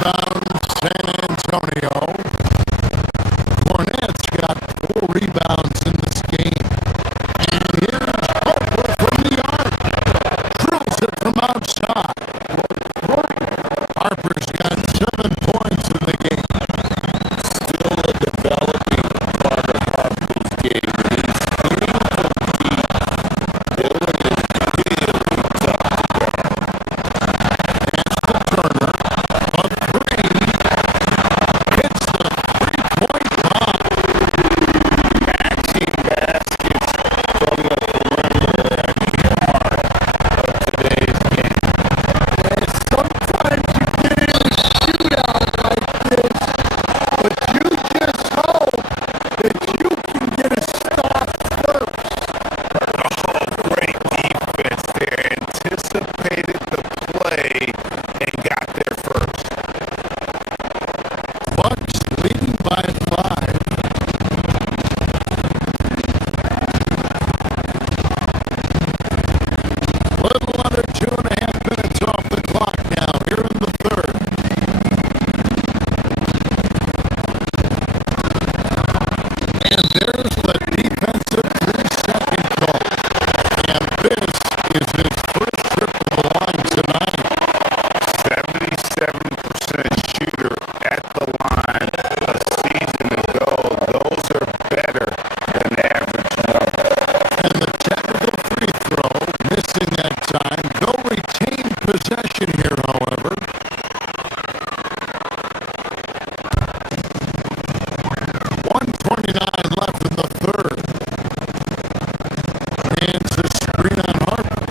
rebounds, San Antonio. Cornette's got 4 rebounds in this game. And here's Harper from the arc. Drills it from outside. Harper's got 7 points in the game. Still a developing part of Harper's game. He's shooting from deep. Dylan is really tough to guard. Pass to Turner. A 3. Hits the 3-point bomb. Matching baskets from the perimeter have been part of today's game. And sometimes you get in a shootout like this, but you just hope that you can get a stop first. Oh, great defense there. Anticipated the play and got there first. Bucks leading by 5. Little under 2.5 minutes off the clock now here in the third. And there's the defensive 3-second call. And this is his first trip to the line tonight. 77% shooter at the line a season ago. Those are better than average numbers. And the technical free throw, missing that time. They'll retain possession here, however. 1:29 left in the third. Hands the screen on Harper.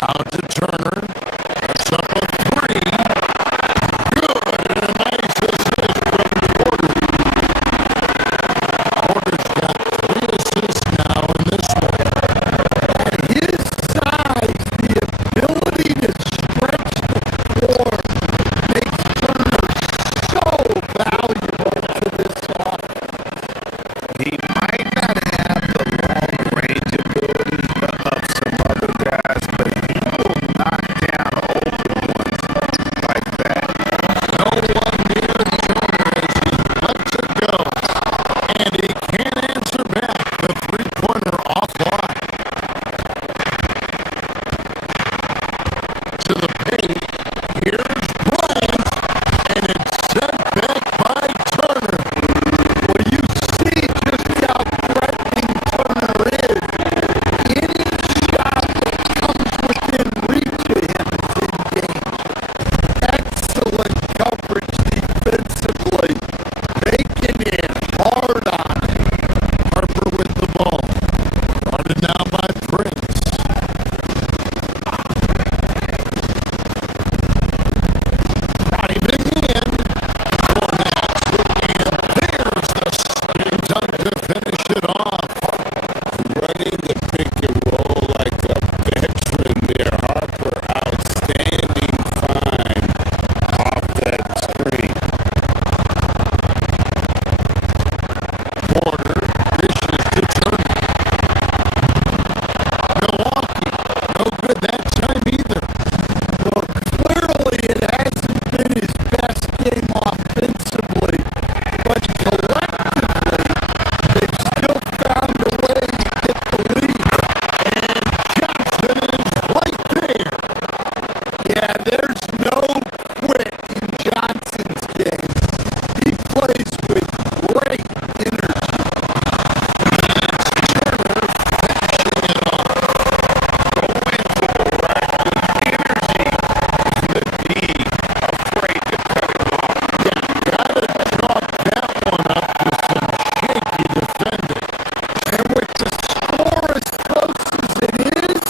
Out to Turner. That's up a 3. Good, and a nice assist from Porter. Porter's got 3 assists now in this one. And his size, the ability to stretch the floor, makes Turner so valuable to this offense. He might not have the long-range ability of some other guys, but he will knock down open ones like that. No one near Turner as he lets it go. And he can't answer back the 3-pointer offline. To the paint. Here's Bryant. And it's sent back by Turner. Well, you see just how threatening Turner is. Any shot that comes within reach of him is in danger. Excellent coverage defensively, making it hard on him. Harper with the ball. Guarded now by Prince. Driving in. And there's the spin dunk to finish it off. Running the pick and roll like a veteran there. Harper, outstanding find off that screen. Porter dishes to Turner. Milwaukee, no good that time either. Well, clearly it hasn't been his best game offensively, but collectively, they've still found a way to get the lead. And Johnson is right there. Yeah, there's no quit in Johnson's game. He plays with great energy. Turner finishing it off. Going to the rack with energy to be afraid to cut him off. Yeah, gotta chalk that one up to some shaky defending. And with the score as close as it is,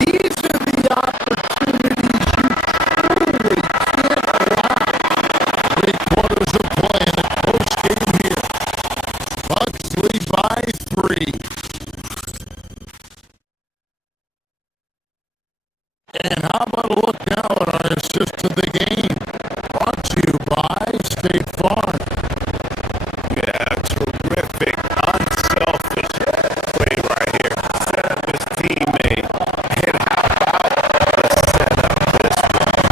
these are the opportunities you truly can't allow. 3 quarters of play in the post game here. Bucks lead by 3. And how about a look now at our assist to the game? Brought to you by State Farm. Yeah, terrific, unselfish play right here. Set up his teammate. And how about the setup this one?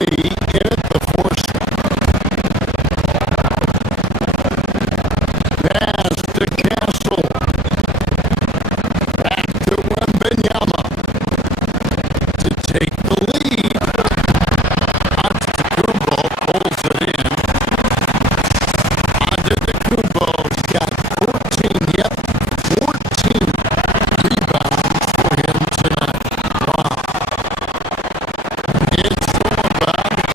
3 in it before pass to Castle. Back to Wembenyama to take the lead. Antetokounmpo pulls it in. Antetokounmpo's got 14 rebounds for him tonight. Wow. It's all about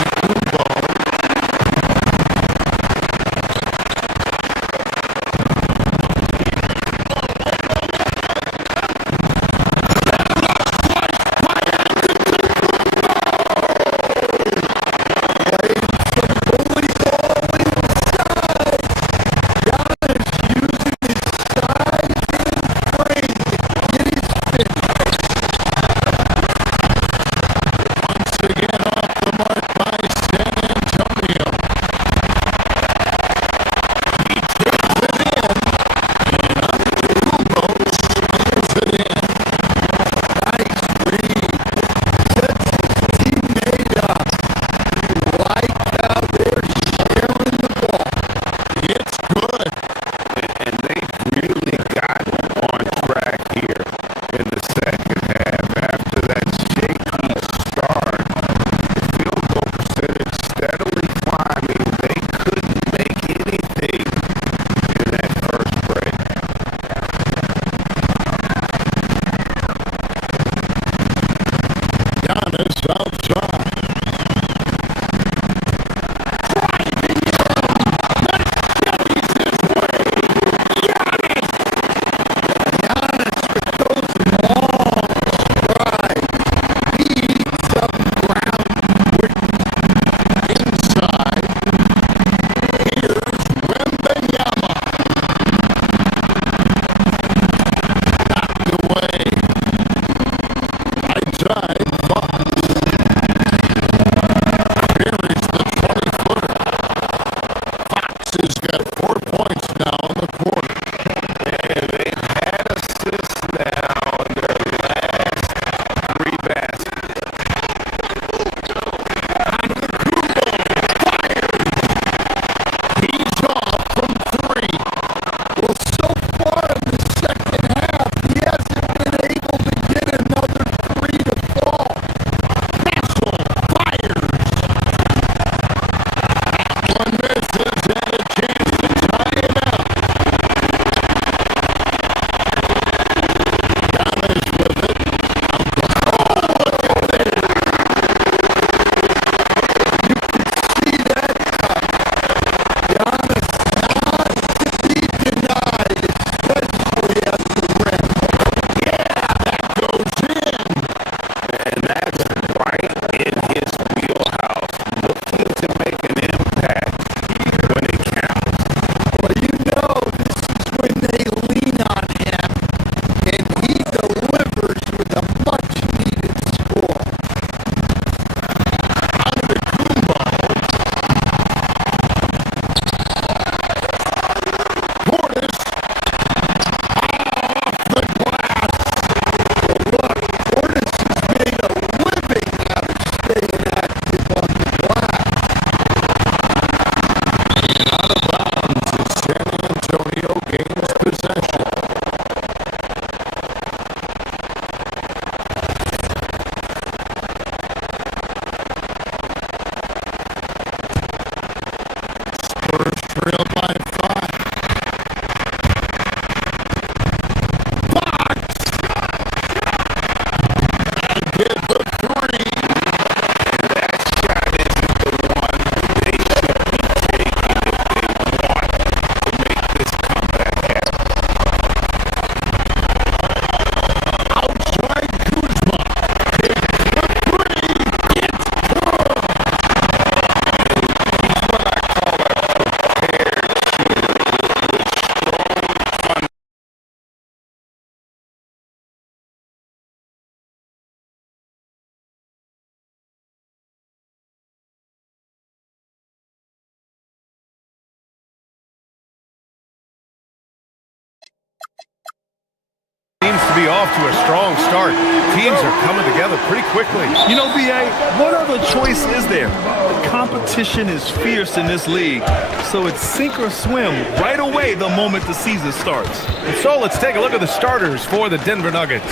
Seems to be off to a strong start. Teams are coming together pretty quickly. You know, B.A., what other choice is there? The competition is fierce in this league, so it's sink or swim right away the moment the season starts. And so let's take a look at the starters for the Denver Nuggets.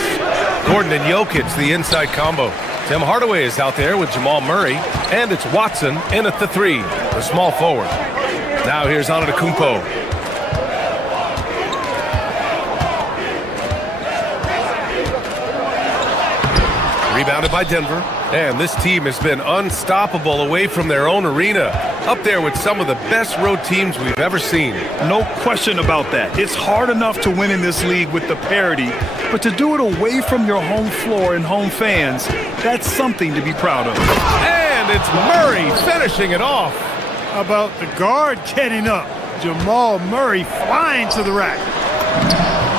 Gordon and Jokic, the inside combo. Tim Hardaway is out there with Jamal Murray, and it's Watson in at the 3, the small forward. Now here's Antetokounmpo. Rebounded by Denver, and this team has been unstoppable away from their own arena. Up there with some of the best road teams we've ever seen. No question about that. It's hard enough to win in this league with the parity, but to do it away from your home floor and home fans, that's something to be proud of. And it's Murray finishing it off. How about the guard getting up? Jamal Murray flying to the rack.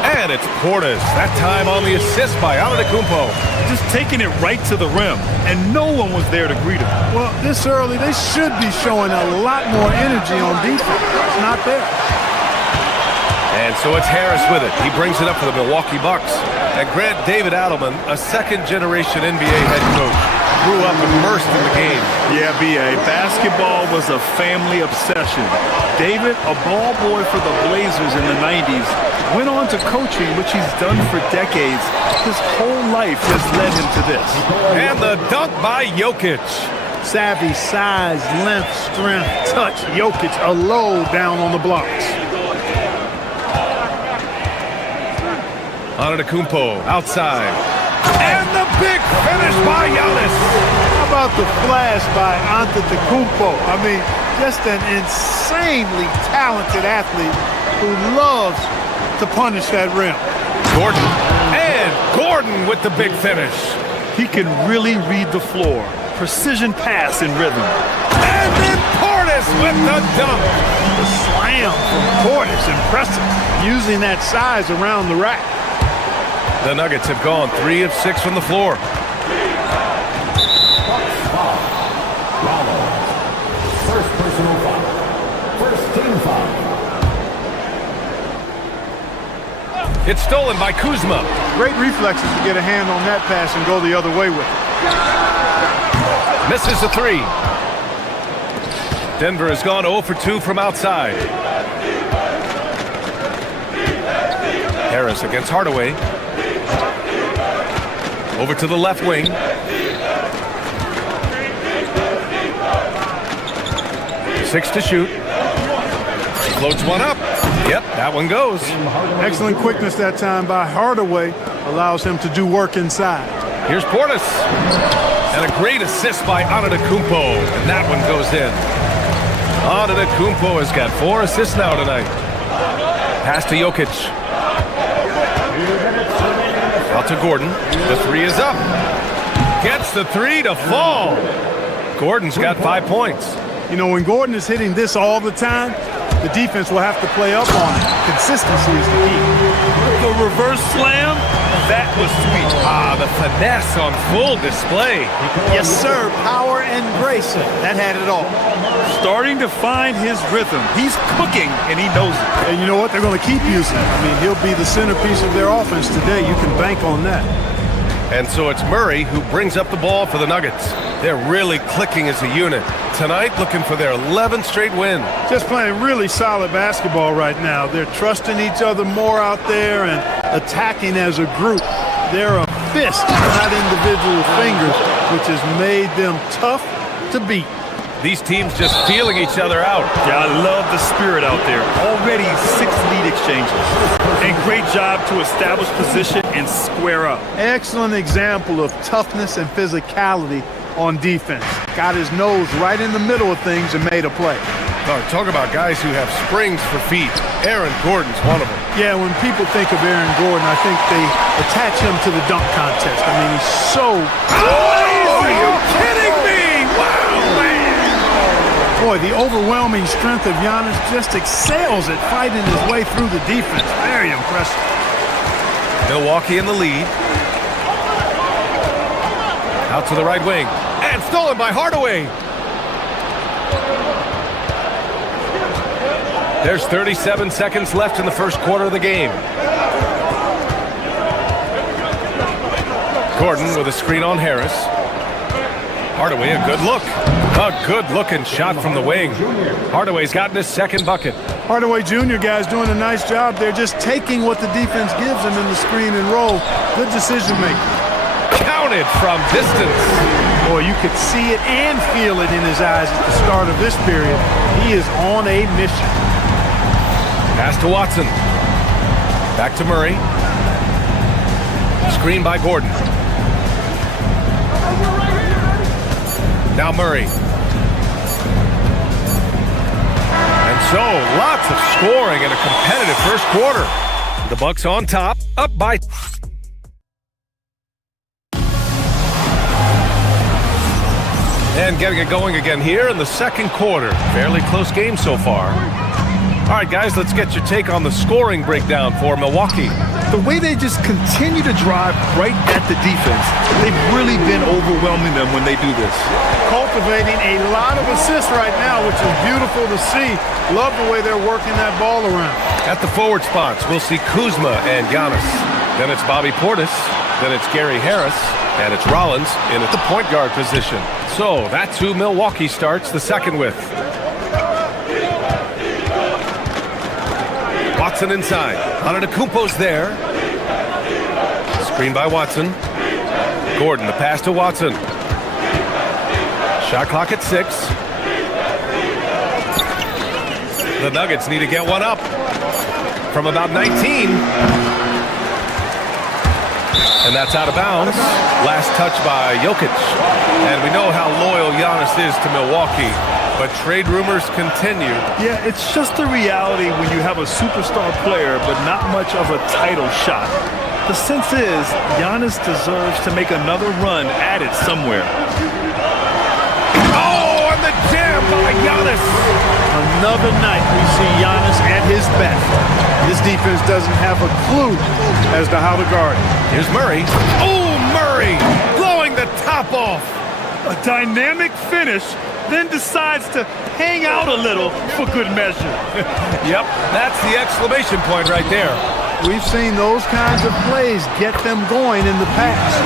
And it's Portis, that time on the assist by Antetokounmpo. Just taking it right to the rim, and no one was there to greet him. Well, this early, they should be showing a lot more energy on defense. It's not there. And so it's Harris with it. He brings it up for the Milwaukee Bucks. And Grant David Adelman, a second-generation NBA head coach, grew up immersed in the game. Yeah, B.A., basketball was a family obsession. David, a ball boy for the Blazers in the 90s, went on to coaching, which he's done for decades. His whole life has led him to this. And the dunk by Jokic. Savvy, size, length, strength, touch. Jokic, a low down on the blocks. Antetokounmpo outside. And the big finish by Giannis. How about the flash by Antetokounmpo? I mean, just an insanely talented athlete who loves to punish that rim. Gordon. And Gordon with the big finish. He can really read the floor. Precision pass in rhythm. And then Portis with the dunk. The slam from Portis, impressive. Using that size around the rack. The Nuggets have gone 3 of 6 from the floor. First personal foul. First team foul. It's stolen by Kuzma. Great reflexes to get a hand on that pass and go the other way with it. Misses the 3. Denver has gone 0 for 2 from outside. Harris against Hardaway. Over to the left wing. Six to shoot. Floats one up. Yep, that one goes. Excellent quickness that time by Hardaway. Allows him to do work inside. Here's Portis. And a great assist by Antetokounmpo. And that one goes in. Antetokounmpo has got 4 assists now tonight. Pass to Jokic. Out to Gordon. The 3 is up. Gets the 3 to fall. Gordon's got 5 points. You know, when Gordon is hitting this all the time, the defense will have to play up on it. Consistency is the key. The reverse slam, that was sweet. Ah, the finesse on full display. Yes, sir. Power and grace. That had it all. Starting to find his rhythm. He's cooking, and he knows it. And you know what? They're going to keep using him. I mean, he'll be the centerpiece of their offense today. You can bank on that. And so it's Murray who brings up the ball for the Nuggets. They're really clicking as a unit. Tonight, looking for their 11th straight win. Just playing really solid basketball right now. They're trusting each other more out there and attacking as a group. They're a fist, not individual fingers, which has made them tough to beat. These teams just feeling each other out. Yeah, I love the spirit out there. Already 6 lead exchanges. And great job to establish position and square up. Excellent example of toughness and physicality on defense. Got his nose right in the middle of things and made a play. Oh, talk about guys who have springs for feet. Aaron Gordon's one of them. Yeah, when people think of Aaron Gordon, I think they attach him to the dunk contest. I mean, he's so... Oh, are you kidding me? Wow, man. Boy, the overwhelming strength of Giannis just excels at fighting his way through the defense. Very impressive. Milwaukee in the lead. Out to the right wing. And stolen by Hardaway. There's 37 seconds left in the first quarter of the game. Gordon with a screen on Harris. Hardaway, a good look. A good-looking shot from the wing. Hardaway's gotten his second bucket. Hardaway Jr., guys, doing a nice job there, just taking what the defense gives him in the screen and roll. Good decision making. Counted from distance. Boy, you could see it and feel it in his eyes at the start of this period. He is on a mission. Pass to Watson. Back to Murray. Screen by Gordon. Now Murray. And so, lots of scoring in a competitive first quarter. The Bucks on top, up by... And getting it going again here in the second quarter. Fairly close game so far. All right, guys, let's get your take on the scoring breakdown for Milwaukee. The way they just continue to drive right at the defense, they've really been overwhelming them when they do this. Cultivating a lot of assists right now, which is beautiful to see. Love the way they're working that ball around. At the forward spots, we'll see Kuzma and Giannis. Then it's Bobby Portis. Then it's Gary Harris. And it's Rollins in at the point guard position. So that's who Milwaukee starts the second with. Watson inside. Antetokounmpo's there. Screen by Watson. Gordon, the pass to Watson. Shot clock at 6. The Nuggets need to get one up from about 19. And that's out of bounds. Last touch by Jokic. And we know how loyal Giannis is to Milwaukee. But trade rumors continue. Yeah, it's just the reality when you have a superstar player, but not much of a title shot. The sense is, Giannis deserves to make another run at it somewhere. Oh, and the jam by Giannis. Another night we see Giannis at his best. This defense doesn't have a clue as to how to guard it. Here's Murray. Oh, Murray blowing the top off. A dynamic finish, then decides to hang out a little for good measure. Yep, that's the exclamation point right there. We've seen those kinds of plays get them going in the past.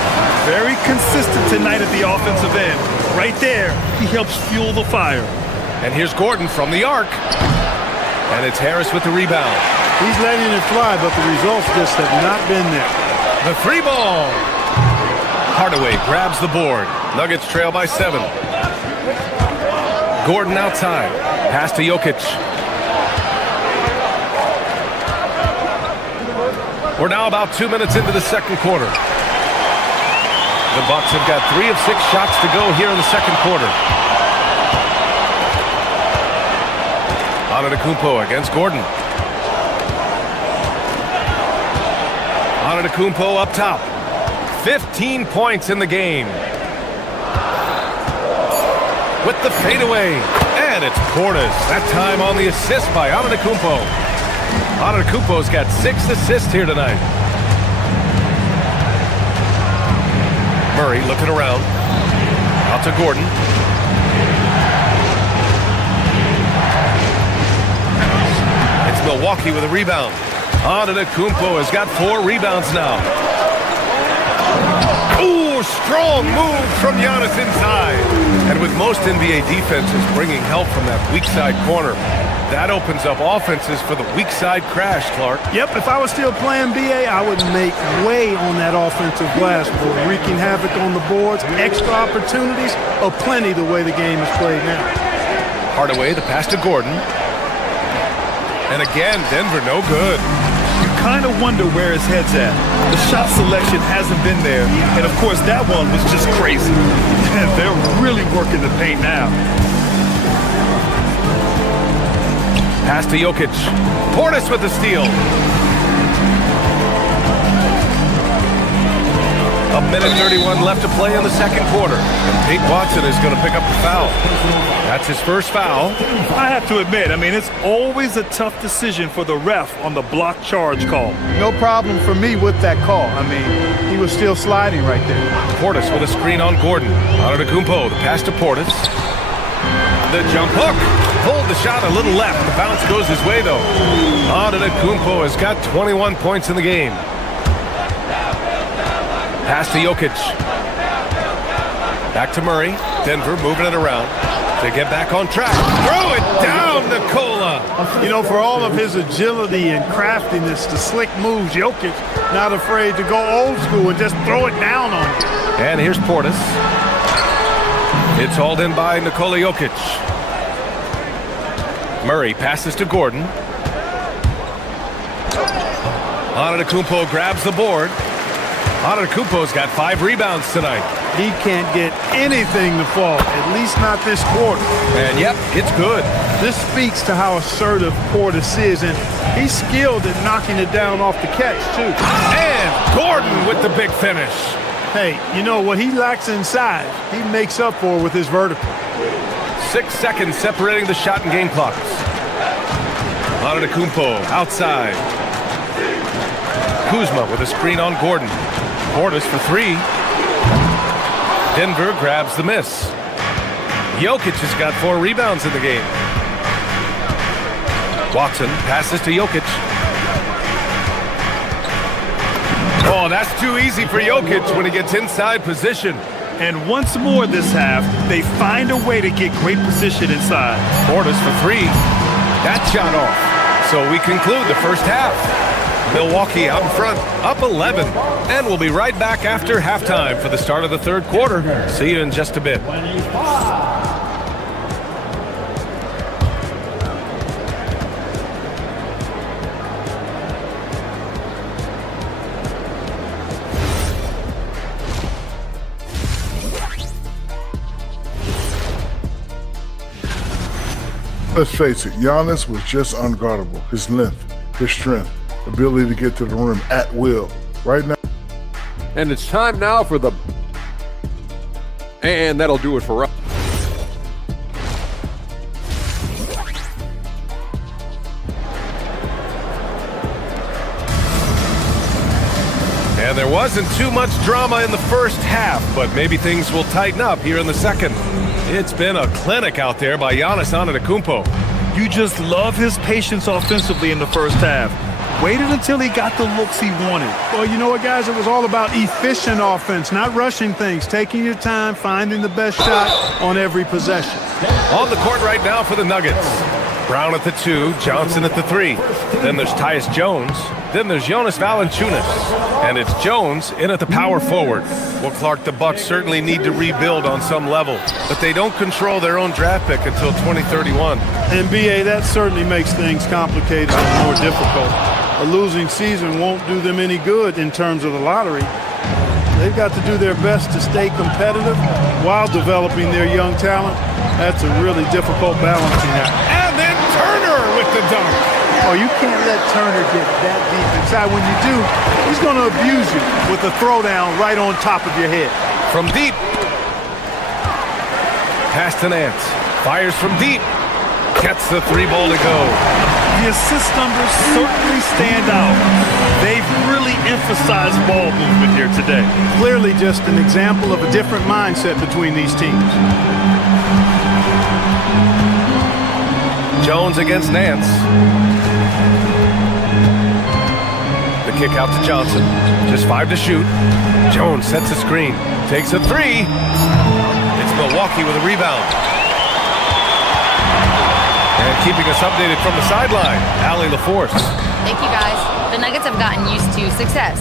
Very consistent tonight at the offensive end. Right there, he helps fuel the fire. And here's Gordon from the arc. And it's Harris with the rebound. He's letting it fly, but the results just have not been there. The free ball. Hardaway grabs the board. Nuggets trail by 7. Gordon outside. Pass to Jokic. We're now about 2 minutes into the second quarter. The Bucks have got 3 of 6 shots to go here in the second quarter. Antetokounmpo against Gordon. Antetokounmpo up top. 15 points in the game. With the fadeaway. And it's Portis. That time on the assist by Antetokounmpo. Antetokounmpo's got 6 assists here tonight. Murray looking around. Out to Gordon. It's Milwaukee with a rebound. Antetokounmpo has got 4 rebounds now. Ooh, strong move from Giannis inside. And with most NBA defenses bringing help from that weak side corner, that opens up offenses for the weak side crash, Clark. Yep, if I was still playing BA, I would make way on that offensive glass board, wreaking havoc on the boards. Extra opportunities aplenty the way the game is played now. Hardaway, the pass to Gordon. And again, Denver no good. You kind of wonder where his head's at. The shot selection hasn't been there. And of course, that one was just crazy. And they're really working the paint now. Pass to Jokic. Portis with the steal. A minute 31 left to play in the second quarter. And Pete Watson is going to pick up the foul. That's his first foul. I have to admit, it's always a tough decision for the ref on the block charge call. No problem for me with that call. He was still sliding right there. Portis with a screen on Gordon. Antetokounmpo, the pass to Portis. The jump hook. Pulled the shot a little left. The bounce goes his way, though. Antetokounmpo has got 21 points in the game. Pass to Jokic. Back to Murray. Denver moving it around to get back on track. Throw it down, Nikola. You know, for all of his agility and craftiness, the slick moves, Jokic not afraid to go old school and just throw it down on him. And here's Portis. It's hauled in by Nikola Jokic. Murray passes to Gordon. Antetokounmpo grabs the board. Antetokounmpo's got 5 rebounds tonight. He can't get anything to fall, at least not this quarter. And yep, it's good. This speaks to how assertive Portis is, and he's skilled at knocking it down off the catch, too. And Gordon with the big finish. Hey, you know, what he lacks in size, he makes up for with his vertical. 6 seconds separating the shot and game clocks. Antetokounmpo outside. Kuzma with a screen on Gordon. Portis for 3. Denver grabs the miss. Jokic has got 4 rebounds in the game. Watson passes to Jokic. Oh, that's too easy for Jokic when he gets inside position. And once more this half, they find a way to get great position inside. Portis for 3. That shot off. So we conclude the first half. Milwaukee out in front, up 11. And we'll be right back after halftime for the start of the third quarter. See you in just a bit. Let's face it, Giannis was just unguardable. His length, his strength, ability to get to the rim at will. Right now. And it's time now for the... And that'll do it for us. And there wasn't too much drama in the first half, but maybe things will tighten up here in the second. It's been a clinic out there by Giannis Antetokounmpo. You just love his patience offensively in the first half. Waited until he got the looks he wanted. Well, you know what, guys? It was all about efficient offense, not rushing things, taking your time, finding the best shot on every possession. On the court right now for the Nuggets. Brown at the 2, Johnson at the 3. Then there's Tyus Jones. Then there's Jonas Valanciunas. And it's Jones in at the power forward. Well, Clark, the Bucks certainly need to rebuild on some level, but they don't control their own draft pick until 2031. And, B.A., that certainly makes things complicated and more difficult. A losing season won't do them any good in terms of the lottery. They've got to do their best to stay competitive while developing their young talent. That's a really difficult balancing act. And then Turner with the dunk. Oh, you can't let Turner get that deep inside. When you do, he's going to abuse you with a throwdown right on top of your head. From deep. Pass to Nance. Fires from deep. Gets the 3 ball to go. The assist numbers certainly stand out. They've really emphasized ball movement here today. Clearly just an example of a different mindset between these teams. Jones against Nance. The kick out to Johnson. Just 5 to shoot. Jones sets a screen. Takes a 3. It's Milwaukee with a rebound. And keeping us updated from the sideline, Allie LaForce. Thank you, guys. The Nuggets have gotten used to success.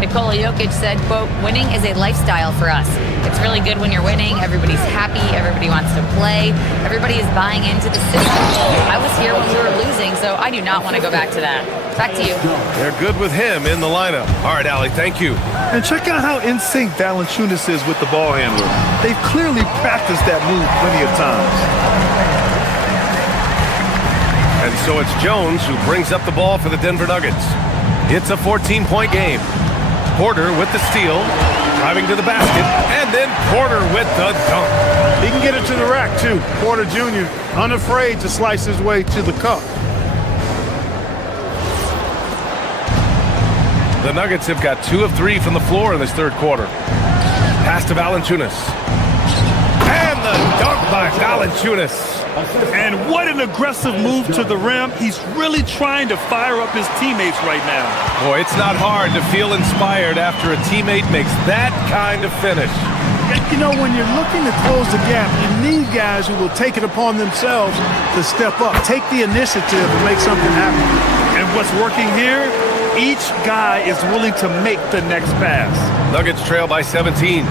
Nikola Jokic said, quote, winning is a lifestyle for us. It's really good when you're winning. Everybody's happy. Everybody wants to play. Everybody is buying into the system. I was here when we were losing, so I do not want to go back to that. Back to you. They're good with him in the lineup. All right, Allie, thank you. And check out how in sync Valanciunas is with the ball handler. They've clearly practiced that move plenty of times. And so it's Jones who brings up the ball for the Denver Nuggets. It's a 14-point game. Porter with the steal, driving to the basket, and then Porter with the dunk. He can get it to the rack, too. Porter Jr. unafraid to slice his way to the cup. The Nuggets have got 2 of 3 from the floor in this third quarter. Pass to Valanciunas. And the dunk by by Valanciunas. And what an aggressive move to the rim. He's really trying to fire up his teammates right now. Boy, it's not hard to feel inspired after a teammate makes that kind of finish. You know, when you're looking to close the gap, you need guys who will take it upon themselves to step up, take the initiative and make something happen. And what's working here? Each guy is willing to make the next pass. Nuggets trail by 17.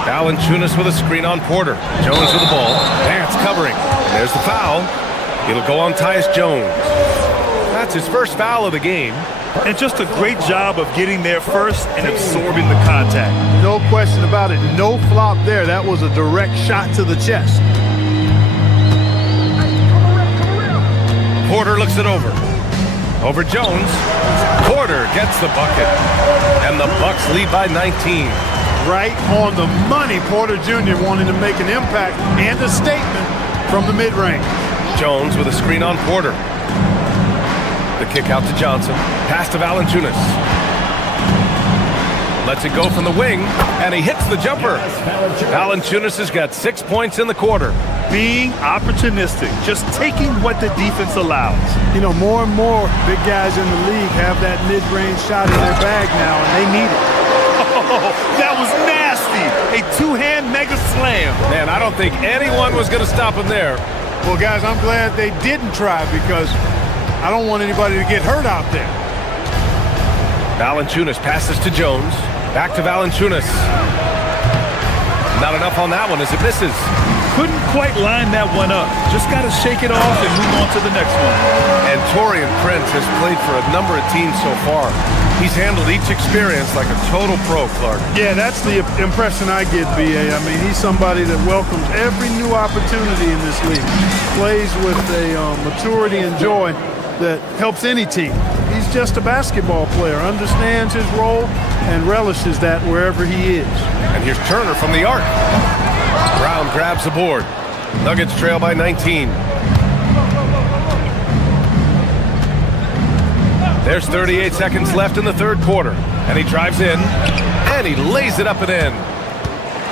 Valanciunas with a screen on Porter. Jones with the ball. That's covering. There's the foul. It'll go on Tyus Jones. That's his first foul of the game. And just a great job of getting there first and absorbing the contact. No question about it. No flop there. That was a direct shot to the chest. Porter looks it over. Over Jones. Porter gets the bucket. And the Bucks lead by 19. Right on the money. Porter Jr. wanting to make an impact and a statement from the mid-range. Jones with a screen on Porter. The kick out to Johnson. Pass to Valanciunas. Lets it go from the wing, and he hits the jumper. Valanciunas has got 6 points in the quarter. Being opportunistic, just taking what the defense allows. You know, more and more big guys in the league have that mid-range shot in their bag now, and they need it. Oh, that was nasty. A two-hand mega slam. Man, I don't think anyone was going to stop him there. Well, guys, I'm glad they didn't try because I don't want anybody to get hurt out there. Valanciunas passes to Jones. Back to Valanciunas. Not enough on that one as it misses. Couldn't quite line that one up. Just got to shake it off and move on to the next one. And Taurean Prince has played for a number of teams so far. He's handled each experience like a total pro, Clark. Yeah, that's the impression I get, B.A. I mean, he's somebody that welcomes every new opportunity in this league. Plays with a maturity and joy that helps any team. He's just a basketball player, understands his role, and relishes that wherever he is. And here's Turner from the arc. Brown grabs the board. Nuggets trail by 19. There's 38 seconds left in the third quarter. And he drives in, and he lays it up and in.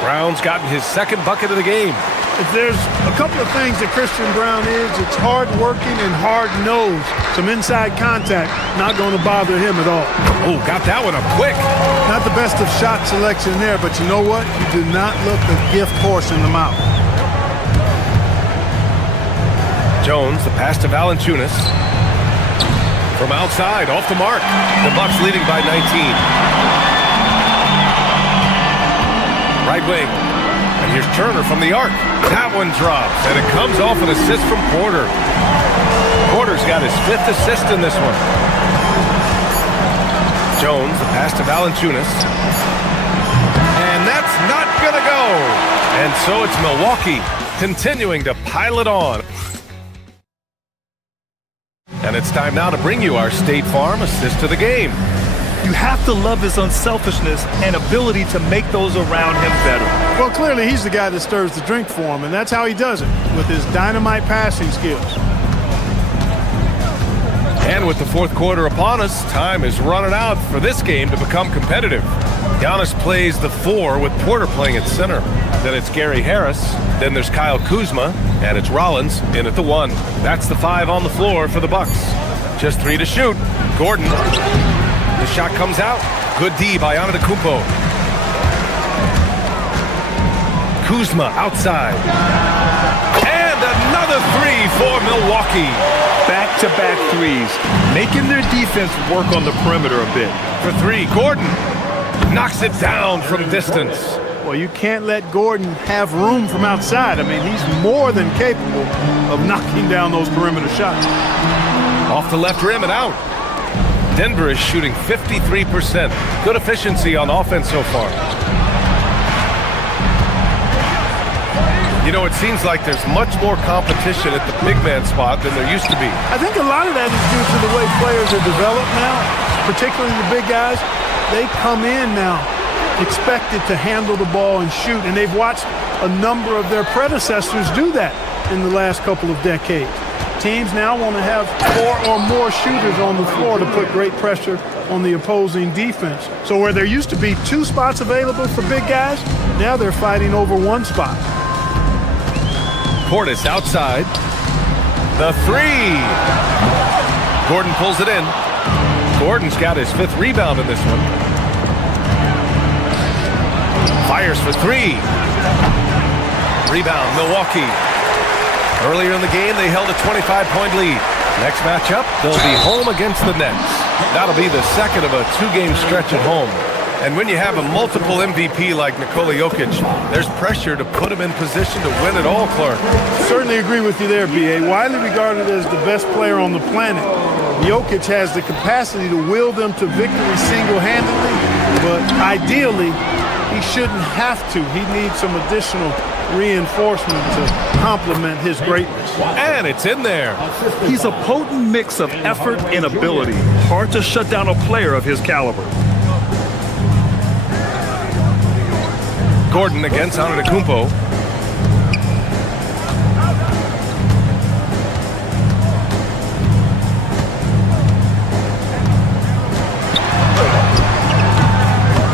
Brown's gotten his second bucket of the game. If there's a couple of things that Christian Brown is, it's hard-working and hard-nosed. Some inside contact, not going to bother him at all. Oh, got that one up quick. Not the best of shot selection there, but you know what? You do not look a gift horse in the mouth. Jones, the pass to Valanciunas. From outside, off the mark. The Bucks leading by 19. Right wing. And here's Turner from the arc. That one drops, and it comes off an assist from Porter. Porter's got his 5th assist in this one. Jones, the pass to Valanciunas. And that's not going to go. And so it's Milwaukee continuing to pile it on. And it's time now to bring you our State Farm assist of the game. You have to love his unselfishness and ability to make those around him better. Well, clearly he's the guy that stirs the drink for him, and that's how he does it, with his dynamite passing skills. And with the fourth quarter upon us, time is running out for this game to become competitive. Giannis plays the 4 with Porter playing at center. Then it's Gary Harris. Then there's Kyle Kuzma, and it's Rollins in at the 1. That's the 5 on the floor for the Bucks. Just 3 to shoot. Gordon. The shot comes out. Good D by Antetokounmpo. Kuzma outside. And another 3 for Milwaukee. Back-to-back threes, making their defense work on the perimeter a bit. For 3, Gordon knocks it down from distance. Well, you can't let Gordon have room from outside. I mean, he's more than capable of knocking down those perimeter shots. Off the left rim and out. Denver is shooting 53%. Good efficiency on offense so far. You know, it seems like there's much more competition at the big man spot than there used to be. I think a lot of that is due to the way players are developed now, particularly the big guys. They come in now expected to handle the ball and shoot, and they've watched a number of their predecessors do that in the last couple of decades. Teams now want to have 4 or more shooters on the floor to put great pressure on the opposing defense. So where there used to be 2 spots available for big guys, now they're fighting over 1 spot. Portis outside. The 3. Gordon pulls it in. Gordon's got his 5th rebound in this one. Fires for 3. Rebound, Milwaukee. Earlier in the game, they held a 25-point lead. Next matchup, they'll be home against the Nets. That'll be the second of a 2-game stretch at home. And when you have a multiple MVP like Nikola Jokic, there's pressure to put him in position to win it all, Clark. Certainly agree with you there, B.A. Widely regarded as the best player on the planet, Jokic has the capacity to will them to victory single-handedly, but ideally, he shouldn't have to. He needs some additional reinforcement to complement his greatness. And it's in there. He's a potent mix of effort and ability. Hard to shut down a player of his caliber. Gordon against Antetokounmpo.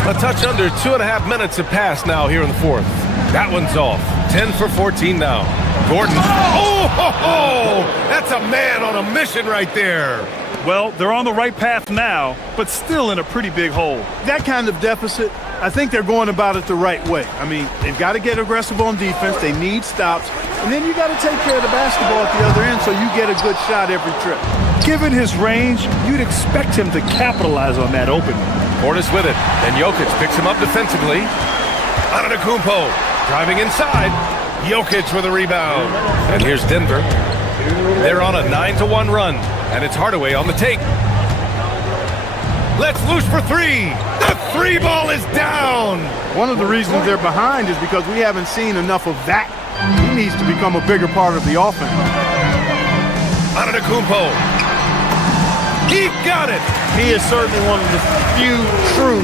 A touch under 2.5 minutes have passed now here in the 4th. That one's off. 10 for 14 now. Gordon. Oh, ho, ho! That's a man on a mission right there. Well, they're on the right path now, but still in a pretty big hole. That kind of deficit, I think they're going about it the right way. I mean, they've got to get aggressive on defense. They need stops. And then you got to take care of the basketball at the other end so you get a good shot every trip. Given his range, you'd expect him to capitalize on that opening. Portis with it. Then Jokic picks him up defensively. Antetokounmpo driving inside. Jokic with a rebound. And here's Denver. They're on a 9-1 run. And it's Hardaway on the take. Let's loose for 3. The 3 ball is down. One of the reasons they're behind is because we haven't seen enough of that. He needs to become a bigger part of the offense. Antetokounmpo. He got it. He is certainly one of the few true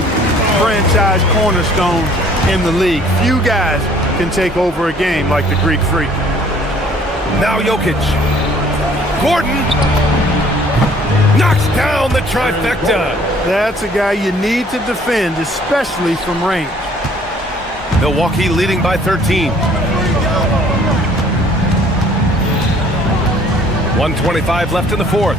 franchise cornerstones in the league. Few guys can take over a game like the Greek Freak. Now Jokic. Gordon knocks down the trifecta. That's a guy you need to defend, especially from range. Milwaukee leading by 13. 1:25 left in the 4th.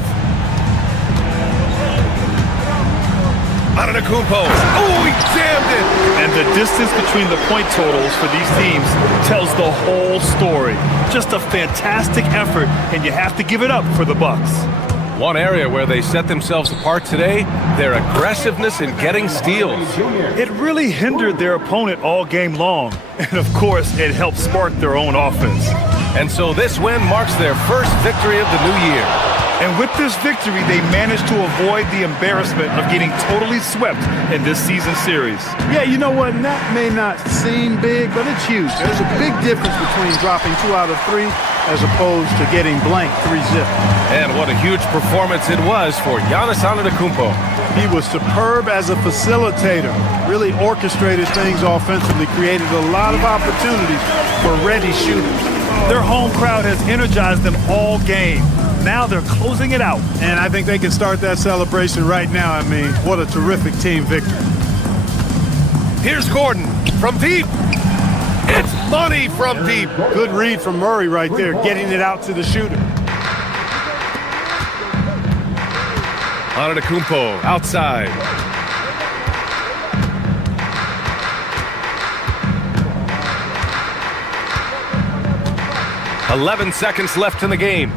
Antetokounmpo. Oh, he jammed it. And the distance between the point totals for these teams tells the whole story. Just a fantastic effort, and you have to give it up for the Bucks. One area where they set themselves apart today, their aggressiveness in getting steals. It really hindered their opponent all game long. And of course, it helped spark their own offense. And so this win marks their first victory of the new year. And with this victory, they managed to avoid the embarrassment of getting totally swept in this season series. Yeah, you know what? And that may not seem big, but it's huge. There's a big difference between dropping 2 out of 3 as opposed to getting blank 3-zip. And what a huge performance it was for Giannis Antetokounmpo. He was superb as a facilitator, really orchestrated things offensively, created a lot of opportunities for ready shooters. Their home crowd has energized them all game. Now they're closing it out. And I think they can start that celebration right now. I mean, what a terrific team victory. Here's Gordon from deep. It's money from deep. Good read from Murray right there, getting it out to the shooter. Antetokounmpo outside. "11 seconds left in the game.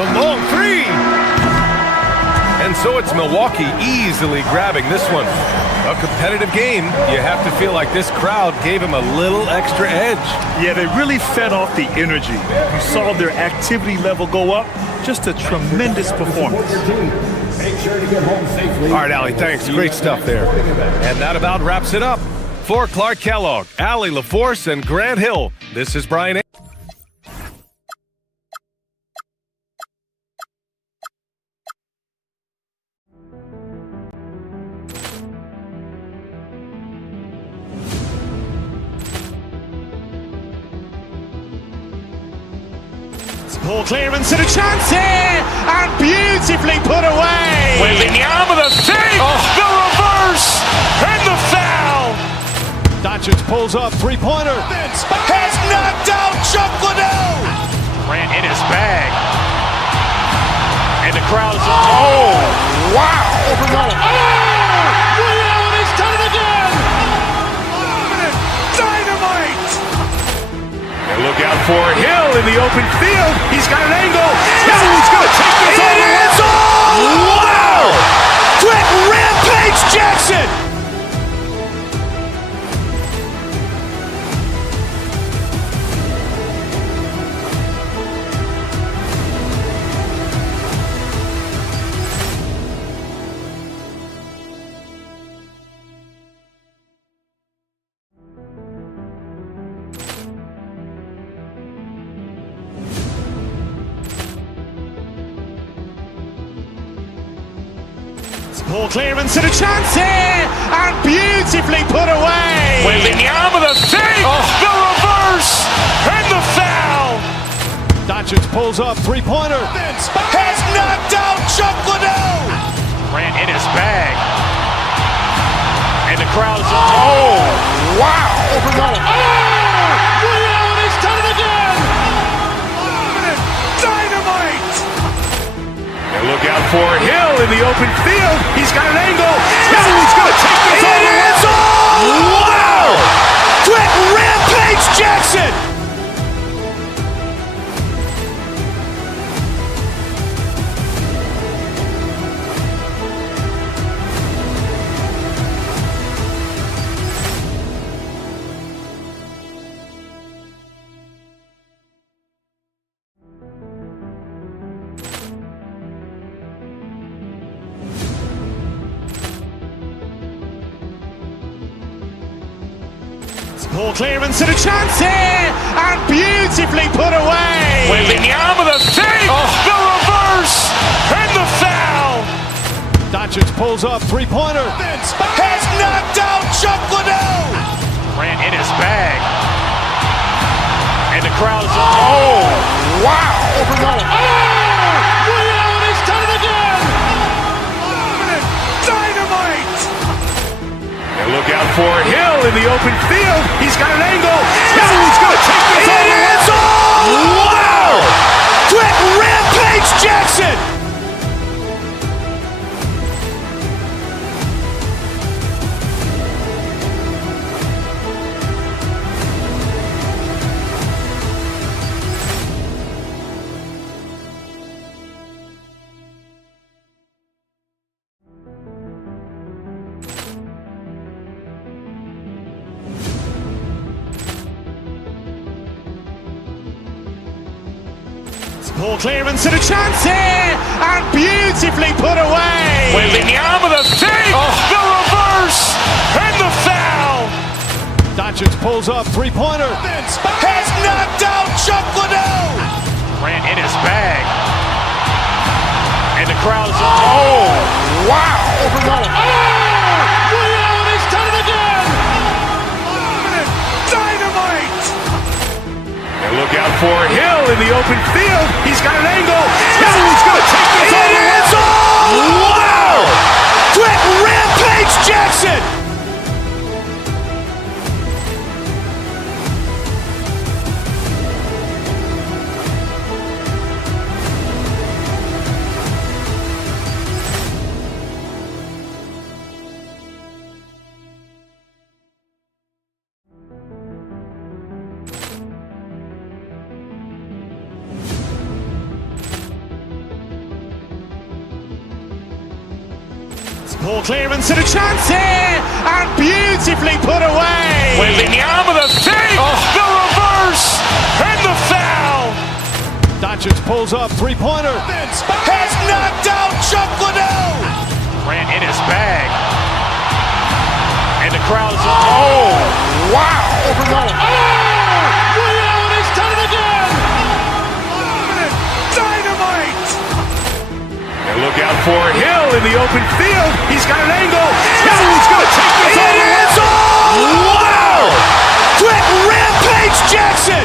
A long 3. And so it's Milwaukee easily grabbing this one. A competitive game. You have to feel like this crowd gave him a little extra edge. Yeah, they really fed off the energy. You saw their activity level go up. Just a tremendous performance. Make sure to get home safely. All right, Allie, thanks. Great stuff there. And that about wraps it up. For Clark Kellogg, Allie LaForce, and Grant Hill, this is Brian. Ball clearance and a chance here, and beautifully put away. Wembanyama the save, the reverse, and the foul. Doncic pulls up, three-pointer. Has knocked out Chuck Liddell. Grant in his bag. And the crowd is, oh, wow. Allen has done it again. Dynamite. And look out for Hill in the open field. He's got an angle. He's going to take this all the way. Wow! Quick Rampage Jackson. Ball clearance and a chance here, and beautifully put away. Wembanyama the save, the reverse, and the foul. Doncic pulls up, three-pointer. Has knocked out Chuck Liddell. Grant in his bag. And the crowd is, oh, wow. Allen has done it again. Dynamite. And look out for Hill in the open field. He's got an angle. He's going to take this all the way. Wow! Quick Rampage Jackson. Ball clearance and a chance here, and beautifully put away. Wembanyama the save, the reverse, and the foul. Doncic pulls up, three-pointer. Has knocked out Chuck Liddell. Grant in his bag. And the crowd is, oh, wow. Allen has done it again. Dynamite. And look out for Hill in the open field. He's got an angle. He's going to take this all the way. Wow! Quick Rampage Jackson. Ball clearance and a chance here, and beautifully put away. Wembanyama the save, the reverse, and the foul. Doncic pulls up, three-pointer. Has knocked out Chuck Liddell. Grant in his bag. And the crowd is, oh, wow. Allen has done it again. Dynamite. And look out for Hill in the open field. He's got an angle. He's going to take this all the way. Wow! Quick Rampage Jackson. Ball clearance and a chance here, and beautifully put away. Wembanyama the save, the reverse, and the foul. Doncic pulls up, three-pointer. Has knocked out Chuck Liddell. Grant in his bag. And the crowd is, oh, wow. Allen has done it again. Dynamite. And look out for Hill in the open field. He's got an angle. He's going to take this all the way. Wow! Quick Rampage Jackson.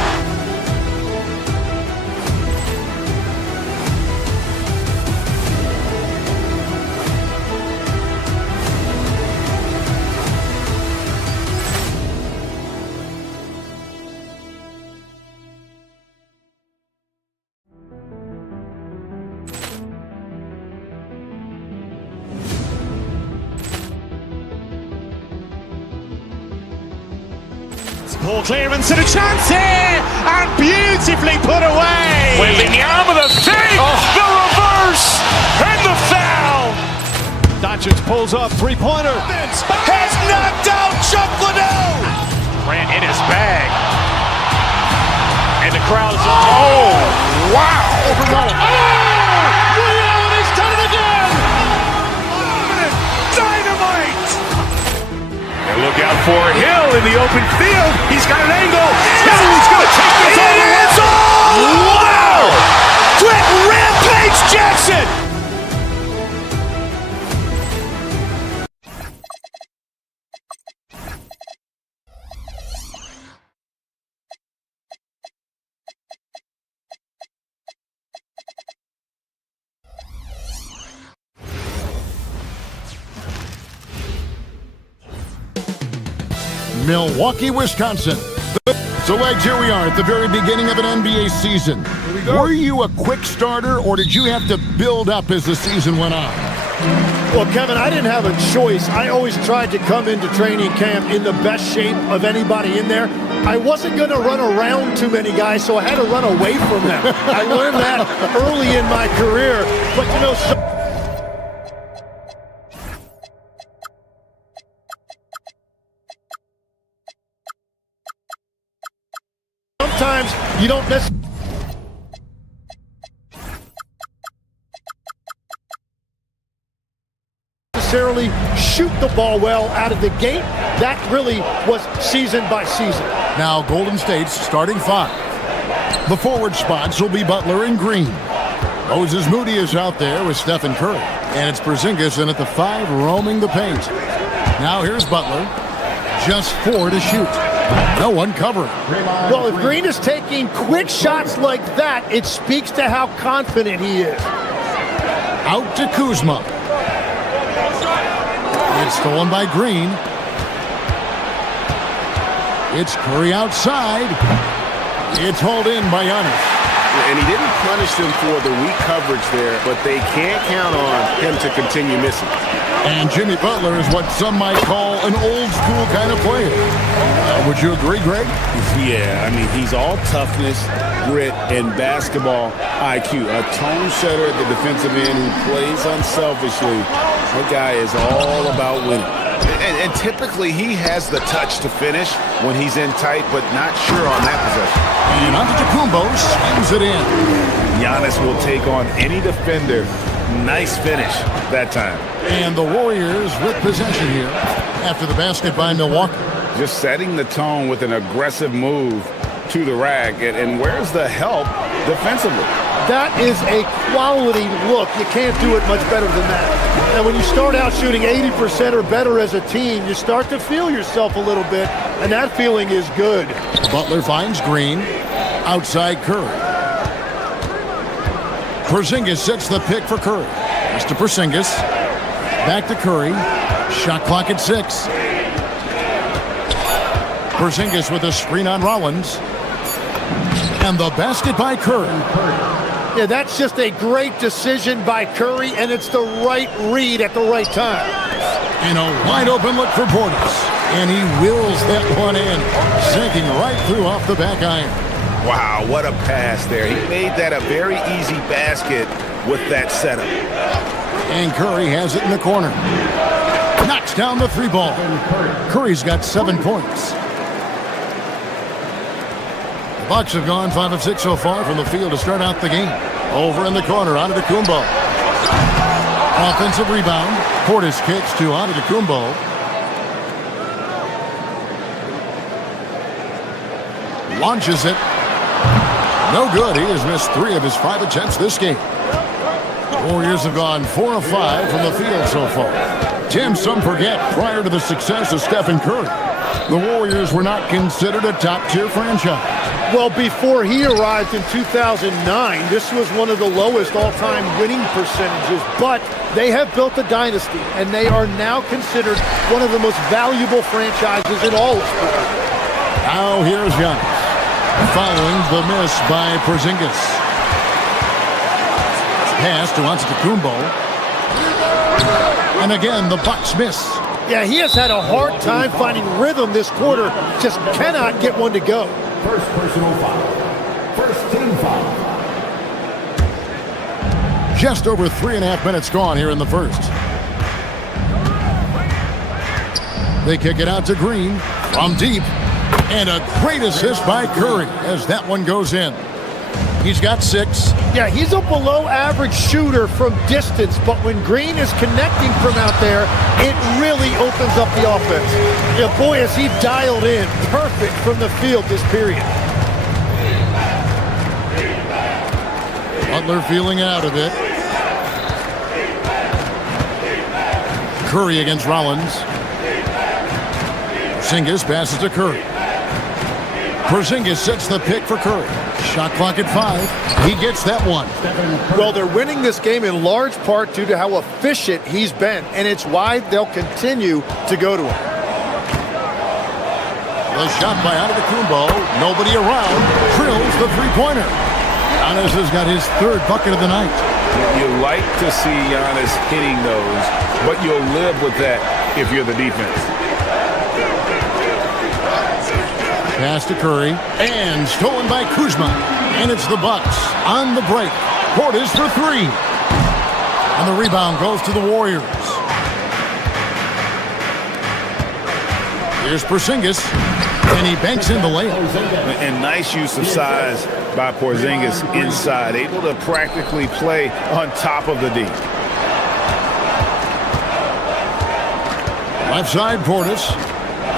Ball clearance and a chance here, and beautifully put away. Wembanyama the save, the reverse, and the foul. Doncic pulls up, three-pointer. Has knocked out Chuck Liddell. Ran in his bag. And the crowd is... Oh, wow. He's done it again. Dynamite. And look out for Hill in the open field. He's got an angle. Hill's going to take this all the way. Wow. Quick Rampage Jackson. Milwaukee, Wisconsin. So, Wags, here we are at the very beginning of an NBA season. Were you a quick starter, or did you have to build up as the season went on? Well, Kevin, I didn't have a choice. I always tried to come into training camp in the best shape of anybody in there. I wasn't going to run around too many guys, so I had to run away from them. I learned that early in my career. But, you know, sometimes you don't necessarily shoot the ball well out of the gate. That really was season by season. Now, Golden State's starting five. The forward spots will be Butler and Green. Moses Moody is out there with Stephen Curry. And it's Porzingis in at the 5, roaming the paint. Now here's Butler. Just 4 to shoot. No one covering. Well, if Green is taking quick shots like that, it speaks to how confident he is. Out to Kuzma. It's stolen by Green. It's Curry outside. It's hauled in by Giannis. And he didn't punish them for the weak coverage there, but they can't count on him to continue missing. And Jimmy Butler is what some might call an old-school kind of player. Would you agree, Greg? Yeah, I mean, he's all toughness, grit, and basketball IQ. A tone setter at the defensive end who plays unselfishly. That guy is all about winning. And typically he has the touch to finish when he's in tight, but not sure on that possession. And Antetokounmpo swings it in. Giannis will take on any defender. Nice finish that time. And the Warriors with possession here after the basket by Milwaukee. Just setting the tone with an aggressive move to the rack. And where's the help defensively? That is a quality look. You can't do it much better than that. And when you start out shooting 80% or better as a team, you start to feel yourself a little bit, and that feeling is good. Butler finds Green. Outside Curry. Porzingis sets the pick for Curry. Pass to Porzingis. Back to Curry. Shot clock at 6. Porzingis with a screen on Rollins. And the basket by Curry. Yeah, that's just a great decision by Curry, and it's the right read at the right time. And a wide open look for Portis. And he wills that one in, sinking right through off the back iron. Wow, what a pass there. He made that a very easy basket with that setup. And Curry has it in the corner. Knocks down the 3 ball. Curry's got 7 points. The Bucks have gone 5 of 6 so far from the field to start out the game. Over in the corner, Antetokounmpo. Offensive rebound. Portis kicks to Antetokounmpo. Launches it. No good. He has missed 3 of his 5 attempts this game. Warriors have gone 4 of 5 from the field so far. Tim, some forget, prior to the success of Stephen Curry, the Warriors were not considered a top-tier franchise. Well, before he arrived in 2009, this was one of the lowest all-time winning percentages, but they have built a dynasty, and they are now considered one of the most valuable franchises in all of sports. Now here's Giannis, following the miss by Porzingis. Pass to Antetokounmpo. And again, the Bucks miss. Yeah, he has had a hard time finding rhythm this quarter. Just cannot get one to go. First personal foul. First team foul. Just over 3.5 minutes gone here in the first. They kick it out to Green from deep. And a great assist by Curry as that one goes in. He's got 6. Yeah, he's a below-average shooter from distance, but when Green is connecting from out there, it really opens up the offense. Yeah, boy, is he dialed in. Perfect from the field this period. Butler feeling out of it. Curry against Rollins. Porzingis passes to Curry. Porzingis sets the pick for Curry. Shot clock at 5. He gets that one. Well, they're winning this game in large part due to how efficient he's been, and it's why they'll continue to go to him. The shot by Antetokounmpo. Nobody around. Drills the three-pointer. Giannis has got his 3rd bucket of the night. You like to see Giannis hitting those, but you'll live with that if you're the defense. Pass to Curry, and stolen by Kuzma. And it's the Bucks on the break. Portis for 3. And the rebound goes to the Warriors. Here's Porzingis, and he banks in the layup. And nice use of size by Porzingis inside, able to practically play on top of the D. Left side, Portis.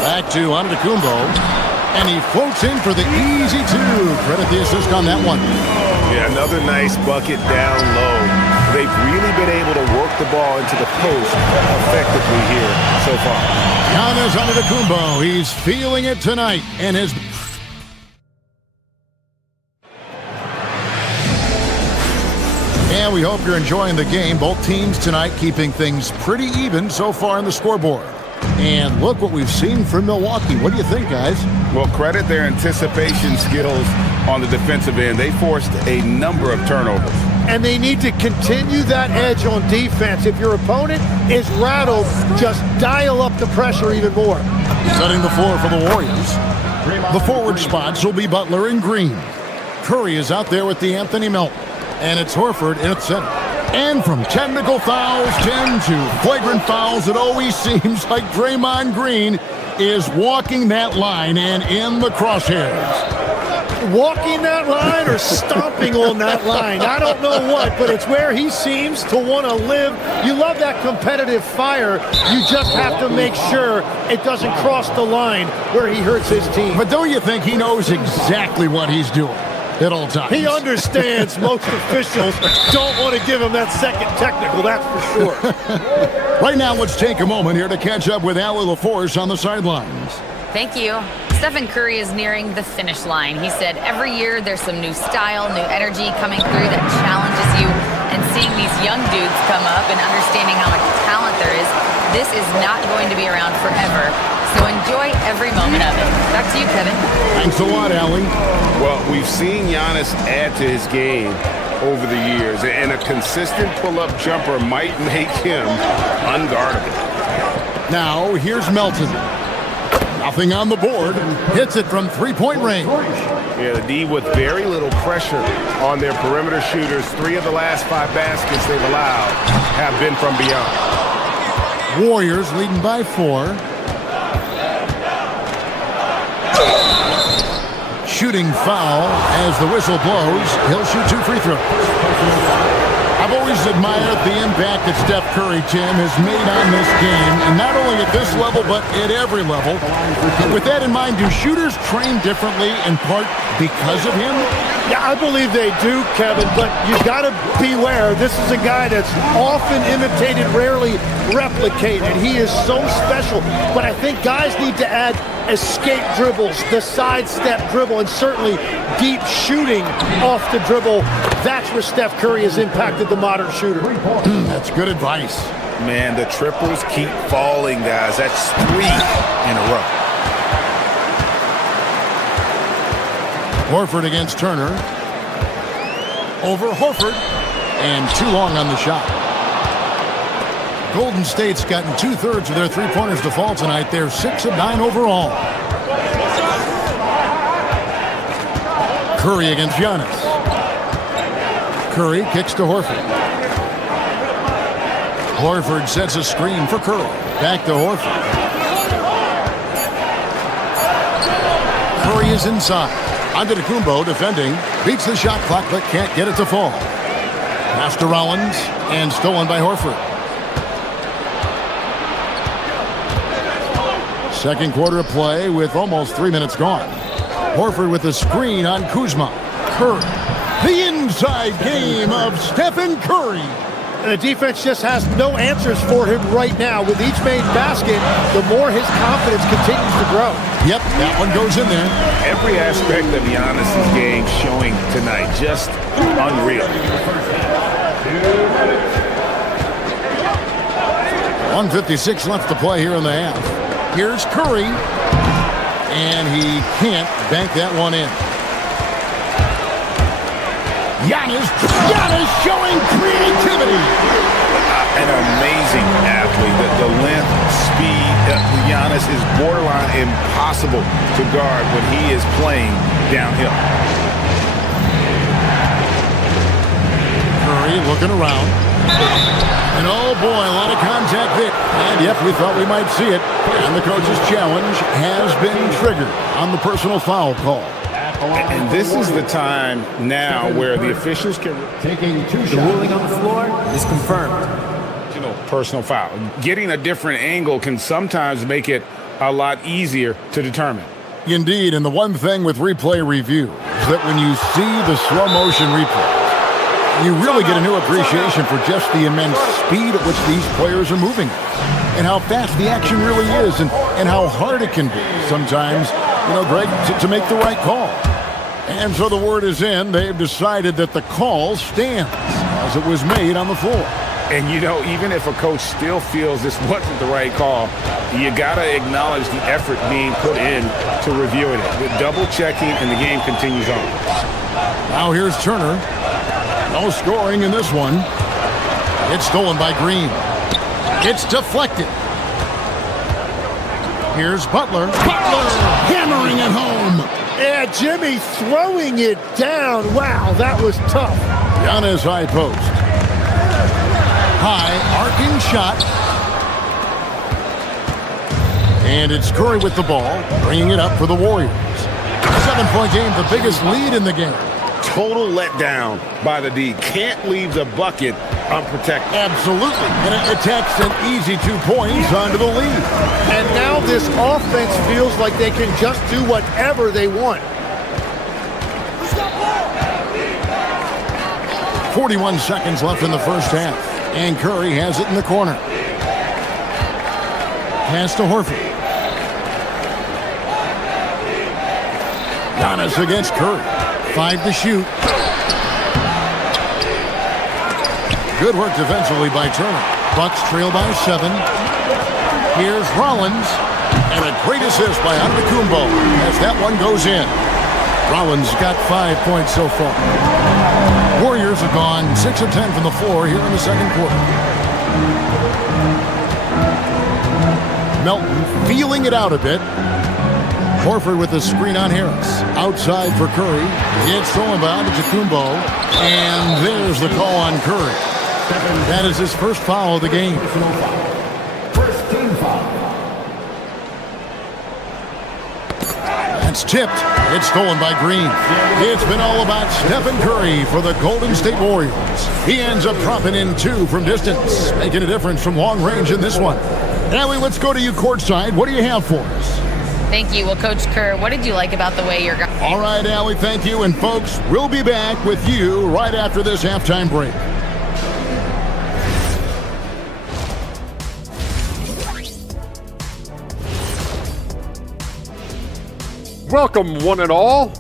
Back to Antetokounmpo. And he floats in for the easy 2. Credit the assist on that one. Yeah, another nice bucket down low. They've really been able to work the ball into the post effectively here so far. Giannis Antetokounmpo, he's feeling it tonight. And his... And we hope you're enjoying the game. Both teams tonight keeping things pretty even so far on the scoreboard. And look what we've seen from Milwaukee. What do you think, guys? Well, credit their anticipation skills on the defensive end. They forced a number of turnovers. And they need to continue that edge on defense. If your opponent is rattled, just dial up the pressure even more. Setting the floor for the Warriors. The forward spots will be Butler and Green. Curry is out there with the Anthony Melton. And it's Horford in at center. And from technical fouls, 10 to flagrant fouls, it always seems like Draymond Green is walking that line and in the crosshairs. Walking that line or stomping on that line. I don't know what, but it's where he seems to want to live. You love that competitive fire. You just have to make sure it doesn't cross the line where he hurts his team. But don't you think he knows exactly what he's doing at all times? He understands most officials don't want to give him that second technical, that's for sure. Right now, let's take a moment here to catch up with Allie LaForce on the sidelines. Thank you. Stephen Curry is nearing the finish line. He said every year there's some new style, new energy coming through that challenges you. And seeing these young dudes come up and understanding how much talent there is, this is not going to be around forever. So enjoy every moment of it. Back to you, Kevin. Thanks a lot, Allie. Well, we've seen Giannis add to his game over the years, and a consistent pull-up jumper might make him unguardable. Now, here's Melton. Nothing on the board. Hits it from three-point range. Yeah, the D with very little pressure on their perimeter shooters. 3 of the last 5 baskets they've allowed have been from beyond. Warriors leading by 4. Shooting foul as the whistle blows. He'll shoot 2 free throws. I've always admired the impact that Steph Curry, Tim, has made on this game, and not only at this level, but at every level. With that in mind, do shooters train differently in part because of him? Yeah, I believe they do, Kevin, but you've got to beware. This is a guy that's often imitated, rarely replicated. He is so special, but I think guys need to add escape dribbles, the sidestep dribble, and certainly deep shooting off the dribble. That's where Steph Curry has impacted the modern shooter. That's good advice. Man, the triples keep falling, guys. That's 3 in a row. Horford against Turner. Over Horford. And too long on the shot. Golden State's gotten 2/3 of their three-pointers to fall tonight. They're 6 of 9 overall. Curry against Giannis. Curry kicks to Horford. Horford sets a screen for Curry. Back to Horford. Curry is inside. Antetokounmpo defending. Beats the shot clock but can't get it to fall. Pass to Rollins and stolen by Horford. Second quarter of play with almost 3 minutes gone. Horford with a screen on Kuzma. Curry. The inside game of Stephen Curry. And the defense just has no answers for him right now. With each made basket, the more his confidence continues to grow. Yep, that one goes in there. Every aspect of Giannis' game showing tonight. Just unreal. 1:56 left to play here in the half. Here's Curry. And he can't bank that one in. Giannis showing creativity. An amazing athlete. The length, speed. Giannis is borderline impossible to guard when he is playing downhill. Curry looking around. And oh boy, a lot of contact there. And yep, we thought we might see it. And the coach's challenge has been triggered on the personal foul call. And this is the time now where the officials can... The ruling on the floor is confirmed. Personal foul. Getting a different angle can sometimes make it a lot easier to determine. Indeed, and the one thing with replay review is that when you see the slow motion replay, you really get a new appreciation for just the immense speed at which these players are moving and how fast the action really is and how hard it can be sometimes, Greg, to make the right call. And so the word is in. They've decided that the call stands as it was made on the floor. And, even if a coach still feels this wasn't the right call, you got to acknowledge the effort being put in to reviewing it. With double-checking, and the game continues on. Now here's Turner. No scoring in this one. It's stolen by Green. It's deflected. Here's Butler. Hammering it home. Yeah, Jimmy throwing it down. Wow, that was tough. Giannis high post. High arcing shot. And it's Curry with the ball, bringing it up for the Warriors. 7-point game, the biggest lead in the game. Total letdown by the D. Can't leave the bucket unprotected. Absolutely. And it takes an easy 2 points onto the lead. And now this offense feels like they can just do whatever they want. 41 seconds left in the first half. And Curry has it in the corner. Pass to Horford. Giannis against Curry. 5 to shoot. Good work defensively by Turner. Bucks trail by 7. Here's Rollins. And a great assist by Antetokounmpo as that one goes in. Rollins got 5 points so far. Warriors have gone 6 of 10 from the floor here in the second quarter. Melton feeling it out a bit. Horford with the screen on Harris. Outside for Curry. It's stolen by Antetokounmpo. And there's the call on Curry. That is his first foul of the game. First team foul. That's tipped. It's stolen by Green. It's been all about Stephen Curry for the Golden State Warriors. He ends up dropping in 2 from distance, making a difference from long range in this one. Allie, let's go to you courtside. What do you have for us? Thank you. Well, Coach Kerr, what did you like about the way you're going? All right, Allie, thank you. And folks, we'll be back with you right after this halftime break. Welcome, one and all.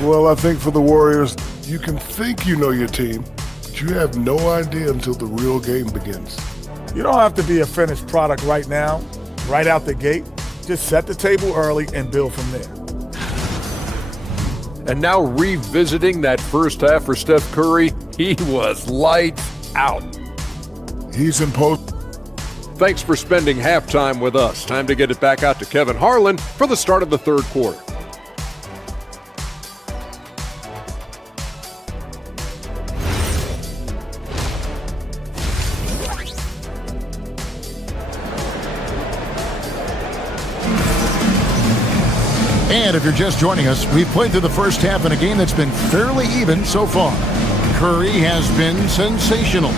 Well, I think for the Warriors, you can think you know your team, but you have no idea until the real game begins. You don't have to be a finished product right now, right out the gate. Just set the table early and build from there. And now revisiting that first half for Steph Curry, he was lights out. He's imposed. Thanks for spending halftime with us. Time to get it back out to Kevin Harlan for the start of the third quarter. And if you're just joining us, we've played through the first half in a game that's been fairly even so far. Curry has been sensational.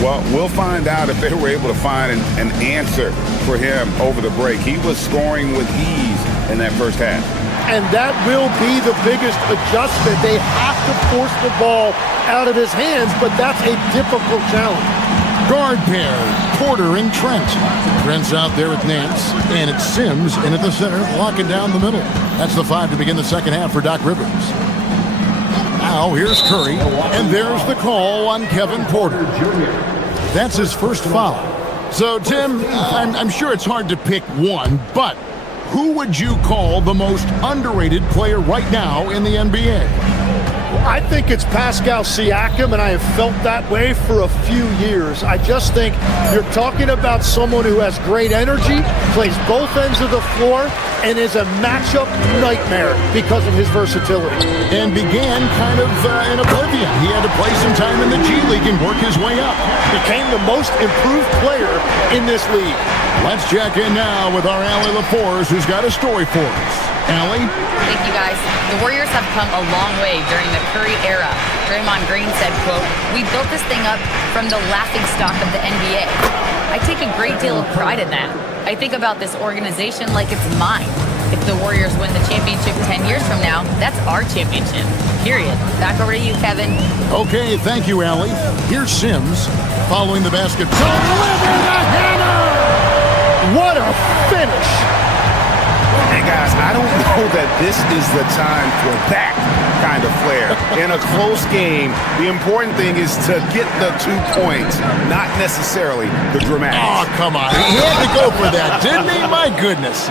Well, we'll find out if they were able to find an answer for him over the break. He was scoring with ease in that first half. And that will be the biggest adjustment. They have to force the ball out of his hands, but that's a difficult challenge. Guard pair, Porter and Trent. Trent's out there with Nance, and it's Sims in at the center, locking down the middle. That's the 5 to begin the second half for Doc Rivers. Now here's Curry, and there's the call on Kevin Porter. That's his first foul. So, Tim, I'm sure it's hard to pick one, but who would you call the most underrated player right now in the NBA? I think it's Pascal Siakam, and I have felt that way for a few years. I just think you're talking about someone who has great energy, plays both ends of the floor, and is a matchup nightmare because of his versatility. And began kind of in oblivion. He had to play some time in the G League and work his way up. Became the most improved player in this league. Let's check in now with our Allie LaForce, who's got a story for us. Allie? Thank you, guys. The Warriors have come a long way during the Curry era. Draymond Green said, quote, "We built this thing up from the laughingstock of the NBA." I take a great deal of pride in that. I think about this organization like it's mine. If the Warriors win the championship 10 years from now, that's our championship. Period. Back over to you, Kevin. Okay, thank you, Allie. Here's Sims following the basket. Deliver the hammer! What a finish! And guys, I don't know that this is the time for that kind of flair. In a close game, the important thing is to get the 2 points, not necessarily the dramatics. Oh, come on. He had to go for that, didn't he? My goodness.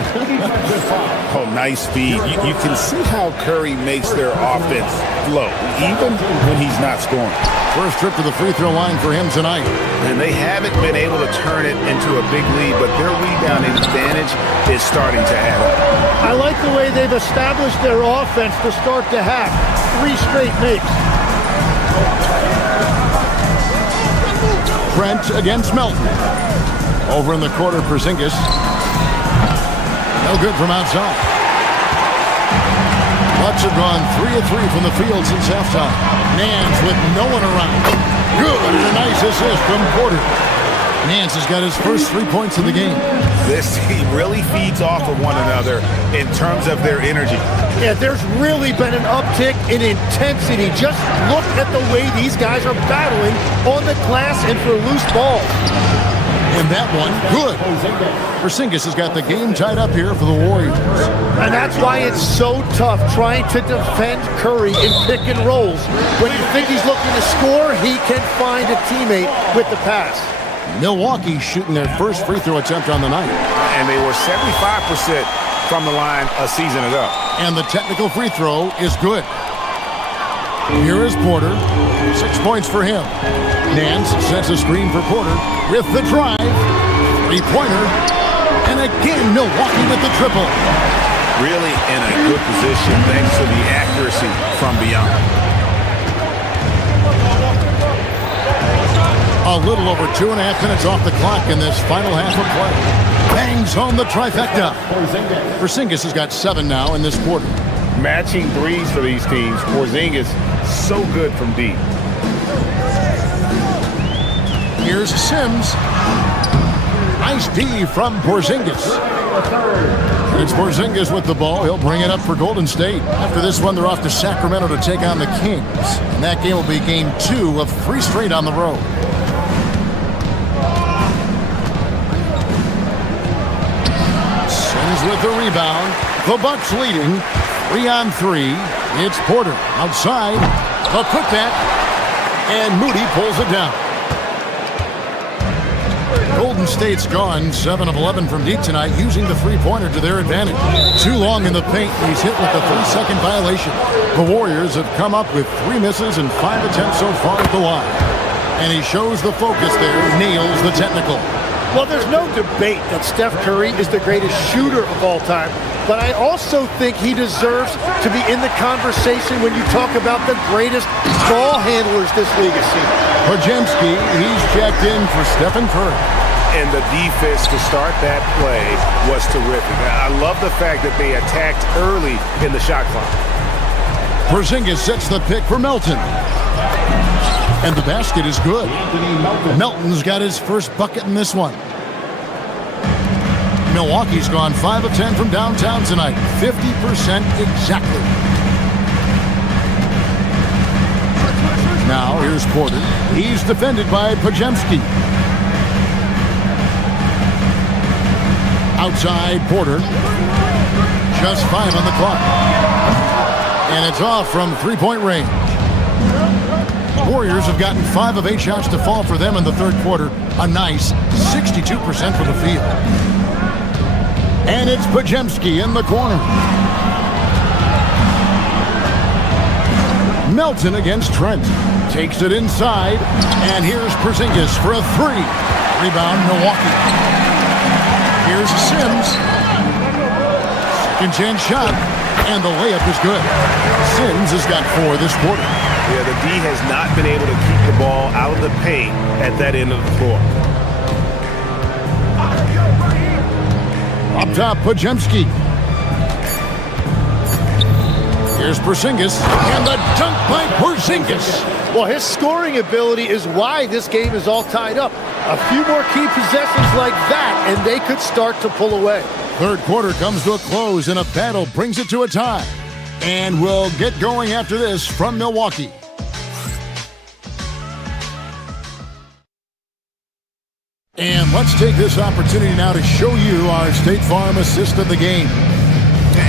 Oh, nice feed. You can see how Curry makes their offense flow, even when he's not scoring. First trip to the free throw line for him tonight. And they haven't been able to turn it into a big lead, but their rebounding advantage is starting to add up. I like the way they've established their offense to start the half. 3 straight makes. Trent against Melton. Over in the corner, Porzingis. No good from outside. Bucks have gone 3 of 3 from the field since halftime. Nance with no one around. Good, and a nice assist from Porter. Nance has got his first 3 points of the game. This team really feeds off of one another in terms of their energy. Yeah, there's really been an uptick in intensity. Just look at the way these guys are battling on the glass and for loose balls. And that one, good. Porzingis has got the game tied up here for the Warriors. And that's why it's so tough trying to defend Curry in pick and rolls. When you think he's looking to score, he can find a teammate with the pass. Milwaukee shooting their first free throw attempt on the night. And they were 75% from the line a season ago. And the technical free throw is good. Here is Porter. 6 points for him. Nance sets a screen for Porter with the drive. 3-pointer. And again, Milwaukee with the triple. Really in a good position thanks to the accuracy from beyond. A little over 2.5 minutes off the clock in this final half of play. Bangs home the trifecta. Porzingis has got 7 now in this quarter. Matching threes for these teams. Porzingis so good from deep. Here's Sims. Nice D from Porzingis. It's Porzingis with the ball. He'll bring it up for Golden State. After this one, they're off to Sacramento to take on the Kings. And that game will be game 2 of 3 straight on the road. Sims with the rebound. The Bucks leading 3-on-3. It's Porter outside. A putback. And Moody pulls it down. Golden State's gone 7 of 11 from deep tonight, using the 3-pointer to their advantage. Too long in the paint. He's hit with the 3-second violation. The Warriors have come up with 3 misses and 5 attempts so far at the line. And he shows the focus there, nails the technical. Well, there's no debate that Steph Curry is the greatest shooter of all time, but I also think he deserves to be in the conversation when you talk about the greatest ball handlers this league has seen. Podziemski, he's checked in for Stephen Curry. And the defense to start that play was terrific. I love the fact that they attacked early in the shot clock. Porzingis sets the pick for Melton. And the basket is good. Melton's got his first bucket in this one. Milwaukee's gone 5 of 10 from downtown tonight. 50% exactly. Now here's Porter. He's defended by Podziemski. Outside Porter. Just 5 on the clock. And it's off from three-point range. Warriors have gotten 5 of 8 shots to fall for them in the third quarter. A nice 62% for the field. And it's Podziemski in the corner. Melton against Trent. Takes it inside. And here's Porzingis for a 3. Rebound Milwaukee. Here's Sims. Second chance shot. And the layup is good. Sims has got 4 this quarter. Yeah, the D has not been able to keep the ball out of the paint at that end of the floor. Up top, Podziemski. Here's Porzingis. And the dunk by Porzingis. Well, his scoring ability is why this game is all tied up. A few more key possessions like that, and they could start to pull away. Third quarter comes to a close, and a battle brings it to a tie. And we'll get going after this from Milwaukee. And let's take this opportunity now to show you our State Farm assist of the game.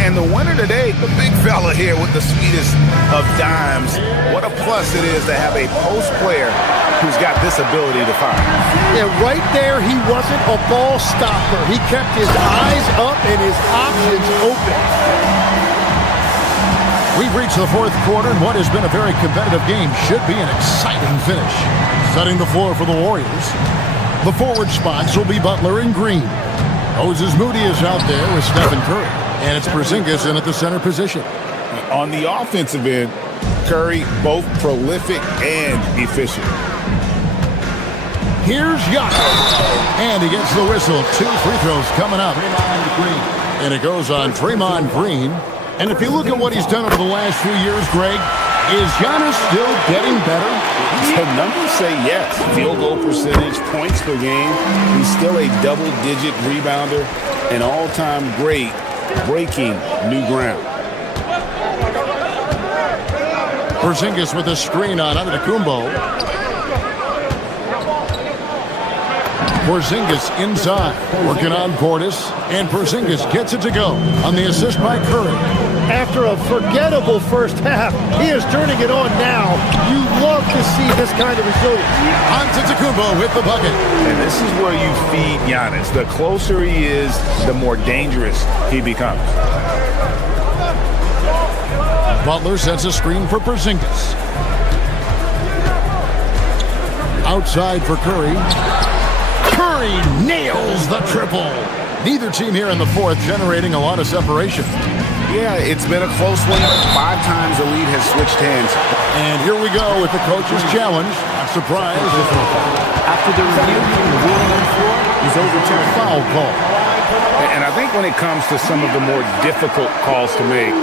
And the winner today, the big fella here with the sweetest of dimes. What a plus it is to have a post player who's got this ability to fire. Yeah, right there, he wasn't a ball stopper. He kept his eyes up and his options open. We've reached the fourth quarter, and what has been a very competitive game should be an exciting finish. Setting the floor for the Warriors. The forward spots will be Butler and Green. Moses Moody is out there with Stephen Curry. And it's Porzingis in at the center position. On the offensive end, Curry both prolific and efficient. Here's Giannis. And he gets the whistle. 2 free throws coming up. And it goes on Draymond Green. And if you look at what he's done over the last few years, Greg, is Giannis still getting better? The numbers say yes. Field goal percentage, points per game. He's still a double-digit rebounder, an all-time great, breaking new ground. Porzingis with a screen on Antetokounmpo. Porzingis inside, working on Portis, and Porzingis gets it to go on the assist by Curry. After a forgettable first half, he is turning it on now. You love to see this kind of resilience. Antetokounmpo with the bucket. And this is where you feed Giannis. The closer he is, the more dangerous he becomes. Butler sets a screen for Porzingis. Outside for Curry. Curry nails the triple. Neither team here in the fourth generating a lot of separation. Yeah, it's been a close one. 5 times the lead has switched hands. And here we go with the coach's challenge. Not surprised. After the review, the ruling on the floor is overturned. Foul call. And I think when it comes to some of the more difficult calls to make,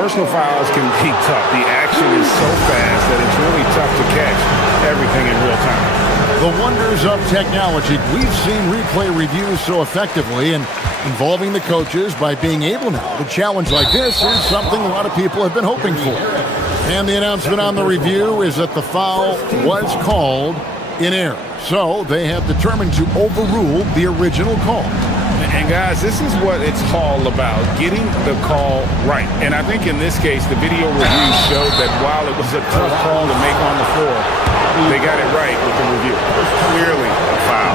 personal fouls can be tough. The action is so fast that it's really tough to catch everything in real time. The wonders of technology. We've seen replay reviews so effectively and involving the coaches by being able now to challenge like this is something a lot of people have been hoping for. And the announcement on the review is that the foul was called in error. So they have determined to overrule the original call. And guys, this is what it's all about, getting the call right. And I think in this case, the video review showed that while it was a tough call to make on the floor, they got it right with the review. Clearly a foul.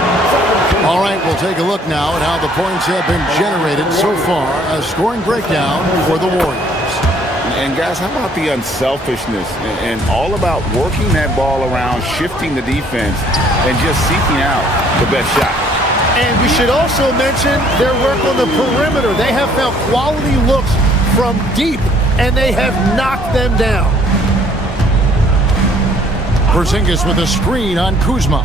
All right, we'll take a look now at how the points have been generated so far. A scoring breakdown for the Warriors. And guys, how about the unselfishness and all about working that ball around, shifting the defense, and just seeking out the best shot? And we should also mention their work on the perimeter. They have found quality looks from deep, and they have knocked them down. Porzingis with a screen on Kuzma.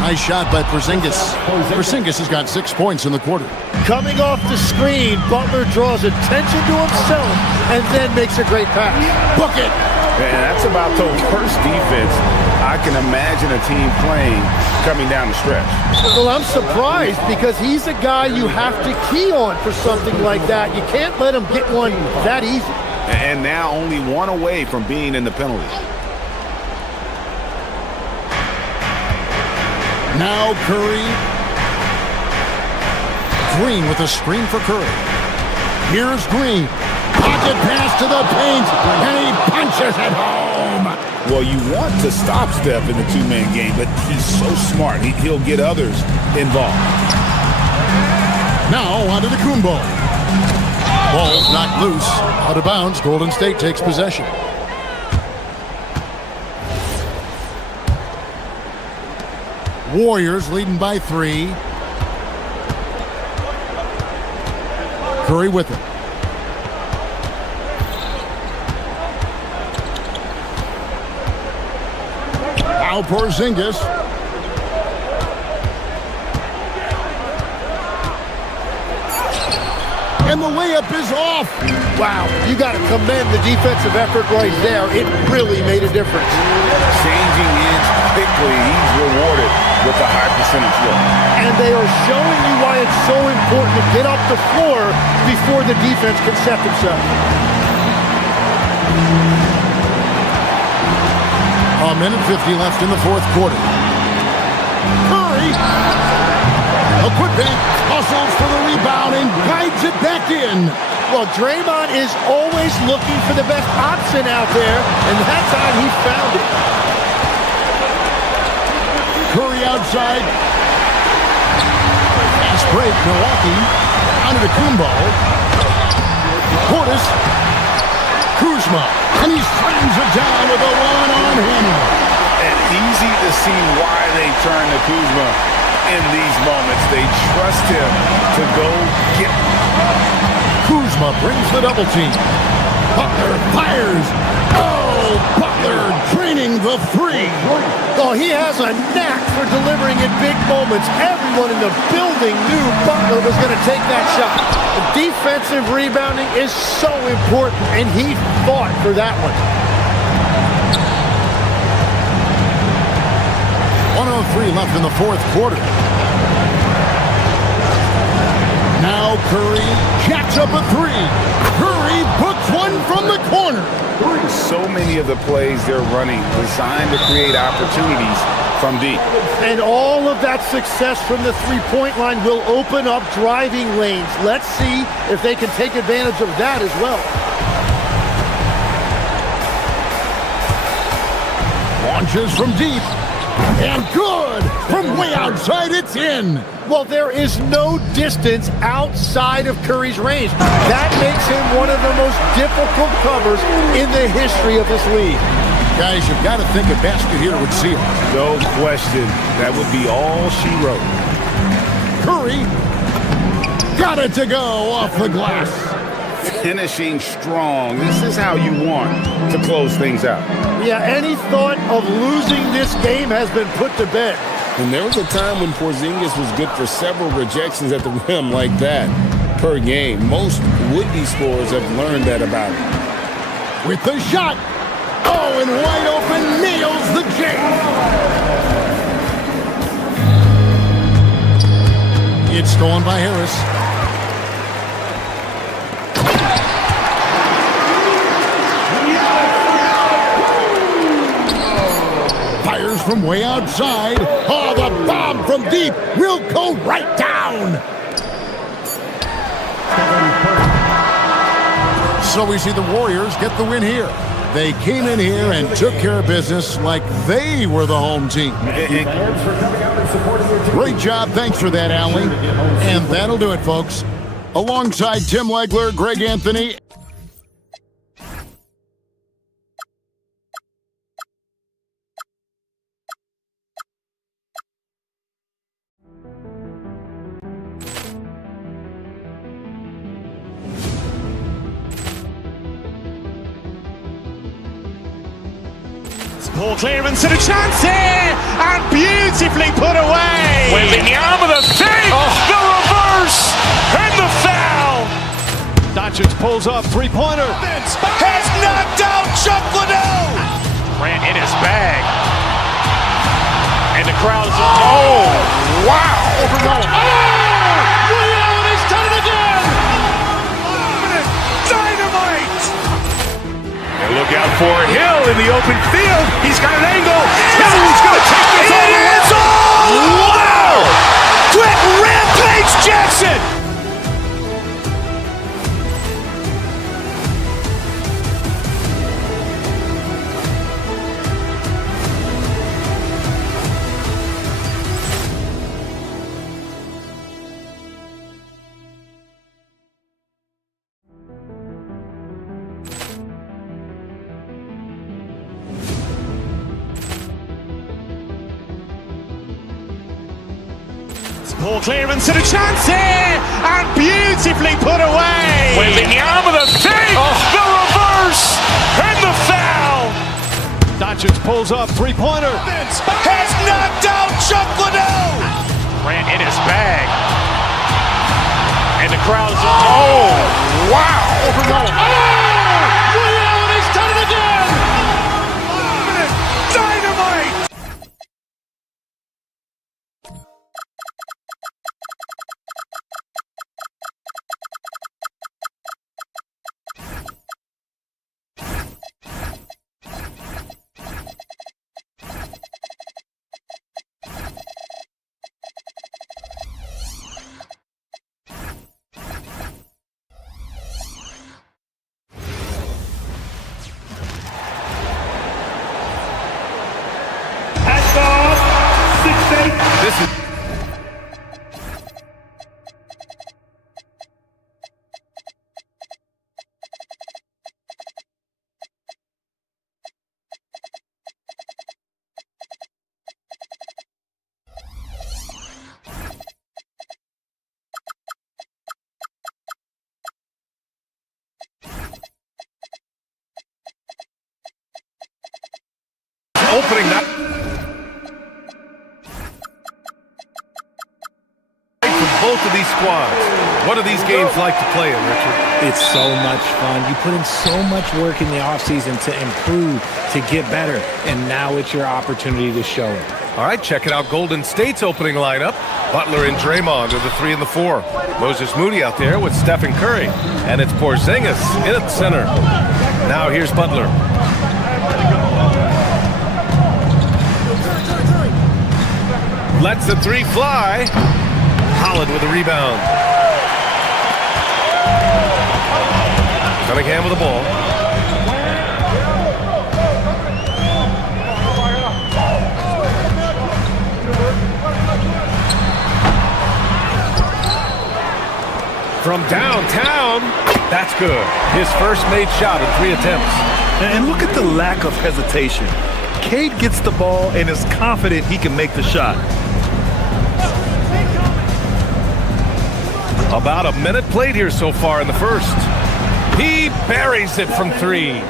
Nice shot by Porzingis. Porzingis has got 6 points in the quarter. Coming off the screen, Butler draws attention to himself and then makes a great pass. Book it! And that's about the worst defense I can imagine a team playing coming down the stretch. Well, I'm surprised because he's a guy you have to key on for something like that. You can't let him get one that easy. And now only one away from being in the penalty. Now Curry. Green with a screen for Curry. Here's Green. Pocket pass to the paint, and he punches it home. Well, you want to stop Steph in the two-man game, but he's so smart. He'll get others involved. Now onto the Kumbo. Ball's knocked loose. Out of bounds. Golden State takes possession. Warriors leading by 3. Curry with it. Now Porzingis. And the layup is off. Wow, you got to commend the defensive effort right there. It really made a difference. Changing ends quickly, he's rewarded with a high percentage look. And they are showing you why it's so important to get off the floor before the defense can set themselves. A minute 50 left in the fourth quarter. Curry. A quick pick. Hustles for the rebound and guides it back in. Well, Draymond is always looking for the best option out there, and that time he found it. Curry outside. Fast break, Milwaukee. Onto the Kumbo. Portis. Kuzma. And he slams it down with a one-on hammer. And easy to see why they turn to Kuzma in these moments. They trust him to go get. Kuzma brings the double team. Butler fires. Oh, Butler draining the 3. Oh, he has a knack for delivering in big moments. Everyone in the building knew Butler was going to take that shot. The defensive rebounding is so important, and he fought for that one. 1:03 left in the fourth quarter. Now Curry jacks up a 3. Curry puts one from the corner. So many of the plays they're running designed to create opportunities from deep. And all of that success from the three-point line will open up driving lanes. Let's see if they can take advantage of that as well. Launches from deep. And good! From way outside, it's in! Well, there is no distance outside of Curry's range. That makes him one of the most difficult covers in the history of this league. Guys, you've got to think a basket here would seal it. No question. That would be all she wrote. Curry got it to go off the glass. Finishing strong. This is how you want to close things out. Yeah, any thought of losing this game has been put to bed. And there was a time when Porzingis was good for several rejections at the rim like that per game. Most would-be scorers have learned that about him. With the shot. Oh, and wide open, nails the J. It's stolen by Harris. Fires from way outside. Oh, the bomb from deep will go right down. So we see the Warriors get the win here. They came in here and took care of business like they were the home team. Great job. Thanks for that, Allie. And that'll do it, folks. Alongside Tim Legler, Greg Anthony, Ball clearance and a chance here, and beautifully put away. Wembanyama the save, the reverse, and the foul. Doncic pulls up, three-pointer. Has knocked out Chuck Liddell. Grant in his bag. And the crowd is, oh, wow. Liddell has done it again. Dynamite. And look out for Hill in the open field. He's got an angle. Hill's going to take this all the way. It's all! Wow! Quick rampage Jackson. Ball clearance and a chance here, and beautifully put away. Wembanyama the save, the reverse, and the foul. Doncic pulls up, three-pointer. Has knocked out Chuck Liddell. Grant in his bag. And the crowd is, oh, wow. Liddell has done it again. Dynamite. This is opening that. Both of these squads. What are these games like to play in, Richard? It's so much fun. You put in so much work in the offseason to improve, to get better, and now it's your opportunity to show it. All right, check it out. Golden State's opening lineup. Butler and Draymond are the 3 and the 4. Moses Moody out there with Stephen Curry. And it's Porzingis in at center. Now here's Butler. Lets the 3 fly. Holland with a rebound. Cunningham with the ball. From downtown, that's good. His first made shot in 3 attempts. And look at the lack of hesitation. Cade gets the ball and is confident he can make the shot. About a minute played here so far in the first. He buries it from 3.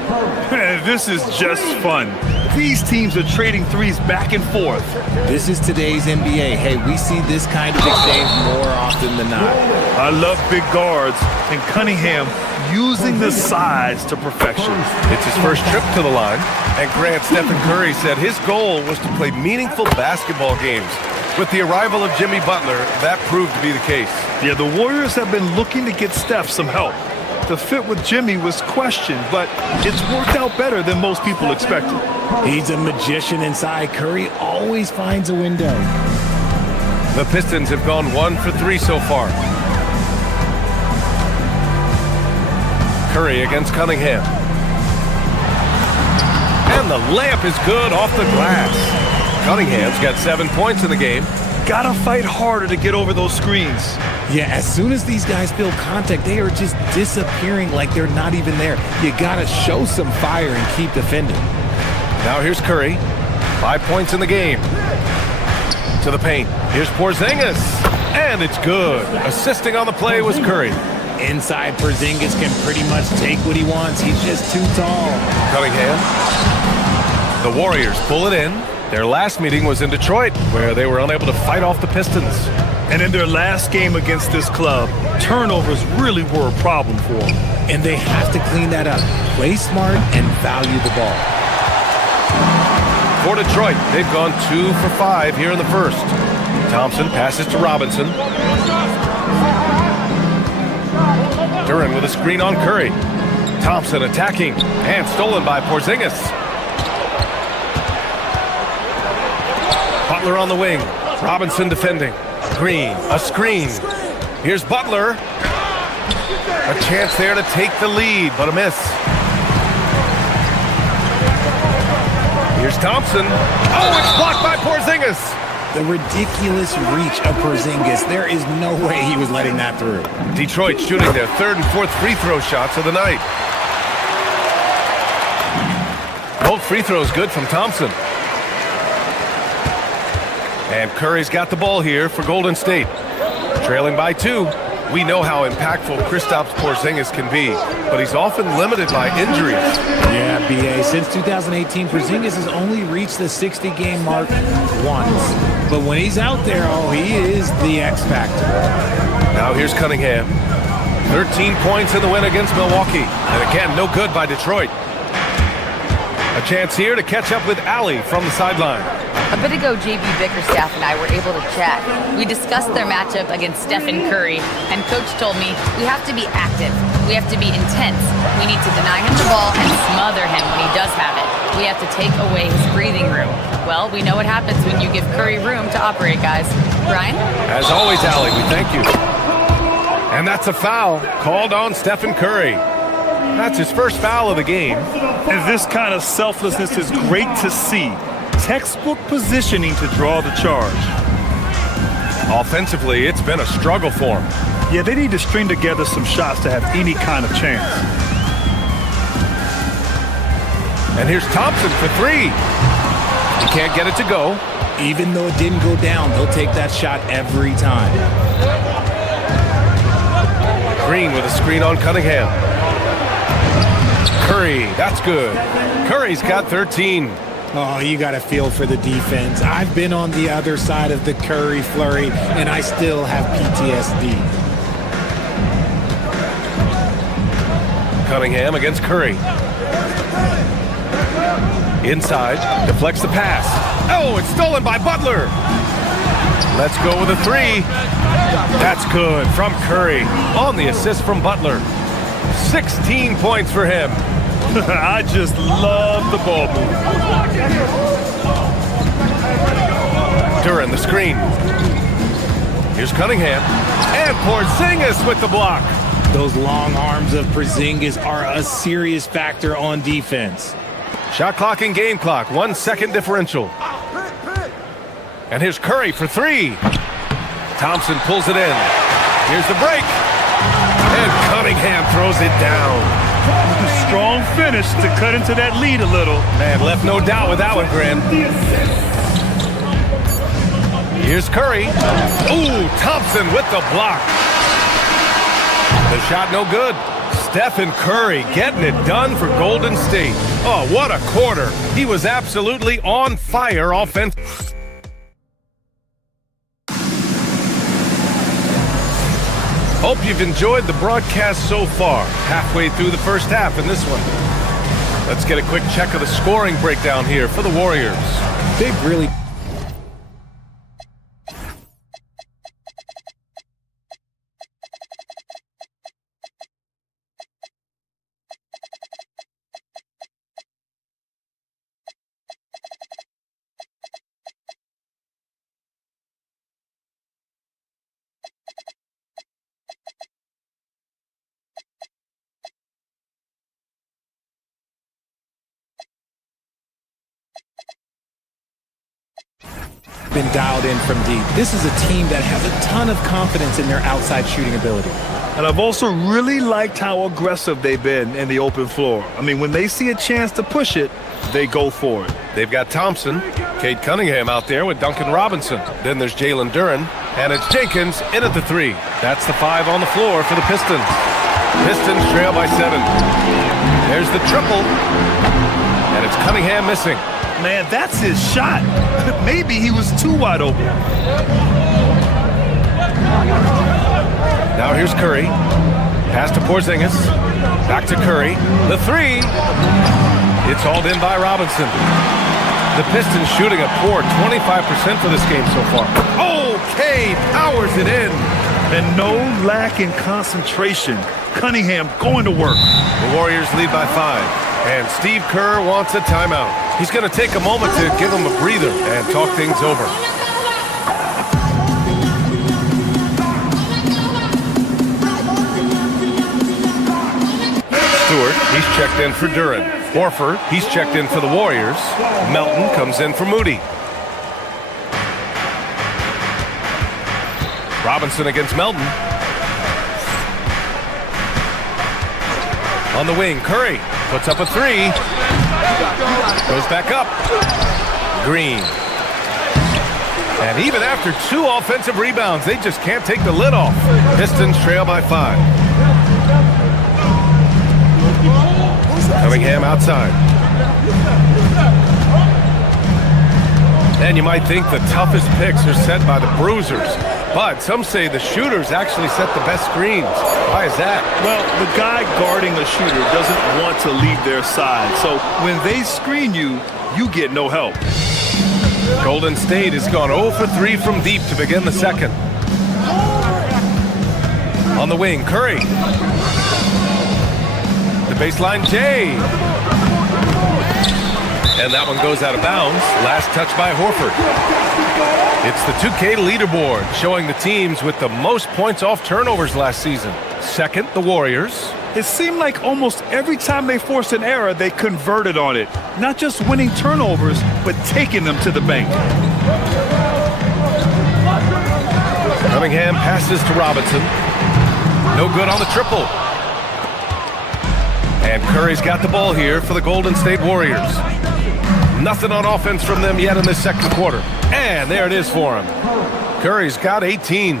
This is just fun. These teams are trading threes back and forth. This is today's NBA. Hey, we see this kind of exchange more often than not. I love big guards, and Cunningham using the size to perfection. It's his first trip to the line, and Grant Stephen Curry said his goal was to play meaningful basketball games. With the arrival of Jimmy Butler, that proved to be the case. Yeah, the Warriors have been looking to get Steph some help. The fit with Jimmy was questioned, but it's worked out better than most people expected. He's a magician inside. Curry always finds a window. The Pistons have gone 1 for 3 so far. Curry against Cunningham. And the layup is good off the glass. Cunningham's got 7 points in the game. Gotta fight harder to get over those screens. Yeah, as soon as these guys feel contact, they are just disappearing like they're not even there. You gotta show some fire and keep defending. Now here's Curry. 5 points in the game. To the paint. Here's Porzingis. And it's good. Assisting on the play was Curry. Inside, Porzingis can pretty much take what he wants. He's just too tall. Cunningham. The Warriors pull it in. Their last meeting was in Detroit, where they were unable to fight off the Pistons. And in their last game against this club, turnovers really were a problem for them. And they have to clean that up. Play smart and value the ball. For Detroit, they've gone 2 for 5 here in the first. Thompson passes to Robinson. Duren with a screen on Curry. Thompson attacking and stolen by Porzingis. Butler on the wing. Robinson defending. Green, a screen. Here's Butler. A chance there to take the lead, but a miss. Here's Thompson. Oh, it's blocked by Porzingis. The ridiculous reach of Porzingis. There is no way he was letting that through. Detroit shooting their third and fourth free throw shots of the night. Both free throws good from Thompson. And Curry's got the ball here for Golden State. Trailing by 2. We know how impactful Kristaps Porzingis can be, but he's often limited by injuries. Yeah, B.A. Since 2018, Porzingis has only reached the 60-game mark once. But when he's out there, oh, he is the X factor. Now here's Cunningham. 13 points in the win against Milwaukee. And again, no good by Detroit. A chance here to catch up with Allie from the sideline. A bit ago, J.B. Bickerstaff and I were able to chat. We discussed their matchup against Stephen Curry, and Coach told me we have to be active. We have to be intense. We need to deny him the ball and smother him when he does have it. We have to take away his breathing room. Well, we know what happens when you give Curry room to operate, guys. Brian? As always, Allie, we thank you. And that's a foul called on Stephen Curry. That's his first foul of the game. And this kind of selflessness is great to see. Textbook positioning to draw the charge. Offensively, it's been a struggle for him. Yeah, they need to string together some shots to have any kind of chance. And here's Thompson for 3. He can't get it to go. Even though it didn't go down, they'll take that shot every time. Green with a screen on Cunningham. Curry, that's good. Curry's got 13. Oh, you got to feel for the defense. I've been on the other side of the Curry flurry, and I still have PTSD. Cunningham against Curry. Inside, deflects the pass. Oh, it's stolen by Butler. Let's go with a 3. That's good from Curry on the assist from Butler. 16 points for him. I just love the ball move. Duren the screen. Here's Cunningham. And Porzingis with the block. Those long arms of Porzingis are a serious factor on defense. Shot clock and game clock. 1 second differential. And here's Curry for 3. Thompson pulls it in. Here's the break. And Cunningham throws it down. Strong finish to cut into that lead a little. Man, left no doubt with that one, Gran. Here's Curry. Ooh, Thompson with the block. The shot no good. Stephen Curry getting it done for Golden State. Oh, what a quarter. He was absolutely on fire offensively. Hope you've enjoyed the broadcast so far. Halfway through the first half in this one. Let's get a quick check of the scoring breakdown here for the Warriors. They've really... been dialed in from deep. This is a team that has a ton of confidence in their outside shooting ability. And I've also really liked how aggressive they've been in the open floor. I mean, when they see a chance to push it, they go for it. They've got Thompson, Cade Cunningham out there with Duncan Robinson. Then there's Jalen Duren, and it's Jenkins in at the 3. That's the 5 on the floor for the Pistons. Pistons trail by 7. There's the triple, and it's Cunningham missing. Man, that's his shot. Maybe he was too wide open. Now here's Curry. Pass to Porzingis. Back to Curry. The three. It's hauled in by Robinson. The Pistons shooting a poor 25% for this game so far. Okay, powers it in. And no lack in concentration. Cunningham going to work. The Warriors lead by 5. And Steve Kerr wants a timeout. He's going to take a moment to give them a breather and talk things over. Stewart, he's checked in for Duren. Horford, he's checked in for the Warriors. Melton comes in for Moody. Robinson against Melton. On the wing, Curry puts up a three. Goes back up. Green. And even after 2 offensive rebounds, they just can't take the lid off. Pistons trail by 5. Cunningham outside. And you might think the toughest picks are set by the bruisers, but some say the shooters actually set the best screens. Why is that? Well, the guy guarding a shooter doesn't want to leave their side, so when they screen you, you get no help. Golden State has gone 0 for 3 from deep to begin the second. On the wing, Curry. The baseline, Jay. And that one goes out of bounds. Last touch by Horford. It's the 2K leaderboard showing the teams with the most points off turnovers last season. Second, the Warriors. It seemed like almost every time they forced an error, they converted on it. Not just winning turnovers, but taking them to the bank. Cunningham passes to Robinson. No good on the triple. And Curry's got the ball here for the Golden State Warriors. Nothing on offense from them yet in this second quarter. And there it is for him. Curry's got 18.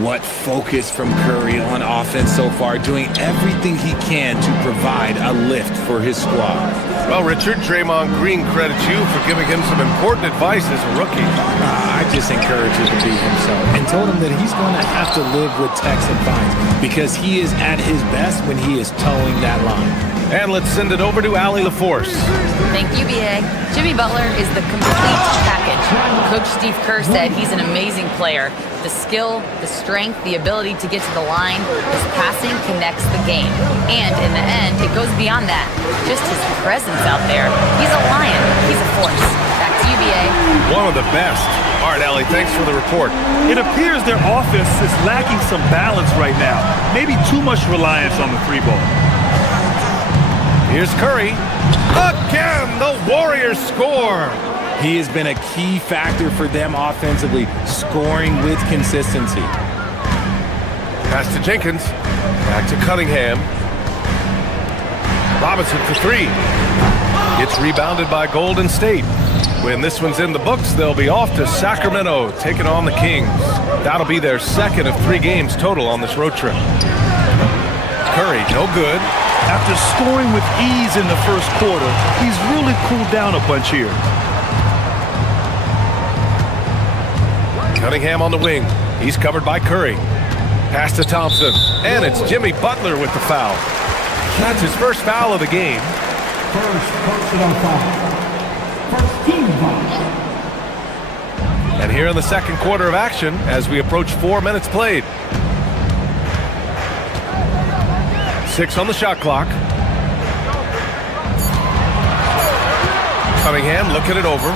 What focus from Curry on offense so far, doing everything he can to provide a lift for his squad. Well, Richard, Draymond Green credits you for giving him some important advice as a rookie. I just encouraged him to be himself and told him that he's going to have to live with Tech's advice because he is at his best when he is towing that line. And let's send it over to Allie LaForce. Thank you, BA. Jimmy Butler is the complete package. Coach Steve Kerr said he's an amazing player. The skill, the strength, the ability to get to the line, his passing connects the game. And in the end, it goes beyond that. Just his presence out there. He's a lion. He's a force. Back to you, BA. One of the best. All right, Allie, thanks for the report. It appears their offense is lacking some balance right now. Maybe too much reliance on the three ball. Here's Curry. Again, the Warriors score. He has been a key factor for them offensively, scoring with consistency. Pass to Jenkins. Back to Cunningham. Robinson for 3. It's rebounded by Golden State. When this one's in the books, they'll be off to Sacramento, taking on the Kings. That'll be their second of 3 games total on this road trip. Curry, no good. After scoring with ease in the first quarter, he's really cooled down a bunch here. Cunningham on the wing. He's covered by Curry. Pass to Thompson. And it's Jimmy Butler with the foul. That's his first foul of the game. First personal foul. First team foul. And here in the second quarter of action as we approach 4 minutes played. 6 on the shot clock. Cunningham looking it over.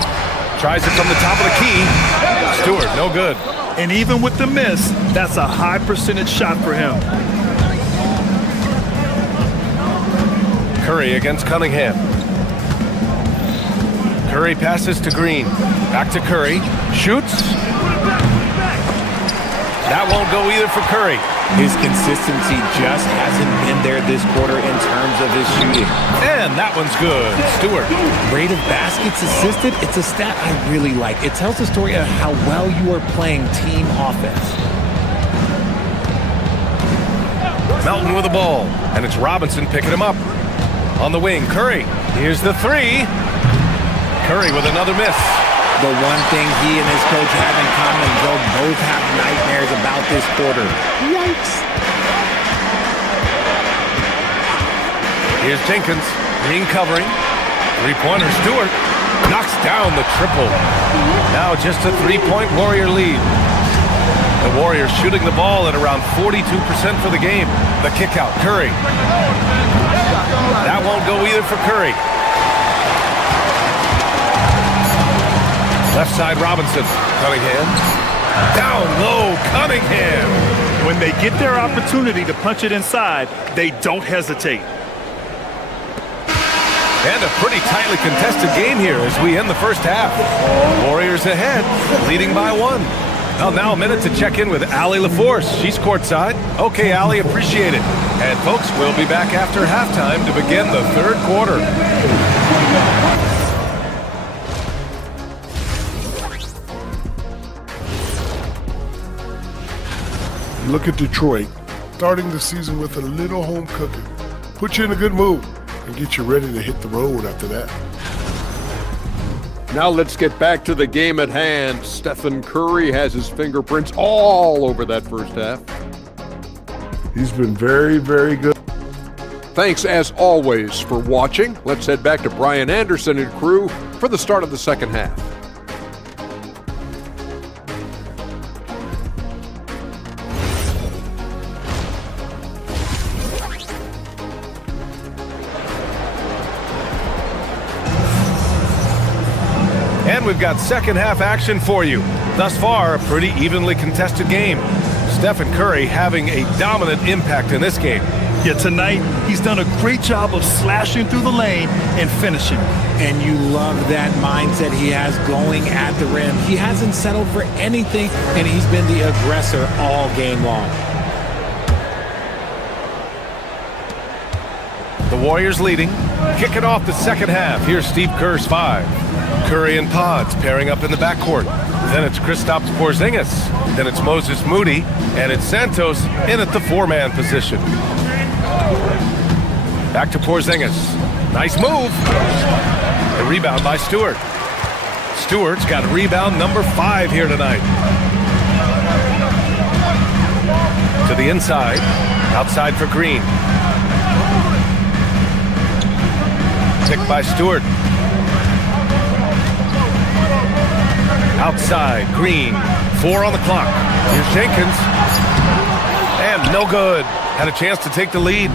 Tries it from the top of the key. Stewart, no good. And even with the miss, that's a high percentage shot for him. Curry against Cunningham. Curry passes to Green. Back to Curry. Shoots. That won't go either for Curry. His consistency just hasn't been there this quarter in terms of his shooting. And that one's good. Stewart. Rate of baskets assisted, it's a stat I really like. It tells the story of how well you are playing team offense. Melton with the ball. And it's Robinson picking him up. On the wing, Curry. Here's the 3. Curry with another miss. The one thing he and his coach have in common, they'll both have nightmares about this quarter. Yikes. Here's Jenkins. Green covering. Three-pointer. Stewart knocks down the triple. Now just a three-point Warrior lead. The Warriors shooting the ball at around 42% for the game. The kick out. Curry. That won't go either for Curry. Left side, Robinson. Cunningham. Down low, Cunningham. When they get their opportunity to punch it inside, they don't hesitate. And a pretty tightly contested game here as we end the first half. Warriors ahead, leading by 1. Well, now a minute to check in with Allie LaForce. She's courtside. Okay, Allie, appreciate it. And folks, we'll be back after halftime to begin the third quarter. Look at Detroit, starting the season with a little home cooking. Put you in a good mood and get you ready to hit the road after that. Now let's get back to the game at hand. Stephen Curry has his fingerprints all over that first half. He's been very, very good. Thanks as always for watching. Let's head back to Brian Anderson and crew for the start of the second half. And we've got second half action for you. Thus far, a pretty evenly contested game. Stephen Curry having a dominant impact in this game. Yeah, tonight, he's done a great job of slashing through the lane and finishing. And you love that mindset he has going at the rim. He hasn't settled for anything, and he's been the aggressor all game long. The Warriors leading. Kicking off the second half. Here's Steve Kerr's 5. Curry and Pods pairing up in the backcourt. Then it's Kristaps Porzingis. Then it's Moses Moody. And it's Santos in at the 4-man position. Back to Porzingis. Nice move. The rebound by Stewart. Stewart's got rebound number 5 here tonight. To the inside. Outside for Green. Picked by Stewart. Outside, Green. 4 on the clock. Here's Jenkins. And no good. Had a chance to take the lead.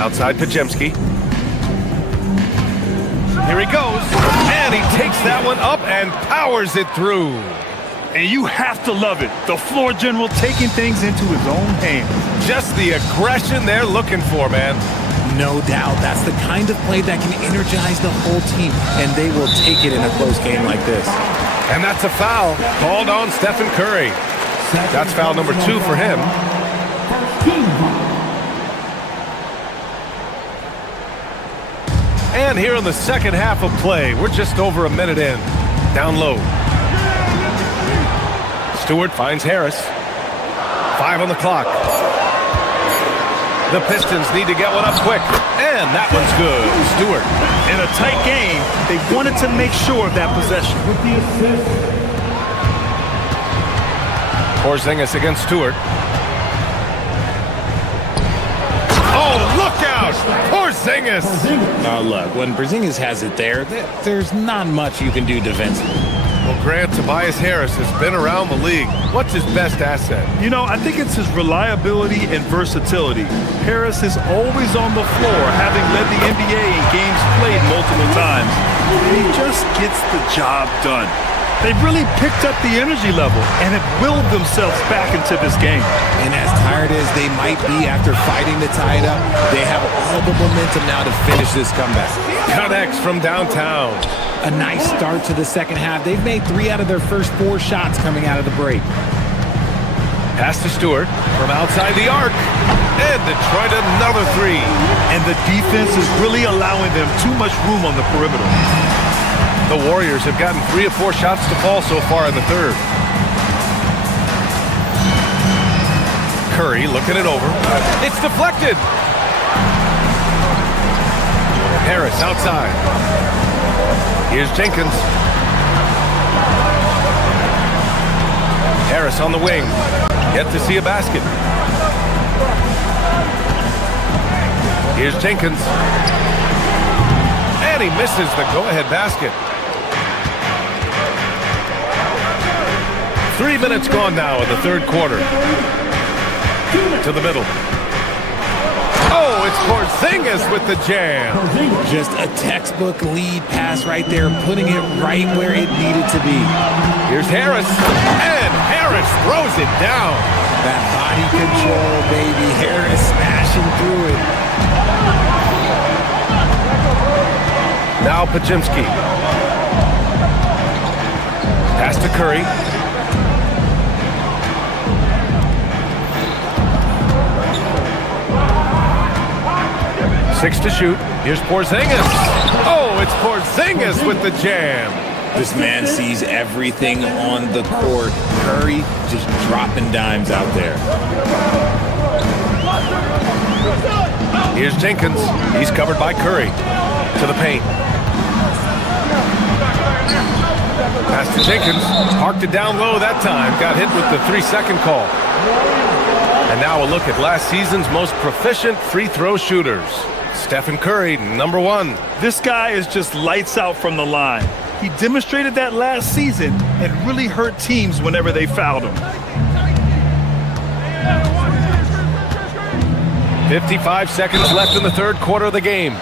Outside, Pajemski. Here he goes. And he takes that one up and powers it through. And you have to love it. The floor general taking things into his own hands. Just the aggression they're looking for, man. No doubt. That's the kind of play that can energize the whole team, and they will take it in a close game like this. And that's a foul called on Stephen Curry. That's foul number 2 for him. And here in the second half of play, we're just over a minute in. Down low. Stewart finds Harris. 5 on the clock. The Pistons need to get one up quick. And that one's good. Stewart. In a tight game, they wanted to make sure of that possession. With the assist. Porzingis against Stewart. Oh, look out! Porzingis! Now look, when Porzingis has it there's not much you can do defensively. Well, Grant, Tobias Harris has been around the league. What's his best asset? You know, I think it's his reliability and versatility. Harris is always on the floor, having led the NBA in games played multiple times. He just gets the job done. They've really picked up the energy level and have willed themselves back into this game. And as tired as they might be after fighting to tie it up, they have all the momentum now to finish this comeback. Connects from downtown. A nice start to the second half. They've made 3 out of their first 4 shots coming out of the break. Pass to Stewart from outside the arc. And Detroit another 3. And the defense is really allowing them too much room on the perimeter. The Warriors have gotten 3 of 4 shots to fall so far in the third. Curry looking it over. It's deflected. Harris outside. Here's Jenkins. Harris on the wing. Yet to see a basket. Here's Jenkins. And he misses the go-ahead basket. 3 minutes gone now in the third quarter. To the middle. Oh, it's Porzingis with the jam. Just a textbook lead pass right there, putting it right where it needed to be. Here's Harris, and Harris throws it down. That body control, baby. Harris smashing through it. Now Pachimski. Pass to Curry. Six to shoot. Here's Porzingis. Oh, it's Porzingis with the jam. This man sees everything on the court. Curry just dropping dimes out there. Here's Jenkins. He's covered by Curry. To the paint. Pass to Jenkins. Parked it down low that time. Got hit with the 3-second call. And now a look at last season's most proficient free throw shooters. Stephen Curry, number one. This guy is just lights out from the line. He demonstrated that last season and really hurt teams whenever they fouled him. 55 seconds left in the third quarter of the game.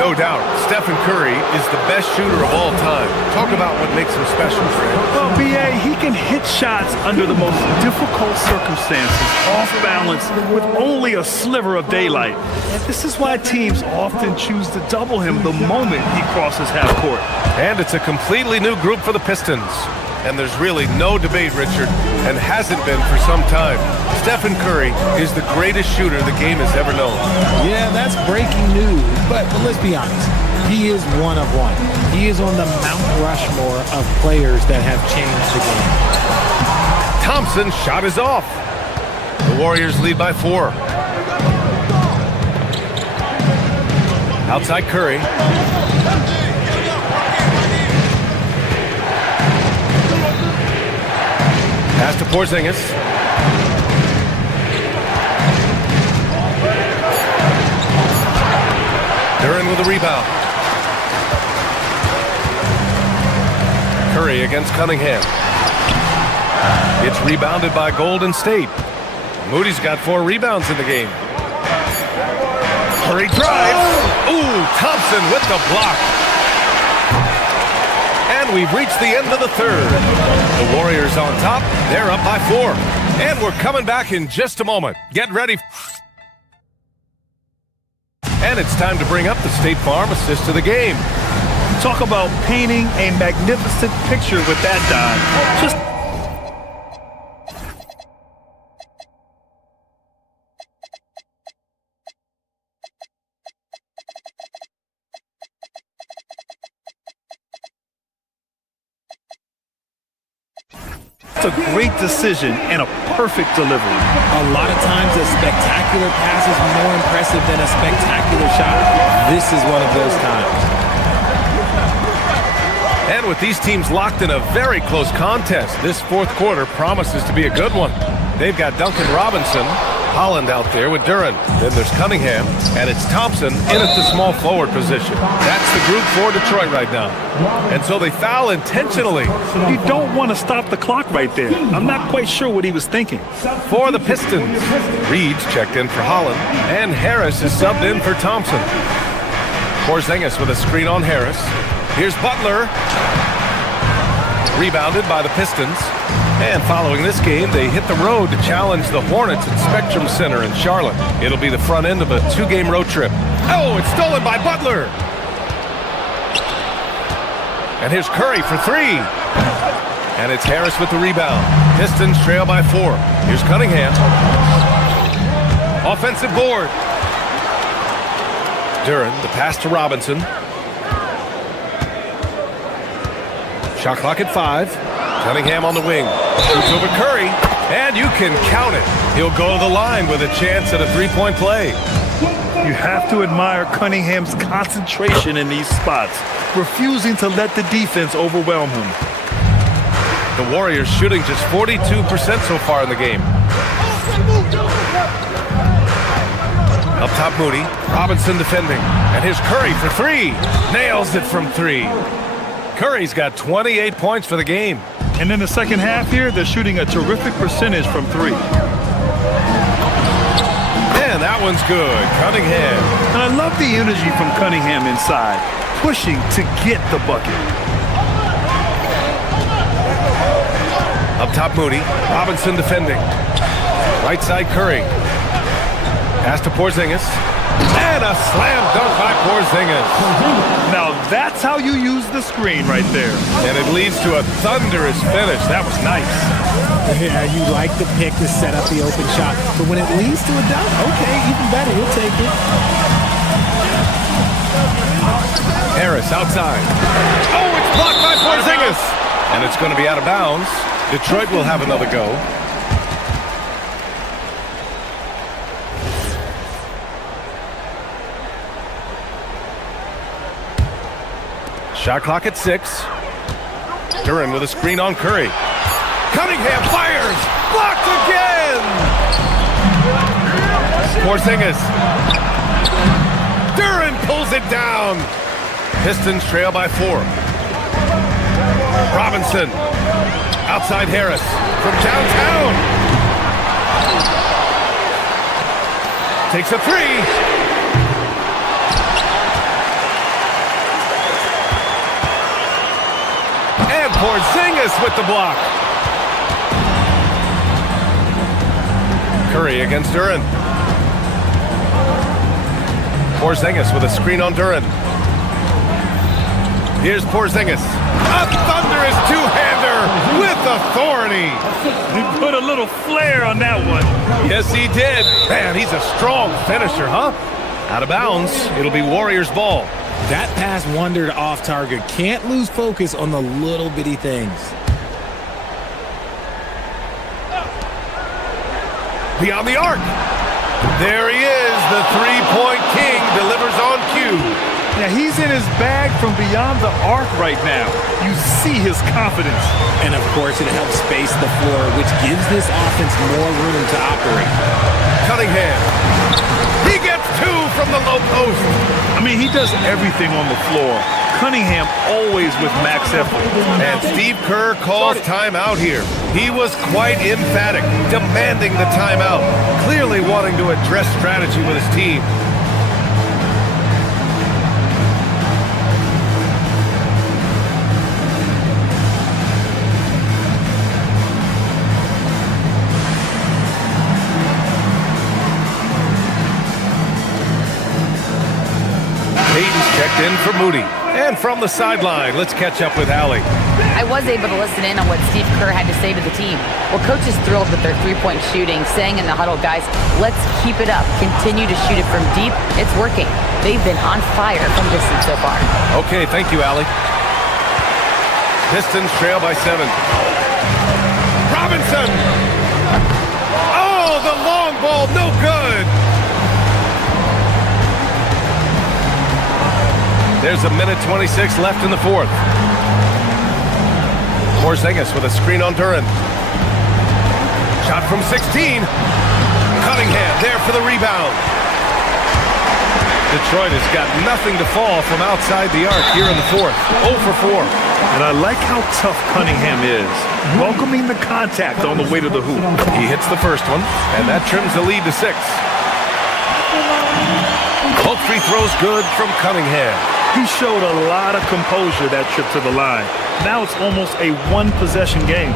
No doubt, Stephen Curry is the best shooter of all time. Talk about what makes him special, Fred. Well, B.A., he can hit shots under the most difficult circumstances, off balance, with only a sliver of daylight. And this is why teams often choose to double him the moment he crosses half court. And it's a completely new group for the Pistons. And there's really no debate, Richard, and hasn't been for some time. Stephen Curry is the greatest shooter the game has ever known. Yeah, that's breaking news, but let's be honest. He is one of one. He is on the Mount Rushmore of players that have changed the game. Thompson's shot is off. The Warriors lead by 4. Outside Curry. Pass to Porzingis. Duren with a rebound. Curry against Cunningham. It's rebounded by Golden State. Moody's got 4 rebounds in the game. Curry drives. Ooh, Thompson with the block. And we've reached the end of the third. The Warriors on top. They're up by 4. And we're coming back in just a moment. Get ready. And it's time to bring up the State Farm assist of the game. Talk about painting a magnificent picture with that dime. Just a great decision and a perfect delivery. A lot of times a spectacular pass is more impressive than a spectacular shot. This is one of those times. And with these teams locked in a very close contest, this fourth quarter promises to be a good one. They've got Duncan Robinson, Holland out there with Duren. Then there's Cunningham, and it's Thompson in at the small forward position. That's the group for Detroit right now. And so they foul intentionally. You don't want to stop the clock right there. I'm not quite sure what he was thinking. For the Pistons, Reed's checked in for Holland, and Harris is subbed in for Thompson. Porzingis with a screen on Harris. Here's Butler. Rebounded by the Pistons. And following this game, they hit the road to challenge the Hornets at Spectrum Center in Charlotte. It'll be the front end of a 2-game road trip. Oh, it's stolen by Butler. And here's Curry for 3. And it's Harris with the rebound. Pistons trail by 4. Here's Cunningham. Offensive board. Duren, the pass to Robinson. Shot clock at 5. Cunningham on the wing. Shoots over Curry. And you can count it. He'll go to the line with a chance at a 3-point play. You have to admire Cunningham's concentration in these spots, refusing to let the defense overwhelm him. The Warriors shooting just 42% so far in the game. Up top, Moody. Robinson defending. And here's Curry for three. Nails it from three. Curry's got 28 points for the game. And in the second half here, they're shooting a terrific percentage from three. And that one's good. Cunningham. And I love the energy from Cunningham inside, pushing to get the bucket. Up top, Moody. Robinson defending. Right side, Curry. Pass to Porzingis. And a slam dunk by Porzingis. Now that's how you use the screen right there. And it leads to a thunderous finish. That was nice. Yeah, you like the pick to set up the open shot. But when it leads to a dunk, okay, even better. We'll take it. Harris outside. Oh, it's blocked by Porzingis. And it's going to be out of bounds. Detroit will have another go. Shot clock at 6. Duren with a screen on Curry. Cunningham fires! Blocked again! Porzingis. Duren pulls it down. Pistons trail by 4. Robinson. Outside Harris. From downtown. Takes a three. Porzingis with the block. Curry against Duren. Porzingis with a screen on Duren. Here's Porzingis. A thunderous two-hander with authority. He put a little flair on that one. Yes, he did. Man, he's a strong finisher, huh? Out of bounds. It'll be Warriors ball. That pass wandered off target. Can't lose focus on the little bitty things. Beyond the arc. There he is. The three-point king delivers on cue. Yeah, he's in his bag from beyond the arc right now. You see his confidence. And, of course, it helps space the floor, which gives this offense more room to operate. Cunningham. He gets 2 from the low post. I mean, he does everything on the floor. Cunningham always with max effort. And Steve Kerr calls timeout here. He was quite emphatic, demanding the timeout, clearly wanting to address strategy with his team. Checked in for Moody. And from the sideline, let's catch up with Allie. I was able to listen in on what Steve Kerr had to say to the team. Well, coach is thrilled with their three-point shooting, saying in the huddle, guys, let's keep it up. Continue to shoot it from deep. It's working. They've been on fire from distance so far. Okay, thank you, Allie. Pistons trail by 7. Robinson! Oh, the long ball, no good! There's a minute 26 left in the fourth. Porzingis with a screen on Duren. Shot from 16. Cunningham there for the rebound. Detroit has got nothing to fall from outside the arc here in the fourth. 0 for 4. And I like how tough Cunningham is, welcoming the contact on the way to the hoop. He hits the first one, and that trims the lead to 6. Both free throws good from Cunningham. He showed a lot of composure that trip to the line. Now it's almost a one-possession game.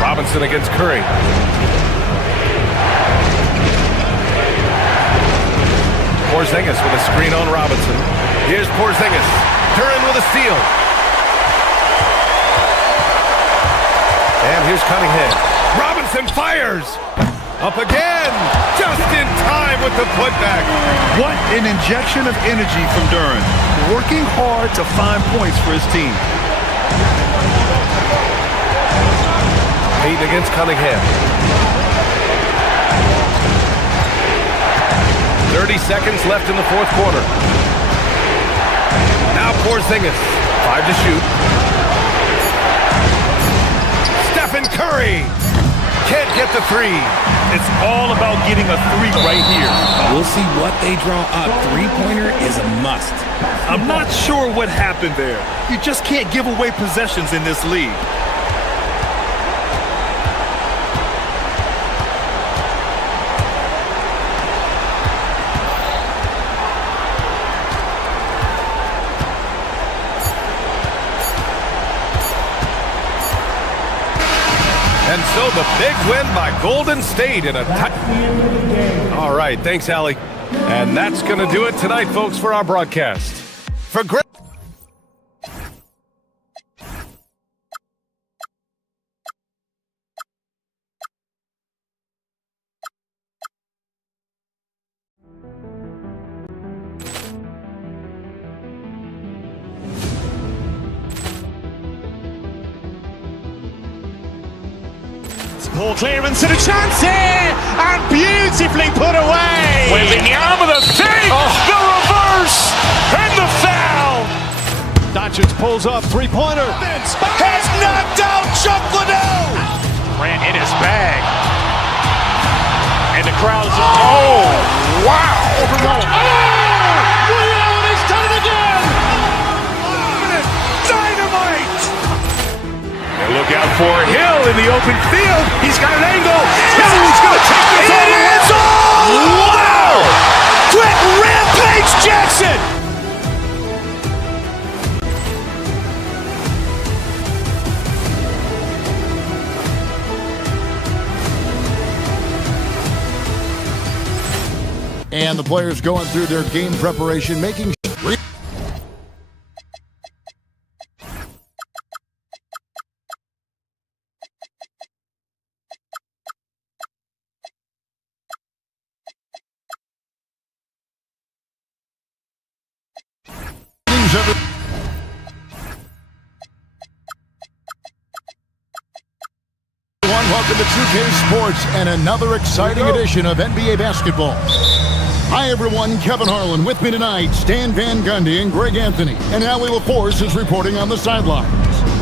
Robinson against Curry. Porzingis with a screen on Robinson. Here's Porzingis. Duren with a steal. And here's Cunningham. Robinson fires. Up again. Just in time with the putback. What an injection of energy from Duren. Working hard to find points for his team. Payton against Cunningham. 30 seconds left in the fourth quarter. Now Porzingis, 5 to shoot. Stephen Curry can't get the three. It's all about getting a three right here. We'll see what they draw up. Three-pointer is a must. I'm not sure what happened there. You just can't give away possessions in this league. And so the big win by Golden State in a All right, thanks, Allie. And that's going to do it tonight, folks, for our broadcast. For great. Ball clearance and a chance here, and beautifully put away. Wembanyama the save, the reverse, and the foul. Doncic pulls up, three-pointer. Has knocked out Chuck Liddell. Ran in his bag, and the crowd is. Oh, wow! Liddell, he's done it again. Dynamite. And look out for Hill in the open field. He's got an angle. He's going to take this all the way. Wow! Quick Rampage Jackson. And the players going through their game preparation, making sure. Welcome to 2K Sports and another exciting edition of NBA basketball. Hi everyone, Kevin Harlan with me tonight, Stan Van Gundy and Greg Anthony, and Allie LaForce is reporting on the sidelines.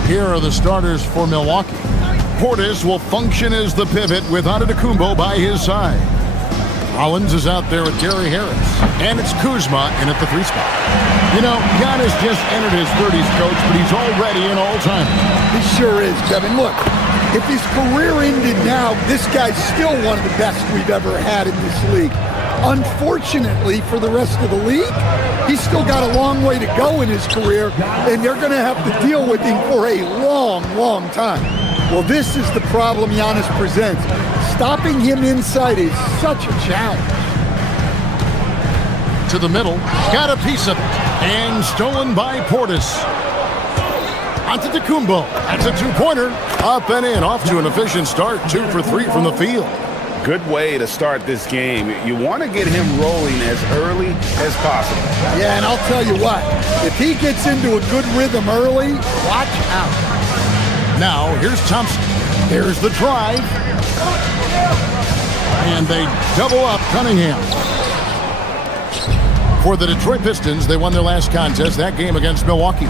Here are the starters for Milwaukee. Portis will function as the pivot with Antetokounmpo by his side. Rollins is out there with Gary Harris, and it's Kuzma in at the 3 spot. You know, Giannis just entered his 30s, coach, but he's already an all-timer. He sure is, Kevin. Look, if his career ended now, this guy's still one of the best we've ever had in this league. Unfortunately for the rest of the league, he's still got a long way to go in his career, and they're going to have to deal with him for a long, long time. Well, this is the problem Giannis presents. Stopping him inside is such a challenge. To the middle, got a piece of it, and stolen by Portis. Antetokounmpo, that's a 2-pointer, up and in, off to an efficient start, 2 for 3 from the field. Good way to start this game. You want to get him rolling as early as possible. Yeah, and I'll tell you what, if he gets into a good rhythm early, watch out. Now, here's Thompson. Here's the drive. And they double up Cunningham. For the Detroit Pistons, they won their last contest, that game against Milwaukee.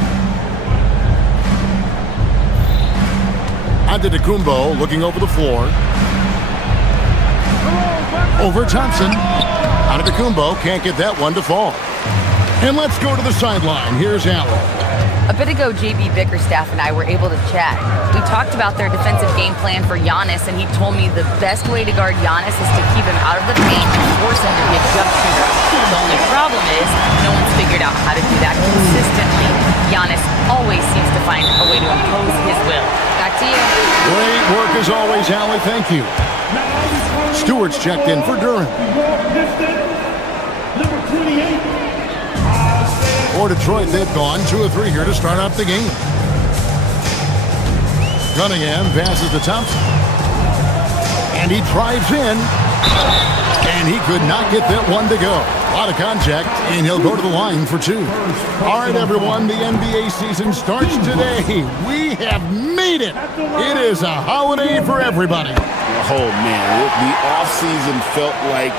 Antetokounmpo looking over the floor. Over Thompson. Antetokounmpo can't get that one to fall. And let's go to the sideline. Here's Allen. A bit ago, JB Bickerstaff and I were able to chat. We talked about their defensive game plan for Giannis, and he told me the best way to guard Giannis is to keep him out of the paint and force him to be a jump shooter. The only problem is no one's figured out how to do that consistently. Giannis always seems to find a way to impose his will. Back to you. Great work as always, Allie. Thank you. Stewart's checked in for Duran. Number 28. For Detroit, they've gone 2 of 3 here to start out the game. Cunningham passes to Thompson. And he drives in. And he could not get that one to go. A lot of contact, and he'll go to the line for 2. All right, everyone, the NBA season starts today. We have made it. It is a holiday for everybody. Oh, man, the offseason felt like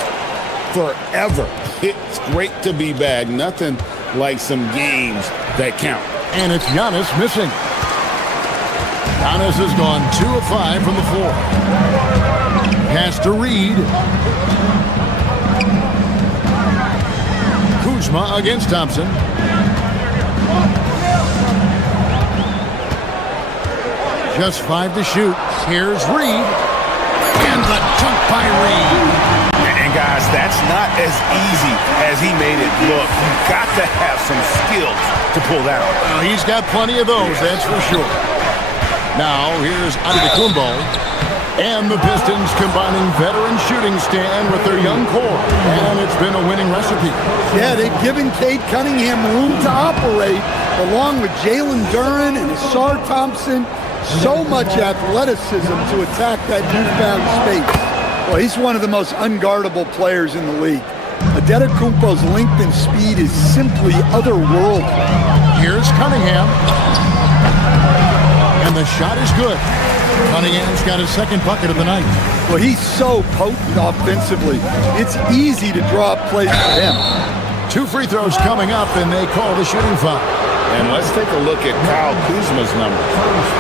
forever. It's great to be back. Nothing like some games that count. And it's Giannis missing. Giannis has gone 2 of 5 from the floor. Pass to Reed. Kuzma against Thompson. Just 5 to shoot. Here's Reed. And the dunk by Reed. And guys, that's not as easy as he made it look. You've got to have some skills to pull that off. Well, he's got plenty of those, that's for sure. Now, here's Antetokounmpo. And the Pistons combining veteran shooting stand with their young core. And it's been a winning recipe. Yeah, they've given Cade Cunningham room to operate, along with Jalen Duren and Asar Thompson. So much athleticism to attack that newfound space. Well, he's one of the most unguardable players in the league. Antetokounmpo's length and speed is simply otherworldly. Here's Cunningham. And the shot is good. Cunningham's got his second bucket of the night. Well, he's so potent offensively. It's easy to draw up plays for him. 2 free throws coming up, and they call the shooting foul. And let's take a look at Kyle Kuzma's numbers.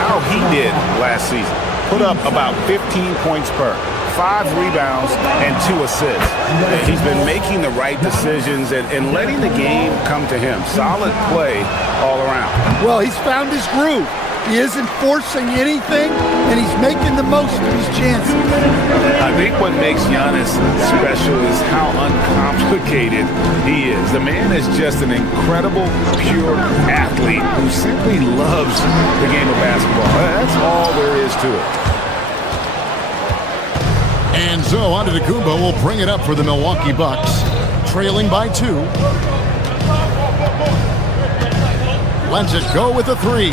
How he did last season. Put up about 15 points per, 5 rebounds, and 2 assists. He's been making the right decisions and letting the game come to him. Solid play all around. Well, he's found his groove. He isn't forcing anything, and he's making the most of his chances. I think what makes Giannis special is how uncomplicated he is. The man is just an incredible, pure athlete who simply loves the game of basketball. That's all there is to it. And so Antetokounmpo will bring it up for the Milwaukee Bucks, trailing by 2. Lets it go with a 3.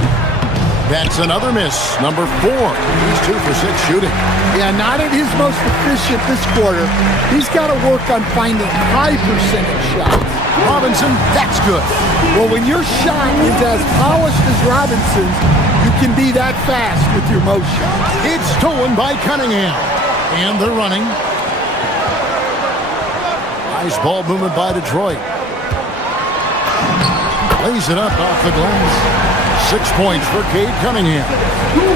That's another miss. Number 4. He's 2 for 6 shooting. Yeah, not at his most efficient this quarter. He's got to work on finding high percentage shots. Robinson, that's good. Well, when your shot is as polished as Robinson's, you can be that fast with your motion. It's stolen by Cunningham. And they're running. Nice ball movement by Detroit. Lays it up off the glass. 6 points for Cade Cunningham.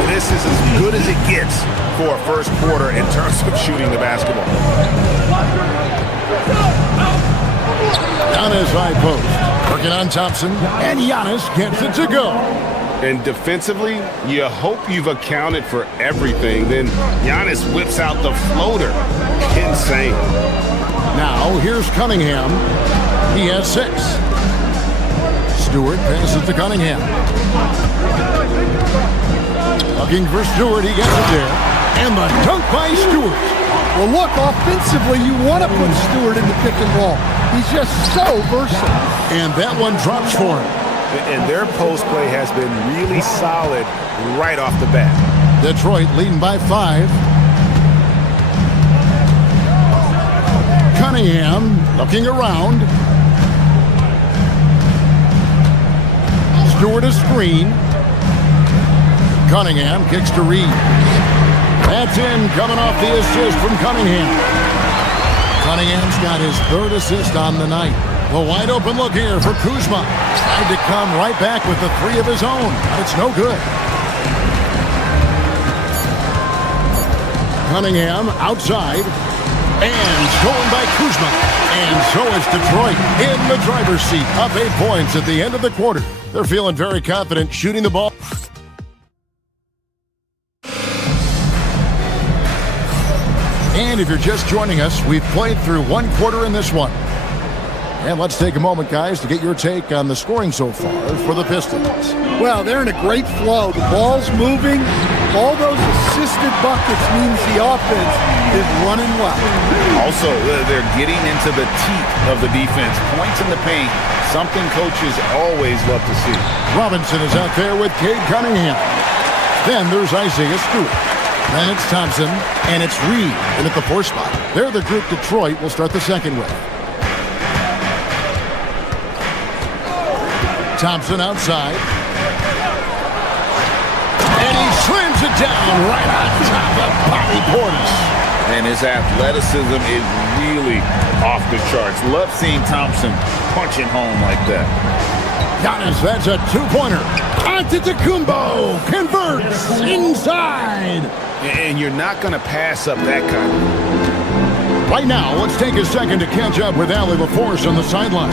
This is as good as it gets for a first quarter in terms of shooting the basketball. Giannis high post. Working on Thompson. And Giannis gets it to go. And defensively, you hope you've accounted for everything. Then Giannis whips out the floater. Insane. Now, here's Cunningham. He has 6. Stewart passes to Cunningham. Looking for Stewart. He gets it there. And the dunk by Stewart. Well, look, offensively, you want to put Stewart in the pick and roll. He's just so versatile. And that one drops for him. And their post play has been really solid right off the bat. Detroit leading by 5. Cunningham looking around. Stewart a screen. Cunningham kicks to Reed. That's in, coming off the assist from Cunningham. Cunningham's got his 3rd assist on the night. A wide open look here for Kuzma. Tried to come right back with the 3 of his own, but it's no good. Cunningham outside. And stolen by Kuzma. And so is Detroit in the driver's seat. Up 8 points at the end of the quarter. They're feeling very confident shooting the ball. And if you're just joining us, we've played through 1 quarter in this one. And let's take a moment, guys, to get your take on the scoring so far for the Pistons. Well, they're in a great flow. The ball's moving. All those assisted buckets means the offense is running well. Also, they're getting into the teeth of the defense. Points in the paint, something coaches always love to see. Robinson is out there with Cade Cunningham. Then there's Isaiah Stewart. Then it's Thompson, and it's Reed in at the 4 spot. They're the group Detroit will start the second with. Thompson outside. And he slams it down right on top of Bobby Portis. And his athleticism is really off the charts. Love seeing Thompson punching home like that. Giannis, that's a two-pointer. Antetokounmpo converts inside. And you're not going to pass up that kind of. Right now, let's take a second to catch up with Allie LaForce on the sideline.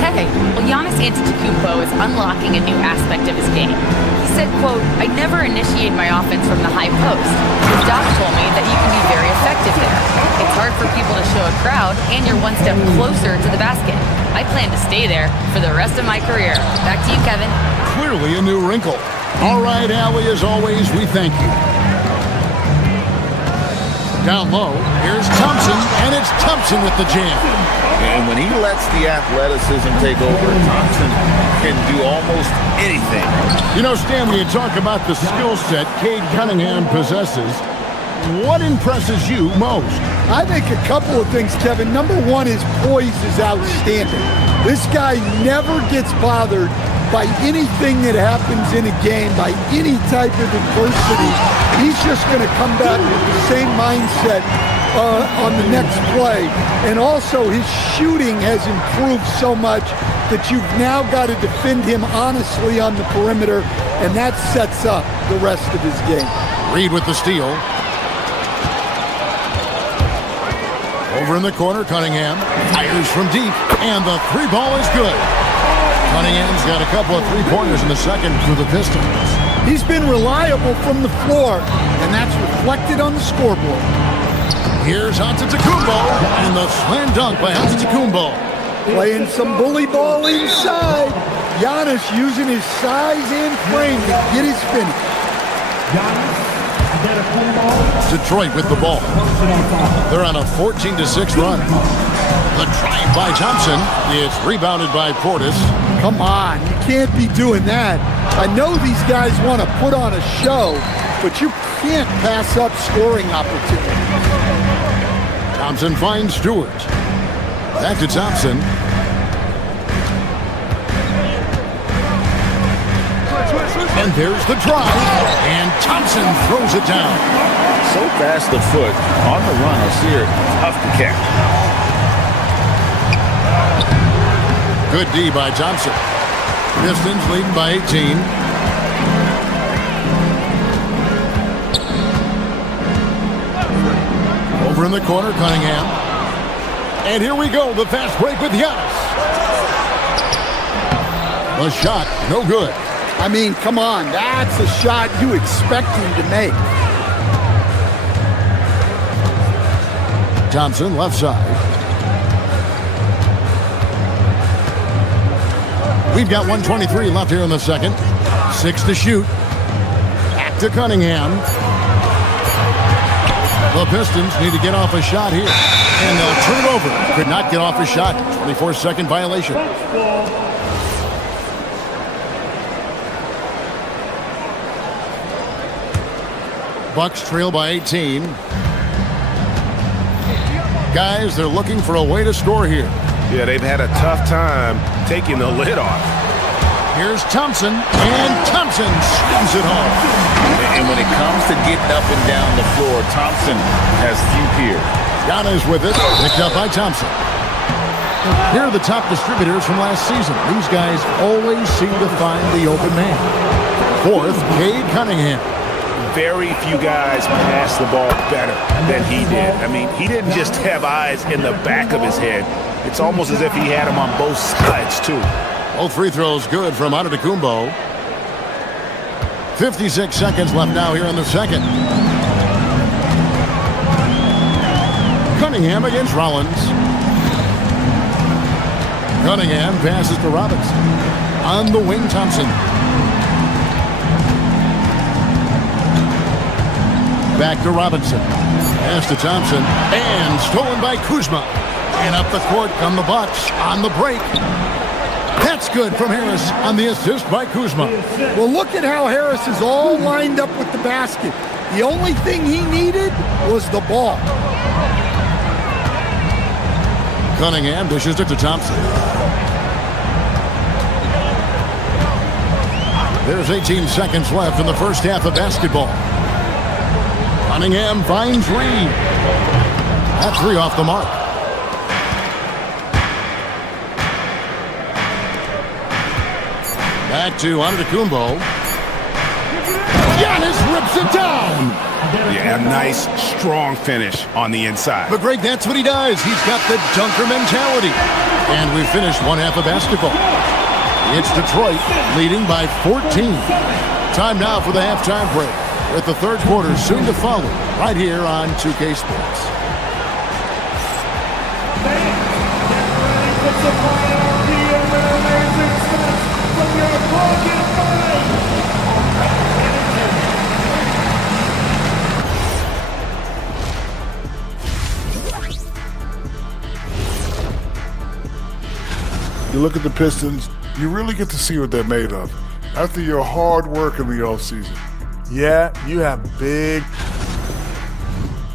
Hey, well, Giannis Antetokounmpo is unlocking a new aspect of his game. He said, quote, "I never initiate my offense from the high post. His doc told me that you can be very effective there. It's hard for people to show a crowd, and you're one step closer to the basket. I plan to stay there for the rest of my career." Back to you, Kevin. Clearly a new wrinkle. All right, Allie, as always, we thank you. Down low, here's Thompson, and it's Thompson with the jam. And when he lets the athleticism take over, Thompson can do almost anything. You know, Stan, when you talk about the skill set Cade Cunningham possesses, what impresses you most? I think a couple of things, Kevin. Number one, his poise is outstanding. This guy never gets bothered by anything that happens in a game, by any type of adversity. He's just going to come back with the same mindset on the next play. And also, his shooting has improved so much that you've now got to defend him honestly on the perimeter, and that sets up the rest of his game. Reed with the steal. Over in the corner, Cunningham fires from deep, and the three ball is good. Cunningham's got a couple of three-pointers in the second for the Pistons. He's been reliable from the floor, and that's reflected on the scoreboard. Here's Antetokounmpo, and the slam dunk by Antetokounmpo. Playing some bully ball inside. Giannis using his size and frame to get his finish. Detroit with the ball. They're on a 14-6 run. The drive by Thompson. It's rebounded by Portis. Come on, you can't be doing that. I know these guys want to put on a show, but you can't pass up scoring opportunities. Thompson finds Stewart. Back to Thompson. And there's the drive. And Thompson throws it down. So fast the foot. On the run, I see her. Tough to catch. Good D by Thompson. Pistons leading by 18. Over in the corner, Cunningham. And here we go, the fast break with Giannis. A shot, no good. I mean, come on, that's a shot you expect him to make. Thompson, left side. We've got 1:23 left here in the second. 6 to shoot. Back to Cunningham. The Pistons need to get off a shot here. And they'll turn it over. Could not get off a shot. 24-second violation. Bucks trail by 18. Guys, they're looking for a way to score here. Yeah, they've had a tough time taking the lid off. Here's Thompson, and Thompson slams it home. And when it comes to getting up and down the floor, Thompson has few peers. Giannis with it, picked up by Thompson. Here are the top distributors from last season. These guys always seem to find the open man. Fourth, Cade Cunningham. Very few guys pass the ball better than he did. I mean, he didn't just have eyes in the back of his head. It's almost as if he had them on both sides, too. Both free throws good from Antetokounmpo. 56 seconds left now here in the second. Cunningham against Rollins. Cunningham passes to Robinson. On the wing, Thompson. Back to Robinson. Pass to Thompson. And stolen by Kuzma. And up the court come the Bucks on the break. That's good from Harris on the assist by Kuzma. Well, look at how Harris is all lined up with the basket. The only thing he needed was the ball. Cunningham dishes it to Thompson. There's 18 seconds left in the first half of basketball. Cunningham finds Reed. That three off the mark. Back to Antetokounmpo. Giannis rips it down. Yeah, a nice, strong finish on the inside. But Greg, that's what he does. He's got the dunker mentality. And we finished one half of basketball. It's Detroit leading by 14. Time now for the halftime break, with the third quarter soon to follow right here on 2K Sports. You look at the Pistons, you really get to see what they're made of after your hard work in the offseason. Yeah, you have big.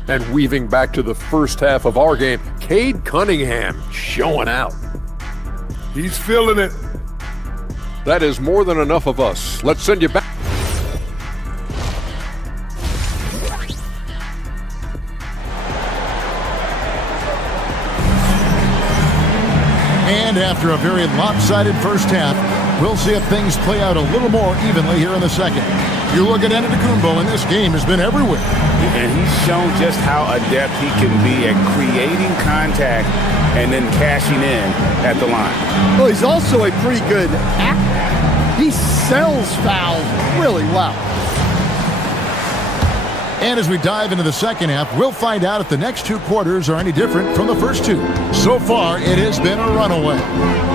And weaving back to the first half of our game, Cade Cunningham showing out. He's feeling it. That is more than enough of us. Let's send you back. And after a very lopsided first half, we'll see if things play out a little more evenly here in the second. You look at Antetokounmpo, and this game has been everywhere. And he's shown just how adept he can be at creating contact and then cashing in at the line. Well, he's also a pretty good actor. He sells fouls really well. And as we dive into the second half, we'll find out if the next two quarters are any different from the first two. So far, it has been a runaway.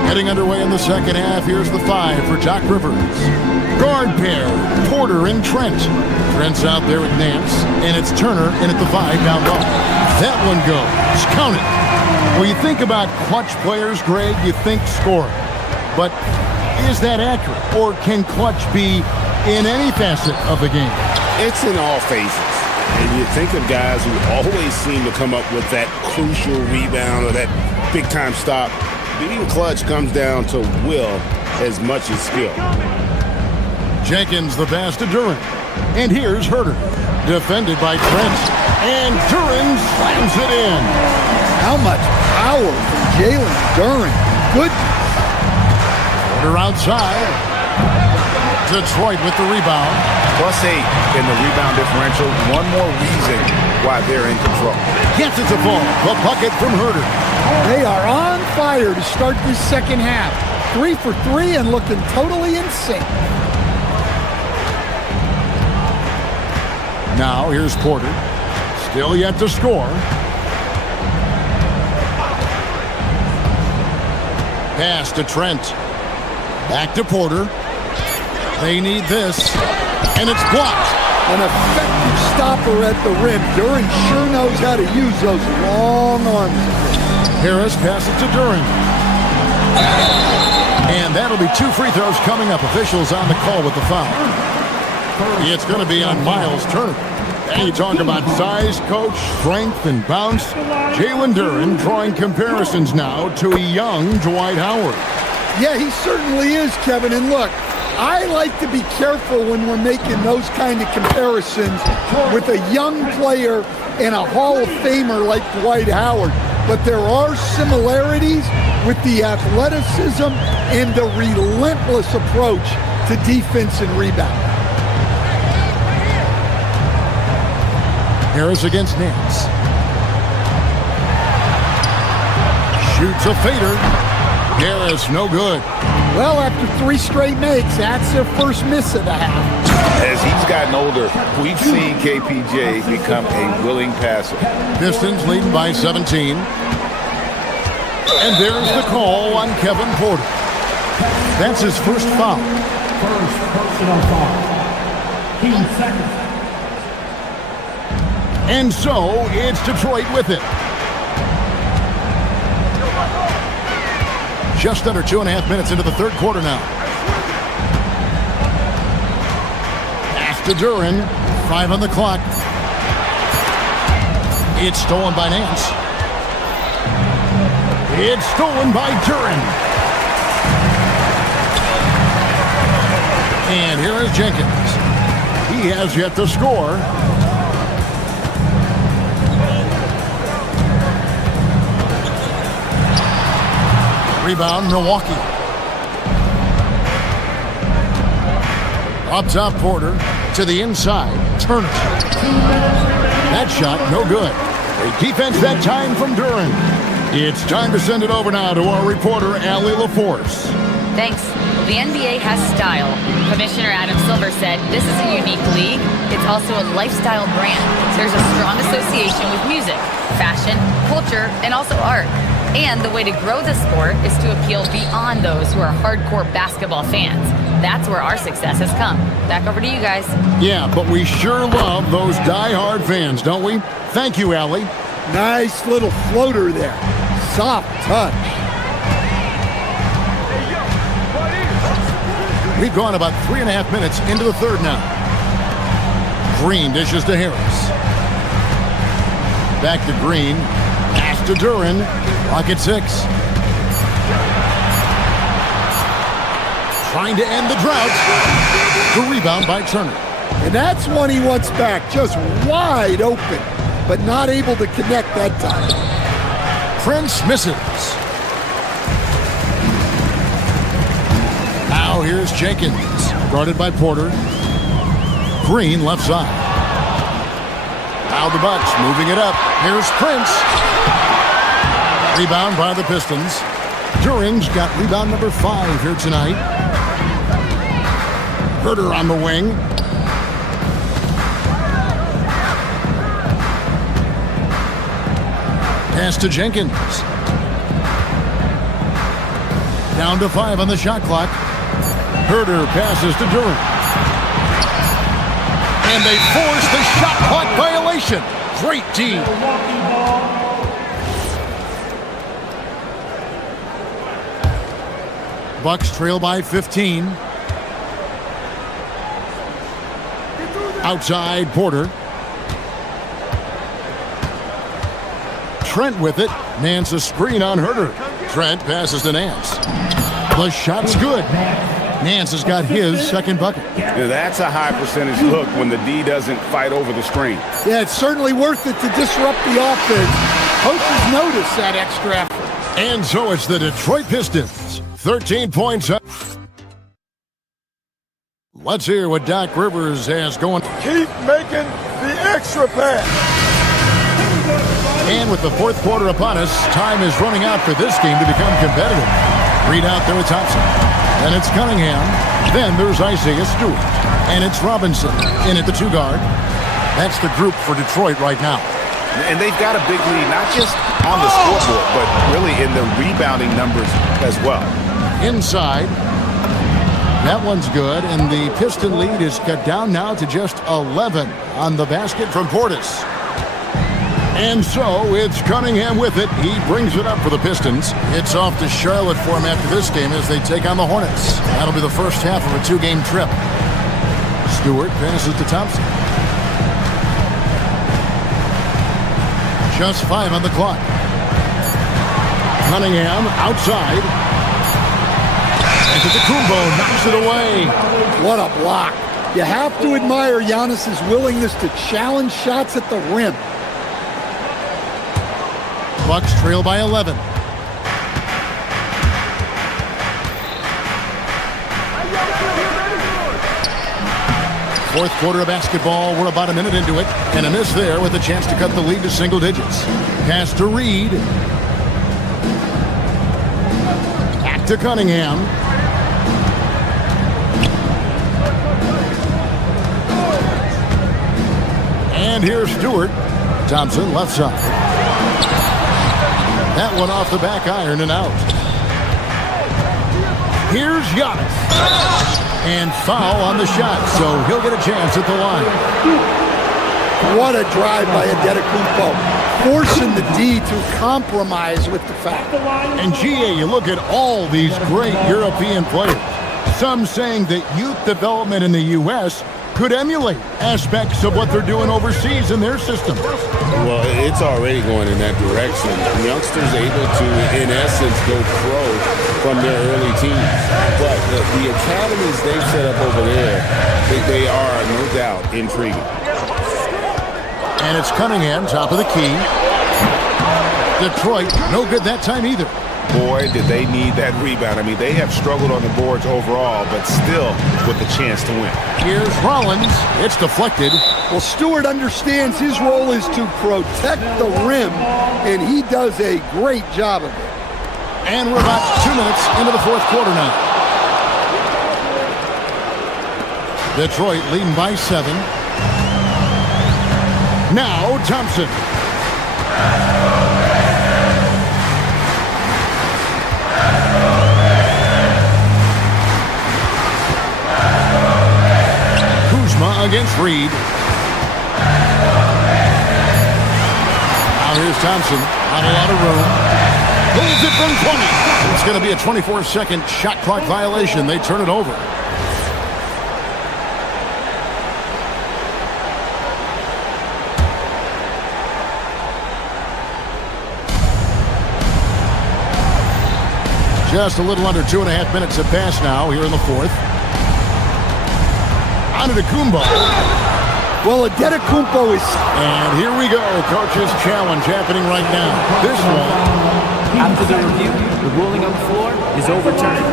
Getting underway in the second half, here's the five for Doc Rivers. Guard pair, Porter and Trent. Trent's out there with Nance, and it's Turner in at the 5 down low. That one goes. Count it. When you think about clutch players, Greg, you think scoring. But is that accurate? Or can clutch be in any facet of the game? It's in all phases. And you think of guys who always seem to come up with that crucial rebound or that big-time stop. Being clutch comes down to will as much as skill. Jenkins the pass to Duren. And here's Herter. Defended by Trent. And Duren slams it in. How much power from Jalen Duren. Good. Herter outside. Detroit with the rebound. +8 in the rebound differential. One more reason why they're in control. Gets it to fall. The bucket from Herter. They are on fire to start this second half. 3 for 3 and looking totally in sync. Now here's Porter. Still yet to score. Pass to Trent. Back to Porter. They need this. And it's blocked. An effective stopper at the rim. Duren sure knows how to use those long arms. Harris passes to Duren. And that'll be 2 free throws coming up. Officials on the call with the foul. It's going to be on Miles Turner. And you talk about size, coach, strength, and bounce. Jalen Duren drawing comparisons now to a young Dwight Howard. Yeah, he certainly is, Kevin. And look, I like to be careful when we're making those kind of comparisons with a young player and a Hall of Famer like Dwight Howard. But there are similarities with the athleticism and the relentless approach to defense and rebound. Harris against Nance. Shoots a fader. Harris, no good. Well, after 3 straight makes, that's their first miss of the half. As he's gotten older, we've seen KPJ become a willing passer. Pistons leading by 17. And there's the call on Kevin Porter. That's his first foul. First personal foul. Team second. And so it's Detroit with it. Just under 2.5 minutes into the third quarter now. Pass to Duren. 5 on the clock. It's stolen by Nance. It's stolen by Duren. And here is Jenkins. He has yet to score. Rebound, Milwaukee. Up top, Porter. To the inside, Turner. That shot, no good. A defense that time from Duren. It's time to send it over now to our reporter, Allie LaForce. Thanks. Well, the NBA has style. Commissioner Adam Silver said this is a unique league. It's also a lifestyle brand. There's a strong association with music, fashion, culture, and also art. And the way to grow the sport is to appeal beyond those who are hardcore basketball fans. That's where our success has come. Back over to you guys. Yeah, but we sure love those die-hard fans, don't we? Thank you, Allie. Nice little floater there. Soft touch. We've gone about 3.5 minutes into the third now. Green dishes to Harris. Back to Green. Pass to Duren. Clock at 6. Trying to end the drought. The rebound by Turner. And that's one he wants back. Just wide open, but not able to connect that time. Prince misses. Now here's Jenkins. Guarded by Porter. Green left side. Now the Bucks moving it up. Here's Prince. Rebound by the Pistons. Duren's got rebound number 5 here tonight. Herter on the wing. Pass to Jenkins. Down to 5 on the shot clock. Herter passes to Duren. And they force the shot clock violation. Great D. Bucks trail by 15. Outside, Porter. Trent with it. Nance a screen on Herter. Trent passes to Nance. The shot's good. Nance has got his second bucket. Yeah, that's a high percentage look when the D doesn't fight over the screen. Yeah, it's certainly worth it to disrupt the offense. Coaches notice that extra effort. And so it's the Detroit Pistons. 13 points up. Let's hear what Doc Rivers has going. Keep making the extra pass. And with the fourth quarter upon us, time is running out for this game to become competitive. Read out there with Thompson. Then it's Cunningham. Then there's Isaiah Stewart. And it's Robinson in at the 2 guard. That's the group for Detroit right now. And they've got a big lead, not just on the scoreboard, but really in the rebounding numbers as well. Inside. That one's good, and the Piston lead is cut down now to just 11 on the basket from Portis. And so it's Cunningham with it. He brings it up for the Pistons. It's off to Charlotte for him after this game as they take on the Hornets. That'll be the first half of a 2-game trip. Stewart passes to Thompson. Just 5 on the clock. Cunningham outside. Antetokounmpo knocks it away. What a block. You have to admire Giannis's willingness to challenge shots at the rim. Bucks trail by 11. Fourth quarter of basketball. We're about a minute into it. And a miss there with a chance to cut the lead to single digits. Pass to Reed. Back to Cunningham. And here's Stewart. Thompson left side. That one off the back iron and out. Here's Giannis. And foul on the shot, so he'll get a chance at the line. What a drive by Antetokounmpo, forcing the D to compromise with the foul. And GA, you look at all these great European players. Some saying that youth development in the U.S. could emulate aspects of what they're doing overseas in their system. Well, it's already going in that direction. Youngsters able to, in essence, go pro from their early teens. But the academies they've set up over there, they are, no doubt, intriguing. And it's Cunningham, top of the key. Detroit, no good that time either. Boy, did they need that rebound. I mean, they have struggled on the boards overall, but still with a chance to win. Here's Rollins. It's deflected. Well, Stewart understands his role is to protect the rim, and he does a great job of it. And we're about 2 minutes into the fourth quarter now. Detroit leading by 7. Now Thompson. Kuzma against Reed. Now here's Thompson. Not a lot of room. Pulls it from 20. It's going to be a 24-second shot clock violation. They turn it over. Just a little under 2.5 minutes have passed now here in the fourth. Antetokounmpo. Well, Antetokounmpo is... And here we go. Coach's challenge happening right now. This one. After the review, the ruling on the floor is overturned.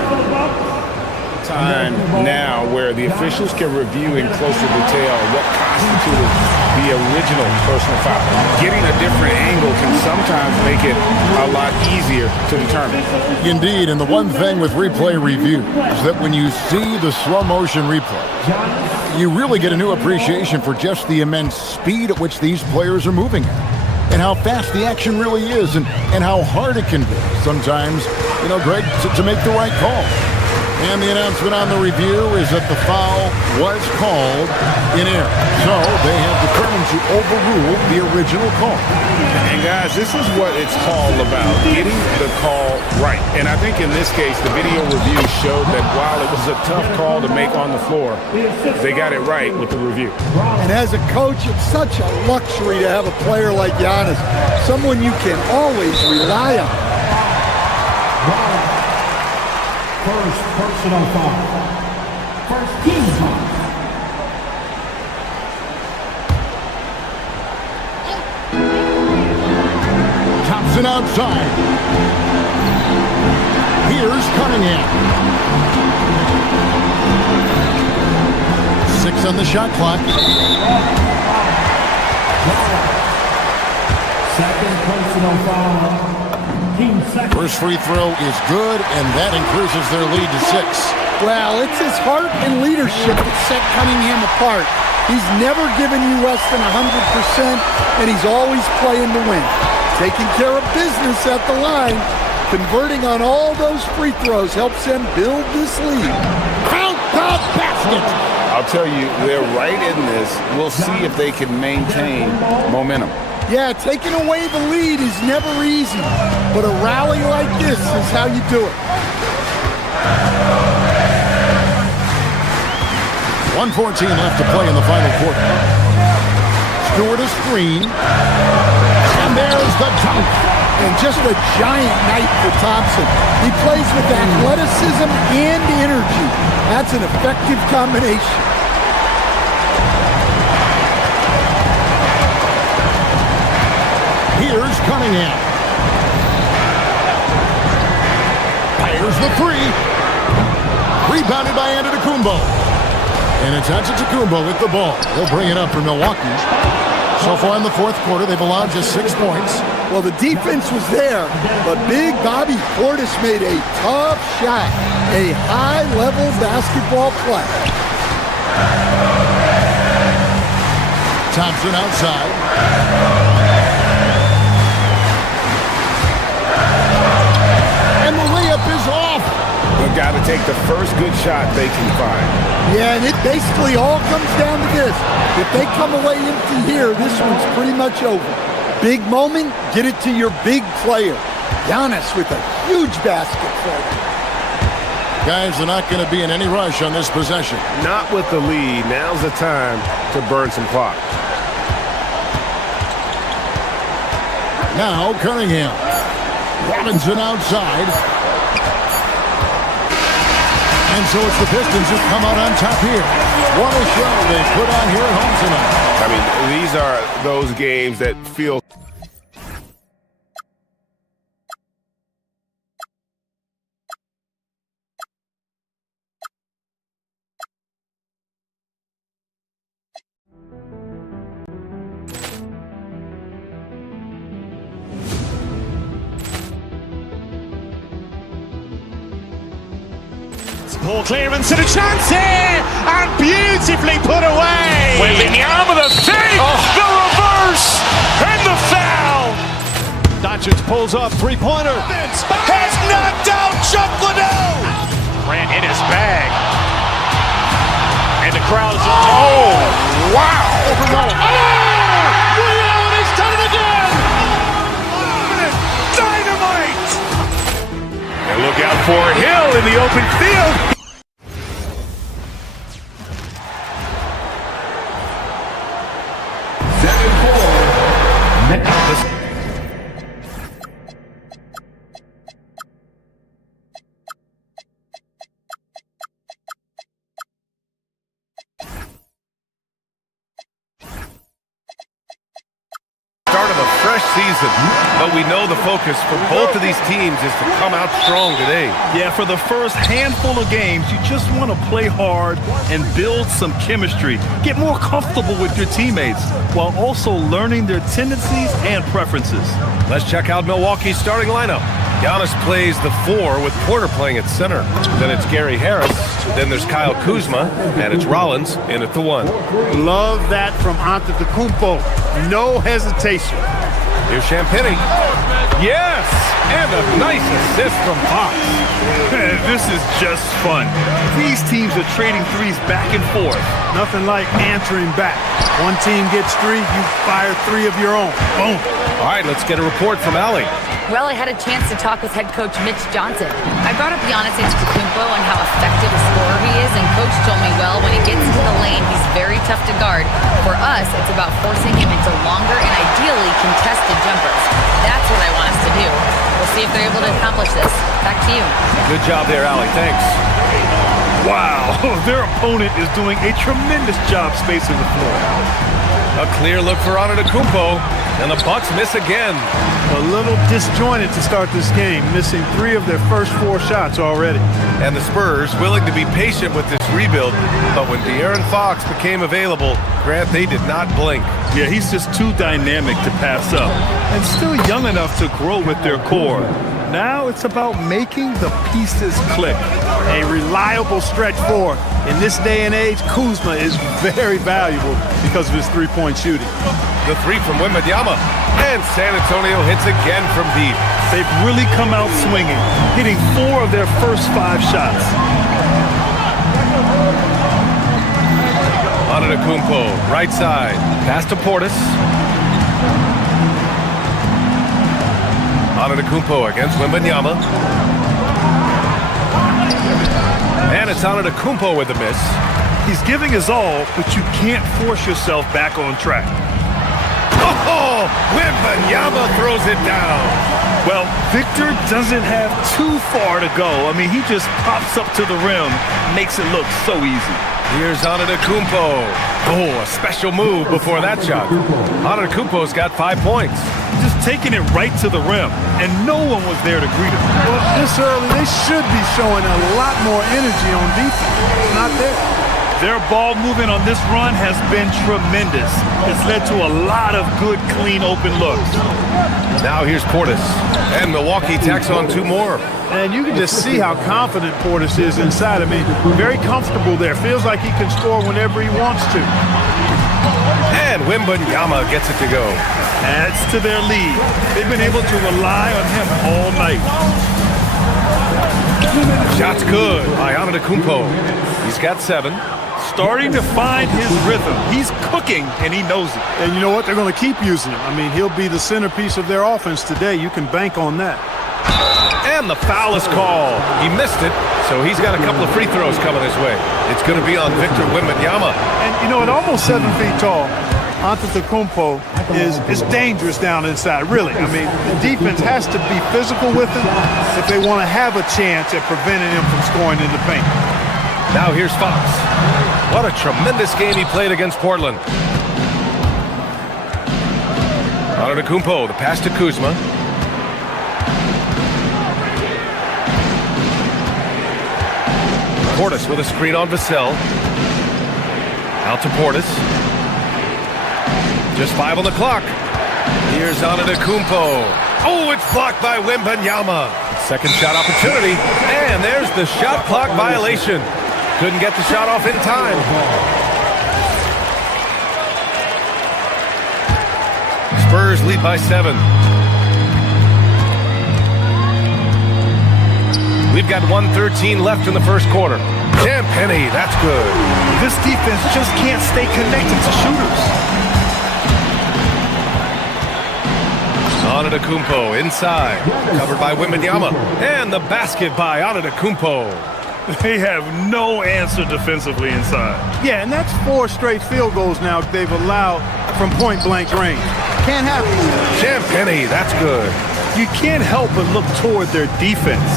Time now where the officials can review in closer detail what constituted the original personal foul. Getting a different angle can sometimes make it a lot easier to determine. Indeed, and the one thing with replay review is that when you see the slow motion replay, you really get a new appreciation for just the immense speed at which these players are moving at. And how fast the action really is, and how hard it can be sometimes, Greg, to make the right call. And the announcement on the review is that the foul was called in error. So they have determined to overrule the original call. And guys, this is what it's all about, getting the call right. And I think in this case, the video review showed that while it was a tough call to make on the floor, they got it right with the review. And as a coach, it's such a luxury to have a player like Giannis, someone you can always rely on. First personal foul. First team foul. Thompson outside. Here's Cunningham. 6 on the shot clock. Second personal foul. First free throw is good, and that increases their lead to 6. Well, it's his heart and leadership that set Cunningham apart. He's never given you less than 100%, and he's always playing to win. Taking care of business at the line, converting on all those free throws helps them build this lead. Count the basket! I'll tell you, they're right in this. We'll see if they can maintain momentum. Yeah, taking away the lead is never easy, but a rally like this is how you do it. 1:14 left to play in the final quarter. Stewart a screen. And there's the dunk. And just a giant night for Thompson. He plays with athleticism and energy. That's an effective combination. Here's Cunningham. Fires the 3. Rebounded by Antetokounmpo. And it's Antetokounmpo with the ball. He'll bring it up for Milwaukee. So far in the fourth quarter, they've allowed just 6 points. Well, the defense was there, but big Bobby Portis made a tough shot. A high-level basketball play. Thompson outside. And the layup is off. They've got to take the first good shot they can find. Yeah, and it basically all comes down to this. If they come away empty here, this one's pretty much over. Big moment, get it to your big player. Giannis with a huge basket for them. Guys, they're not going to be in any rush on this possession. Not with the lead. Now's the time to burn some clock. Now Cunningham. Robinson outside. And so it's the Pistons who come out on top here. What a show they put on here at home tonight. I mean, these are those games that feel Poor clearance and a chance here, and beautifully put away. Wembanyama the three, the reverse, and the foul. Doncic pulls up, three-pointer. Has knocked out Chuck Liddell. Ran in his bag. And the crowd is... Oh, wow. He's done it again. Dynamite. And look out for Hill in the open field. Start of a fresh season, but we know the focus for both of these teams is to come out strong today. Yeah, for the first handful of games, you just want to play hard and build some chemistry. Get more comfortable with your teammates while also learning their tendencies and preferences. Let's check out Milwaukee's starting lineup. Giannis plays the 4 with Porter playing at center. Then it's Gary Harris. Then there's Kyle Kuzma, and it's Rollins in at the 1. Love that from Antetokounmpo. No hesitation. Here's Champagnie. Yes! And a nice assist from Fox. This is just fun. These teams are trading threes back and forth. Nothing like answering back. One team gets 3, you fire 3 of your own. Boom. All right, let's get a report from Allie. Well, I had a chance to talk with head coach Mitch Johnson. I brought up Giannis Antetokounmpo and how effective a scorer he is, and coach told me, well, when he gets into the lane, he's very tough to guard. For us, it's about forcing him into longer and ideally contested jumpers. That's what I want us to do. We'll see if they're able to accomplish this. Back to you. Good job there, Allie. Thanks. Wow, their opponent is doing a tremendous job spacing the floor. A clear look for Antetokounmpo, and the Bucks miss again. A little disjointed to start this game, missing 3 of their first 4 shots already. And the Spurs willing to be patient with this rebuild, but when De'Aaron Fox became available, Grant, they did not blink. Yeah, he's just too dynamic to pass up, and still young enough to grow with their core. Now it's about making the pieces click. A reliable stretch 4. In this day and age, Kuzma is very valuable because of his three-point shooting. The 3 from Wembanyama, and San Antonio hits again from deep. They've really come out swinging, hitting 4 of their first 5 shots. Antetokounmpo, right side, pass to Portis. Antetokounmpo against Wembanyama. And it's Antetokounmpo with a miss. He's giving his all, but you can't force yourself back on track. Oh, Wembanyama throws it down. Well, Victor doesn't have too far to go. I mean, he just pops up to the rim, makes it look so easy. Here's Antetokounmpo. Oh, a special move before that shot. Antetokounmpo's got 5 points. Just taking it right to the rim, and no one was there to greet him. Well, this early, they should be showing a lot more energy on defense. It's not there. Their ball movement on this run has been tremendous. It's led to a lot of good, clean, open looks. Now here's Portis, and Milwaukee tacks on 2 more. And you can just see how confident Portis is inside. I mean, very comfortable there. Feels like he can score whenever he wants to. And Wembanyama gets it to go. Adds to their lead. They've been able to rely on him all night. Shot's good by Antetokounmpo. He's got 7. Starting to find his rhythm. He's cooking, and he knows it. And you know what? They're going to keep using him. I mean, he'll be the centerpiece of their offense today. You can bank on that. And the foul is called. He missed it, so he's got a couple of free throws coming his way. It's going to be on Victor Wembanyama. And, you know, at almost 7 feet tall, Antetokounmpo is dangerous down inside, really. I mean, the defense has to be physical with him if they want to have a chance at preventing him from scoring in the paint. Now here's Fox. What a tremendous game he played against Portland. Antetokounmpo, the pass to Kuzma. Portis with a screen on Vassell. Out to Portis. Just 5 on the clock. Here's Antetokounmpo. Oh, it's blocked by Wembanyama. Second shot opportunity, and there's the shot clock violation. Couldn't get the shot off in time. Spurs lead by 7. We've got 1:13 left in the first quarter. Penny, that's good. This defense just can't stay connected to shooters. Antetokounmpo inside, covered by Wembanyama, and the basket by Antetokounmpo. They have no answer defensively inside. Yeah, and that's 4 straight field goals now they've allowed from point-blank range. Can't happen. Penny, that's good. You can't help but look toward their defense.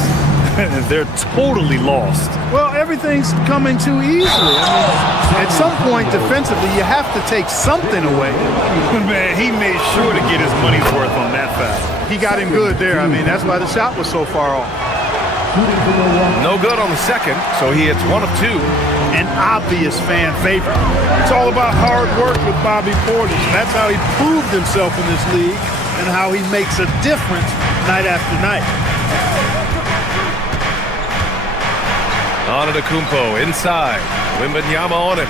They're totally lost. Well, everything's coming too easily. I mean, at some point defensively, you have to take something away. Man, he made sure to get his money's worth on that foul. He got him good there. I mean, that's why the shot was so far off. No good on the second, so he hits 1 of 2. An obvious fan favorite. It's all about hard work with Bobby Portis. That's how he proved himself in this league and how he makes a difference night after night. Antetokounmpo inside. Wembanyama on him.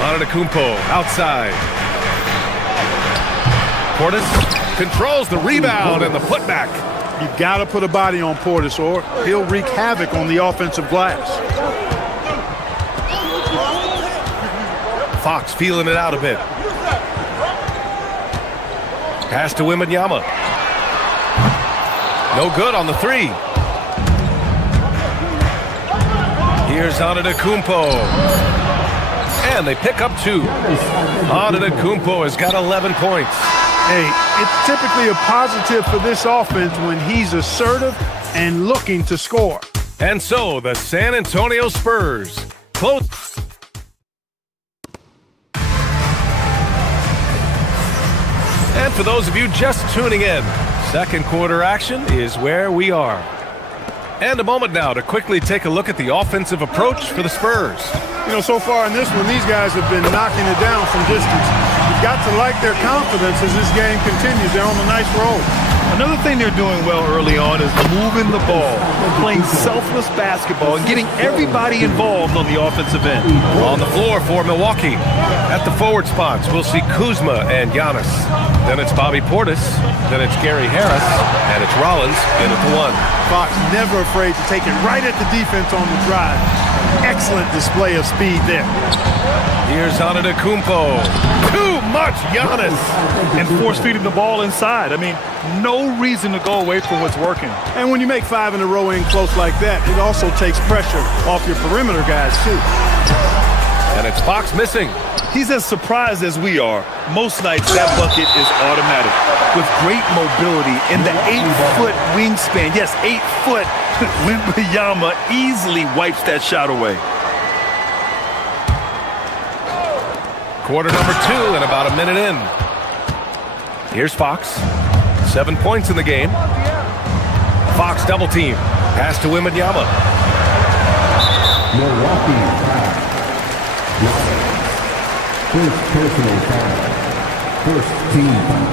Antetokounmpo outside. Portis controls the rebound and the putback. You've got to put a body on Portis or he'll wreak havoc on the offensive glass. Fox feeling it out a bit. Pass to Wembanyama. No good on the 3. Here's Antetokounmpo. And they pick up 2. Antetokounmpo has got 11 points. Hey, it's typically a positive for this offense when he's assertive and looking to score. And so the San Antonio Spurs close. And for those of you just tuning in, second quarter action is where we are. And a moment now to quickly take a look at the offensive approach for the Spurs. You know, so far in this one, these guys have been knocking it down from distance. You've got to like their confidence as this game continues. They're on a nice roll. Another thing they're doing well early on is moving the ball, playing selfless basketball, and getting everybody involved on the offensive end. On the floor for Milwaukee. At the forward spots, we'll see Kuzma and Giannis. Then it's Bobby Portis. Then it's Gary Harris. And it's Rollins in at the 1. Fox never afraid to take it right at the defense on the drive. Excellent display of speed there. Here's Antetokounmpo. Too much Giannis. And force feeding the ball inside. I mean, no reason to go away from what's working. And when you make 5 in a row in close like that, it also takes pressure off your perimeter guys, too. And it's Fox missing. He's as surprised as we are. Most nights, that bucket is automatic. With great mobility and the 8-foot wingspan. Yes, 8 foot. Wembanyama easily wipes that shot away. Quarter number 2 and about a minute in. Here's Fox. 7 points in the game. Fox double team. Pass to Wembanyama. Milwaukee foul. First personal foul. First team foul.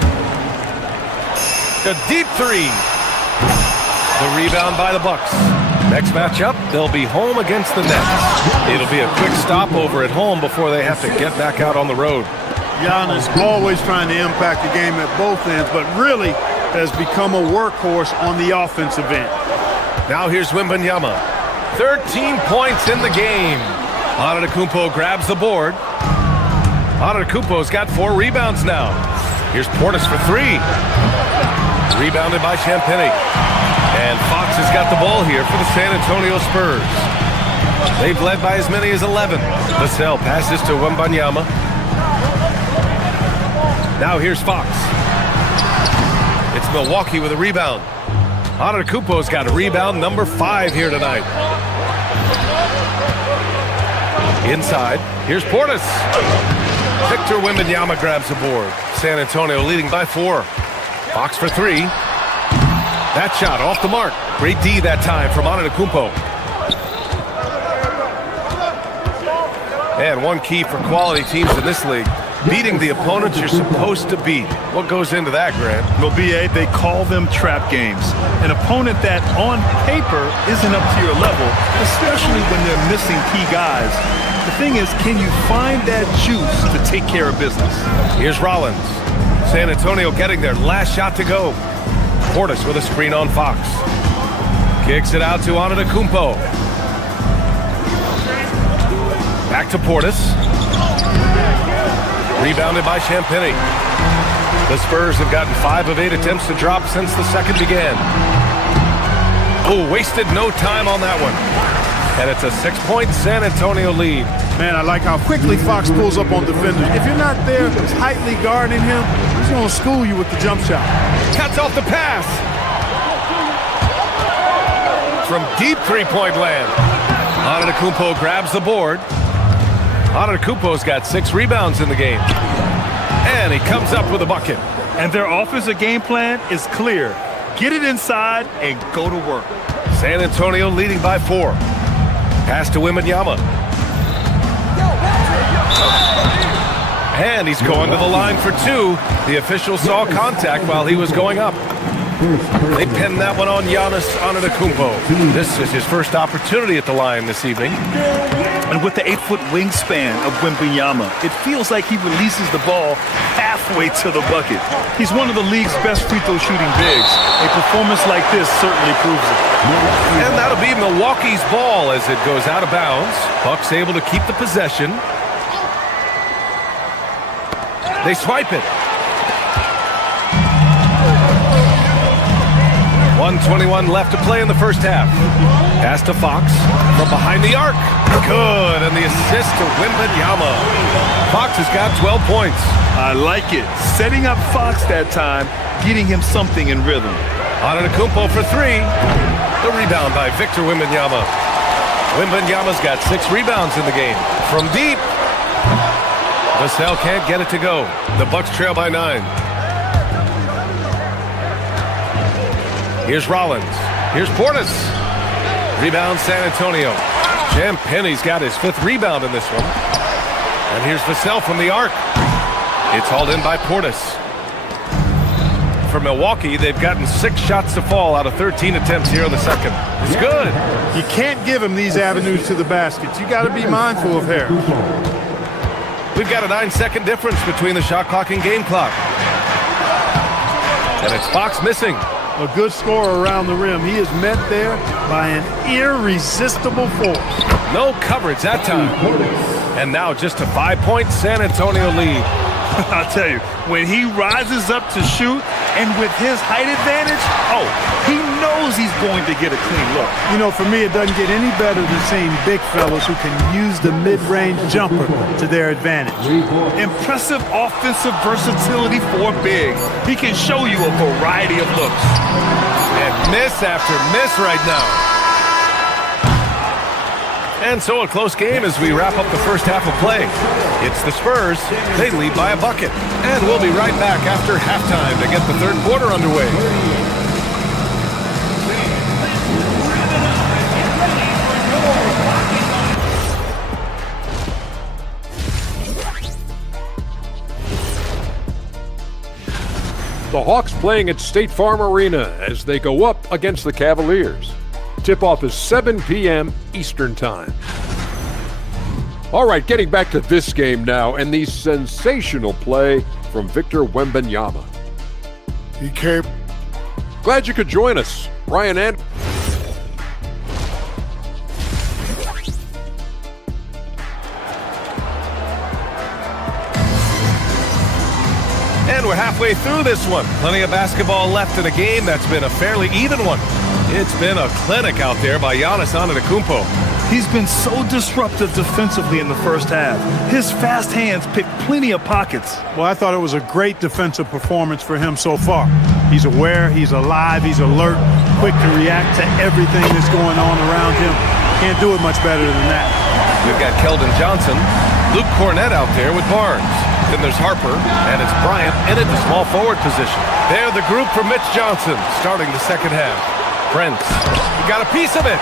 The deep 3. The rebound by the Bucks. Next matchup, they'll be home against the Nets. It'll be a quick stopover at home before they have to get back out on the road. Giannis always trying to impact the game at both ends, but really has become a workhorse on the offensive end. Now here's Wembanyama. 13 points in the game. Antetokounmpo grabs the board. Antetokounmpo's got 4 rebounds now. Here's Portis for 3. Rebounded by Champagnie. And Fox has got the ball here for the San Antonio Spurs. They've led by as many as 11. Vassell passes to Wembanyama. Now here's Fox. It's Milwaukee with a rebound. Antetokounmpo's got a rebound number 5 here tonight. Inside, here's Portis. Victor Wembanyama grabs the board. San Antonio leading by 4. Fox for 3. That shot off the mark. Great D that time from Antetokounmpo. And one key for quality teams in this league, beating the opponents you're supposed to beat. What goes into that, Grant? Well, B.A., they call them trap games. An opponent that, on paper, isn't up to your level, especially when they're missing key guys. The thing is, can you find that juice to take care of business? Here's Rollins. San Antonio getting their last shot to go. Portis with a screen on Fox. Kicks it out to Antetokounmpo. Back to Portis. Rebounded by Champagny. The Spurs have gotten 5 of 8 attempts to drop since the second began. Oh, wasted no time on that one. And it's a 6-point San Antonio lead. Man, I like how quickly Fox pulls up on defenders. If you're not there tightly guarding him, he's going to school you with the jump shot. Cuts off the pass. From deep three-point land. Antetokounmpo grabs the board. Antetokounmpo's got 6 rebounds in the game. And he comes up with a bucket. And their offensive game plan is clear. Get it inside and go to work. San Antonio leading by 4. Pass to Wembanyama. And he's going to the line for 2. The official saw contact while he was going up. They pinned that one on Giannis Antetokounmpo. This is his first opportunity at the line this evening. And with the 8-foot wingspan of Wembanyama, it feels like he releases the ball halfway to the bucket. He's one of the league's best free throw shooting bigs. A performance like this certainly proves it. And that'll be Milwaukee's ball as it goes out of bounds. Bucks able to keep the possession. They swipe it. 1:21 left to play in the first half. Pass to Fox from behind the arc. Good, and the assist to Wembanyama. Fox has got 12 points. I like it. Setting up Fox that time, getting him something in rhythm. Antetokounmpo for 3. The rebound by Victor Wembanyama. Wembanyama's got 6 rebounds in the game. From deep. Vassell can't get it to go. The Bucks trail by 9. Here's Rollins. Here's Portis. Rebound San Antonio. Champagny's got his 5th rebound in this one. And here's Vassell from the arc. It's hauled in by Portis. For Milwaukee, they've gotten 6 shots to fall out of 13 attempts here in the second. It's good. You can't give him these avenues to the basket. You got to be mindful of Harris. We've got a 9-second difference between the shot clock and game clock. And it's Fox missing. A good scorer around the rim. He is met there by an irresistible force. No coverage that time. And now just a 5-point San Antonio lead. I'll tell you, when he rises up to shoot, and with his height advantage, he knows he's going to get a clean look. You know, for me, it doesn't get any better than seeing big fellas who can use the mid-range jumper to their advantage. Impressive offensive versatility for big. He can show you a variety of looks. And miss after miss right now. And so a close game as we wrap up the first half of play. It's the Spurs. They lead by a bucket. And we'll be right back after halftime to get the third quarter underway. The Hawks playing at State Farm Arena as they go up against the Cavaliers. Tip-off is 7 p.m. Eastern Time. All right, getting back to this game now and the sensational play from Victor Wembanyama. He came. Glad you could join us, Brian and. And we're halfway through this one. Plenty of basketball left in a game that's been a fairly even one. It's been a clinic out there by Giannis Antetokounmpo. He's been so disruptive defensively in the first half. His fast hands pick plenty of pockets. Well, I thought it was a great defensive performance for him so far. He's aware, he's alive, he's alert, quick to react to everything that's going on around him. Can't do it much better than that. We've got Keldon Johnson, Luke Cornett out there with Barnes. Then there's Harper, and it's Bryant in at the small forward position. They're the group for Mitch Johnson starting the second half. Prince, he got a piece of it.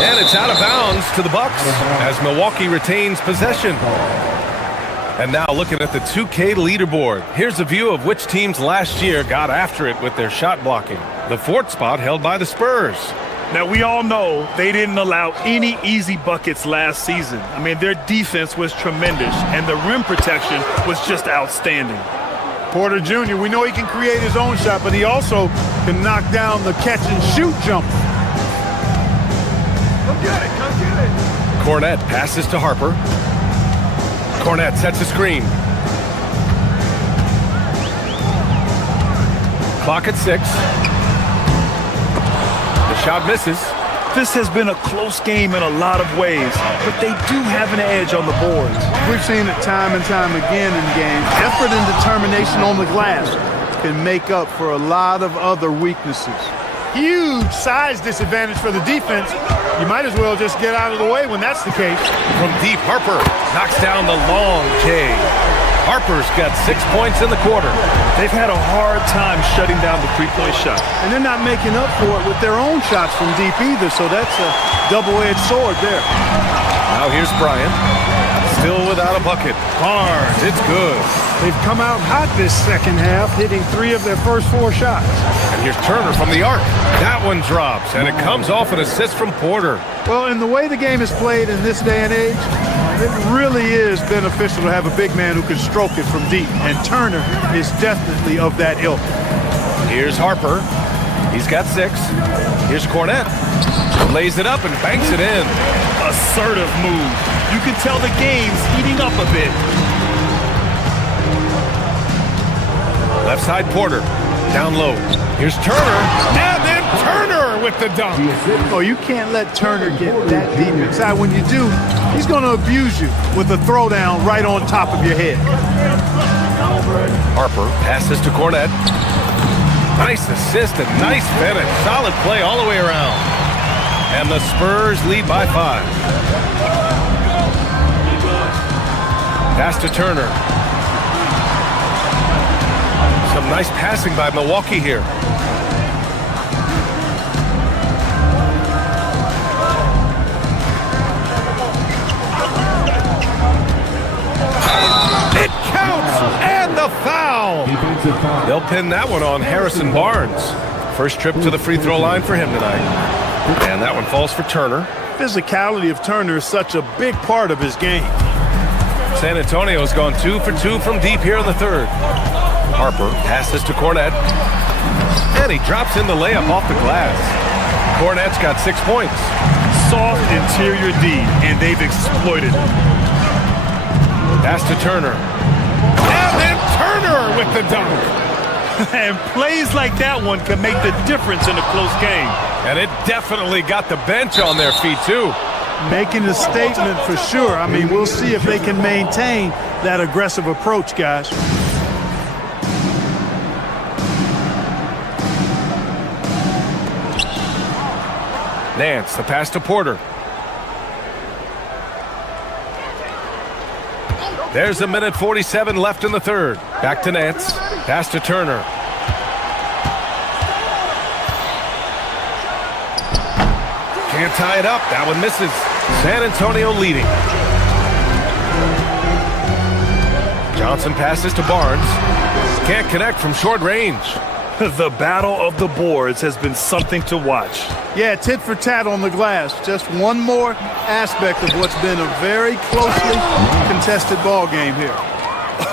And it's out of bounds to the Bucks as Milwaukee retains possession. And now looking at the 2K leaderboard. Here's a view of which teams last year got after it with their shot blocking. The fourth spot held by the Spurs. Now, we all know they didn't allow any easy buckets last season. I mean, their defense was tremendous, and the rim protection was just outstanding. Porter Jr., we know he can create his own shot, but he also can knock down the catch-and-shoot jumper. Come get it. Cornette passes to Harper. Cornette sets a screen. Clock at 6. The shot misses. This has been a close game in a lot of ways, but they do have an edge on the boards. We've seen it time and time again in games. Effort and determination on the glass can make up for a lot of other weaknesses. Huge size disadvantage for the defense. You might as well just get out of the way when that's the case. From deep, Harper knocks down the long J. Harper's got 6 points in the quarter. They've had a hard time shutting down the three-point shot. And they're not making up for it with their own shots from deep either, so that's a double-edged sword there. Now here's Bryant. Still without a bucket. Barnes, it's good. They've come out hot this second half, hitting 3 of their first 4 shots. And here's Turner from the arc. That one drops, and it comes off an assist from Porter. Well, in the way the game is played in this day and age, it really is beneficial to have a big man who can stroke it from deep, and Turner is definitely of that ilk. Here's Harper. He's got 6. Here's Cornette. Lays it up and banks it in. Assertive move. You can tell the game's heating up a bit. Left side Porter. Down low. Here's Turner. And then Turner with the dunk. Oh, you can't let Turner get that deep inside. When you do, he's going to abuse you with a throwdown right on top of your head. Harper passes to Cornette. Nice assist and nice finish. Solid play all the way around. And the Spurs lead by 5. Pass to Turner. Some nice passing by Milwaukee here. It counts! And the foul! They'll pin that one on Harrison Barnes. First trip to the free throw line for him tonight. And that one falls for Turner. Physicality of Turner is such a big part of his game. San Antonio's gone 2 for 2 from deep here in the third. Harper passes to Cornette. And he drops in the layup off the glass. Cornette's got 6 points. Soft interior D, and they've exploited it. Pass to Turner. And then Turner with the dunk. And plays like that one can make the difference in a close game. And it definitely got the bench on their feet, too. Making a statement for sure. I mean, we'll see if they can maintain that aggressive approach, guys. Nance, the pass to Porter. There's 1:47 left in the third. Back to Nance. Pass to Turner. Can't tie it up. That one misses. San Antonio leading. Johnson passes to Barnes. Can't connect from short range. The battle of the boards has been something to watch. Yeah, tit for tat on the glass. Just one more aspect of what's been a very closely contested ball game here.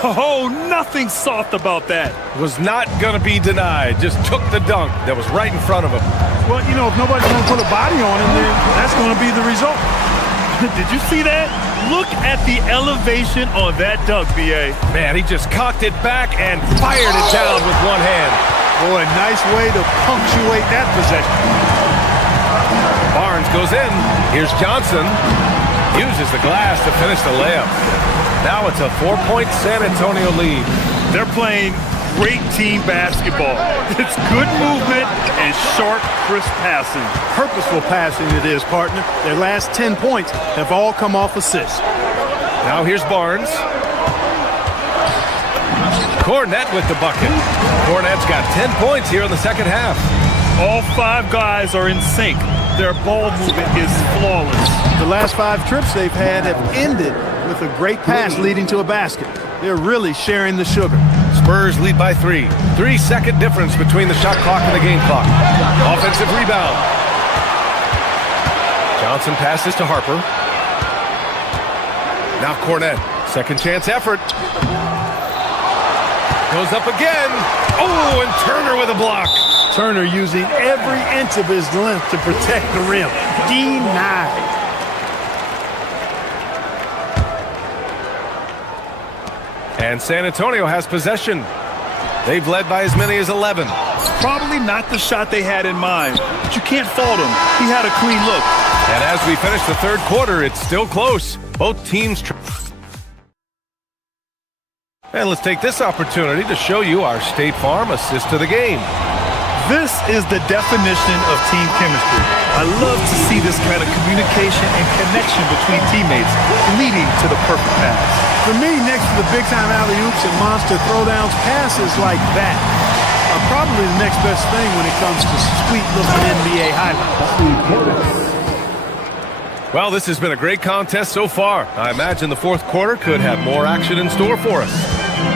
Oh, nothing soft about that. Was not going to be denied. Just took the dunk that was right in front of him. Well, you know, if nobody's going to put a body on him, then that's going to be the result. Did you see that? Look at the elevation on that dunk, B.A. Man, he just cocked it back and fired it down with one hand. Boy, nice way to punctuate that possession. Barnes goes in. Here's Johnson. Uses the glass to finish the layup. Now it's a 4-point San Antonio lead. They're playing great team basketball. It's good movement and sharp, crisp passing. Purposeful passing it is, partner. Their last 10 points have all come off assists. Now here's Barnes. Cornette with the bucket. Cornette's got 10 points here in the second half. All 5 guys are in sync. Their ball movement is flawless. The last 5 trips they've had have ended with a great pass leading to a basket. They're really sharing the sugar. Spurs lead by 3. 3-second difference between the shot clock and the game clock. Offensive rebound. Johnson passes to Harper. Now Cornette. Second chance effort. Goes up again. Oh, and Turner with a block. Turner using every inch of his length to protect the rim. Denied. And San Antonio has possession. They've led by as many as 11. Probably not the shot they had in mind, but you can't fault him. He had a clean look. And as we finish the third quarter, it's still close. Both teams. And let's take this opportunity to show you our State Farm assist to the game. This is the definition of team chemistry. I love to see this kind of communication and connection between teammates leading to the perfect pass. For me, next to the big-time alley-oops and monster throwdowns, passes like that are probably the next best thing when it comes to sweet-looking NBA highlights. Well, this has been a great contest so far. I imagine the fourth quarter could have more action in store for us.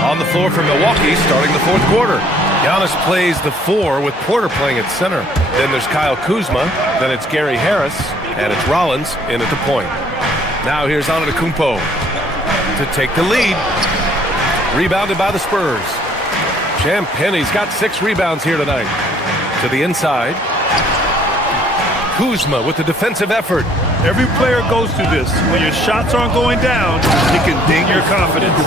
On the floor for Milwaukee, starting the fourth quarter. Giannis plays the 4 with Porter playing at center. Then there's Kyle Kuzma. Then it's Gary Harris. And it's Rollins in at the point. Now here's Antetokounmpo to take the lead. Rebounded by the Spurs. Champagne's got 6 rebounds here tonight. To the inside. Kuzma with the defensive effort. Every player goes through this. When your shots aren't going down, it can ding your confidence.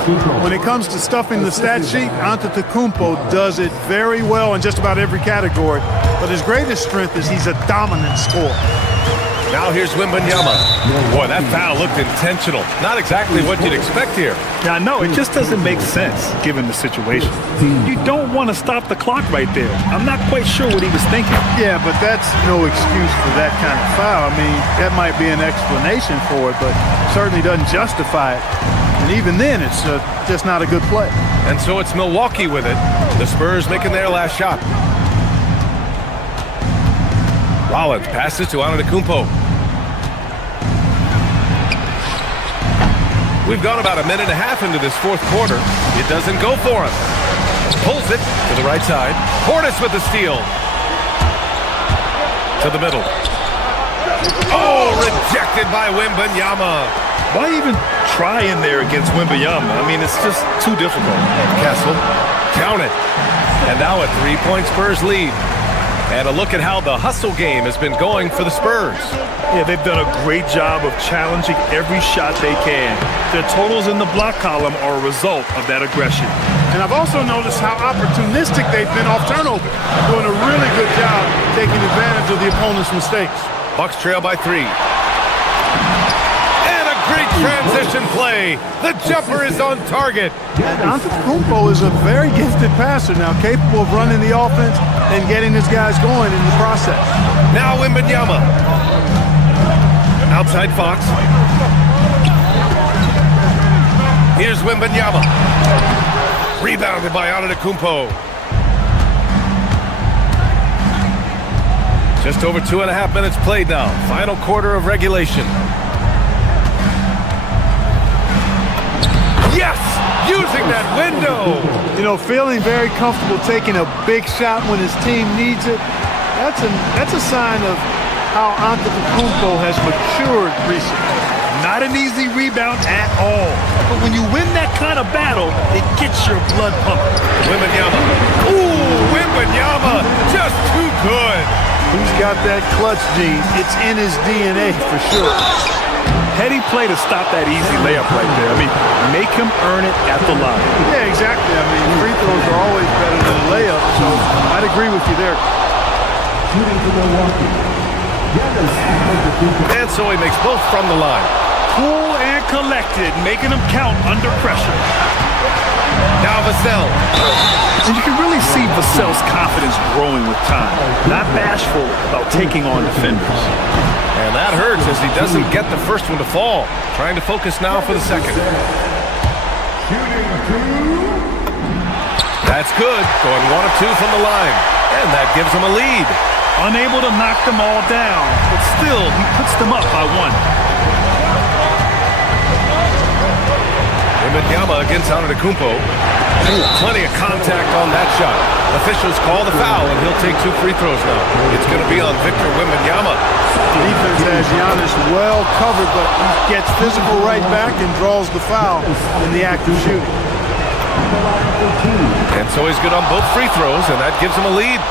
When it comes to stuffing the stat sheet, Antetokounmpo does it very well in just about every category. But his greatest strength is he's a dominant scorer. Now here's Wembanyama. Boy, that foul looked intentional. Not exactly what you'd expect here. Yeah, I know. It just doesn't make sense given the situation. You don't want to stop the clock right there. I'm not quite sure what he was thinking. Yeah, but that's no excuse for that kind of foul. I mean, that might be an explanation for it, but certainly doesn't justify it. And even then, it's just not a good play. And so it's Milwaukee with it. The Spurs making their last shot. Rollins passes to Antetokounmpo. We've gone about a minute and a half into this fourth quarter. It doesn't go for him. Pulls it to the right side. Portis with the steal. To the middle. Oh, rejected by Wembanyama. Why even try in there against Wembanyama? I mean, it's just too difficult. Kessel, count it. And now a 3-point Spurs lead. And a look at how the hustle game has been going for the Spurs. Yeah, they've done a great job of challenging every shot they can. Their totals in the block column are a result of that aggression. And I've also noticed how opportunistic they've been off turnover, doing a really good job taking advantage of the opponent's mistakes. Bucks trail by 3. And a great transition play. The jumper is on target. Antetokounmpo is a very gifted passer now, capable of running the offense and getting his guys going in the process. Now Wembanyama. Outside Fox. Here's Wembanyama. Rebounded by Antetokounmpo. Just over 2.5 minutes played now. Final quarter of regulation. Yes! Using that window! You know, feeling very comfortable taking a big shot when his team needs it. That's a sign of how Antetokounmpo has matured recently. Not an easy rebound at all. But when you win that kind of battle, it gets your blood pumping. Wembanyama. Ooh, Wembanyama. Just too good. He's got that clutch gene. It's in his DNA for sure. Heady play to stop that easy layup right there. I mean, make him earn it at the line. Yeah, exactly. I mean, free throws are always better than a layup, so I'd agree with you there. And so he makes both from the line. Cool and collected, making him count under pressure. Now Vassell. And you can really see Vassell's confidence growing with time. Not bashful about taking on defenders. And that hurts as he doesn't get the first one to fall. Trying to focus now for the second. That's good. Going 1 of 2 from the line. And that gives him a lead. Unable to knock them all down, but still, he puts them up by 1. Wembanyama against Antetokounmpo. Plenty of contact on that shot. Officials call the foul, and he'll take 2 free throws now. It's going to be on Victor Wembanyama. Defense has Giannis well covered, but he gets physical right back and draws the foul in the act of shooting. And so he's good on both free throws, and that gives him a lead.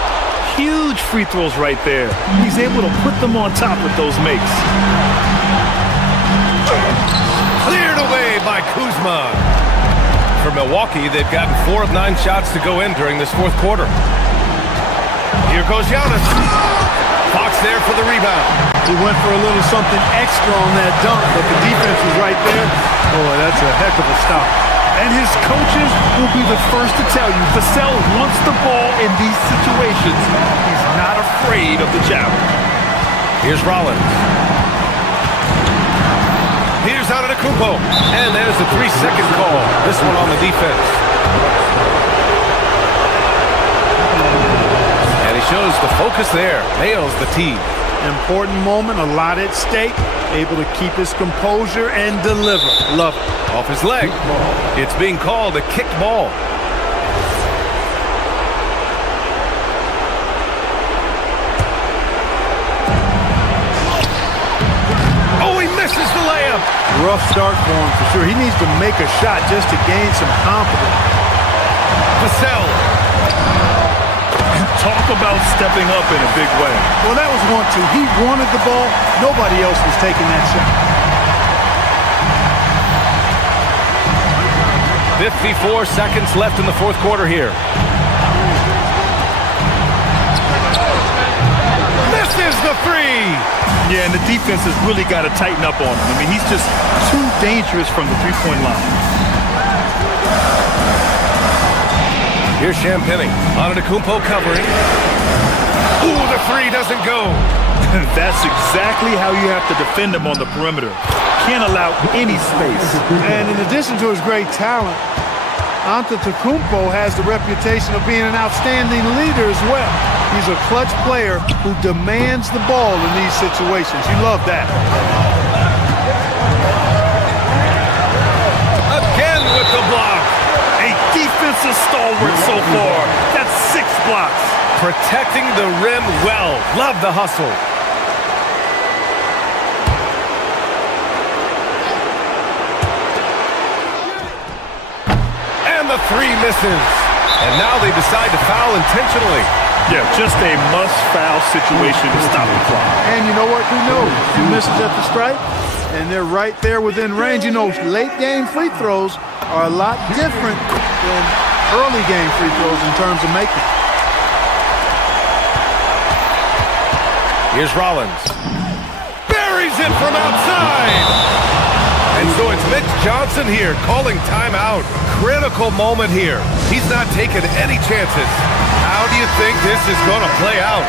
Huge free throws right there. He's able to put them on top with those makes. Cleared away by Kuzma. For Milwaukee, they've gotten 4 of 9 shots to go in during this fourth quarter. Here goes Giannis. Fox there for the rebound. He went for a little something extra on that dunk, but the defense was right there. Boy, that's a heck of a stop. And his coaches will be the first to tell you, Vassell wants the ball in these situations. He's not afraid of the challenge. Here's Rollins. Here's Antetokounmpo. And there's the 3-second call. This one on the defense. And he shows the focus there. Nails the tee. Important moment, a lot at stake. Able to keep his composure and deliver. Love it. Off his leg. It's being called a kicked ball. Oh, he misses the layup. Rough start for him for sure. He needs to make a shot just to gain some confidence. Vassell. Talk about stepping up in a big way. Well, that was 1-2. He wanted the ball. Nobody else was taking that shot. 54 seconds left in the fourth quarter here. Misses the 3. Yeah, and the defense has really got to tighten up on him. I mean, he's just too dangerous from the three-point line. Here's Champagny. Antetokounmpo covering. Ooh, the 3 doesn't go. That's exactly how you have to defend him on the perimeter. Can't allow any space. And in addition to his great talent, Antetokounmpo has the reputation of being an outstanding leader as well. He's a clutch player who demands the ball in these situations. You love that. Again with the block. A defensive stalwart so far. That's 6 blocks. Protecting the rim well. Love the hustle. And the 3 misses. And now they decide to foul intentionally. Yeah, just a must-foul situation to stop the clock. And you know what? Who knows? 2 misses at the stripe, and they're right there within range. You know, late-game free throws are a lot different than early-game free throws in terms of making. Here's Rollins. Buries it from outside. And so it's Mitch Johnson here calling timeout. Critical moment here. He's not taking any chances. How do you think this is going to play out?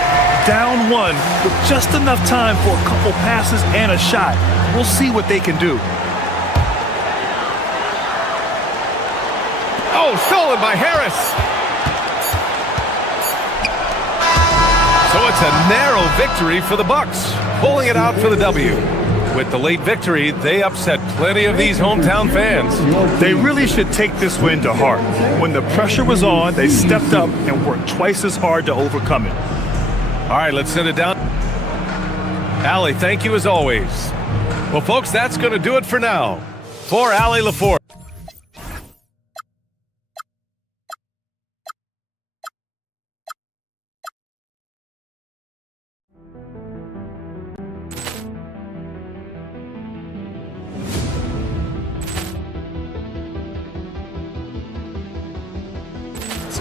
Down 1 with just enough time for a couple passes and a shot. We'll see what they can do. Oh, stolen by Harris. So it's a narrow victory for the Bucks, pulling it out for the W. With the late victory, they upset plenty of these hometown fans. They really should take this win to heart. When the pressure was on, they stepped up and worked twice as hard to overcome it. All right, let's send it down. Allie, thank you as always. Well, folks, that's going to do it for now. For Allie LaForce.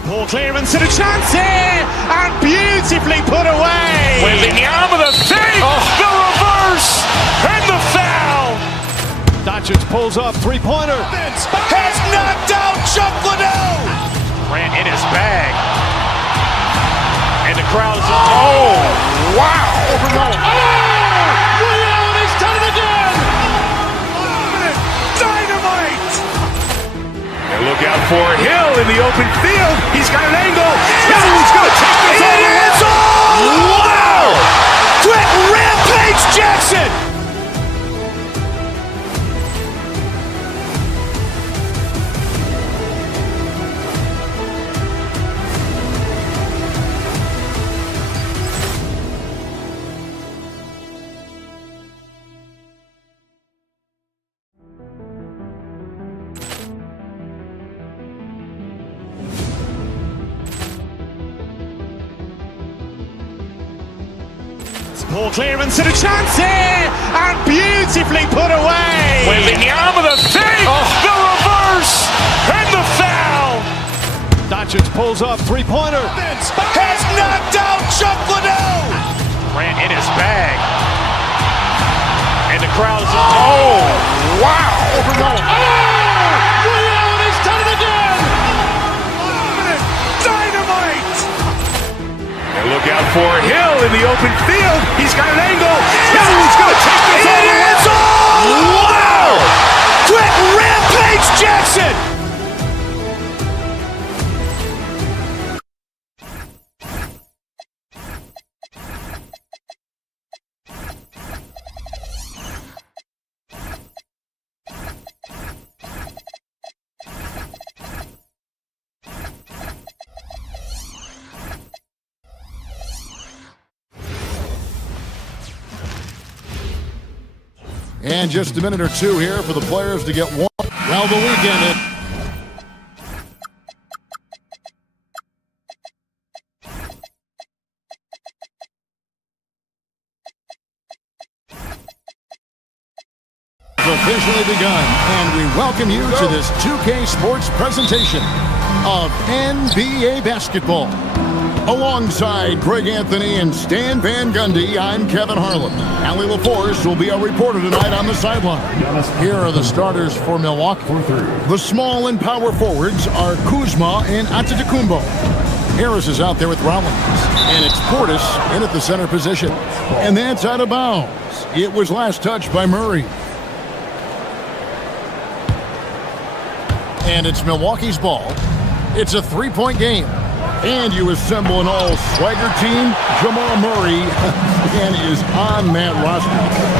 Poor clearance and a chance here, and beautifully put away. Wembanyama the save, the reverse, and the foul. Doncic pulls up, three-pointer. Has knocked out Chuck Liddell. Grant in his bag. And the crowd is... Oh, wow. He's done it again. Dynamite. And look out for Hill in the open field. He's got an angle. He's going to take this all. It is all. Wow. Quick Rampage Jackson. Poor clearance and a chance here, and beautifully put away. Wembanyama the three, the reverse, and the foul. Doncic pulls up, three-pointer. Has knocked out Chuck Liddell. Grant in his bag. And the crowd is wow. Liddell has done it again. Dynamite. And look out for Hill in the open field. He's got an angle. He's going to take this all the way. It is all! Wow! Quick Rampage Jackson! And just a minute or two here for the players to get warm. Well, the weekend. Officially begun, and we welcome you to this 2K Sports presentation of NBA basketball. Alongside Greg Anthony and Stan Van Gundy, I'm Kevin Harlan. Allie LaForce will be our reporter tonight on the sideline. Here are the starters for Milwaukee. The small and power forwards are Kuzma and Antetokounmpo. Harris is out there with Rollins, and it's Portis in at the center position. And that's out of bounds. It was last touched by Murray. And it's Milwaukee's ball. It's a three-point game. And you assemble an all-swagger team. Jamal Murray again is on that roster.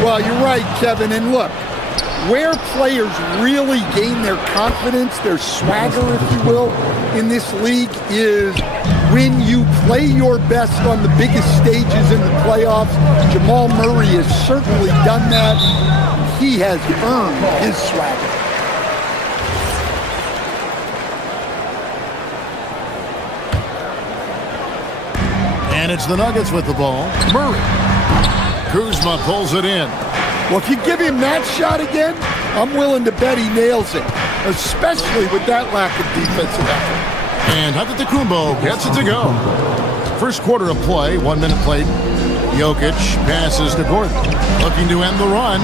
Well, you're right, Kevin. And look, where players really gain their confidence, their swagger, if you will, in this league is when you play your best on the biggest stages in the playoffs. Jamal Murray has certainly done that. He has earned his swagger. And it's the Nuggets with the ball. Murray. Kuzma pulls it in. Well, if you give him that shot again, I'm willing to bet he nails it, especially with that lack of defensive effort. And Antetokounmpo gets it to go. First quarter of play, 1 minute played. Jokic passes to Gordon. Looking to end the run.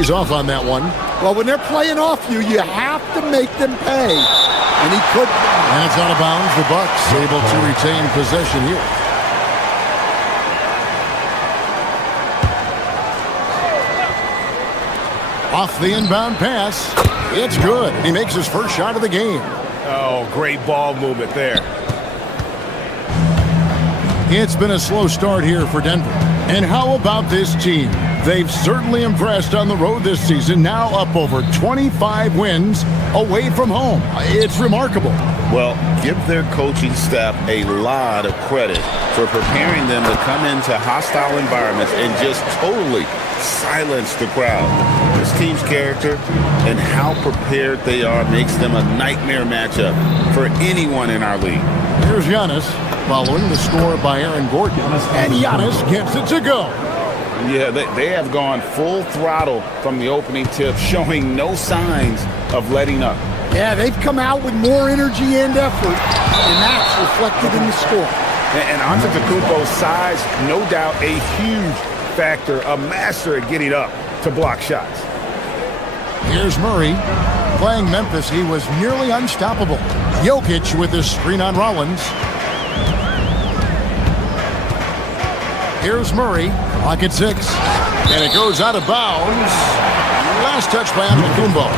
He's off on that one. Well, when they're playing off you, you have to make them pay. And he couldn't. And it's out of bounds. The Bucks able to retain possession here. Off the inbound pass. It's good. He makes his first shot of the game. Oh, great ball movement there. It's been a slow start here for Denver. And how about this team? They've certainly impressed on the road this season, now up over 25 wins away from home. It's remarkable. Well, give their coaching staff a lot of credit for preparing them to come into hostile environments and just totally silence the crowd. This team's character and how prepared they are makes them a nightmare matchup for anyone in our league. Here's Giannis following the score by Aaron Gordon. And Giannis gets it to go. Yeah, they have gone full throttle from the opening tip, showing no signs of letting up. Yeah, they've come out with more energy and effort, and that's reflected in the score. And Antetokounmpo's size, no doubt a huge factor, a master at getting up to block shots. Here's Murray. Playing Memphis, he was nearly unstoppable. Jokic with his screen on Rollins. Here's Murray, clock at 6. And it goes out of bounds. Last touch by Antetokounmpo.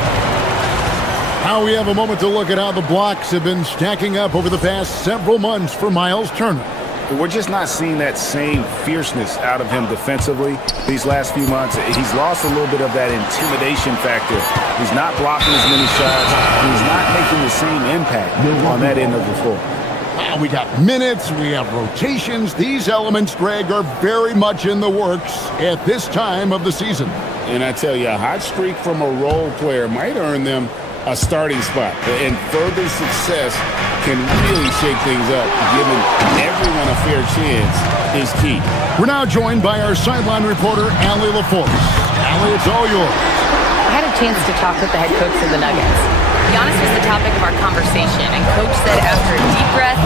Now we have a moment to look at how the blocks have been stacking up over the past several months for Miles Turner. We're just not seeing that same fierceness out of him defensively these last few months. He's lost a little bit of that intimidation factor. He's not blocking as many shots. He's not making the same impact on that end of the floor. Wow, we got minutes, we have rotations. These elements, Greg, are very much in the works at this time of the season. And I tell you, a hot streak from a role player might earn them a starting spot. And further success can really shake things up. Giving everyone a fair chance is key. We're now joined by our sideline reporter, Allie LaForce. Allie, it's all yours. I had a chance to talk with the head coach of the Nuggets. Giannis was the topic of our conversation, and Coach said after a deep breath,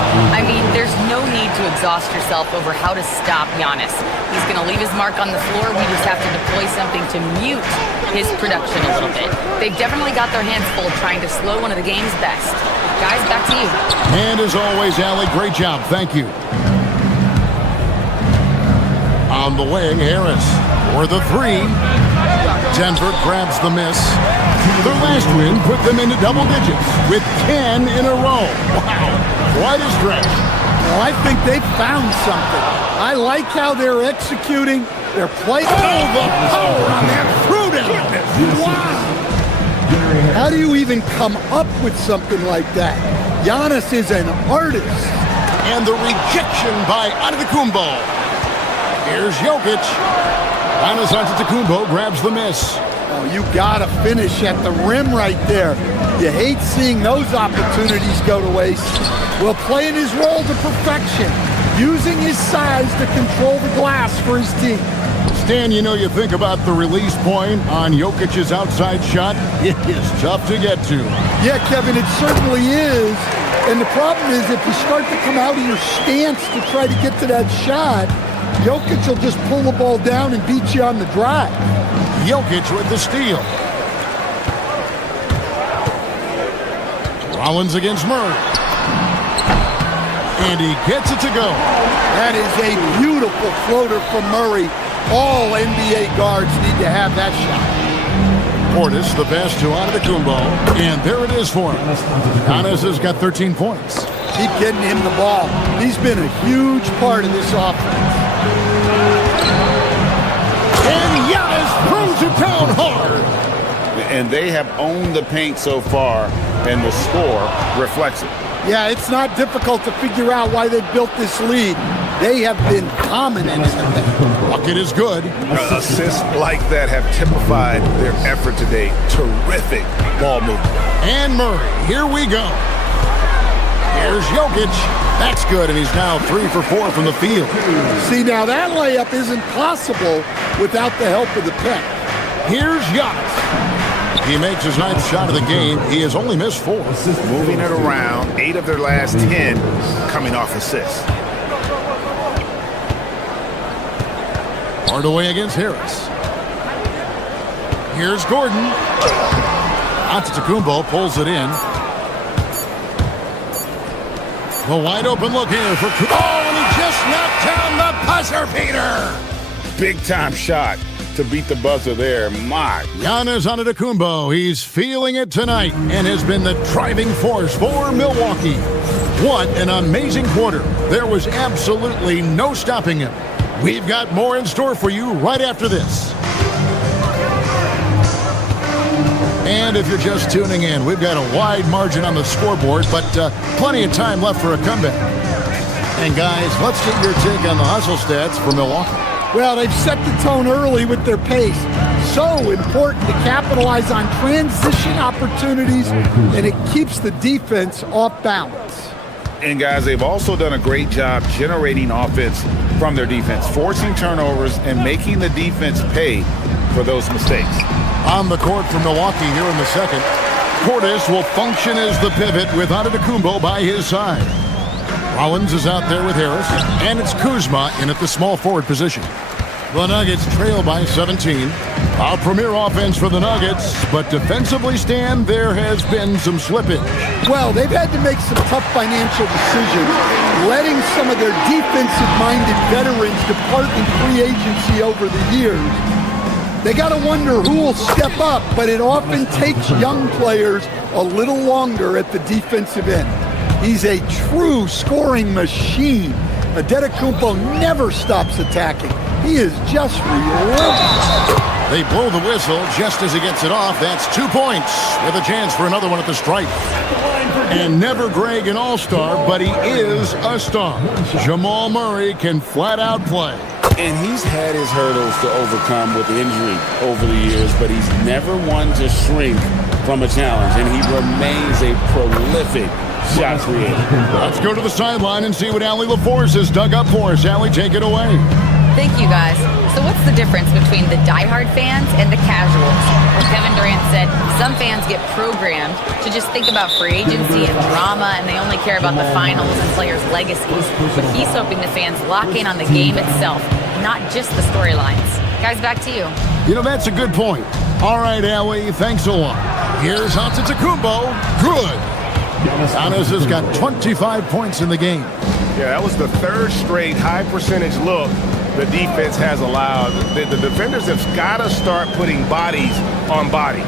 there's no need to exhaust yourself over how to stop Giannis. He's going to leave his mark on the floor. We just have to deploy something to mute his production a little bit. They've definitely got their hands full trying to slow one of the game's best. Guys, back to you. And as always, Allie, great job. Thank you. On the wing, Harris for the three. Denver grabs the miss. Their last win put them into double digits with 10 in a row. Wow, quite a stretch. Well, I think they found something. I like how they're executing their play. Oh, the power on that throw-down. Wow. How do you even come up with something like that? Giannis is an artist. And the rejection by Antetokounmpo. Here's Jokic. Giannis Antetokounmpo grabs the miss. Oh, you gotta finish at the rim right there. You hate seeing those opportunities go to waste. Well, playing his role to perfection, using his size to control the glass for his team. Stan, you think about the release point on Jokic's outside shot. It is tough to get to. Yeah, Kevin, it certainly is. And the problem is if you start to come out of your stance to try to get to that shot, Jokic will just pull the ball down and beat you on the drive. Jokic with the steal. Rollins against Murray. And he gets it to go. That is a beautiful floater from Murray. All NBA guards need to have that shot. Portis, the pass to Antetokounmpo. And there it is for him. Giannis has got 13 points. Keep getting him the ball. He's been a huge part of this offense. And Giannis throws it down hard. And they have owned the paint so far, and the score reflects it. Yeah, it's not difficult to figure out why they built this lead. They have been dominant in the paint. Bucket is good. Assists like that have typified their effort today. Terrific ball movement. And Murray, here we go. Here's Jokic. That's good, and he's now 3 for 4 from the field. See, now that layup isn't possible without the help of the pick. Here's Giannis. He makes his 9th shot of the game. He has only missed 4. Moving it around, 8 of their last 10 coming off assists. Hardaway against Harris. Here's Gordon. Antetokounmpo pulls it in. The wide open look here for and he just knocked down the buzzer beater. Big time shot to beat the buzzer there. My. Giannis Antetokounmpo, he's feeling it tonight and has been the driving force for Milwaukee. What an amazing quarter. There was absolutely no stopping him. We've got more in store for you right after this. And if you're just tuning in, we've got a wide margin on the scoreboard, but plenty of time left for a comeback. And guys, let's get your take on the hustle stats for Milwaukee. Well, they've set the tone early with their pace. So important to capitalize on transition opportunities, and it keeps the defense off balance. And guys, they've also done a great job generating offense from their defense, forcing turnovers and making the defense pay for those mistakes. On the court for Milwaukee here in the second, Portis will function as the pivot with Antetokounmpo by his side. Rollins is out there with Harris, and it's Kuzma in at the small forward position. The Nuggets trail by 17. A premier offense for the Nuggets, but defensively, Stan, there has been some slippage. Well, they've had to make some tough financial decisions, letting some of their defensive-minded veterans depart in free agency over the years. They got to wonder who will step up, but it often takes young players a little longer at the defensive end. He's a true scoring machine. Antetokounmpo never stops attacking. He is just relentless. They blow the whistle just as he gets it off. That's 2 points with a chance for another one at the stripe. And never Greg an all-star, but he is a star. Jamal Murray can flat out play. And he's had his hurdles to overcome with injury over the years, but he's never one to shrink from a challenge, and he remains a prolific shot creator. Let's go to the sideline and see what Allie LaForce has dug up for us. Allie, take it away. Thank you, guys. So what's the difference between the diehard fans and the casuals? Well, Kevin Durant said some fans get programmed to just think about free agency and drama, and they only care about the finals and players' legacies. But he's hoping the fans lock in on the game itself, not just the storylines. Guys, back to you. You know, that's a good point. All right, Allie, thanks a lot. Here's Antetokounmpo. Good. Giannis has got 25 points in the game. Yeah, that was the third straight high percentage look the defense has allowed. The defenders have got to start putting bodies on bodies.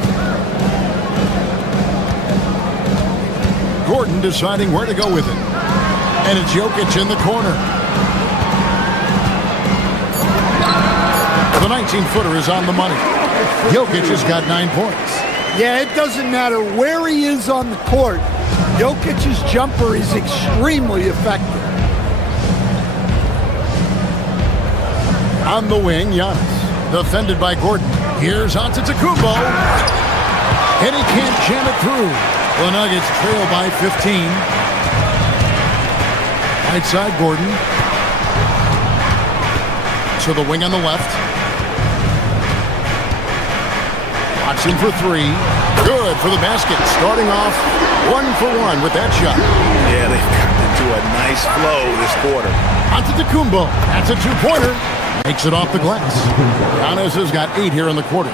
Gordon deciding where to go with it. And it's Jokic in the corner. The 19-footer is on the money. Jokic has got 9 points. Yeah, it doesn't matter where he is on the court. Jokic's jumper is extremely effective. On the wing, Giannis. Defended by Gordon. Here's Antetokounmpo. And he can't jam it through. The Nuggets trail by 15. Right side, Gordon. To the wing on the left. Watson for three. Good for the basket. Starting off 1-for-1 with that shot. Yeah, they've gotten into a nice flow this quarter. Antetokounmpo. That's a two-pointer. Makes it off the glass. Giannis has got 8 here in the quarter.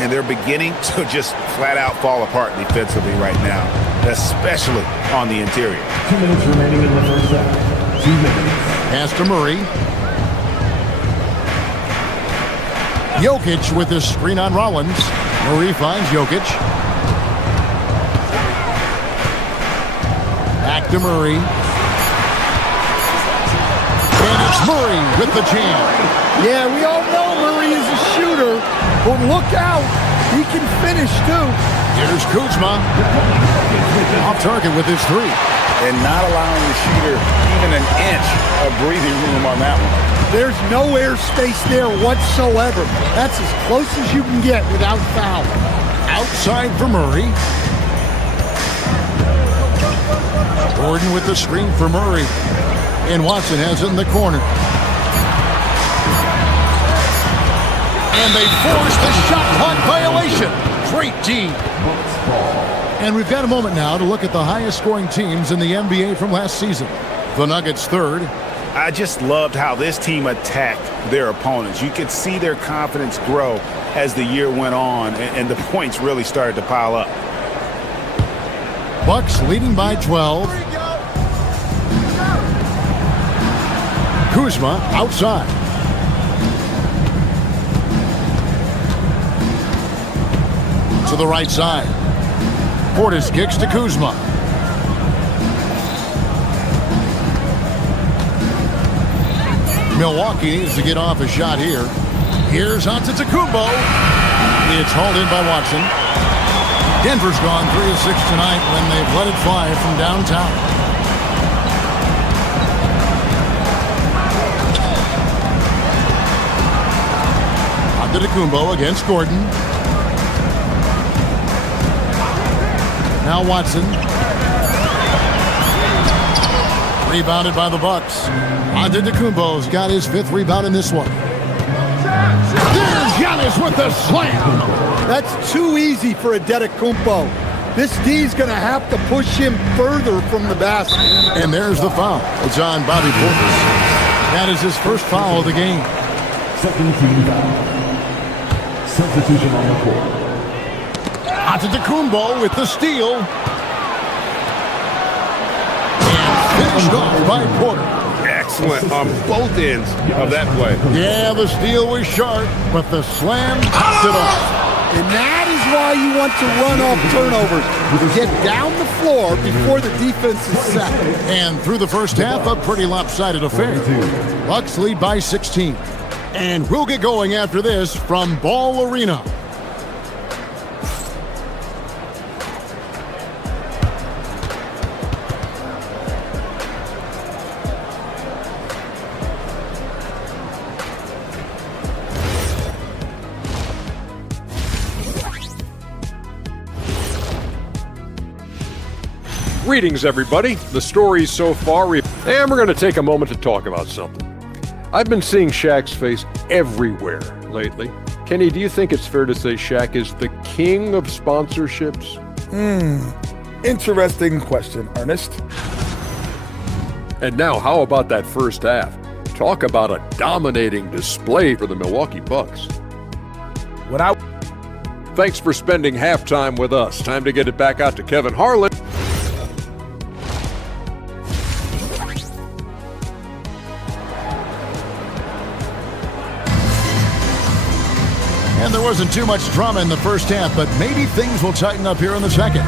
And they're beginning to just flat out fall apart defensively right now, especially on the interior. 2 minutes remaining in the first half. 2 minutes. Pass to Murray. Jokic with his screen on Rollins. Murray finds Jokic. Back to Murray. And it's Murray with the jam. Yeah, we all know Murray is a shooter, but look out. He can finish, too. Here's Kuzma. Off target with his three. And not allowing the shooter even an inch of breathing room on that one. There's no airspace there whatsoever. That's as close as you can get without foul. Outside for Murray. Gordon with the screen for Murray. And Watson has it in the corner. And they force the shot clock violation. Great D. And we've got a moment now to look at the highest scoring teams in the NBA from last season. The Nuggets third. I just loved how this team attacked their opponents. You could see their confidence grow as the year went on, and the points really started to pile up. Bucks leading by 12. Kuzma outside. To the right side. Portis kicks to Kuzma. Milwaukee needs to get off a shot here. Here's Antetokounmpo. It's hauled in by Watson. Denver's gone 3 of 6 tonight when they've let it fly from downtown. Antetokounmpo against Gordon. Now Watson. Rebounded by the Bucks. Antetokounmpo's got his 5th rebound in this one. There's Giannis with the slam. That's too easy for Antetokounmpo. This D's going to have to push him further from the basket. And there's the foul. It's on Bobby Portis. That is his first foul of the game. Second team foul. Substitution on the court. Antetokounmpo with the steal. And finished off by Porter. Excellent on both ends of that play. Yeah, the steal was sharp, but the slam topped it off. And that is why you want to run off turnovers. Get down the floor before the defense is set. And through the first half, a pretty lopsided affair. Bucks lead by 16. And we'll get going after this from Ball Arena. Greetings, everybody. The stories so far, and we're going to take a moment to talk about something. I've been seeing Shaq's face everywhere lately. Kenny, do you think it's fair to say Shaq is the king of sponsorships? Interesting question, Ernest. And now, how about that first half? Talk about a dominating display for the Milwaukee Bucks. Thanks for spending halftime with us. Time to get it back out to Kevin Harlan. And there wasn't too much drama in the first half, but maybe things will tighten up here in the second.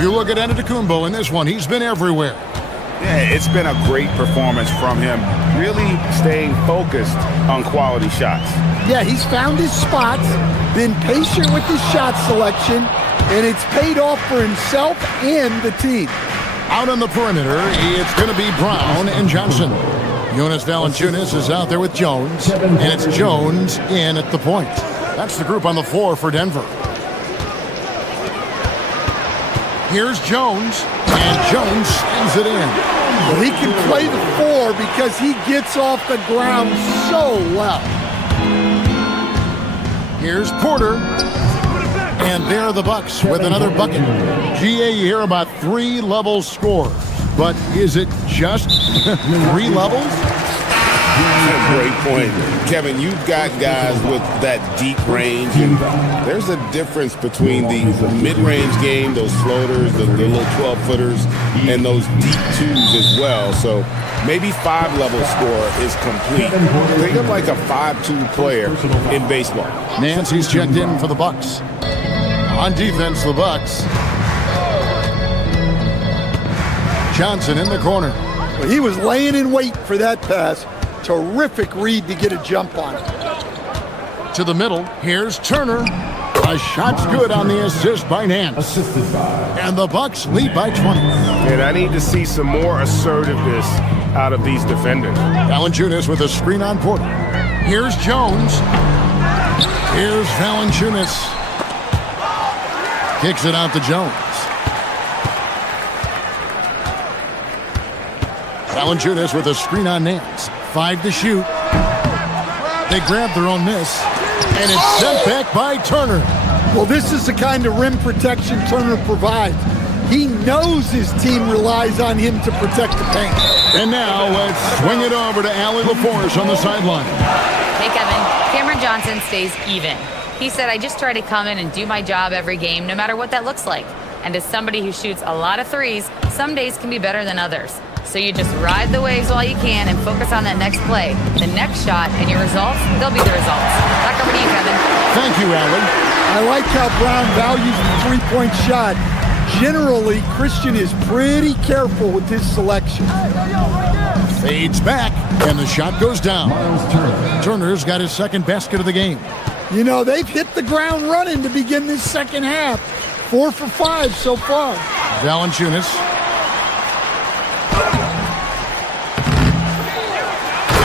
You look at Antetokounmpo in this one, he's been everywhere. Yeah, it's been a great performance from him, really staying focused on quality shots. Yeah, he's found his spots, been patient with his shot selection, and it's paid off for himself and the team. Out on the perimeter, it's going to be Brown and Johnson. Jonas Valanciunas is out there with Jones, and it's Jones in at the point. That's the group on the floor for Denver. Here's Jones, and Jones sends it in. Well, he can play the four because he gets off the ground so well. Here's Porter, and there are the Bucks with another bucket. GA, you hear about 3-level scores, but is it just 3 levels? Great point. Kevin, you've got guys with that deep range, and there's a difference between the mid-range game, those floaters, the little 12-footers, and those deep twos as well. So maybe 5-level score is complete. Think of like a 5-2 player in baseball. Nancy's checked in for the Bucks. On defense, the Bucks. Johnson in the corner. Well, he was laying in wait for that pass. Terrific read to get a jump on it. To the middle, here's Turner. A shot's good on the assist by Nance. And the Bucks lead by 20. And I need to see some more assertiveness out of these defenders. Valanciunas with a screen on Porter. Here's Jones. Here's Valanciunas. Kicks it out to Jones. Valanciunas with a screen on Nance. 5 to shoot. They grab their own miss, and it's sent back by Turner. Well, this is the kind of rim protection Turner provides. He knows his team relies on him to protect the paint. And now let's swing it over to Allie LaForce on the sideline. Hey, Kevin. Cameron Johnson stays even. He said, I just try to come in and do my job every game, no matter what that looks like. And as somebody who shoots a lot of threes, some days can be better than others. So you just ride the waves while you can and focus on that next play, the next shot, and your results, they'll be the results. Back over to you, Kevin. Thank you, Allie. I like how Brown values the three-point shot. Generally, Christian is pretty careful with his selection. Fades back, and the shot goes down. Turner's got his second basket of the game. You know, they've hit the ground running to begin this second half. 4 for 5 so far. Valanciunas.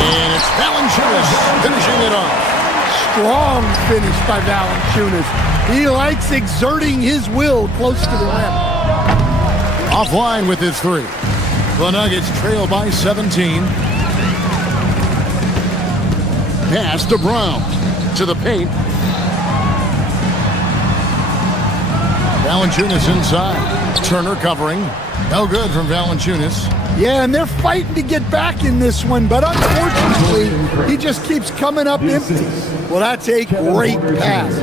And it's Valanciunas finishing it off. Strong finish by Valanciunas. He likes exerting his will close to the rim. Offline with his three. The Nuggets trail by 17. Pass to Brown. To the paint. Valanciunas inside. Turner covering. No good from Valanciunas. Yeah, and they're fighting to get back in this one, but unfortunately, he just keeps coming up empty. Well, that's a great pass.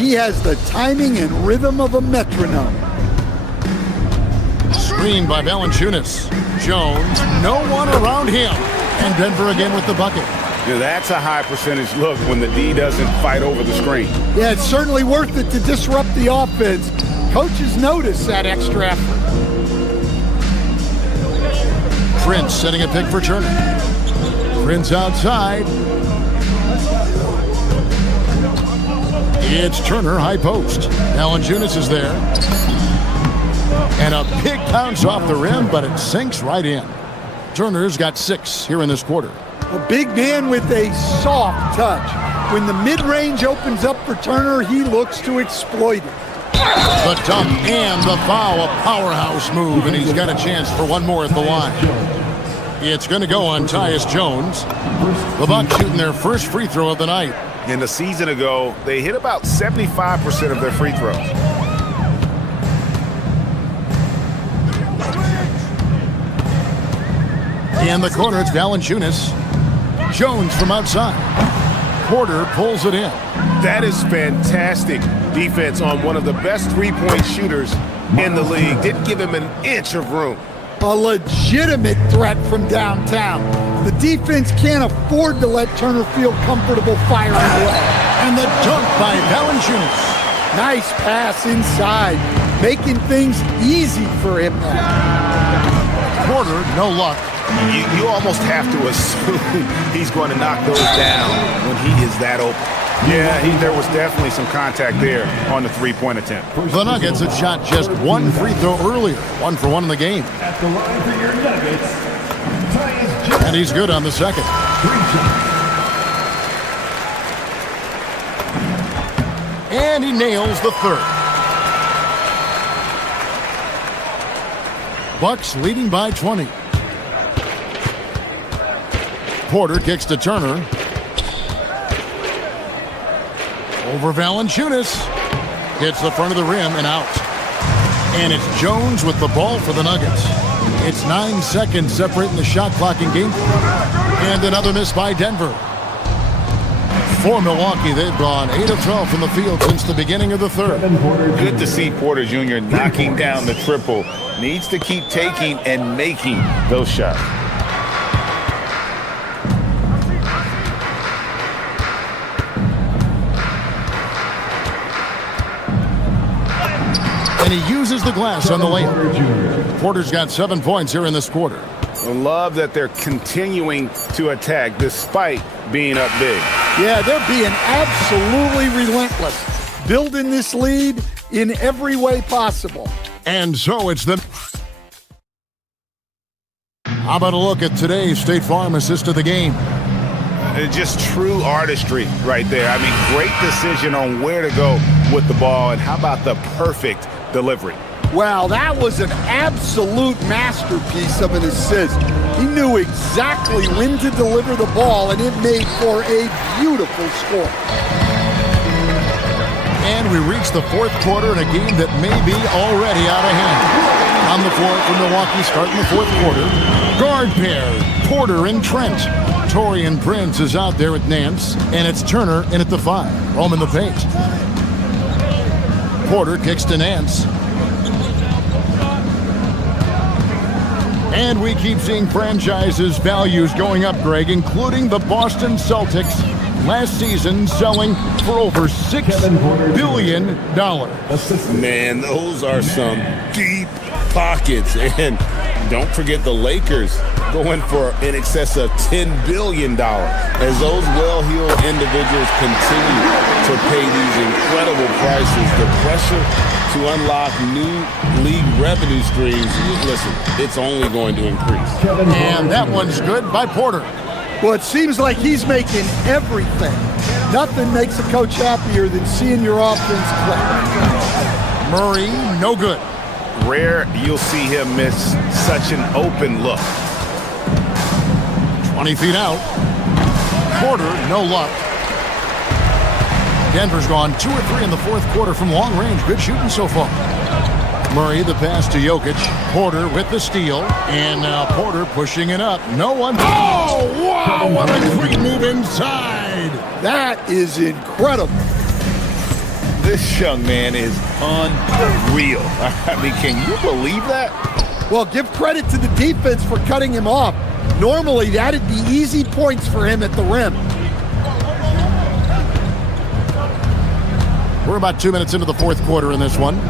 He has the timing and rhythm of a metronome. Screen by Valanciunas. Jones, no one around him. And Denver again with the bucket. Yeah, that's a high percentage look when the D doesn't fight over the screen. Yeah, it's certainly worth it to disrupt the offense. Coaches notice that extra effort. Prince setting a pick for Turner. Prince outside. It's Turner, high post. Valanciunas is there. And a big bounce off the rim, but it sinks right in. Turner's got 6 here in this quarter. A big man with a soft touch. When the mid-range opens up for Turner, he looks to exploit it. The dunk and the foul, a powerhouse move, and he's got a chance for one more at the line. It's going to go on Tyus Jones. The Bucks shooting their first free throw of the night. And a season ago, they hit about 75% of their free throws. In the corner, it's Valanciunas. Jones from outside. Porter pulls it in. That is fantastic defense on one of the best three-point shooters in the league. Didn't give him an inch of room. A legitimate threat from downtown. The defense can't afford to let Turner feel comfortable firing away. And the dunk by Valanciunas. Nice pass inside, making things easy for him now. Porter, no luck. You almost have to assume he's going to knock those down when he is that open. Yeah, there was definitely some contact there on the three-point attempt. The Nuggets had shot just one free throw earlier, 1 for 1 in the game. At the line for your Nuggets, Tyus Jones. And he's good on the second. 3 shots. And he nails the third. Bucks leading by 20. Porter kicks to Turner. Over Valanciunas. Hits the front of the rim and out. And it's Jones with the ball for the Nuggets. It's 9 seconds separating the shot clock in game. And another miss by Denver. For Milwaukee, they've gone 8 of 12 from the field since the beginning of the third. Good to see Porter Jr. knocking down the triple. Needs to keep taking and making those shots. And he uses the glass on the layup. Porter's got 7 points here in this quarter. I love that they're continuing to attack despite being up big. Yeah, they're being absolutely relentless, building this lead in every way possible. And so it's the... How about a look at today's State Farm assist of the game? Just true artistry right there. I mean, great decision on where to go with the ball, and how about the perfect delivery? Well, that was an absolute masterpiece of an assist. He knew exactly when to deliver the ball, and it made for a beautiful score. And we reach the fourth quarter in a game that may be already out of hand. On the floor for Milwaukee starting the fourth quarter. Guard pair, Porter and Trent. Taurean Prince is out there with Nance, and it's Turner in at the 5. Home in the paint. Porter kicks to Nance. And we keep seeing franchises' values going up, Greg, including the Boston Celtics last season selling for over $6 billion. Man, those are some deep pockets. And don't forget the Lakers going for in excess of $10 billion as those well-heeled individuals continue to pay these incredible prices. The pressure to unlock new league revenue streams, listen, it's only going to increase. And that one's good by Porter. Well, it seems like he's making everything. Nothing makes a coach happier than seeing your offense play. Murray, no good. Rare you'll see him miss such an open look. 20 feet out. Porter, no luck. Denver's gone 2 or 3 in the fourth quarter from long range. Good shooting so far. Murray, the pass to Jokic. Porter with the steal. And now Porter pushing it up. No one. Oh, wow, what a great move inside. That is incredible. This young man is unreal. I mean, can you believe that? Well, give credit to the defense for cutting him off. Normally, that'd be easy points for him at the rim. We're about 2 minutes into the fourth quarter in this one.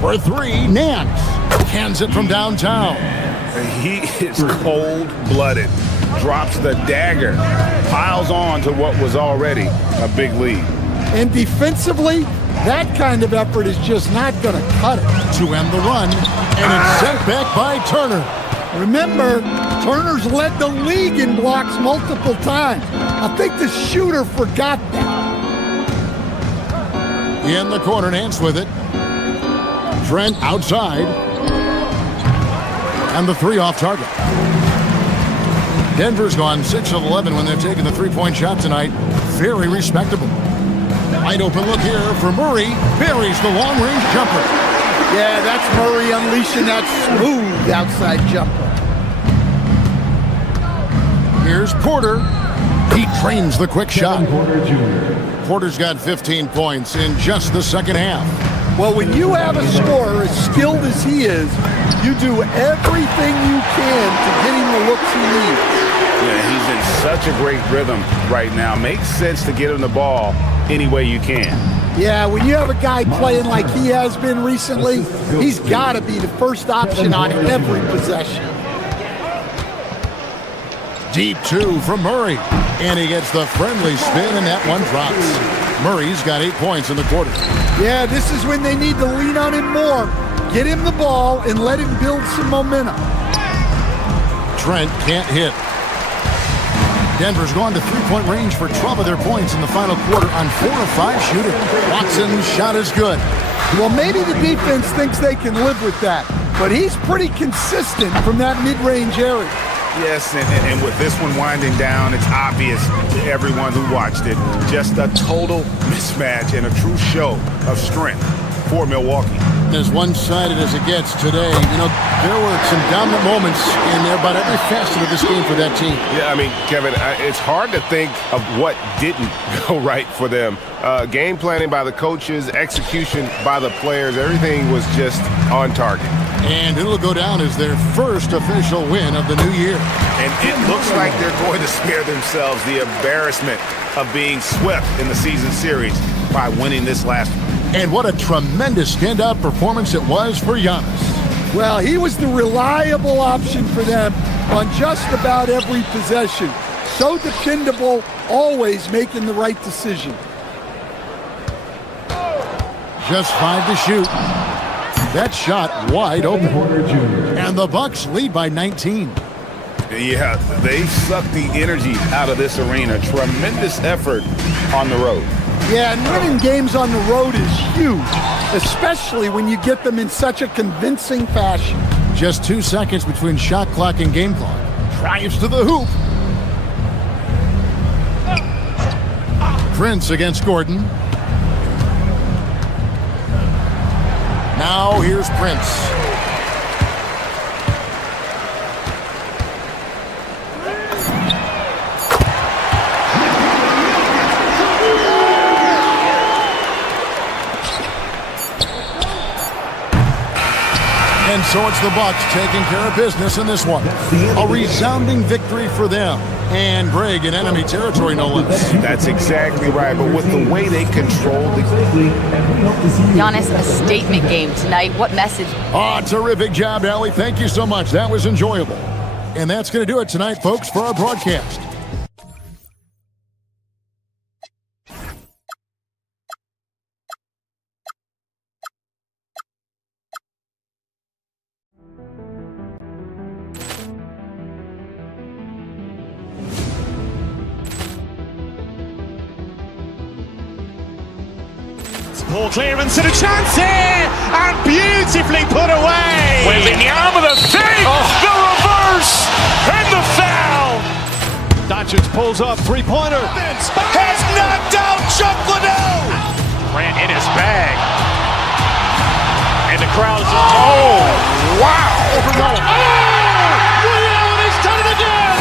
For 3, Nance hands it from downtown. He is cold-blooded. Drops the dagger. Piles on to what was already a big lead. And defensively, that kind of effort is just not going to cut it. To end the run, and it's sent back by Turner. Remember, Turner's led the league in blocks multiple times. I think the shooter forgot that. In the corner, Nance with it. Trent outside. And the three off target. Denver's gone 6 of 11 when they've taken the three-point shot tonight. Very respectable. Wide open look here for Murray. Buries the long-range jumper. Yeah, that's Murray unleashing that smooth outside jumper. Here's Porter. He trains the quick shot. Porter's got 15 points in just the second half. Well, when you have a scorer as skilled as he is, you do everything you can to get him the looks he needs. Yeah, he's in such a great rhythm right now. Makes sense to get him the ball any way you can. Yeah, when you have a guy playing like he has been recently, he's got to be the first option on every possession. Deep two from Murray. And he gets the friendly spin, and that one drops. Murray's got 8 points in the quarter. Yeah, this is when they need to lean on him more. Get him the ball and let him build some momentum. Trent can't hit. Denver's gone to three-point range for 12 of their points in the final quarter on 4 of 5 shooting. Watson's shot is good. Well, maybe the defense thinks they can live with that, but he's pretty consistent from that mid-range area. Yes, and with this one winding down, it's obvious to everyone who watched it. Just a total mismatch and a true show of strength for Milwaukee. As one-sided as it gets today, you know, there were some dominant moments in there about every facet of this game for that team. Yeah, I mean, Kevin, it's hard to think of what didn't go right for them. Game planning by the coaches, execution by the players, everything was just on target. And it'll go down as their first official win of the new year. And it looks like they're going to spare themselves the embarrassment of being swept in the season series by winning this last one. And what a tremendous standout performance it was for Giannis. Well, he was the reliable option for them on just about every possession. So dependable, always making the right decision. Just 5 to shoot. That shot wide open. And the Bucks lead by 19. Yeah, they sucked the energy out of this arena. Tremendous effort on the road. Yeah, and winning games on the road is huge, especially when you get them in such a convincing fashion. Just 2 seconds between shot clock and game clock. Drives to the hoop. Prince against Gordon. Now here's Prince. And so it's the Bucks taking care of business in this one. A resounding victory for them. And Greg in enemy territory, no less. That's exactly right. But with the way they controlled the... Giannis, a statement game tonight. What message? Oh, terrific job, Allie. Thank you so much. That was enjoyable. And that's going to do it tonight, folks, for our broadcast. Ball clearance and a chance here, and beautifully put away. Wembanyama the fake, the reverse, and the foul. Doncic pulls up, three-pointer. Has knocked out Chuck Liddell. Grant in his bag. And the crowd is... Oh, wow. Liddell has done it again.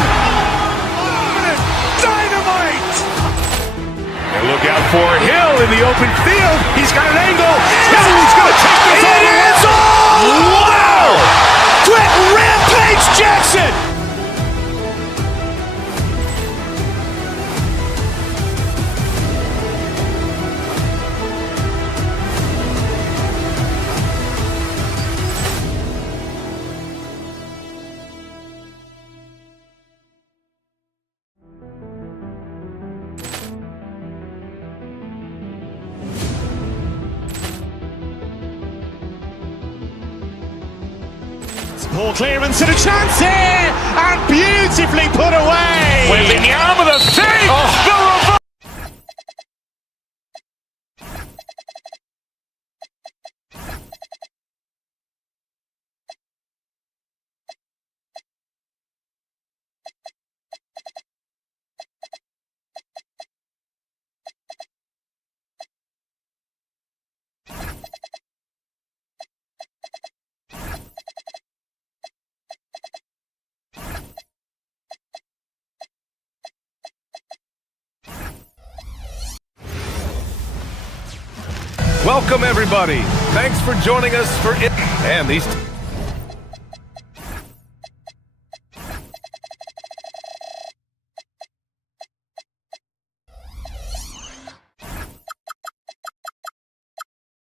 Dynamite. And look out for Hill in the open field. He's got an angle. He's going to take this all the way. Wow! Brett Rampage Jackson. Ball clearance and a chance here, and beautifully put away. Wembanyama the fake, the reverse. Welcome, everybody. Thanks for joining us for it. And these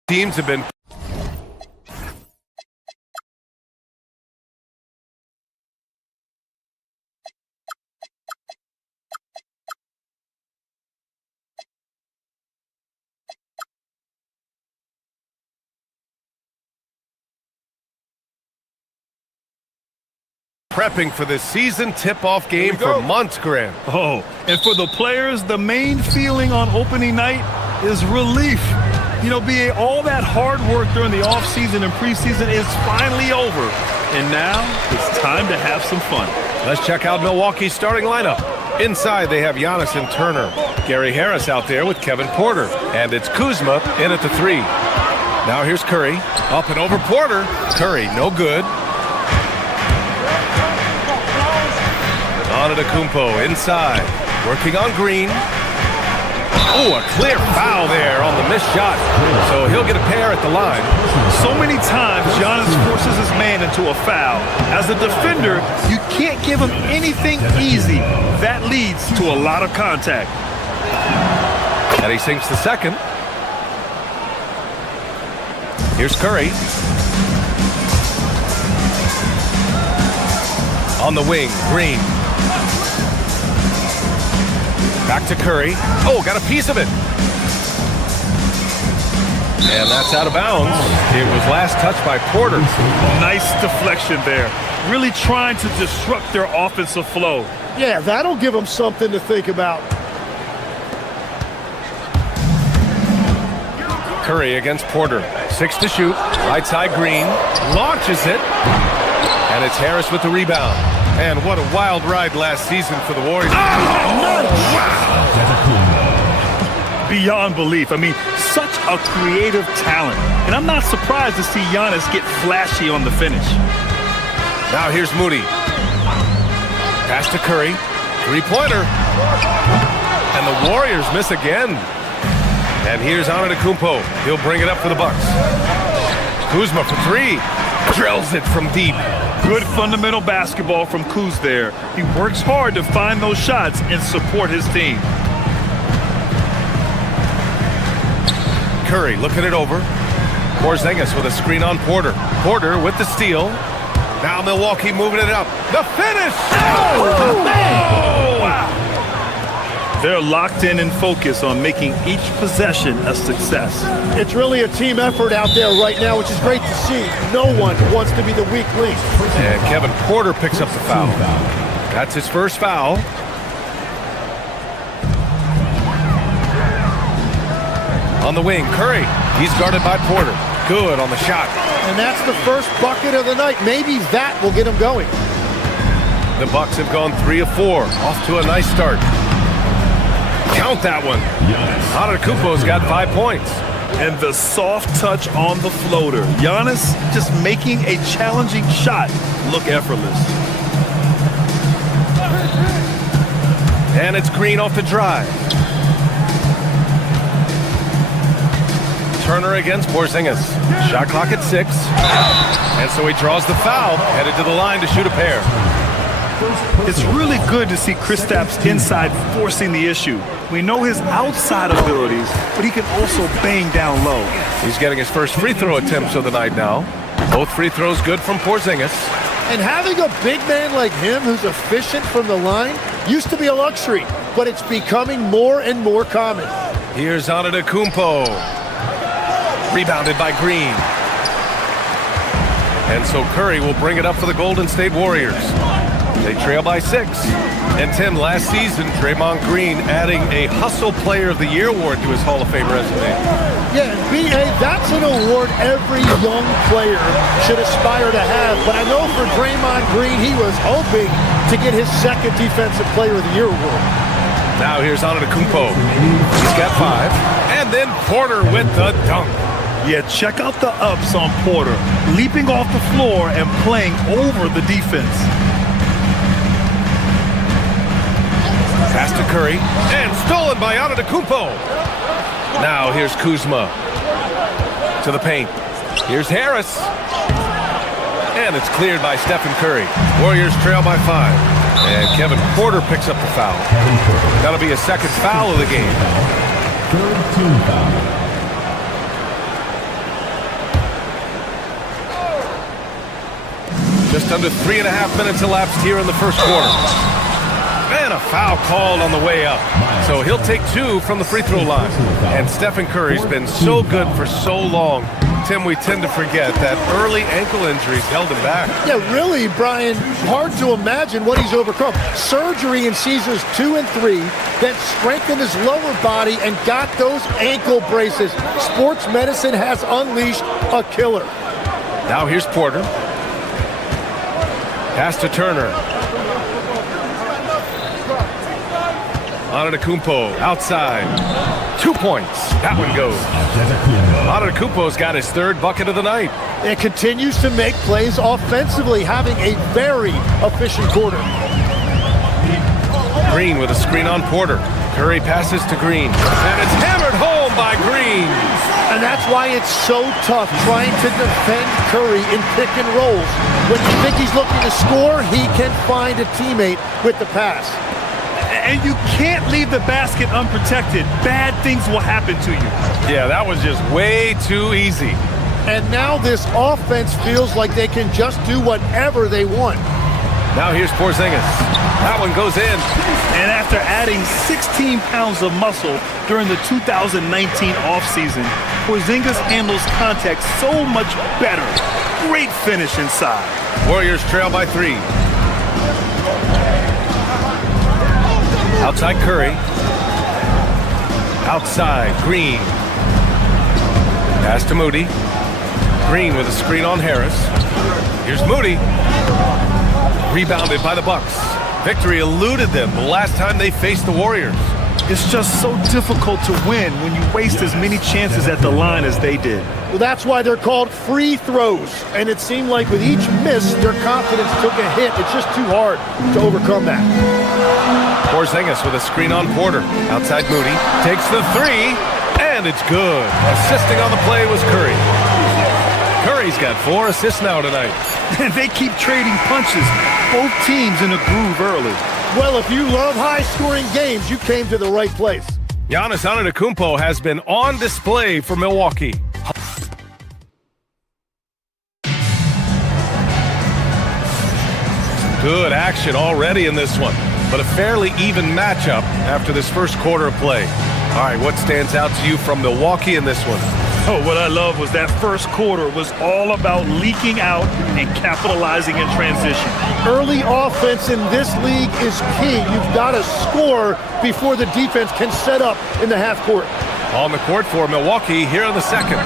teams have been prepping for this season tip-off game for months, Grant. Oh, and for the players, the main feeling on opening night is relief. You know, BA, all that hard work during the offseason and preseason is finally over. And now it's time to have some fun. Let's check out Milwaukee's starting lineup. Inside, they have Giannis and Turner. Gary Harris out there with Kevin Porter. And it's Kuzma in at the 3. Now here's Curry. Up and over Porter. Curry, no good. Antetokounmpo inside, working on Green. Oh, a clear foul there on the missed shot. So he'll get a pair at the line. So many times Giannis forces his man into a foul. As a defender, you can't give him anything easy. That leads to a lot of contact. And he sinks the second. Here's Curry. On the wing, Green. Back to Curry. Oh, got a piece of it. And that's out of bounds. It was last touched by Porter. Nice deflection there. Really trying to disrupt their offensive flow. Yeah, that'll give them something to think about. Curry against Porter. 6 to shoot. Right side Green. Launches it. And it's Harris with the rebound. And what a wild ride last season for the Warriors. Oh, wow. Beyond belief. I mean, such a creative talent. And I'm not surprised to see Giannis get flashy on the finish. Now here's Moody. Pass to Curry. 3-pointer. And the Warriors miss again. And here's Antetokounmpo. He'll bring it up for the Bucks. Kuzma for 3. Drills it from deep. Good fundamental basketball from Kuz there. He works hard to find those shots and support his team. Curry looking it over. Porzingis with a screen on Porter. Porter with the steal. Now Milwaukee moving it up. The finish! Oh, wow. They're locked in and focused on making each possession a success. It's really a team effort out there right now, which is great to see. No one wants to be the weak link. And Kevin Porter picks up the foul. That's his first foul. On the wing, Curry. He's guarded by Porter. Good on the shot. And that's the first bucket of the night. Maybe that will get him going. The Bucks have gone 3 of 4. Off to a nice start. Count that one. Antetokounmpo's got 5 points. And the soft touch on the floater. Giannis just making a challenging shot look effortless. And it's Green off the drive. Turner against Porzingis. Shot clock at 6. And so he draws the foul, headed to the line to shoot a pair. It's really good to see Kristaps inside forcing the issue. We know his outside abilities, but he can also bang down low. He's getting his first free throw attempts of the night now. Both free throws good from Porzingis. And having a big man like him who's efficient from the line used to be a luxury, but it's becoming more and more common. Here's Antetokounmpo. Rebounded by Green. And so Curry will bring it up for the Golden State Warriors. They trail by 6. And Tim, last season, Draymond Green adding a Hustle Player of the Year award to his Hall of Fame resume. Yeah, B.A., that's an award every young player should aspire to have. But I know for Draymond Green, he was hoping to get his second Defensive Player of the Year award. Now here's Antetokounmpo. He's got 5. And then Porter with the dunk. Yeah, check out the ups on Porter. Leaping off the floor and playing over the defense. Pass to Curry, and stolen by Antetokounmpo. Now here's Kuzma. to the paint. Here's Harris. And it's cleared by Stephen Curry. Warriors trail by 5. And Kevin Porter picks up the foul. That'll be his second foul of the game. Third team foul. Just under 3.5 minutes elapsed here in the first quarter. And a foul called on the way up. So he'll take 2 from the free throw line. And Stephen Curry's been so good for so long. Tim, we tend to forget that early ankle injuries held him back. Yeah, really, Brian, hard to imagine what he's overcome. Surgery in seasons 2 and 3, then strengthened his lower body and got those ankle braces. Sports medicine has unleashed a killer. Now here's Porter. Pass to Turner. Antetokounmpo outside. 2 points. That one goes. Antetokounmpo's got his third bucket of the night. It continues to make plays offensively, having a very efficient quarter. Green with a screen on Porter. Curry passes to Green. And it's hammered home by Green. And that's why it's so tough trying to defend Curry in pick and rolls. When you think he's looking to score, he can find a teammate with the pass. And you can't leave the basket unprotected. Bad things will happen to you. Yeah, that was just way too easy. And now this offense feels like they can just do whatever they want. Now here's Porzingis. That one goes in. And after adding 16 pounds of muscle during the 2019 offseason, Porzingis handles contact so much better. Great finish inside. Warriors trail by 3. Outside Curry. Outside Green. Pass to Moody. Green with a screen on Harris. Here's Moody. Rebounded by the Bucks. Victory eluded them the last time they faced the Warriors. It's just so difficult to win when you waste as many chances at the line as they did. Well, that's why they're called free throws. And it seemed like with each miss, their confidence took a hit. It's just too hard to overcome that. Porzingis with a screen on Porter. Outside Moody. Takes the 3, and it's good. Assisting on the play was Curry. Curry's got 4 assists now tonight. And they keep trading punches. Both teams in a groove early. Well, if you love high-scoring games, you came to the right place. Giannis Antetokounmpo has been on display for Milwaukee. Good action already in this one, but a fairly even matchup after this first quarter of play. All right, what stands out to you from Milwaukee in this one? Oh, what I love was that first quarter was all about leaking out and capitalizing in transition. Early offense in this league is key. You've got to score before the defense can set up in the half court. On the court for Milwaukee here in the second.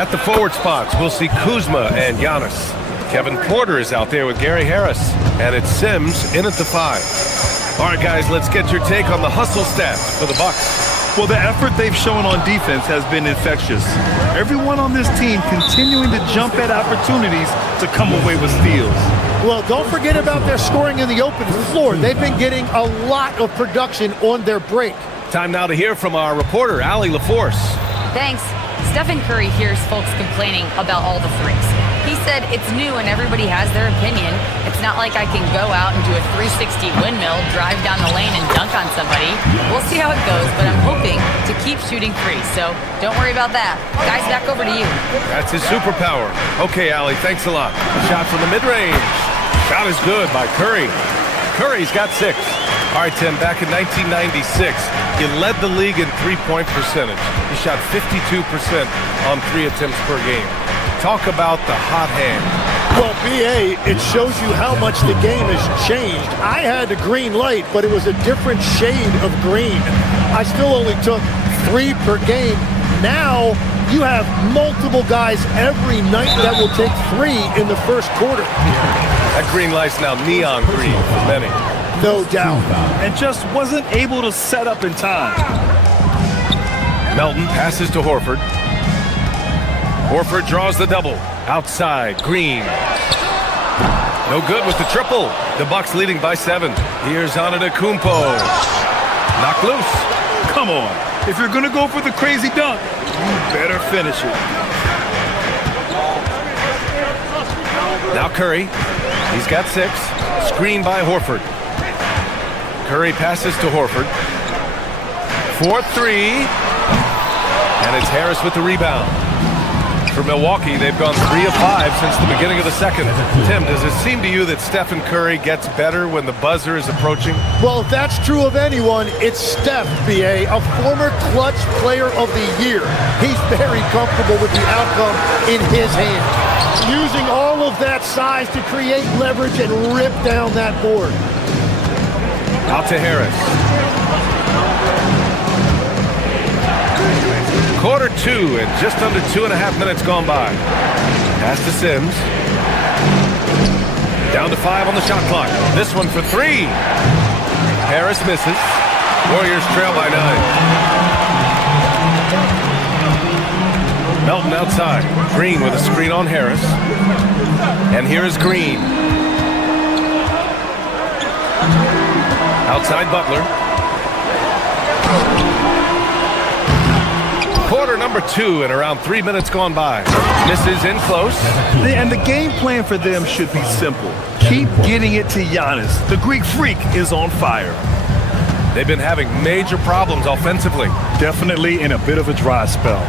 At the forward spots, we'll see Kuzma and Giannis. Kevin Porter is out there with Gary Harris. And it's Sims in at the 5. All right, guys, let's get your take on the hustle stats for the Bucks. Well, the effort they've shown on defense has been infectious. Everyone on this team continuing to jump at opportunities to come away with steals. Well, don't forget about their scoring in the open floor. They've been getting a lot of production on their break. Time now to hear from our reporter, Allie LaForce. Thanks. Stephen Curry hears folks complaining about all the threes. He said it's new and everybody has their opinion. It's not like I can go out and do a 360 windmill, drive down the lane and dunk on somebody. We'll see how it goes, but I'm hoping to keep shooting threes, so don't worry about that. Guys, back over to you. That's his superpower. Okay, Allie, thanks a lot. Shot from the mid-range. Shot is good by Curry. Curry's got 6. All right, Tim, back in 1996, he led the league in three-point percentage. He shot 52% on 3 attempts per game. Talk about the hot hand. Well, BA, it shows you how much the game has changed. I had the green light, but it was a different shade of green. I still only took 3 per game. Now, you have multiple guys every night that will take 3 in the first quarter. That green light's now neon green for many. No doubt. And just wasn't able to set up in time. Melton passes to Horford. Horford draws the double. Outside, Green. No good with the triple. The Bucks leading by 7. Here's Antetokounmpo. Knocked loose. Come on. If you're going to go for the crazy dunk, you better finish it. Now Curry. He's got 6. Screen by Horford. Curry passes to Horford. 4-3. And it's Harris with the rebound. For Milwaukee, they've gone 3 of 5 since the beginning of the second. Tim, does it seem to you that Stephen Curry gets better when the buzzer is approaching? Well, if that's true of anyone, it's Steph, B.A., a former clutch player of the year. He's very comfortable with the outcome in his hands. Using all of that size to create leverage and rip down that board. Out to Harris. Quarter 2 and just under 2.5 minutes gone by. Pass to Sims. Down to 5 on the shot clock. This one for 3. Harris misses. Warriors trail by 9. Melton outside. Green with a screen on Harris. And here is Green. Outside Butler. Quarter number 2 and around 3 minutes gone by. Misses in close. And the game plan for them should be simple. Keep getting it to Giannis. The Greek freak is on fire. They've been having major problems offensively. Definitely in a bit of a dry spell.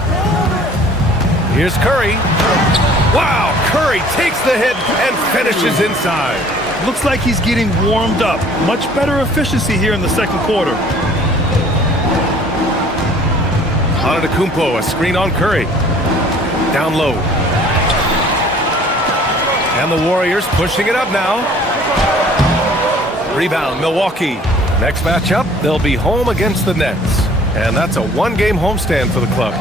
Here's Curry. Wow, Curry takes the hit and finishes inside. Looks like he's getting warmed up. Much better efficiency here in the second quarter. Antetokounmpo, a screen on Curry. Down low. And the Warriors pushing it up now. Rebound, Milwaukee. Next matchup, they'll be home against the Nets. And that's a 1-game homestand for the club.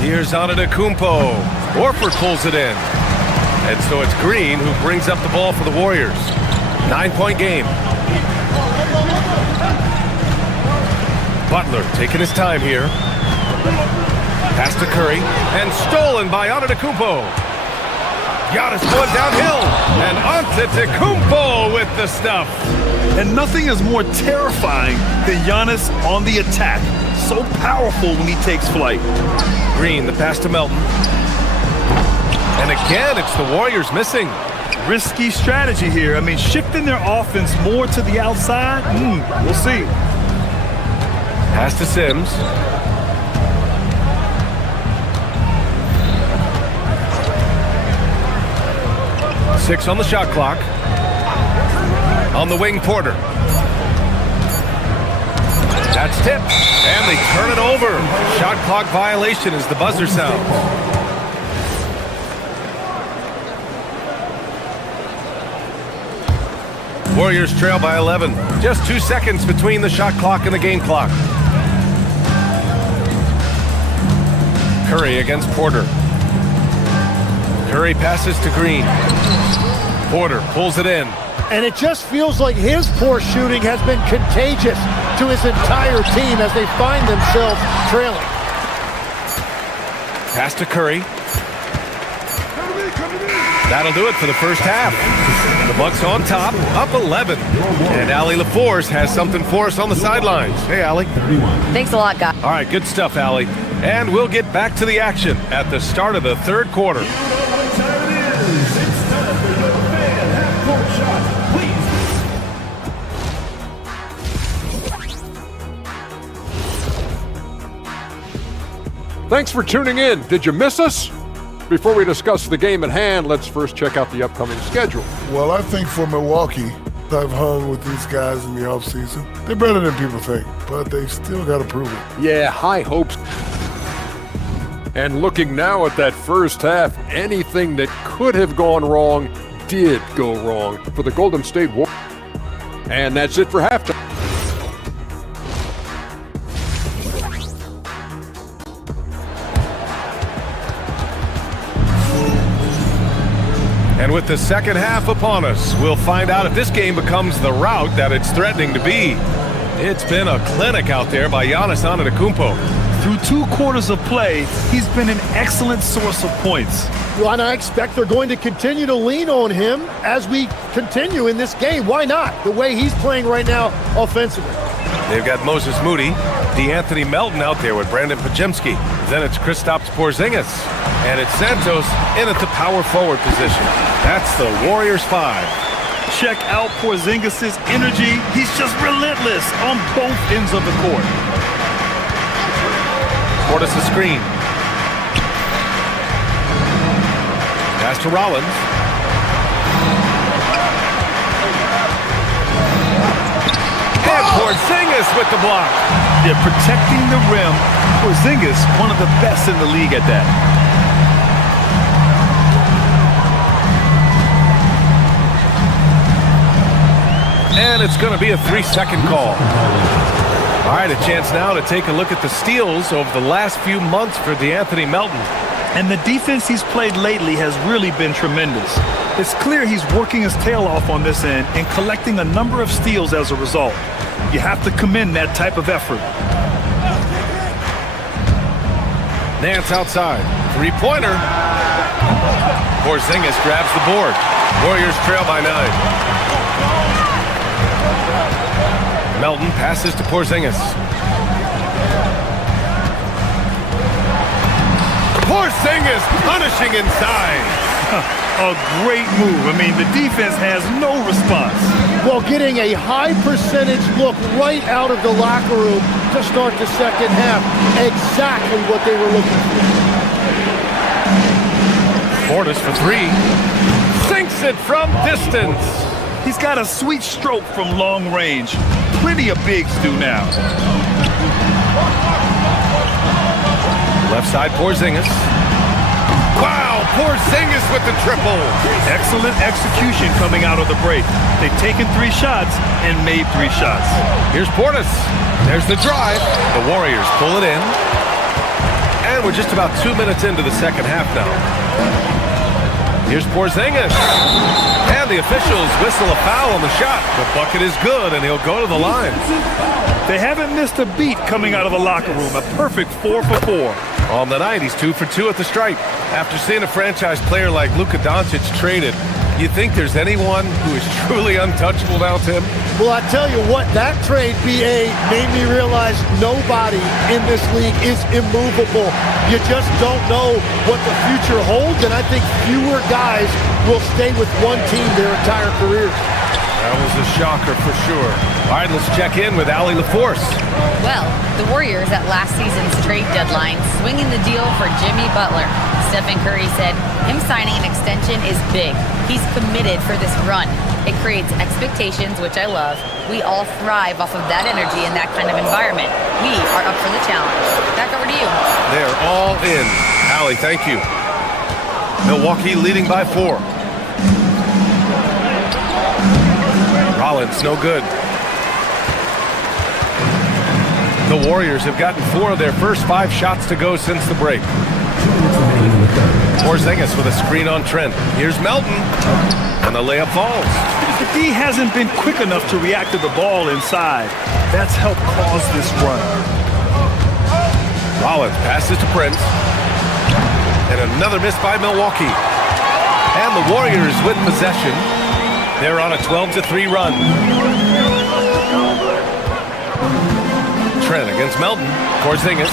Here's Antetokounmpo. Horford pulls it in. And so it's Green who brings up the ball for the Warriors. 9-point game. Butler taking his time here. Pass to Curry. And stolen by Antetokounmpo. Giannis going downhill. And Antetokounmpo with the stuff. And nothing is more terrifying than Giannis on the attack. So powerful when he takes flight. Green, the pass to Melton. And again, it's the Warriors missing. Risky strategy here. I mean, shifting their offense more to the outside. We'll see. Pass to Sims. Six on the shot clock. On the wing, Porter. That's tipped. And they turn it over. Shot clock violation as the buzzer sounds. Warriors trail by 11. Just 2 seconds between the shot clock and the game clock. Curry against Porter. Curry passes to Green. Porter pulls it in. And it just feels like his poor shooting has been contagious to his entire team as they find themselves trailing. Pass to Curry. That'll do it for the first half. The Bucks on top, up 11. And Allie LaForce has something for us on the sidelines. Hey, Allie. Thanks a lot, guys. All right, good stuff, Allie. And we'll get back to the action at the start of the third quarter. Thanks for tuning in. Did you miss us? Before we discuss the game at hand, let's first check out the upcoming schedule. Well, I think for Milwaukee, I've hung with these guys in the offseason. They're better than people think, but they still got to prove it. Yeah, high hopes. And looking now at that first half, anything that could have gone wrong did go wrong for the Golden State Warriors. And that's it for halftime. And with the second half upon us, we'll find out if this game becomes the rout that it's threatening to be. It's been a clinic out there by Giannis Antetokounmpo. Through 2 quarters of play, he's been an excellent source of points. Well, and I expect they're going to continue to lean on him as we continue in this game. Why not? The way he's playing right now offensively. They've got Moses Moody, DeAnthony Melton out there with Brandon Podziemski. Then it's Kristaps Porzingis. And it's Santos in at the power forward position. That's the Warriors 5. Check out Porzingis' energy. He's just relentless on both ends of the court. Portis a screen. Pass to Rollins. And Porzingis with the block. They're protecting the rim. Porzingis, one of the best in the league at that. And it's going to be a 3-second call. All right, a chance now to take a look at the steals over the last few months for DeAnthony Melton. And the defense he's played lately has really been tremendous. It's clear he's working his tail off on this end and collecting a number of steals as a result. You have to commend that type of effort. Nance outside. Three-pointer. Porzingis grabs the board. Warriors trail by 9. Melton passes to Porzingis. Porzingis punishing inside. A great move. I mean, the defense has no response. Well, getting a high percentage look right out of the locker room to start the second half. Exactly what they were looking for. Portis for 3. Sinks it from distance. He's got a sweet stroke from long range. Plenty of bigs do now. Left side, Porzingis. Wow, Porzingis with the triple. Excellent execution coming out of the break. They've taken 3 shots and made 3 shots. Here's Portis. There's the drive. The Warriors pull it in. And we're just about 2 minutes into the second half now. Here's Porzingis. And the officials whistle a foul on the shot. The bucket is good, and he'll go to the line. They haven't missed a beat coming out of the locker room. A perfect 4 for 4. On the night, he's 2 for 2 at the stripe. After seeing a franchise player like Luka Doncic traded, you think there's anyone who is truly untouchable now, Tim? Well, I tell you what, that trade, BA, made me realize nobody in this league is immovable. You just don't know what the future holds, and I think fewer guys will stay with one team their entire careers. That was a shocker for sure. All right, let's check in with Allie LaForce. Well, the Warriors at last season's trade deadline swinging the deal for Jimmy Butler. Stephen Curry said him signing an extension is big. He's committed for this run. It creates expectations, which I love. We all thrive off of that energy and that kind of environment. We are up for the challenge. Back over to you. They're all in. Allie, thank you. Milwaukee leading by 4. Rollins, no good. The Warriors have gotten 4 of their first 5 shots to go since the break. Porzingis with a screen on Trent. Here's Melton. And the layup falls. The D hasn't been quick enough to react to the ball inside. That's helped cause this run. Rollins passes to Prince. And another miss by Milwaukee. And the Warriors with possession. They're on a 12-3 run. Trent against Melton. Porzingis.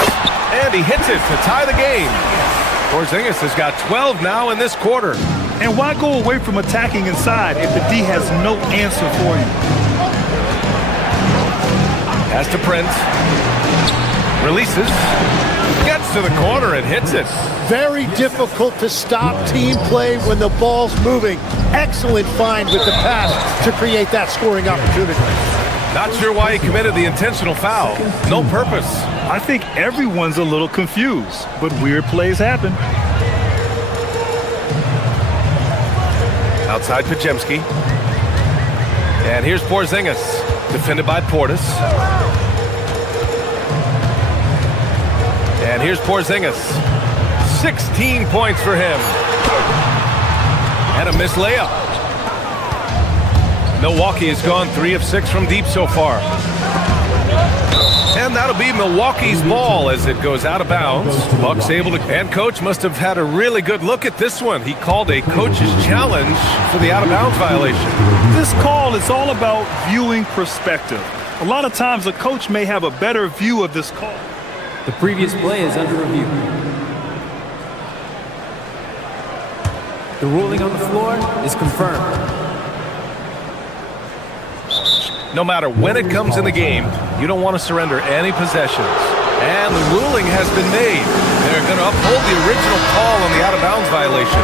And he hits it to tie the game. Porzingis has got 12 now in this quarter. And why go away from attacking inside if the D has no answer for you? Pass to Prince. Releases. Gets to the corner and hits it. Very difficult to stop team play when the ball's moving. Excellent find with the pass to create that scoring opportunity. Not sure why he committed the intentional foul. No purpose. I think everyone's a little confused, but weird plays happen. Outside Podziemski. And here's Porzingis. Defended by Portis. And here's Porzingis. 16 points for him. And a missed layup. Milwaukee has gone 3 of 6 from deep so far. And that'll be Milwaukee's ball as it goes out of bounds. Bucks able to, and coach must have had a really good look at this one. He called a coach's challenge for the out-of-bounds violation. This call is all about viewing perspective. A lot of times a coach may have a better view of this call. The previous play is under review. The ruling on the floor is confirmed. No matter when it comes in the game, you don't want to surrender any possessions. And the ruling has been made. They're going to uphold the original call on the out-of-bounds violation.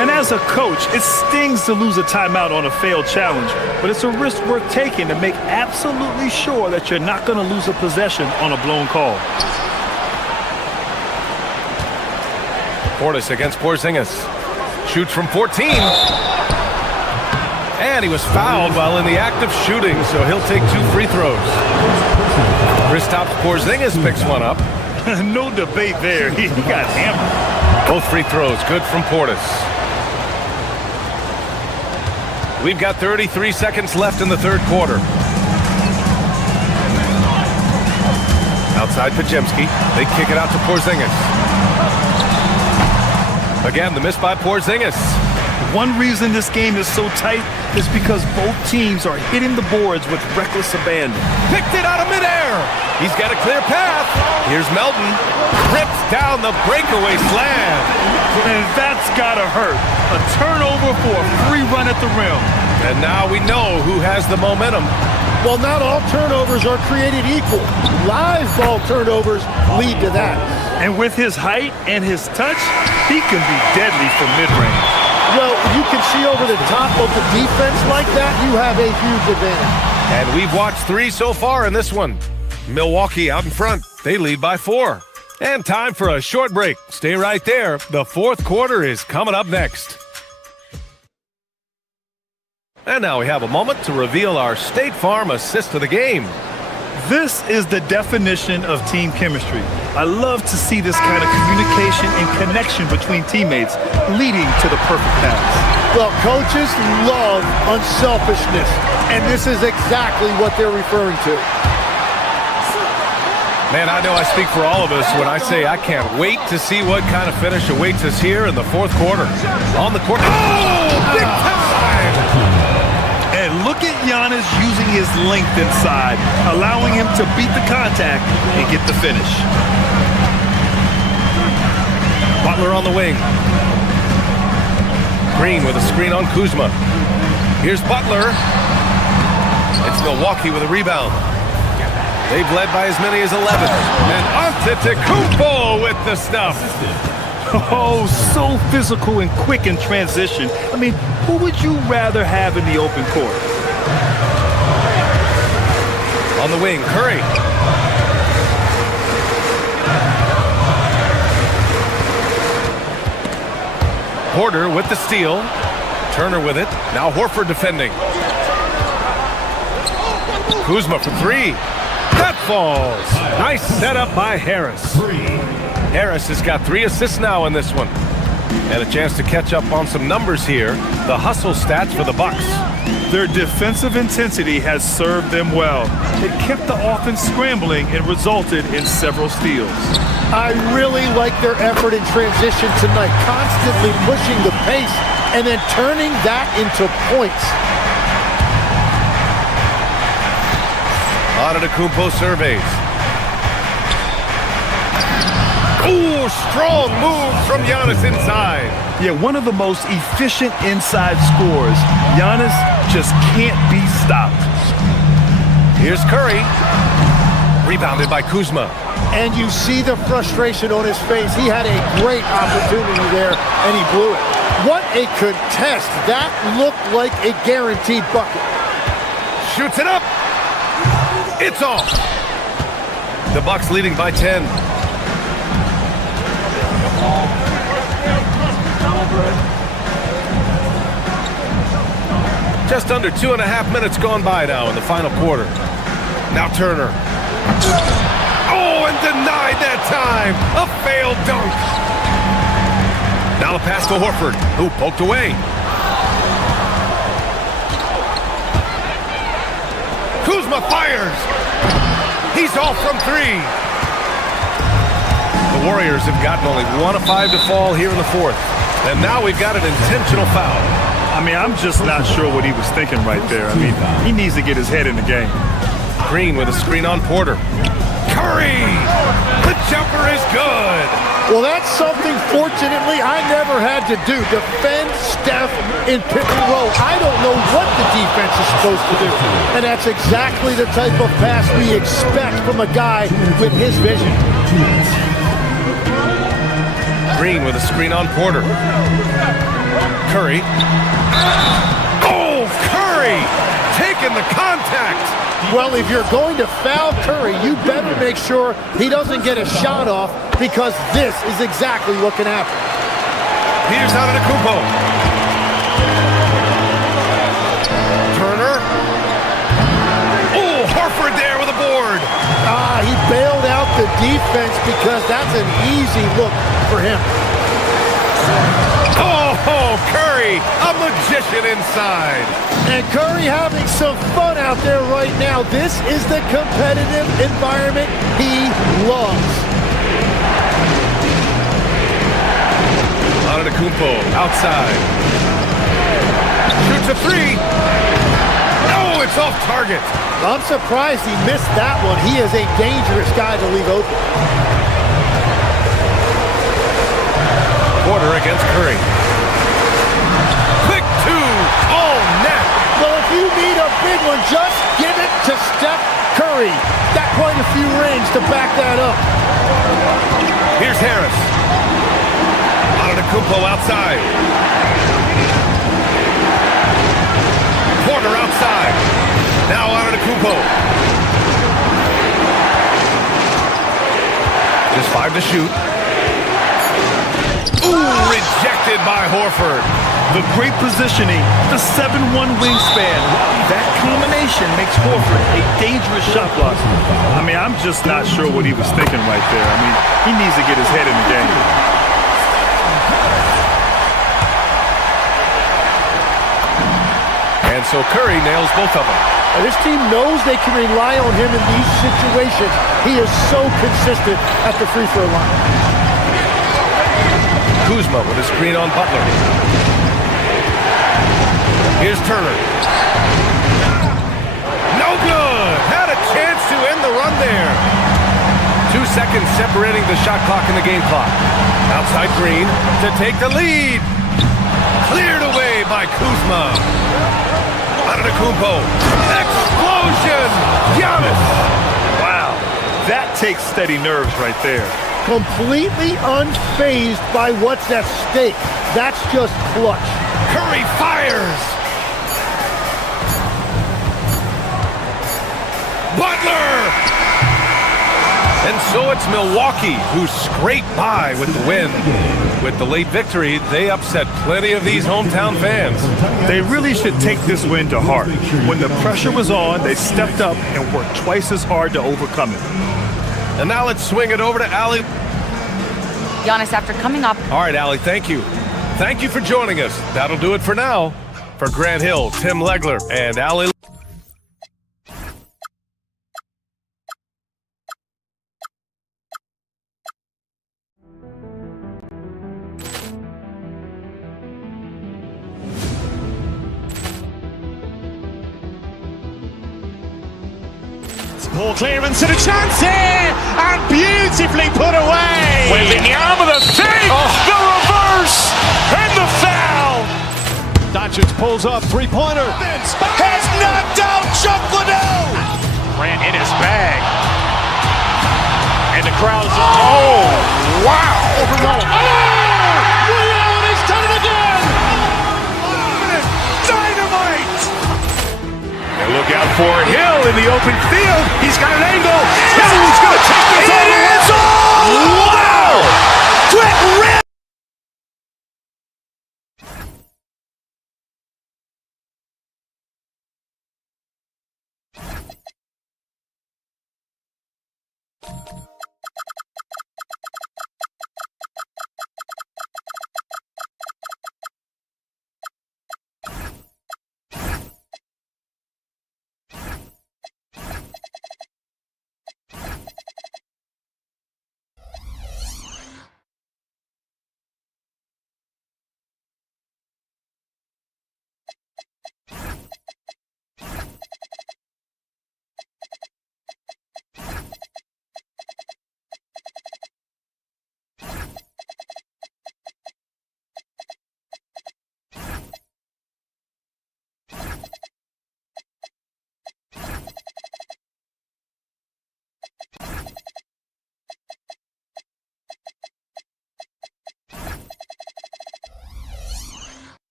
And as a coach, it stings to lose a timeout on a failed challenge, but it's a risk worth taking to make absolutely sure that you're not going to lose a possession on a blown call. Portis against Porzingis. Shoots from 14. And he was fouled while in the act of shooting, so he'll take 2 free throws. Kristaps Porzingis picks one up. No debate there. He got hammered. Both free throws good from Portis. We've got 33 seconds left in the third quarter. Outside Podziemski. They kick it out to Porzingis. Again, the miss by Porzingis. One reason this game is so tight is because both teams are hitting the boards with reckless abandon. Picked it out of midair. He's got a clear path. Here's Melton. Rips down the breakaway slam. And that's gotta hurt. A turnover for a free run at the rim. And now we know who has the momentum. Well, not all turnovers are created equal. Live ball turnovers lead to that. And with his height and his touch, he can be deadly from mid-range. Well, you can see over the top of the defense like that, you have a huge advantage. And we've watched 3 so far in this one. Milwaukee out in front. They lead by 4. And time for a short break. Stay right there. The fourth quarter is coming up next. And now we have a moment to reveal our State Farm assist of the game. This is the definition of team chemistry. I love to see this kind of communication and connection between teammates leading to the perfect pass. Well, coaches love unselfishness, and this is exactly what they're referring to. Man, I know I speak for all of us when I say I can't wait to see what kind of finish awaits us here in the fourth quarter. On the court. Oh, big time! And look at Giannis using his length inside, allowing him to beat the contact and get the finish. Butler on the wing. Green with a screen on Kuzma. Here's Butler. It's Milwaukee with a rebound. They've led by as many as 11. And Antetokounmpo with the stuff. Oh, so physical and quick in transition. I mean, who would you rather have in the open court? On the wing, Curry. Porter with the steal. Turner with it. Now Horford defending. Kuzma for 3. That falls. Nice setup by Harris. Harris has got 3 assists now in this one. And a chance to catch up on some numbers here. The hustle stats for the Bucks. Their defensive intensity has served them well. It kept the offense scrambling and resulted in several steals. I really like their effort in transition tonight, constantly pushing the pace and then turning that into points. Antetokounmpo surveys. Ooh, strong move from Giannis inside. Yeah, one of the most efficient inside scorers. Giannis just can't be stopped. Here's Curry. Rebounded by Kuzma. And you see the frustration on his face. He had a great opportunity there, and he blew it. What a contest. That looked like a guaranteed bucket. Shoots it up. It's off. The Bucks leading by 10. Just under 2.5 minutes gone by now in the final quarter. Now Turner. Oh, and denied that time. A failed dunk. Now the pass to Horford, who poked away. Kuzma fires. He's off from 3. The Warriors have gotten only 1 of 5 to fall here in the fourth. And now we've got an intentional foul. I mean, I'm just not sure what he was thinking right there. I mean, he needs to get his head in the game. Green with a screen on Porter. Curry! The jumper is good! Well, that's something, fortunately, I never had to do. Defend Steph in pick and roll. I don't know what the defense is supposed to do. And that's exactly the type of pass we expect from a guy with his vision. Green with a screen on Porter. Curry. Oh, Curry! Taking the contact! Well, if you're going to foul Curry, you better make sure he doesn't get a shot off, because this is exactly what can happen. Here's Antetokounmpo. Turner. Oh, Horford there with a board. He bailed out the defense because that's an easy look for him. Oh, Curry, a magician inside. And Curry having some fun out there right now. This is the competitive environment he loves. Antetokounmpo outside. Shoots a three. No, it's off target. I'm surprised he missed that one. He is a dangerous guy to leave open. Porter against Curry. Quick two. Oh, net. Well, if you need a big one, just give it to Steph Curry. Got quite a few rings to back that up. Here's Harris. Antetokounmpo outside. Porter outside. Now Antetokounmpo. Just 5 to shoot. Ooh, rejected by Horford. The great positioning, the 7'1" wingspan. That combination makes Horford a dangerous shot blocker. I mean, I'm just not sure what he was thinking right there. I mean, he needs to get his head in the game. And so Curry nails both of them. This team knows they can rely on him in these situations. He is so consistent at the free throw line. Kuzma with a screen on Butler. Here's Turner. No good! Had a chance to end the run there. 2 seconds separating the shot clock and the game clock. Outside Green to take the lead. Cleared away by Kuzma. Antetokounmpo. Explosion! Giannis! Wow, that takes steady nerves right there. Completely unfazed by what's at stake. That's just clutch. Curry fires! Butler! And so it's Milwaukee who scraped by with the win. With the late victory, they upset plenty of these hometown fans. They really should take this win to heart. When the pressure was on, they stepped up and worked twice as hard to overcome it. And now let's swing it over to Allie. Giannis, after coming up. All right, Allie, thank you. Thank you for joining us. That'll do it for now. For Grant Hill, Tim Legler, and Allie. Poor clearance and a chance here, and beautifully put away. Wembanyama the save, the reverse, and the foul. Doncic pulls up, three-pointer. Has knocked out Chuck Liddell. Ran in his bag, and the crowd is. Oh, wow! Overruled. Oh, Leon has done it again. Dynamite. And look out for Hill in the open field. He's got an angle. He's going to take this all the way. Wow! Quick rip.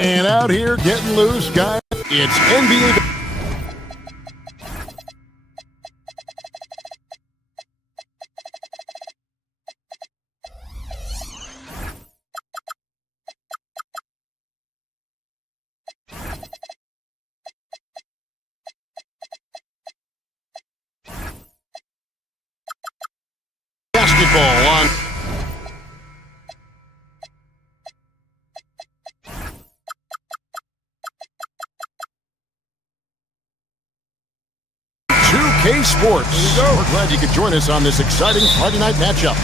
And out here getting loose, guys, it's NBA. Basketball on. Sports. We're glad you could join us on this exciting Friday night matchup.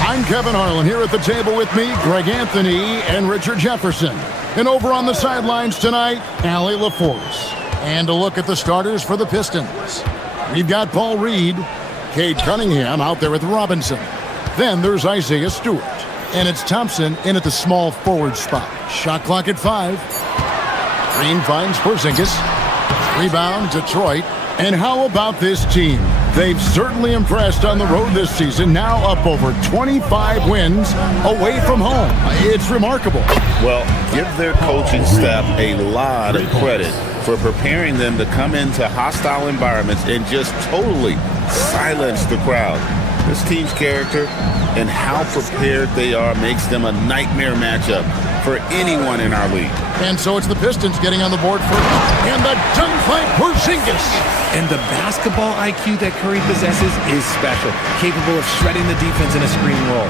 I'm Kevin Harlan here at the table with me, Greg Anthony and Richard Jefferson. And over on the sidelines tonight, Allie LaForce. And a look at the starters for the Pistons. We've got Paul Reed, Cade Cunningham out there with Robinson. Then there's Isaiah Stewart. And it's Thompson in at the small forward spot. Shot clock at 5. Green finds Porzingis. Rebound, Detroit. And how about this team? They've certainly impressed on the road this season, now up over 25 wins away from home. It's remarkable. Well, give their coaching staff a lot of credit for preparing them to come into hostile environments and just totally silence the crowd. This team's character and how prepared they are makes them a nightmare matchup for anyone in our league. And so it's the Pistons getting on the board first. And the dunk by Porzingis. And the basketball IQ that Curry possesses is special, capable of shredding the defense in a screen roll.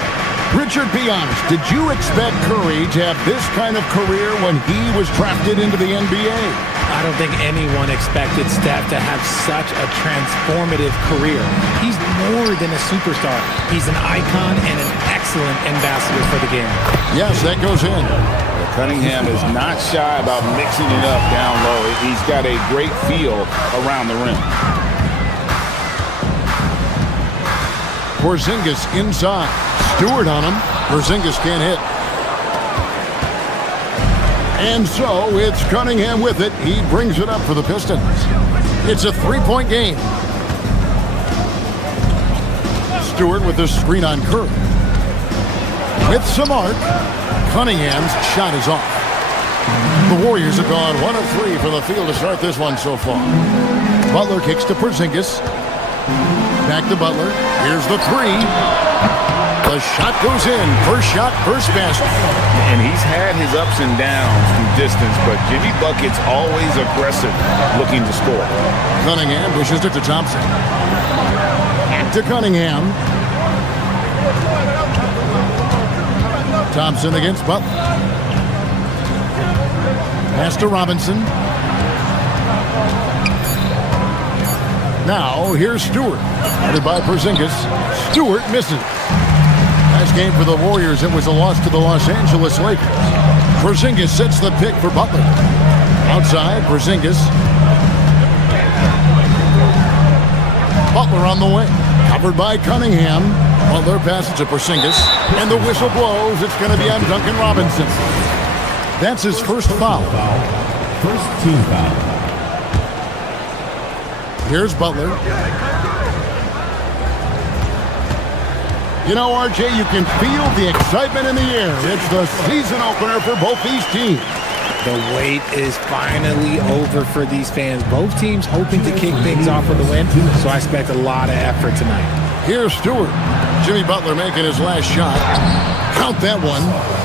Richard, be honest, did you expect Curry to have this kind of career when he was drafted into the NBA? I don't think anyone expected Steph to have such a transformative career. He's more than a superstar. He's an icon and an excellent ambassador for the game. Yes, that goes in. Cunningham is not shy about mixing it up down low. He's got a great feel around the rim. Porzingis inside. Stewart on him. Porzingis can't hit. And so it's Cunningham with it. He brings it up for the Pistons. It's a three-point game. Stewart with the screen on Curry. With some arc, Cunningham's shot is off. The Warriors have gone 1 of 3 from the field to start this one so far. Butler kicks to Porzingis. Back to Butler. Here's the 3. The shot goes in. First shot, first basket. And he's had his ups and downs from distance, but Jimmy Bucket's always aggressive, looking to score. Cunningham pushes it to Thompson. Back to Cunningham. Thompson against Butler. Pass to Robinson. Now, here's Stewart. Headed by Porzingis. Stewart misses. Last game for the Warriors, it was a loss to the Los Angeles Lakers. Porzingis sets the pick for Butler. Outside, Porzingis. Butler on the way. Covered by Cunningham. Butler passes to Porzingis. And the whistle blows. It's going to be on Duncan Robinson. That's his first foul. First team foul. Here's Butler. You know, RJ, you can feel the excitement in the air. It's the season opener for both these teams. The wait is finally over for these fans. Both teams hoping to kick things off with a win, so I expect a lot of effort tonight. Here's Stewart. Jimmy Butler making his last shot. Count that one.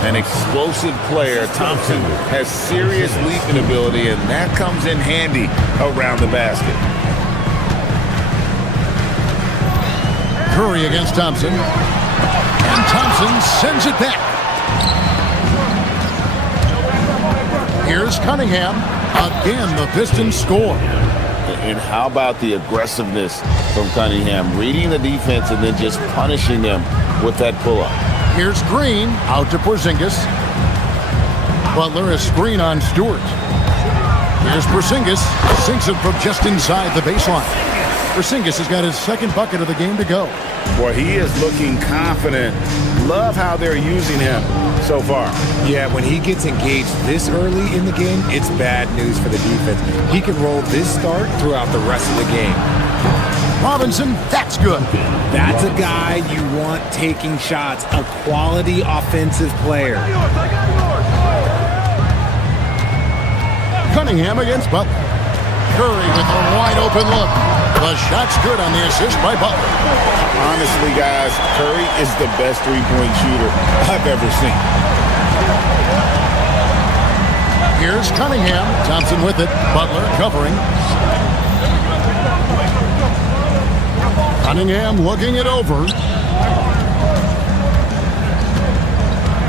An explosive player. Thompson has serious leaping ability, and that comes in handy around the basket. Curry against Thompson. And Thompson sends it back. Here's Cunningham. Again, the Pistons score. And how about the aggressiveness from Cunningham, reading the defense and then just punishing them with that pull-up. Here's Green, out to Porzingis. Butler, a screen on Stewart. Here's Porzingis, sinks it from just inside the baseline. Porzingis has got his second bucket of the game to go. Boy, he is looking confident. Love how they're using him so far. Yeah, when he gets engaged this early in the game, it's bad news for the defense. He can roll this start throughout the rest of the game. Robinson, that's good. That's a guy you want taking shots, a quality offensive player. Cunningham against Butler. Curry with a wide open look. The shot's good on the assist by Butler. Honestly, guys, Curry is the best three-point shooter I've ever seen. Here's Cunningham. Thompson with it. Butler covering. Cunningham looking it over.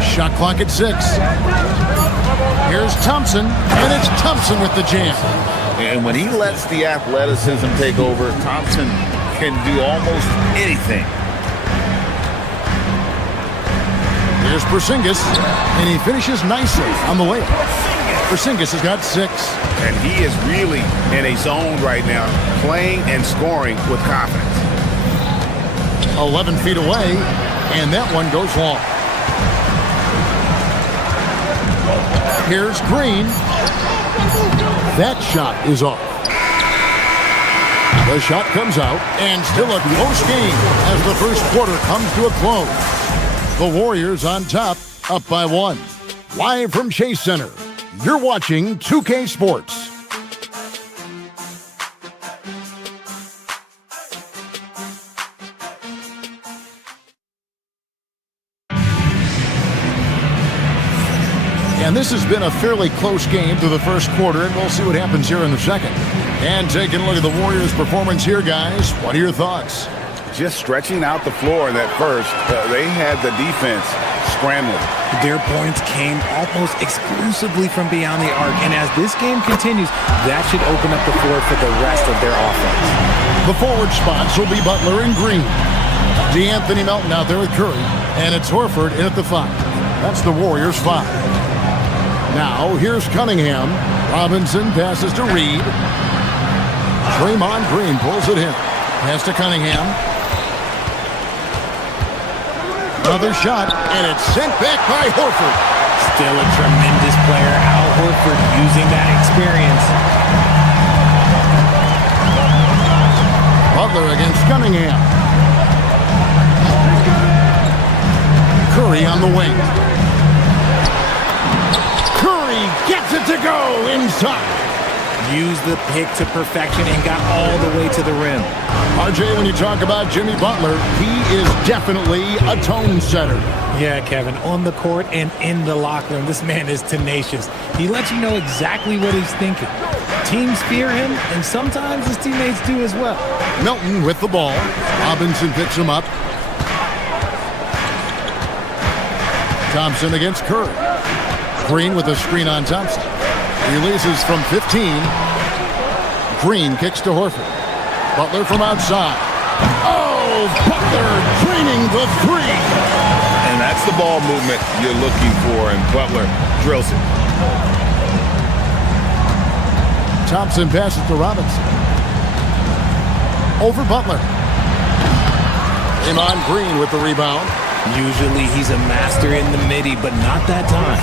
Shot clock at 6. Here's Thompson, and it's Thompson with the jam. And when he lets the athleticism take over, Thompson can do almost anything. Here's Porzingis, and he finishes nicely on the layup. Porzingis has got 6. And he is really in a zone right now, playing and scoring with confidence. 11 feet away, and that one goes long. Here's Green. That shot is off. The shot comes out, and still a close game as the first quarter comes to a close. The Warriors on top, up by 1. Live from Chase Center, you're watching 2K Sports. And this has been a fairly close game through the first quarter, and we'll see what happens here in the second. And taking a look at the Warriors' performance here, guys, what are your thoughts? Just stretching out the floor in that first, they had the defense scrambling. Their points came almost exclusively from beyond the arc, and as this game continues, that should open up the floor for the rest of their offense. The forward spots will be Butler and Green. DeAnthony Melton out there with Curry, and it's Horford in at the 5. That's the Warriors' 5. Now, here's Cunningham. Robinson passes to Reed. Draymond Green pulls it in. Pass to Cunningham. Another shot, and it's sent back by Horford. Still a tremendous player, Al Horford, using that experience. Butler against Cunningham. Curry on the wing. Curry gets it to go inside. Used the pick to perfection and got all the way to the rim. RJ, when you talk about Jimmy Butler, he is definitely a tone setter. Yeah, Kevin, on the court and in the locker room, this man is tenacious. He lets you know exactly what he's thinking. Teams fear him, and sometimes his teammates do as well. Melton with the ball. Robinson picks him up. Thompson against Curry. Green with a screen on Thompson. Releases from 15. Green kicks to Horford. Butler from outside. Oh, Butler draining the 3. And that's the ball movement you're looking for, and Butler drills it. Thompson passes to Robinson. Over Butler. Draymond Green with the rebound. Usually he's a master in the midi, but not that time.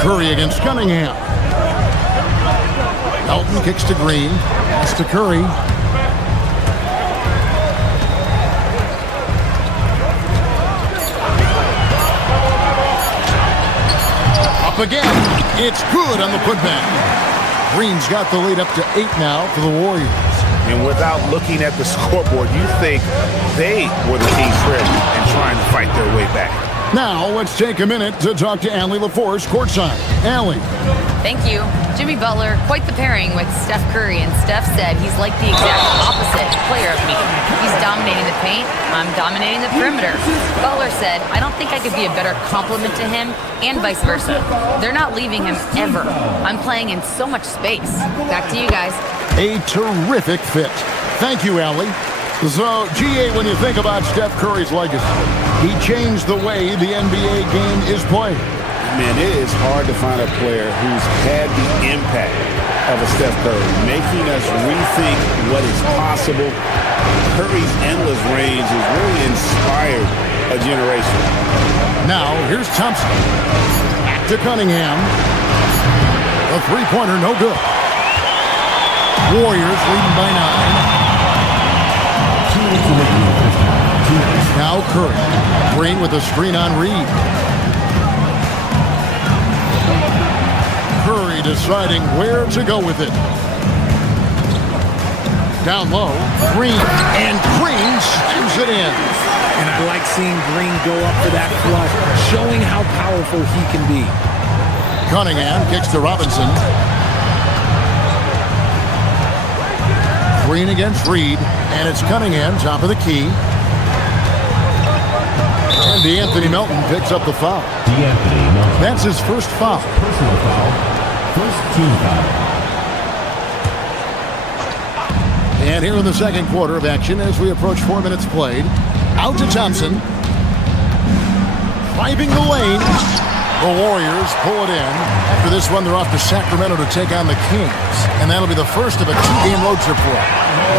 Curry against Cunningham. Melton kicks to Green. Pass to Curry. Up again. It's good on the putback. Green's got the lead up to 8 now for the Warriors. And without looking at the scoreboard, you think they were the team trailing and trying to fight their way back. Now, let's take a minute to talk to Allie LaForce courtside. Allie. Thank you. Jimmy Butler, quite the pairing with Steph Curry, and Steph said he's like the exact opposite player of me. He's dominating the paint, I'm dominating the perimeter. Butler said, I don't think I could be a better complement to him, and vice versa. They're not leaving him ever. I'm playing in so much space. Back to you guys. A terrific fit. Thank you, Allie. So, GA, when you think about Steph Curry's legacy, he changed the way the NBA game is played. Man, it is hard to find a player who's had the impact of a Steph Curry, making us rethink what is possible. Curry's endless range has really inspired a generation. Now, here's Thompson. Back to Cunningham. The three-pointer, no good. Warriors leading by 9. Now Curry. Green with a screen on Reed. deciding where to go with it. Down low, Green, and Green slams it in. And I like seeing Green go up for that flush, showing how powerful he can be. Cunningham kicks to Robinson. Green against Reed, and it's Cunningham, top of the key. And DeAnthony Melton picks up the foul. DeAnthony Melton. That's his first foul. Personal foul. First team foul. And here in the second quarter of action as we approach 4 minutes played. Out to Thompson. Driving the lane. The Warriors pull it in. After this one, they're off to Sacramento to take on the Kings. And that'll be the first of a 2-game road trip for them.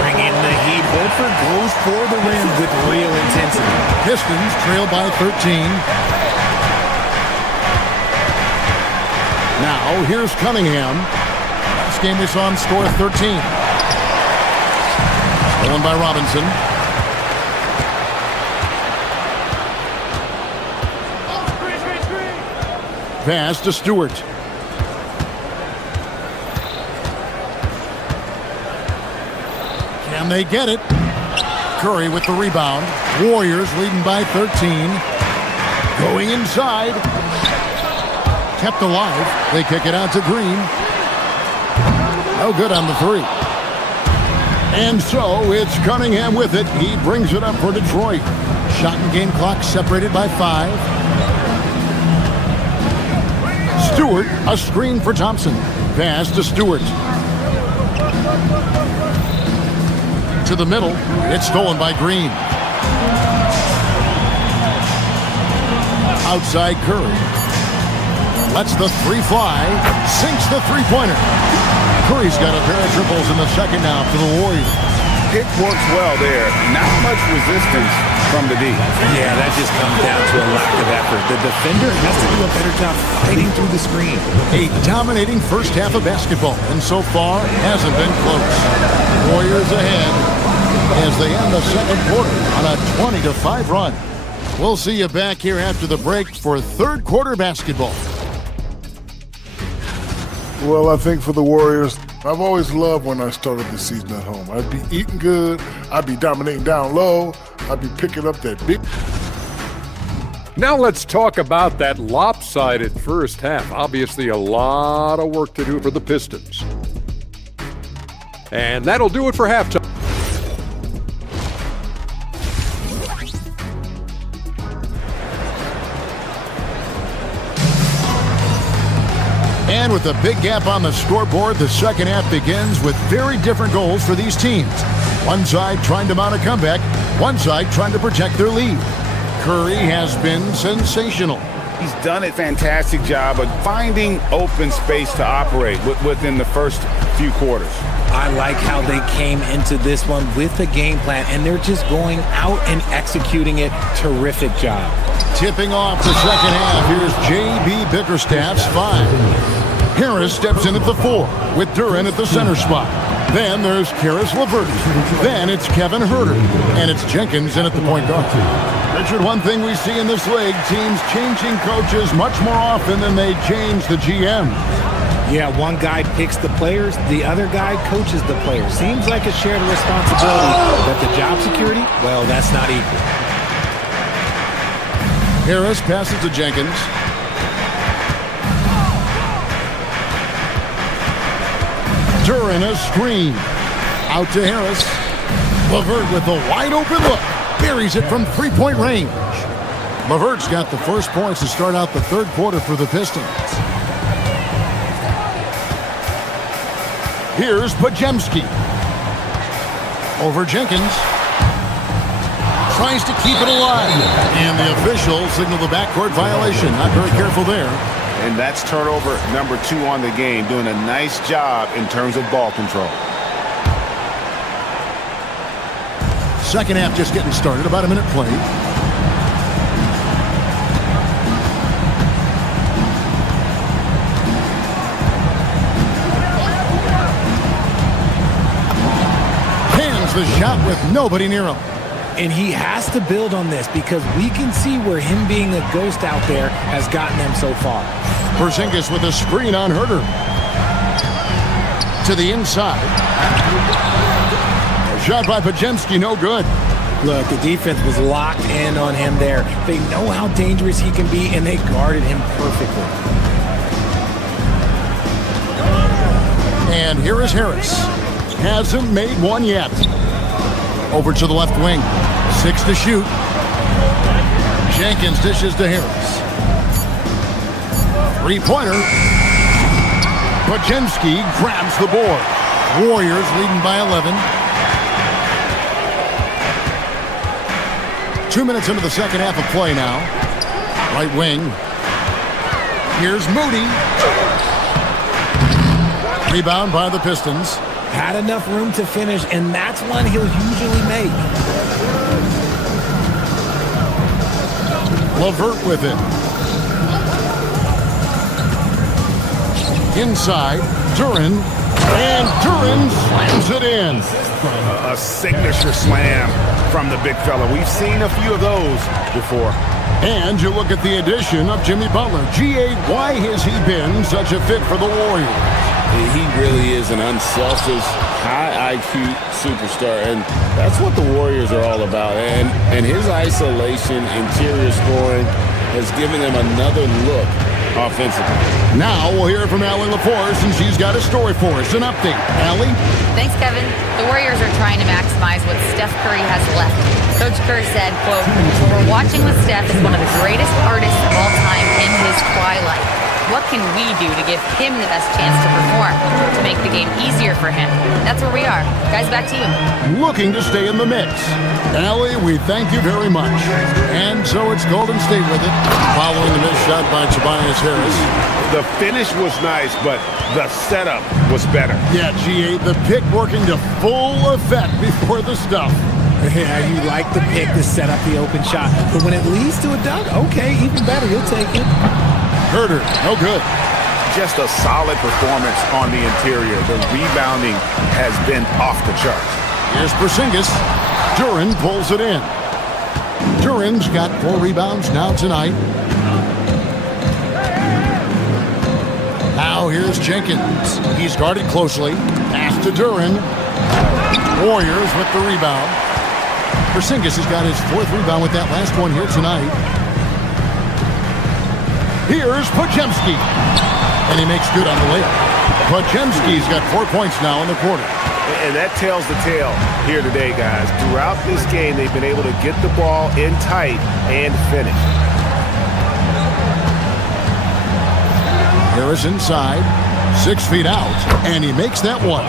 Bring in the heat. Horford goes for the win with real intensity. Pistons trail by 13. Now, here's Cunningham. Last game we saw him score 13. Stolen by Robinson. Pass to Stewart. Can they get it? Curry with the rebound. Warriors leading by 13. Going inside. Kept alive. They kick it out to Green. No good on the three. And so it's Cunningham with it. He brings it up for Detroit. Shot and game clock separated by 5. Stewart, a screen for Thompson. Pass to Stewart. To the middle. It's stolen by Green. Outside Curry. Lets the three fly. Sinks the three-pointer. Curry's got a pair of triples in the second now for the Warriors. Pick works well there. Not much resistance from the D. Yeah, that just comes down to a lack of effort. The defender has to do a better job fighting through the screen. A dominating first half of basketball, and so far hasn't been close. Warriors ahead as they end the second quarter on a 20-5 run. We'll see you back here after the break for third quarter basketball. Well, I think for the Warriors, I've always loved when I started the season at home. I'd be eating good, I'd be dominating down low, I'd be picking up that big... Now let's talk about that lopsided first half. Obviously a lot of work to do for the Pistons. And that'll do it for halftime. And with a big gap on the scoreboard, the second half begins with very different goals for these teams. One side trying to mount a comeback, one side trying to protect their lead. Curry has been sensational. He's done a fantastic job of finding open space to operate within the first few quarters. I like how they came into this one with a game plan, and they're just going out and executing it. Terrific job. Tipping off the second half, here's J.B. Bickerstaff's 5. Harris steps in at the 4 with Duran at the center spot. Then there's Karis LeVert. Then it's Kevin Huerter. And it's Jenkins in at the point guard. Richard, one thing we see in this league, teams changing coaches much more often than they change the GM. Yeah, one guy picks the players, the other guy coaches the players. Seems like a shared responsibility, but the job security, well, that's not equal. Harris passes to Jenkins. Duran a screen. Out to Harris. LeVert with a wide open look. Buries it from three-point range. LeVert's got the first points to start out the third quarter for the Pistons. Here's Podziemski. Over Jenkins. Tries to keep it alive. And the official signaled the backcourt violation. Not very careful there. And that's turnover number 2 on the game, doing a nice job in terms of ball control. Second half just getting started, about a minute played. Hands the shot with nobody near him. And he has to build on this because we can see where him being a ghost out there has gotten them so far. Porzingis with a screen on Huerter. To the inside. A shot by Pajemski, no good. Look, the defense was locked in on him there. They know how dangerous he can be, and they guarded him perfectly. And here is Harris. Hasn't made one yet. Over to the left wing. 6 to shoot. Jenkins dishes to Harris. Three-pointer. Pajemski grabs the board. Warriors leading by 11. 2 minutes into the second half of play now. Right wing. Here's Moody. Rebound by the Pistons. Had enough room to finish, and that's one he'll usually make. LeVert with it. Inside, Duren. And Duren slams it in. A signature slam from the big fella. We've seen a few of those before. And you look at the addition of Jimmy Butler. G.A., why has he been such a fit for the Warriors? He really is an unselfish, high IQ superstar, and that's what the Warriors are all about. And his isolation, interior scoring has given them another look offensively. Now we'll hear from Allie LaForce, and she's got a story for us. An update. Allie? Thanks, Kevin. The Warriors are trying to maximize what Steph Curry has left. Coach Kerr said, quote, "What we're watching with Steph is one of the greatest artists of all time in his twilight. What can we do to give him the best chance to perform, to make the game easier for him?" That's where we are. Guys, back to you. Looking to stay in the mix. Allie, we thank you very much. And so it's Golden State with it, following the missed shot by Tobias Harris. The finish was nice, but the setup was better. Yeah, G8, the pick working to full effect before the stuff. Yeah, you like the pick to set up the open shot, but when it leads to a dunk, okay, even better, you'll take it. Herder, no good. Just a solid performance on the interior. The rebounding has been off the charts. Here's Porzingis. Duren pulls it in. Duren's got 4 rebounds now tonight. Now here's Jenkins. He's guarded closely. Pass to Duren. Warriors with the rebound. Porzingis has got his 4th rebound with that last one here tonight. Here's Pajemski. And he makes good on the layup. Pajemski's got 4 points now in the quarter. And that tells the tale here today, guys. Throughout this game, they've been able to get the ball in tight and finish. Harris inside, 6 feet out, and he makes that one.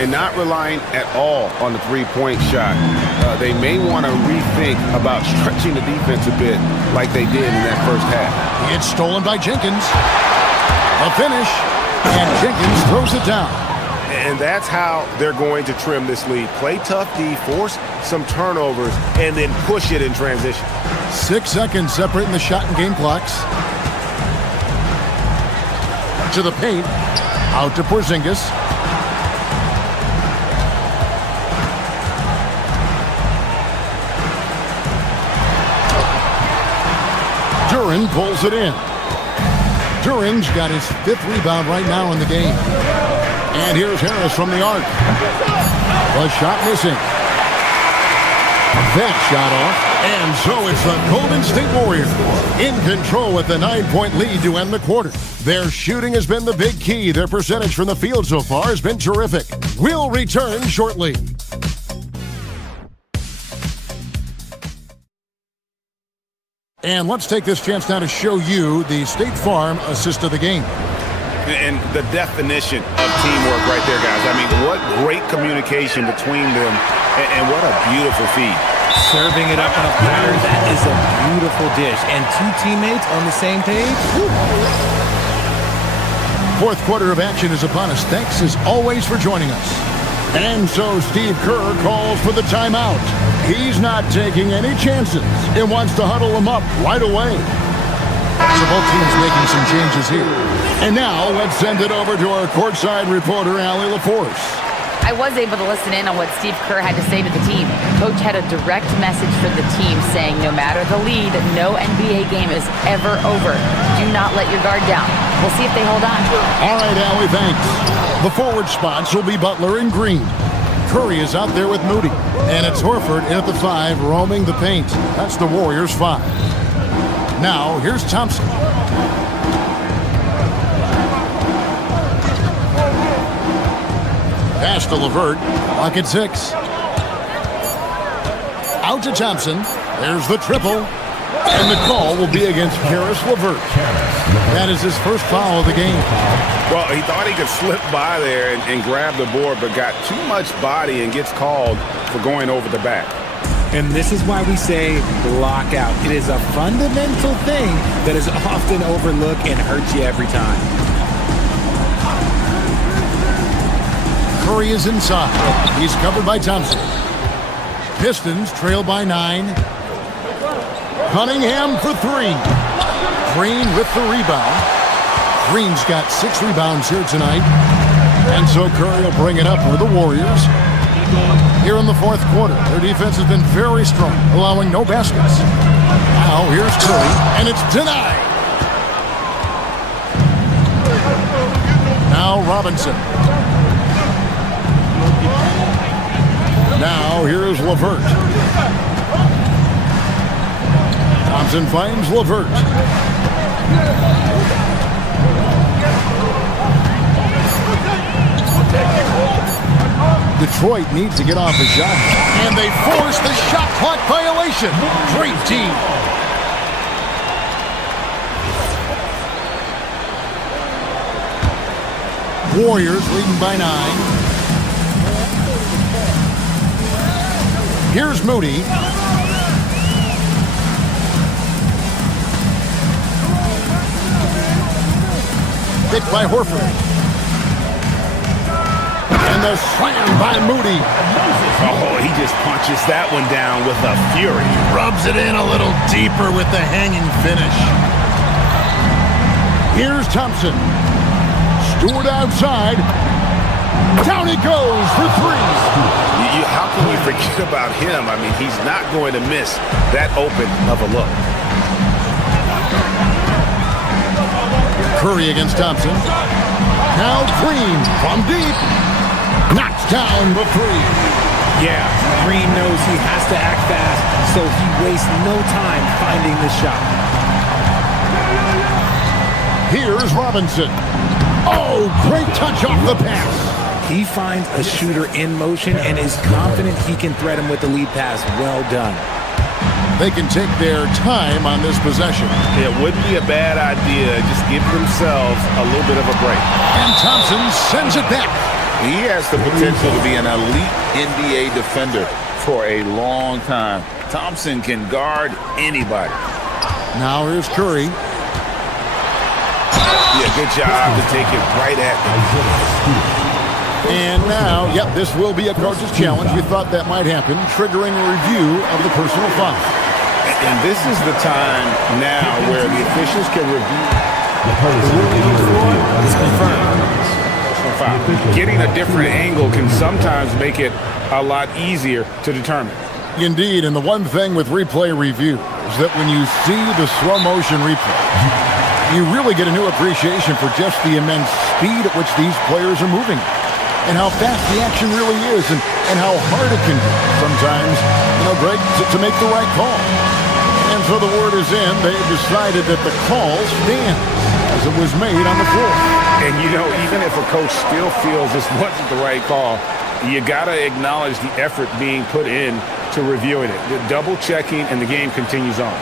And not relying at all on the three-point shot. They may want to rethink about stretching the defense a bit like they did in that first half. It's stolen by Jenkins. A finish, and Jenkins throws it down. And that's how they're going to trim this lead. Play tough D, force some turnovers, and then push it in transition. 6 seconds separating the shot and game clocks. To the paint, out to Porzingis. Duren pulls it in. Duren's got his 5th rebound right now in the game. And here's Harris from the arc. The shot missing. That shot off. And so it's the Golden State Warriors in control with the 9-point lead to end the quarter. Their shooting has been the big key. Their percentage from the field so far has been terrific. We'll return shortly. And let's take this chance now to show you the State Farm assist of the game. And the definition of teamwork right there, guys. I mean, what great communication between them, and what a beautiful feed. Serving it up on a platter, that is a beautiful dish. And 2 teammates on the same page. Woo. 4th quarter of action is upon us. Thanks as always for joining us. And so Steve Kerr calls for the timeout. He's not taking any chances and wants to huddle them up right away. So both teams making some changes here. And now let's send it over to our courtside reporter, Allie LaForce. I was able to listen in on what Steve Kerr had to say to the team. Coach had a direct message for the team saying no matter the lead, no NBA game is ever over. Do not let your guard down. We'll see if they hold on. All right, Allie, thanks. The forward spots will be Butler and Green. Curry is out there with Moody. And it's Horford in at the 5, roaming the paint. That's the Warriors' 5. Now, here's Thompson. Pass to LeVert. Lock at 6. Out to Thompson. There's the triple. And the call will be against Karis LeVert. That is his first foul of the game. Well, he thought he could slip by there and grab the board, but got too much body and gets called for going over the back. And this is why we say lockout. It is a fundamental thing that is often overlooked and hurts you every time. Curry is inside. He's covered by Thompson. Pistons trail by 9. Cunningham for 3. Green with the rebound. Green's got 6 rebounds here tonight. And so Curry will bring it up for the Warriors. Here in the fourth quarter, their defense has been very strong, allowing no baskets. Now here's Curry, and it's denied. Now Robinson. Now here's LeVert. Thompson finds LeVert. Detroit needs to get off a shot. And they force the shot clock violation. Great team. Warriors leading by 9. Here's Moody. Picked by Horford. And the slam by Moody. Oh, he just punches that one down with a fury. Rubs it in a little deeper with the hanging finish. Here's Thompson. Stewart outside. Down he goes for 3. How can you forget about him? I mean, he's not going to miss that open of a look. Curry against Thompson. Now Green from deep. Knocks down the 3. Yeah, Green knows he has to act fast, so he wastes no time finding the shot. Here's Robinson. Oh, great touch off the pass. He finds a shooter in motion and is confident he can thread him with the lead pass. Well done. They can take their time on this possession. It wouldn't be a bad idea. Just give themselves a little bit of a break. And Thompson sends it back. He has the potential to be an elite NBA defender for a long time. Thompson can guard anybody. Now here's Curry. Yeah, good job to take it right at them. And now, yep, this will be a coach's challenge. We thought that might happen, triggering a review of the personal foul. And this is the time now where the officials can review the ruling on the floor. It's confirmed. Personal foul. Getting a different angle can sometimes make it a lot easier to determine. Indeed, and the one thing with replay review is that when you see the slow motion replay, you really get a new appreciation for just the immense speed at which these players are moving. And how fast the action really is, and how hard it can be sometimes, Greg, to make the right call. And so the word is in. They've decided that the call stands as it was made on the floor. And, even if a coach still feels this wasn't the right call, you got to acknowledge the effort being put in to reviewing it. The double checking, and the game continues on.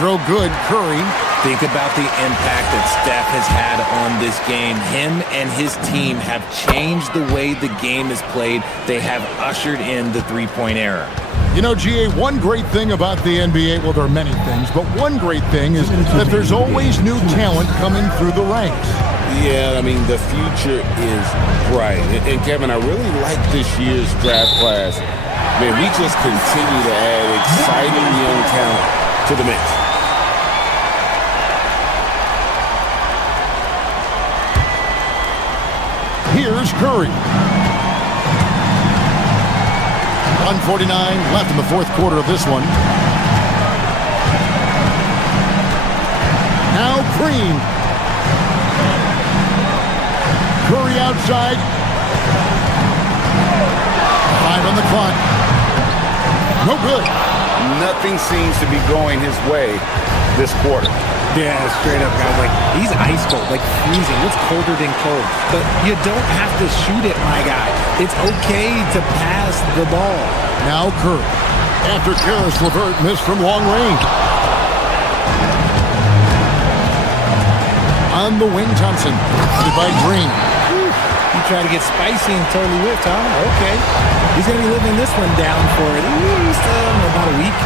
Throw good. Curry Think about the impact that Steph has had on this game. Him and his team have changed the way the game is played. They have ushered in the three-point era. You know, GA, one great thing about the NBA, well, there are many things, but one great thing is that there's always new talent coming through the ranks. Yeah, I mean, the future is bright. And Kevin, I really like this year's draft class. Man, we just continue to add exciting young talent to the mix. Here's Curry. 1:49 left in the fourth quarter of this one. Now Green. Curry outside. 5 on the clock. No good. Nothing seems to be going his way this quarter. Yeah, straight up, guys. Like, he's ice cold, like freezing. What's colder than cold? But you don't have to shoot it, my guy. It's okay to pass the ball. Now Curry. After Karis LeVert missed from long range. On the wing, Thompson. By Green. You try to get spicy and totally whipped, huh? Okay. He's going to be living this one down for at least about a week.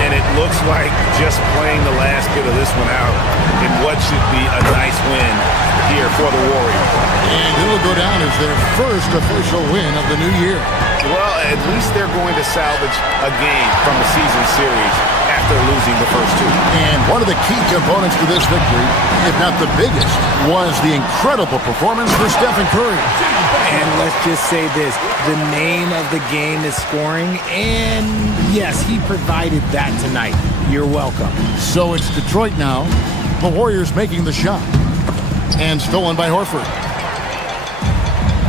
And it looks like just playing the last bit of this one out in what should be a nice win here for the Warriors. And it'll go down as their first official win of the new year. Well, at least they're going to salvage a game from the season series after losing the first two. And one of the key components to this victory, if not the biggest, was the incredible performance for Stephen Curry. And let's just say this, the name of the game is scoring, and yes, he provided that tonight. You're welcome. So it's Detroit now. The Warriors making the shot. And stolen by Horford.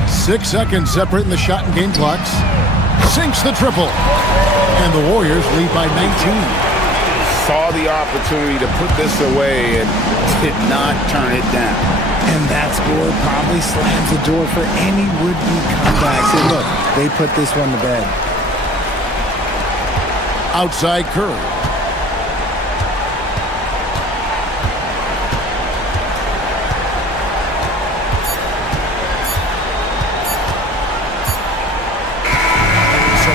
6 seconds separating the shot and game clocks. Sinks the triple. And the Warriors lead by 19. Saw the opportunity to put this away and did not turn it down. And that score probably slams the door for any would-be comebacks. And look, they put this one to bed. Outside Curry.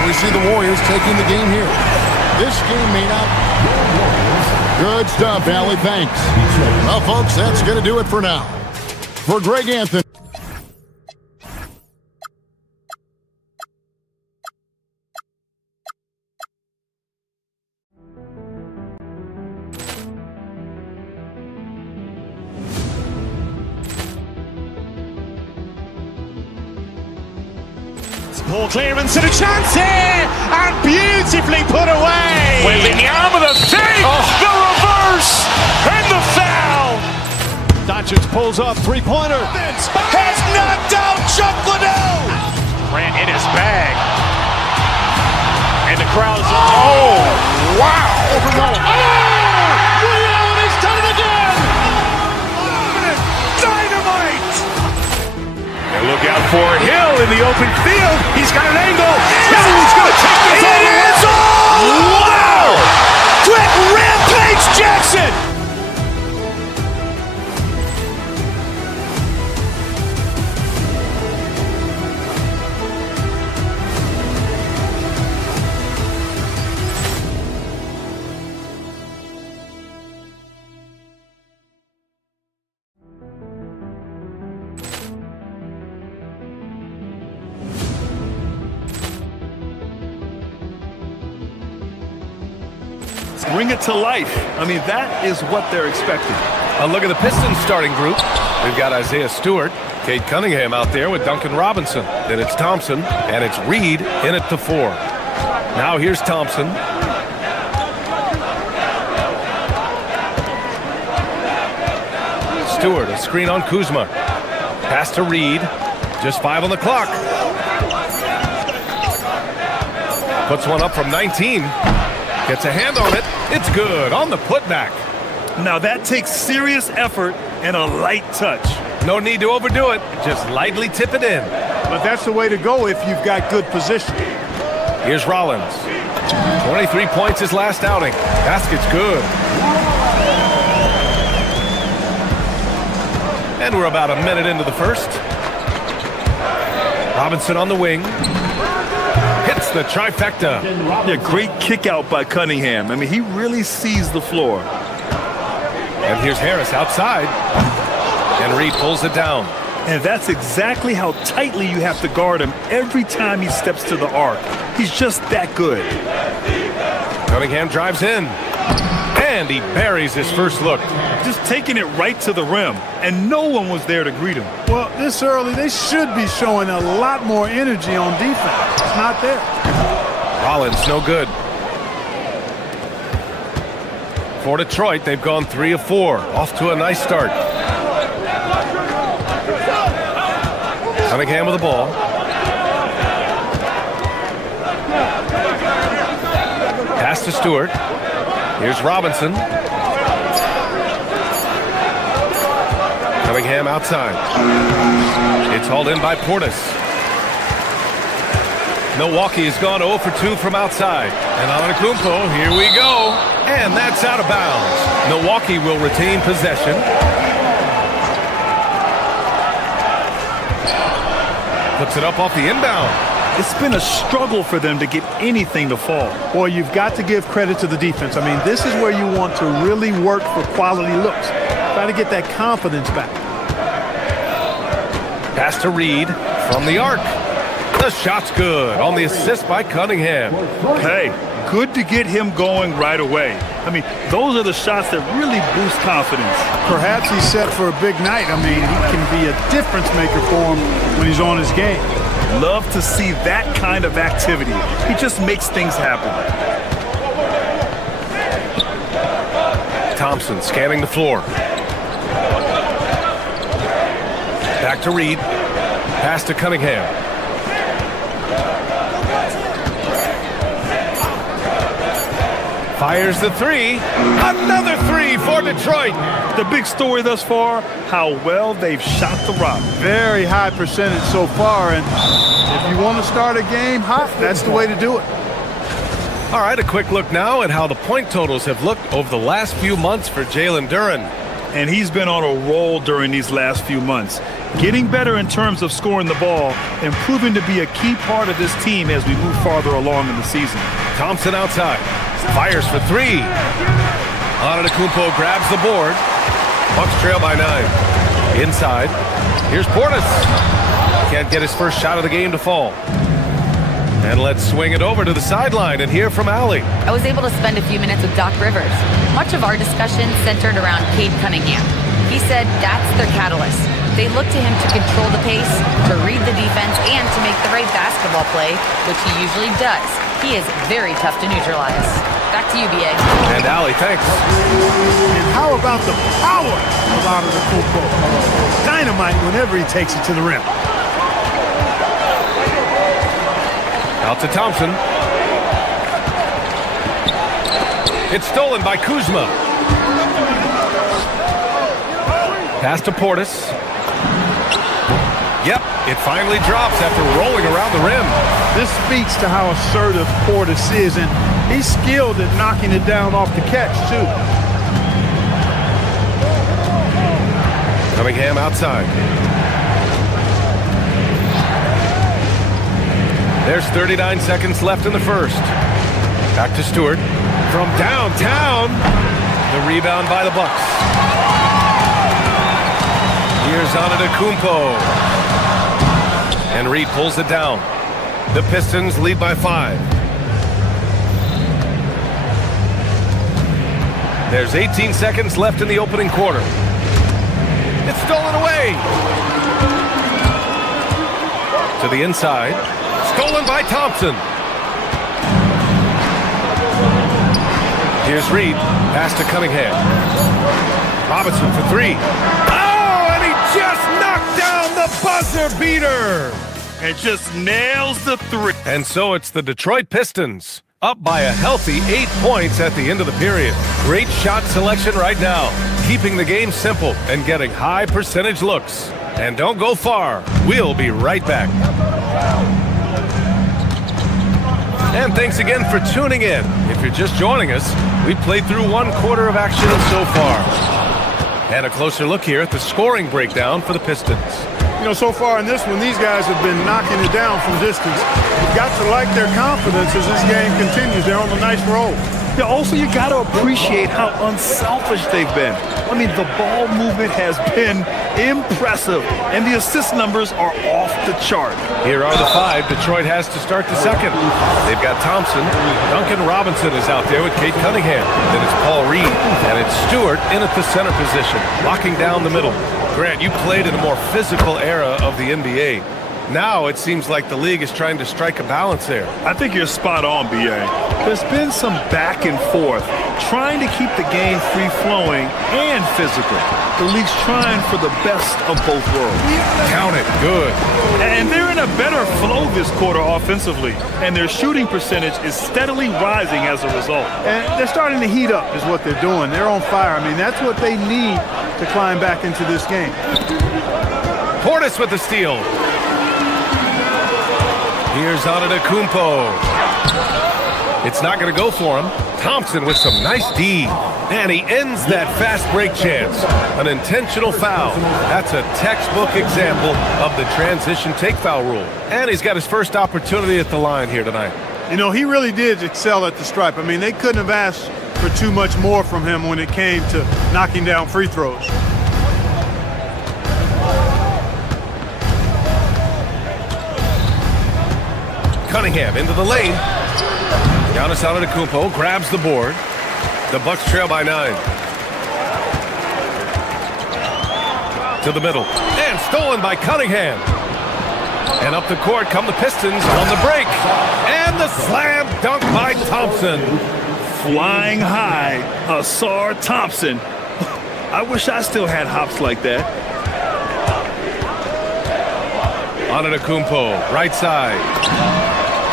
We see the Warriors taking the game here. This game may not. Good stuff, Allie. Thanks. Well, folks, that's going to do it for now. For Greg Anthony. Poor clearance and a chance here, and beautifully put away. Wembanyama the save, the reverse, and the foul. Doncic pulls up, three-pointer. Has knocked out Chuck Liddell. Grant in his bag. And the crowd is, oh, wow. Reality's done it again. Dynamite. And look out for Hill in the open field. He's got an angle. He's going to take this all the way. Wow! Quick Rampage Jackson. Bring it to life. I mean, that is what they're expecting. Look at the Pistons starting group. We've got Isaiah Stewart, Cade Cunningham out there with Duncan Robinson. Then it's Thompson, and it's Reed in at the 4. Now here's Thompson. Stewart, a screen on Kuzma. Pass to Reed. Just 5 on the clock. Puts one up from 19. Gets a hand on it. It's good on the putback. Now that takes serious effort and a light touch. No need to overdo it. Just lightly tip it in. But that's the way to go if you've got good position. Here's Rollins. 23 points his last outing. Basket's good. And we're about a minute into the first. Robinson on the wing. Hits the trifecta. Yeah, great kick out by Cunningham. I mean, he really sees the floor. And here's Harris outside. And Reed pulls it down. And that's exactly how tightly you have to guard him every time he steps to the arc. He's just that good. Cunningham drives in. And he buries his first look. Just taking it right to the rim. And no one was there to greet him. Well, this early, they should be showing a lot more energy on defense. It's not there. Rollins, no good. For Detroit, they've gone 3 of 4. Off to a nice start. Cunningham with the ball. Pass to Stewart. Here's Robinson. Cunningham outside. It's hauled in by Portis. Milwaukee has gone 0 for 2 from outside. And Antetokounmpo, here we go. And that's out of bounds. Milwaukee will retain possession. Puts it up off the inbound. It's been a struggle for them to get anything to fall. Boy, you've got to give credit to the defense. I mean, this is where you want to really work for quality looks. Try to get that confidence back. Pass to Reed from the arc. The shot's good on the assist by Cunningham. Hey, good to get him going right away. I mean, those are the shots that really boost confidence. Perhaps he's set for a big night. I mean, he can be a difference maker for him when he's on his game. Love to see that kind of activity. He just makes things happen. Thompson scanning the floor. Back to Reed. Pass to Cunningham. Fires the three. Another three for Detroit. The big story thus far, how well they've shot the rock. Very high percentage so far, and if you want to start a game hot, that's the way to do it. All right, a quick look now at how the point totals have looked over the last few months for Jalen Duren. And he's been on a roll during these last few months. Getting better in terms of scoring the ball and proving to be a key part of this team as we move farther along in the season. Thompson outside. Fires for three. Antetokounmpo grabs the board. Bucks trail by 9. Inside. Here's Portis. Can't get his first shot of the game to fall. And let's swing it over to the sideline and hear from Allie. I was able to spend a few minutes with Doc Rivers. Much of our discussion centered around Cade Cunningham. He said that's their catalyst. They look to him to control the pace, to read the defense, and to make the right basketball play, which he usually does. He is very tough to neutralize. Back to you, B.A. And Allie, thanks. And how about the power of Antetokounmpo? Dynamite whenever he takes it to the rim. Out to Thompson. It's stolen by Kuzma. Pass to Portis. Yep, it finally drops after rolling around the rim. This speaks to how assertive Portis is, and he's skilled at knocking it down off the catch, too. Cunningham outside. There's 39 seconds left in the first. Back to Stewart. From downtown. The rebound by the Bucks. Here's Antetokounmpo. And Reed pulls it down. The Pistons lead by 5. There's 18 seconds left in the opening quarter. It's stolen away. To the inside. Stolen by Thompson. Here's Reed. Pass to Cunningham. Robinson for 3. Oh, and he just knocked down the buzzer beater. And just nails the 3. And so it's the Detroit Pistons, up by a healthy 8 points at the end of the period. Great shot selection right now, keeping the game simple and getting high percentage looks. And don't go far. We'll be right back. And thanks again for tuning in. If you're just joining us, we played through 1 quarter of action so far. And a closer look here at the scoring breakdown for the Pistons. You know, so far in this one, these guys have been knocking it down from distance. You've got to like their confidence as this game continues. They're on a nice roll. Yeah, also, you got to appreciate how unselfish they've been. I mean, the ball movement has been impressive, and the assist numbers are off the chart. Here are the 5 Detroit has to start the second. They've got Thompson. Duncan Robinson is out there with Kate Cunningham. Then it's Paul Reed, and it's Stewart in at the center position, locking down the middle. Grant, you played in a more physical era of the NBA. Now it seems like the league is trying to strike a balance there. I think you're spot on, B.A. There's been some back and forth, trying to keep the game free-flowing and physical. The league's trying for the best of both worlds. Count it. Good. And they're in a better flow this quarter offensively, and their shooting percentage is steadily rising as a result. And they're starting to heat up is what they're doing. They're on fire. I mean, that's what they need to climb back into this game. Portis with the steal. Here's Antetokounmpo. It's not going to go for him. Thompson with some nice D. And he ends that fast break chance. An intentional foul. That's a textbook example of the transition take foul rule. And he's got his first opportunity at the line here tonight. You know, he really did excel at the stripe. I mean, they couldn't have asked for too much more from him when it came to knocking down free throws. Cunningham into the lane. Giannis Antetokounmpo grabs the board. The Bucks trail by 9. To the middle. And stolen by Cunningham. And up the court come the Pistons on the break. And the slam dunk by Thompson. Flying high, Asar Thompson. I wish I still had hops like that. Antetokounmpo, right side.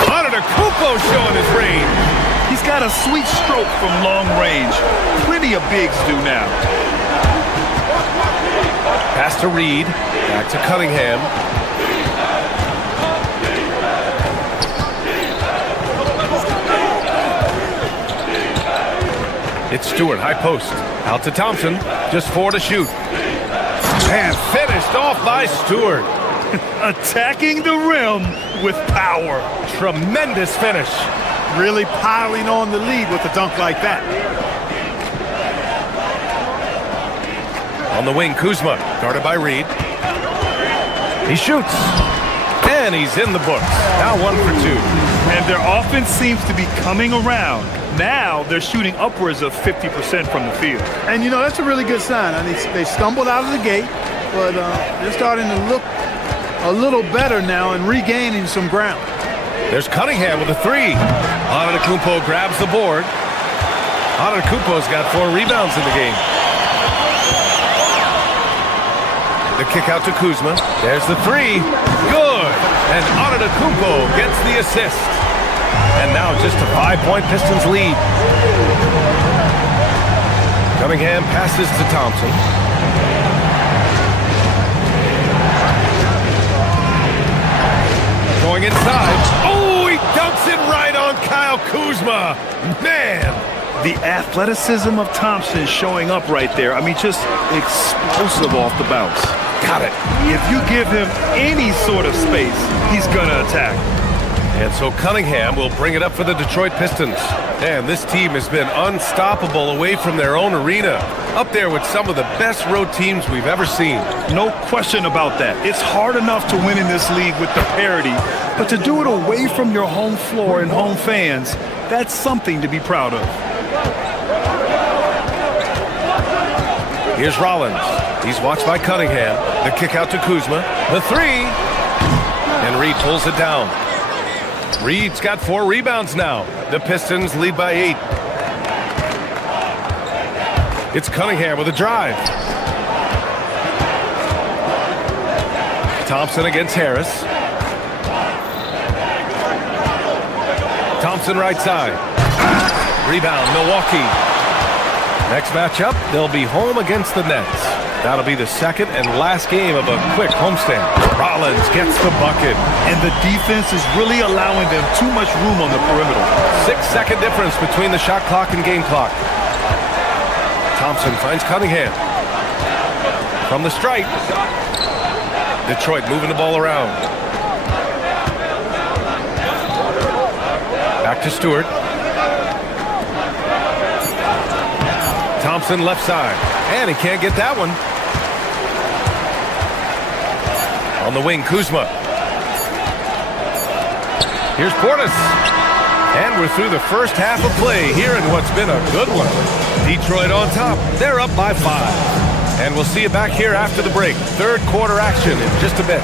Antetokounmpo showing his range. He's got a sweet stroke from long range. Plenty of bigs do now. Pass to Reed. Back to Cunningham. It's Stewart, high post. Out to Thompson. Just 4 to shoot. And finished off by Stewart. Attacking the rim with power. Tremendous finish. Really piling on the lead with a dunk like that. On the wing, Kuzma, guarded by Reed. He shoots. And he's in the books. Now 1 for 2. And their offense seems to be coming around. Now they're shooting upwards of 50% from the field. And, you know, that's a really good sign. I mean, they stumbled out of the gate, but they're starting to look a little better now and regaining some ground. There's Cunningham with a 3. Antetokounmpo grabs the board. Antetokounmpo's got 4 rebounds in the game. The kick out to Kuzma. There's the 3. Good. And Antetokounmpo gets the assist. And now just a 5-point Pistons lead. Cunningham passes to Thompson. Going inside. Oh, he dunks it right on Kyle Kuzma. Man. The athleticism of Thompson showing up right there. I mean, just explosive off the bounce. Got it. If you give him any sort of space, he's going to attack. And so Cunningham will bring it up for the Detroit Pistons. And this team has been unstoppable away from their own arena. Up there with some of the best road teams we've ever seen. No question about that. It's hard enough to win in this league with the parity, but to do it away from your home floor and home fans, that's something to be proud of. Here's Rollins. He's watched by Cunningham. The kick out to Kuzma. The 3. And Reed pulls it down. Reed's got 4 rebounds now. The Pistons lead by 8. It's Cunningham with a drive. Thompson against Harris. Thompson right side. Rebound, Milwaukee. Next matchup, they'll be home against the Nets. That'll be the second and last game of a quick homestand. Rollins gets the bucket. And the defense is really allowing them too much room on the perimeter. 6-second difference between the shot clock and game clock. Thompson finds Cunningham. From the stripe. Detroit moving the ball around. Back to Stewart. Thompson left side. And he can't get that one. On the wing, Kuzma. Here's Portis. And we're through the first half of play here in what's been a good one. Detroit on top. They're up by 5. And we'll see you back here after the break. Third quarter action in just a bit.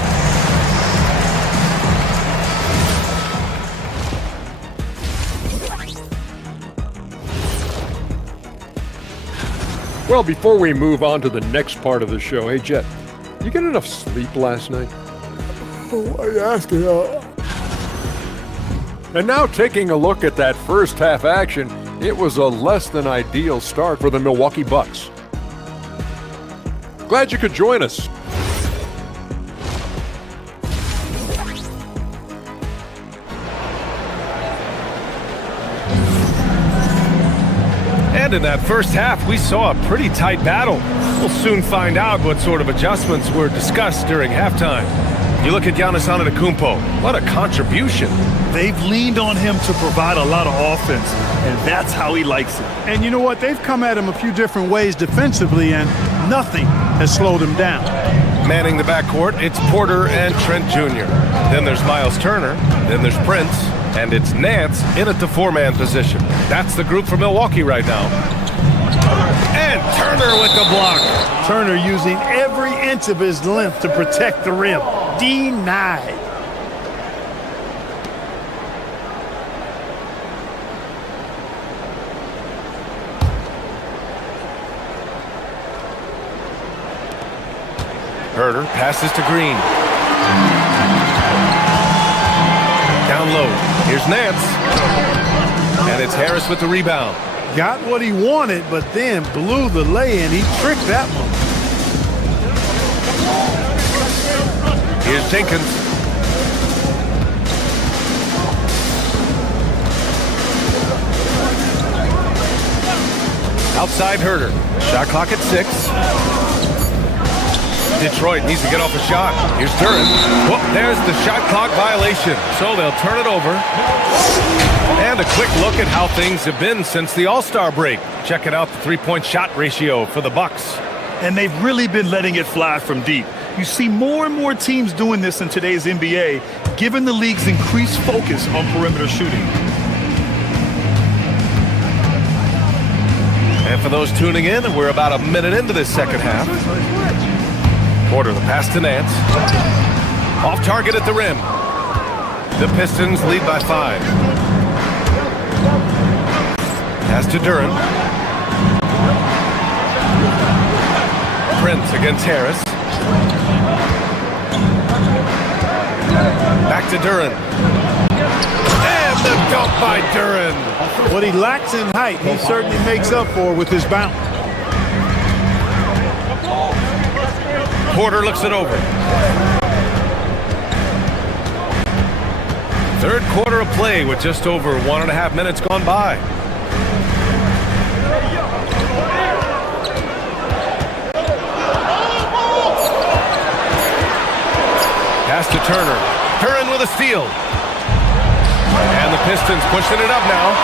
Well, before we move on to the next part of the show, hey, Jet, you get enough sleep last night? Why are you asking? And now taking a look at that first half action, it was a less than ideal start for the Milwaukee Bucks. Glad you could join us. And in that first half, we saw a pretty tight battle. We'll soon find out what sort of adjustments were discussed during halftime. You look at Giannis Antetokounmpo, what a contribution. They've leaned on him to provide a lot of offense, and that's how he likes it. And you know what? They've come at him a few different ways defensively, and nothing has slowed him down. Manning the backcourt, it's Porter and Trent Jr. Then there's Miles Turner, then there's Prince, and it's Nance in at the 4-man position. That's the group for Milwaukee right now. And Turner with the block. Turner using every inch of his length to protect the rim. Denied. Herter passes to Green. Down low. Here's Nance. And it's Harris with the rebound. Got what he wanted, but then blew the lay-in. He tricked that one. Here's Jenkins. Outside Herter. Shot clock at 6. Detroit needs to get off a shot. Here's Duran. Whoop, there's the shot clock violation. So they'll turn it over. And a quick look at how things have been since the All-Star break. Checking out the three-point shot ratio for the Bucks. And they've really been letting it fly from deep. You see more and more teams doing this in today's NBA, given the league's increased focus on perimeter shooting. And for those tuning in, we're about a minute into this second half. Porter, the pass to Nance. Off target at the rim. The Pistons lead by 5. Pass to Duran. Prince against Harris. Back to Duran. And the dunk by Duran. What he lacks in height, he certainly makes up for with his bounce. Porter looks it over. Third quarter of play with just over 1.5 minutes gone by. Pass to Turner. Turner with a steal. And the Pistons pushing it up now.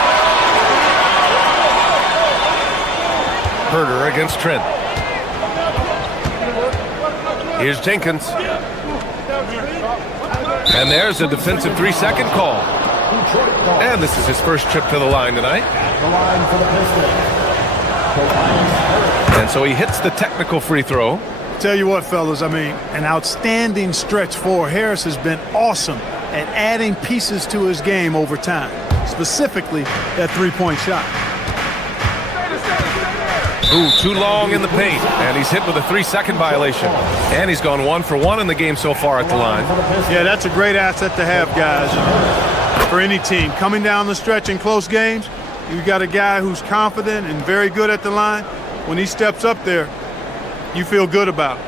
Herter against Trent. Here's Jenkins. And there's a defensive 3-second call. And this is his first trip to the line tonight. And so he hits the technical free throw. Tell you what, fellas, I mean, an outstanding stretch for Harris has been awesome at adding pieces to his game over time, specifically that three-point shot. Ooh, too long in the paint, and he's hit with a 3-second violation. And he's gone 1 for 1 in the game so far at the line. Yeah, that's a great asset to have, guys, for any team. Coming down the stretch in close games, you got a guy who's confident and very good at the line. When he steps up there, you feel good about it.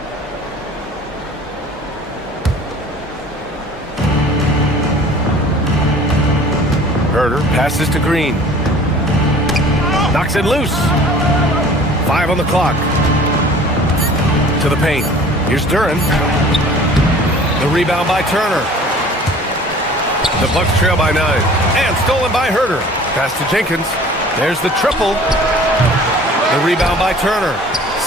Herter passes to Green. Knocks it loose. 5 on the clock. To the paint. Here's Duren. The rebound by Turner. The Bucks trail by 9. And stolen by Herter. Pass to Jenkins. There's the triple. The rebound by Turner.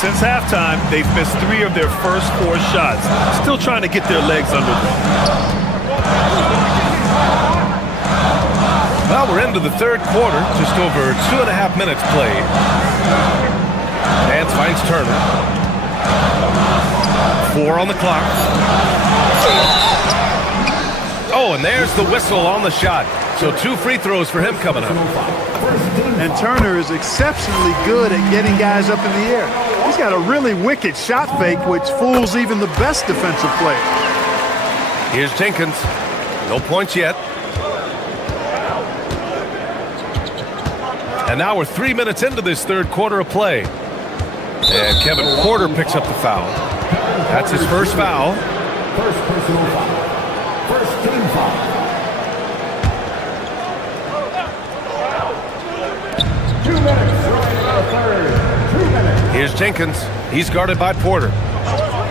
Since halftime, they've missed 3 of their first 4 shots. Still trying to get their legs under them. Well, we're into the third quarter. Just over 2.5 minutes played. Nance finds Turner. 4 on the clock. Oh, and there's the whistle on the shot. So 2 free throws for him coming up. And Turner is exceptionally good at getting guys up in the air. He's got a really wicked shot fake, which fools even the best defensive player. Here's Jenkins. No points yet. And now we're 3 minutes into this third quarter of play. And Kevin Porter picks up the foul. That's his first foul. First personal foul. First team foul. Here's Jenkins. He's guarded by Porter.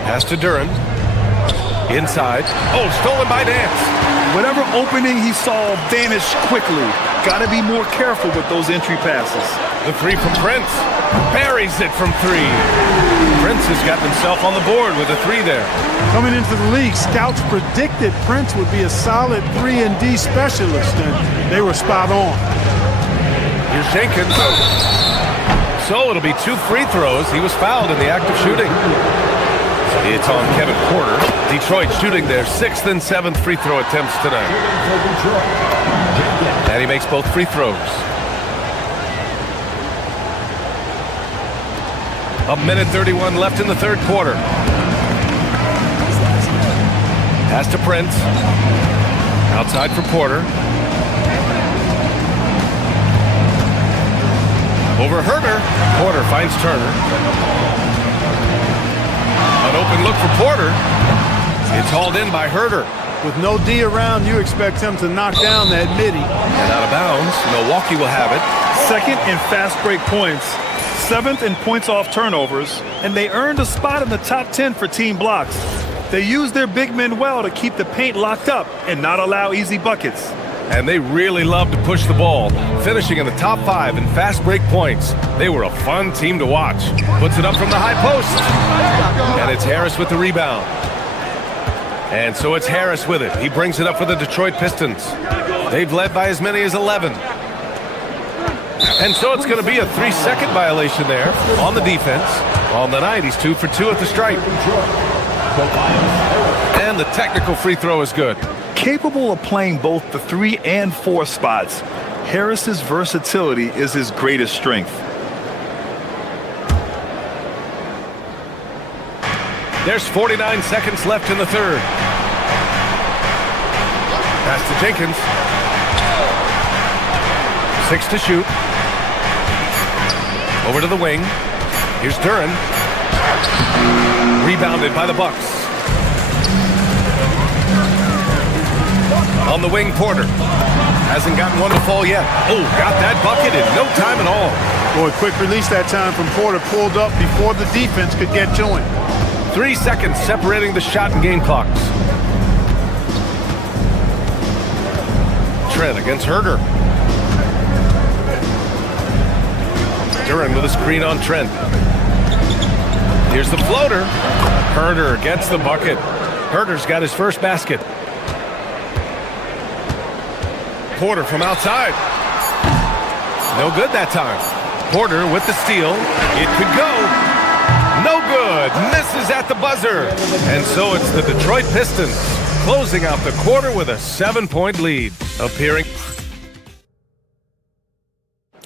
Pass to Duren. Inside. Oh, stolen by Nance. Whatever opening he saw vanished quickly. Got to be more careful with those entry passes. The 3 from Prince. Buries it from 3. Prince has gotten himself on the board with a 3 there. Coming into the league, scouts predicted Prince would be a solid 3-and-D specialist, and they were spot on. Here's Jenkins. So it'll be 2 free throws. He was fouled in the act of shooting. It's on Kevin Porter. Detroit shooting their 6th and 7th free throw attempts tonight. And he makes both free throws. A minute 31 left in the third quarter. Pass to Prince. Outside for Porter. Over Herter. Porter finds Turner. An open look for Porter. It's hauled in by Herter. With no D around, you expect him to knock down that midi. And out of bounds. Milwaukee will have it. 2nd in fast break points. 7th in points off turnovers. And they earned a spot in the top 10 for team blocks. They used their big men well to keep the paint locked up and not allow easy buckets. And they really love to push the ball, finishing in the top 5 in fast break points. They were a fun team to watch. Puts it up from the high post. And it's Harris with the rebound. And so it's Harris with it. He brings it up for the Detroit Pistons. They've led by as many as 11. And so it's going to be a 3-second violation there on the defense. On the night, he's 2 for 2 at the stripe. And the technical free throw is good. Capable of playing both the 3 and 4 spots, Harris's versatility is his greatest strength. There's 49 seconds left in the third. Pass to Jenkins. 6 to shoot. Over to the wing. Here's Duren. Rebounded by the Bucks. On the wing, Porter. Hasn't gotten one to fall yet. Oh, got that bucket in no time at all. Boy, quick release that time from Porter. Pulled up before the defense could get to him. 3 seconds separating the shot and game clocks. Trent against Herter. Duren with a screen on Trent. Here's the floater. Herter gets the bucket. Herter's got his first basket. Porter from outside. No good that time. Porter with the steal. It could go. No good. Misses at the buzzer. And so it's the Detroit Pistons closing out the quarter with a 7-point lead. Appearing.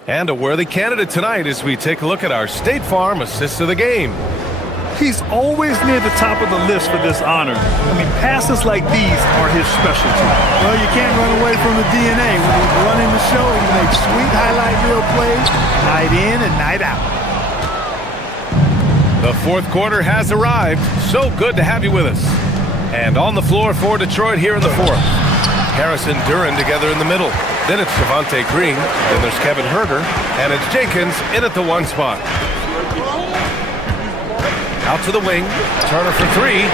And a worthy candidate tonight as we take a look at our State Farm assists of the game. He's always near the top of the list for this honor. I mean, passes like these are his specialty. Well, you can't run away from the DNA. When he's running the show, he makes sweet highlight reel plays night in and night out. The fourth quarter has arrived. So good to have you with us. And on the floor for Detroit here in the fourth. Harris and Duren together in the middle. Then it's Javonte Green. Then there's Kevin Herter. And it's Jenkins in at the 1 spot. Out to the wing. Turner for three.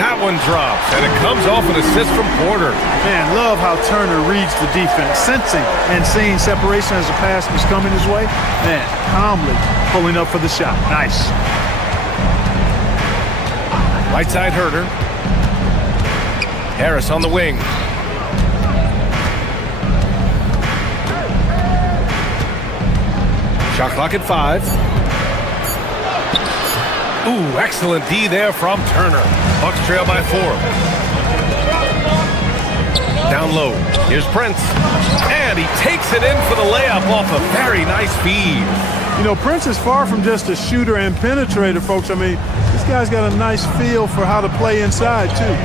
That one drops, and it comes off an assist from Porter. Man, love how Turner reads the defense, sensing and seeing separation as the pass was coming his way. Man, calmly pulling up for the shot. Nice. Right side Herder. Harris on the wing. Shot clock at 5. Ooh, excellent D there from Turner. Bucks trail by 4. Down low. Here's Prince. And he takes it in for the layup off a very nice feed. You know, Prince is far from just a shooter and penetrator, folks. I mean, this guy's got a nice feel for how to play inside, too.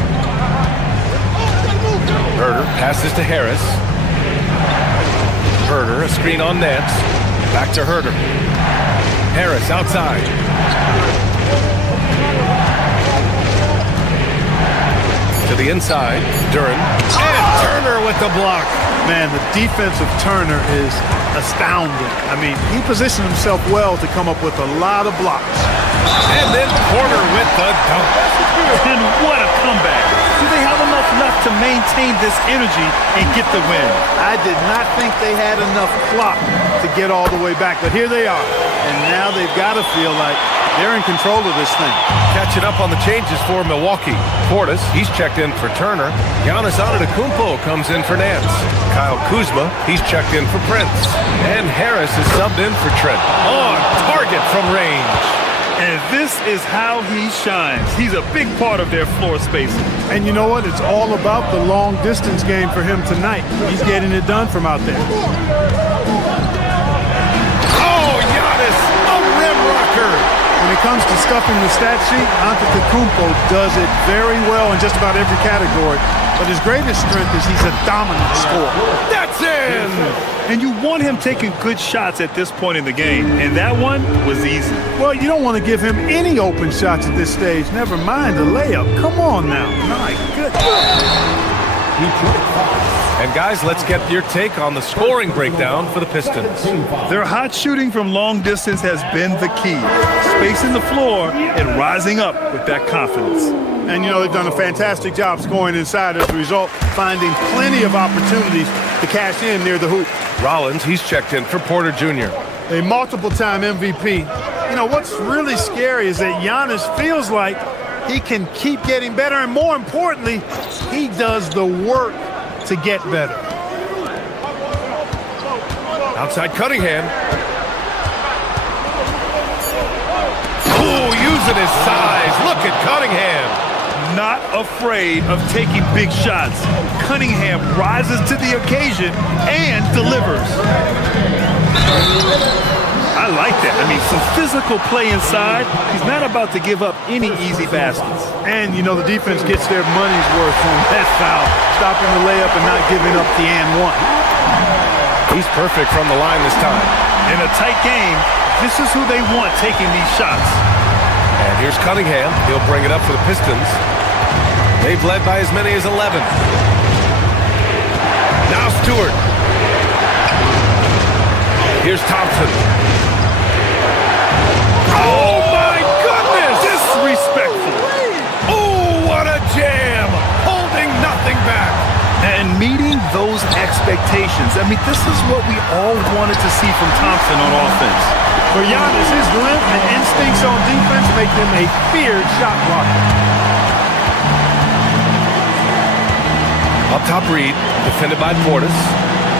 Herder passes to Harris. Herder, a screen on Nance. Back to Herder. Harris outside. To the inside. Duren. And Turner with the block. Man, the defense of Turner is astounding. I mean, he positioned himself well to come up with a lot of blocks. And then Porter with the dunk. And what a comeback. Do they have enough left to maintain this energy and get the win? I did not think they had enough clock to get all the way back, but here they are. And now they've got to feel like they're in control of this thing. Catching up on the changes for Milwaukee. Portis, he's checked in for Turner. Giannis Antetokounmpo comes in for Nance. Kyle Kuzma, he's checked in for Prince. And Harris is subbed in for Trent. On target from range. And this is how he shines. He's a big part of their floor spacing. And you know what? It's all about the long distance game for him tonight. He's getting it done from out there. Oh, Giannis, a rim rocker. When it comes to stuffing the stat sheet, Antetokounmpo does it very well in just about every category. But his greatest strength is he's a dominant scorer. That's in! And you want him taking good shots at this point in the game. And that one was easy. Well, you don't want to give him any open shots at this stage. Never mind a layup. Come on now. My goodness. And guys, let's get your take on the scoring breakdown for the Pistons. Their hot shooting from long distance has been the key. Spacing the floor and rising up with that confidence. And, you know, they've done a fantastic job scoring inside as a result, finding plenty of opportunities to cash in near the hoop. Rollins, he's checked in for Porter Jr. A multiple-time MVP. You know, what's really scary is that Giannis feels like he can keep getting better, and more importantly, he does the work to get better. Outside Cunningham. Ooh, using his size. Look at Cunningham. Not afraid of taking big shots. Cunningham rises to the occasion and delivers. I like that. I mean, some physical play inside. He's not about to give up any easy baskets. And, you know, the defense gets their money's worth on that foul, stopping the layup and not giving up the and one. He's perfect from the line this time. In a tight game, this is who they want taking these shots. And here's Cunningham. He'll bring it up for the Pistons. They've led by as many as 11. Now Stewart. Here's Thompson. Oh, my goodness! Disrespectful. Oh, what a jam! Holding nothing back. And meeting those expectations. I mean, this is what we all wanted to see from Thompson on offense. For Giannis, his length and instincts on defense make him a feared shot blocker. Up top Reed, defended by Portis.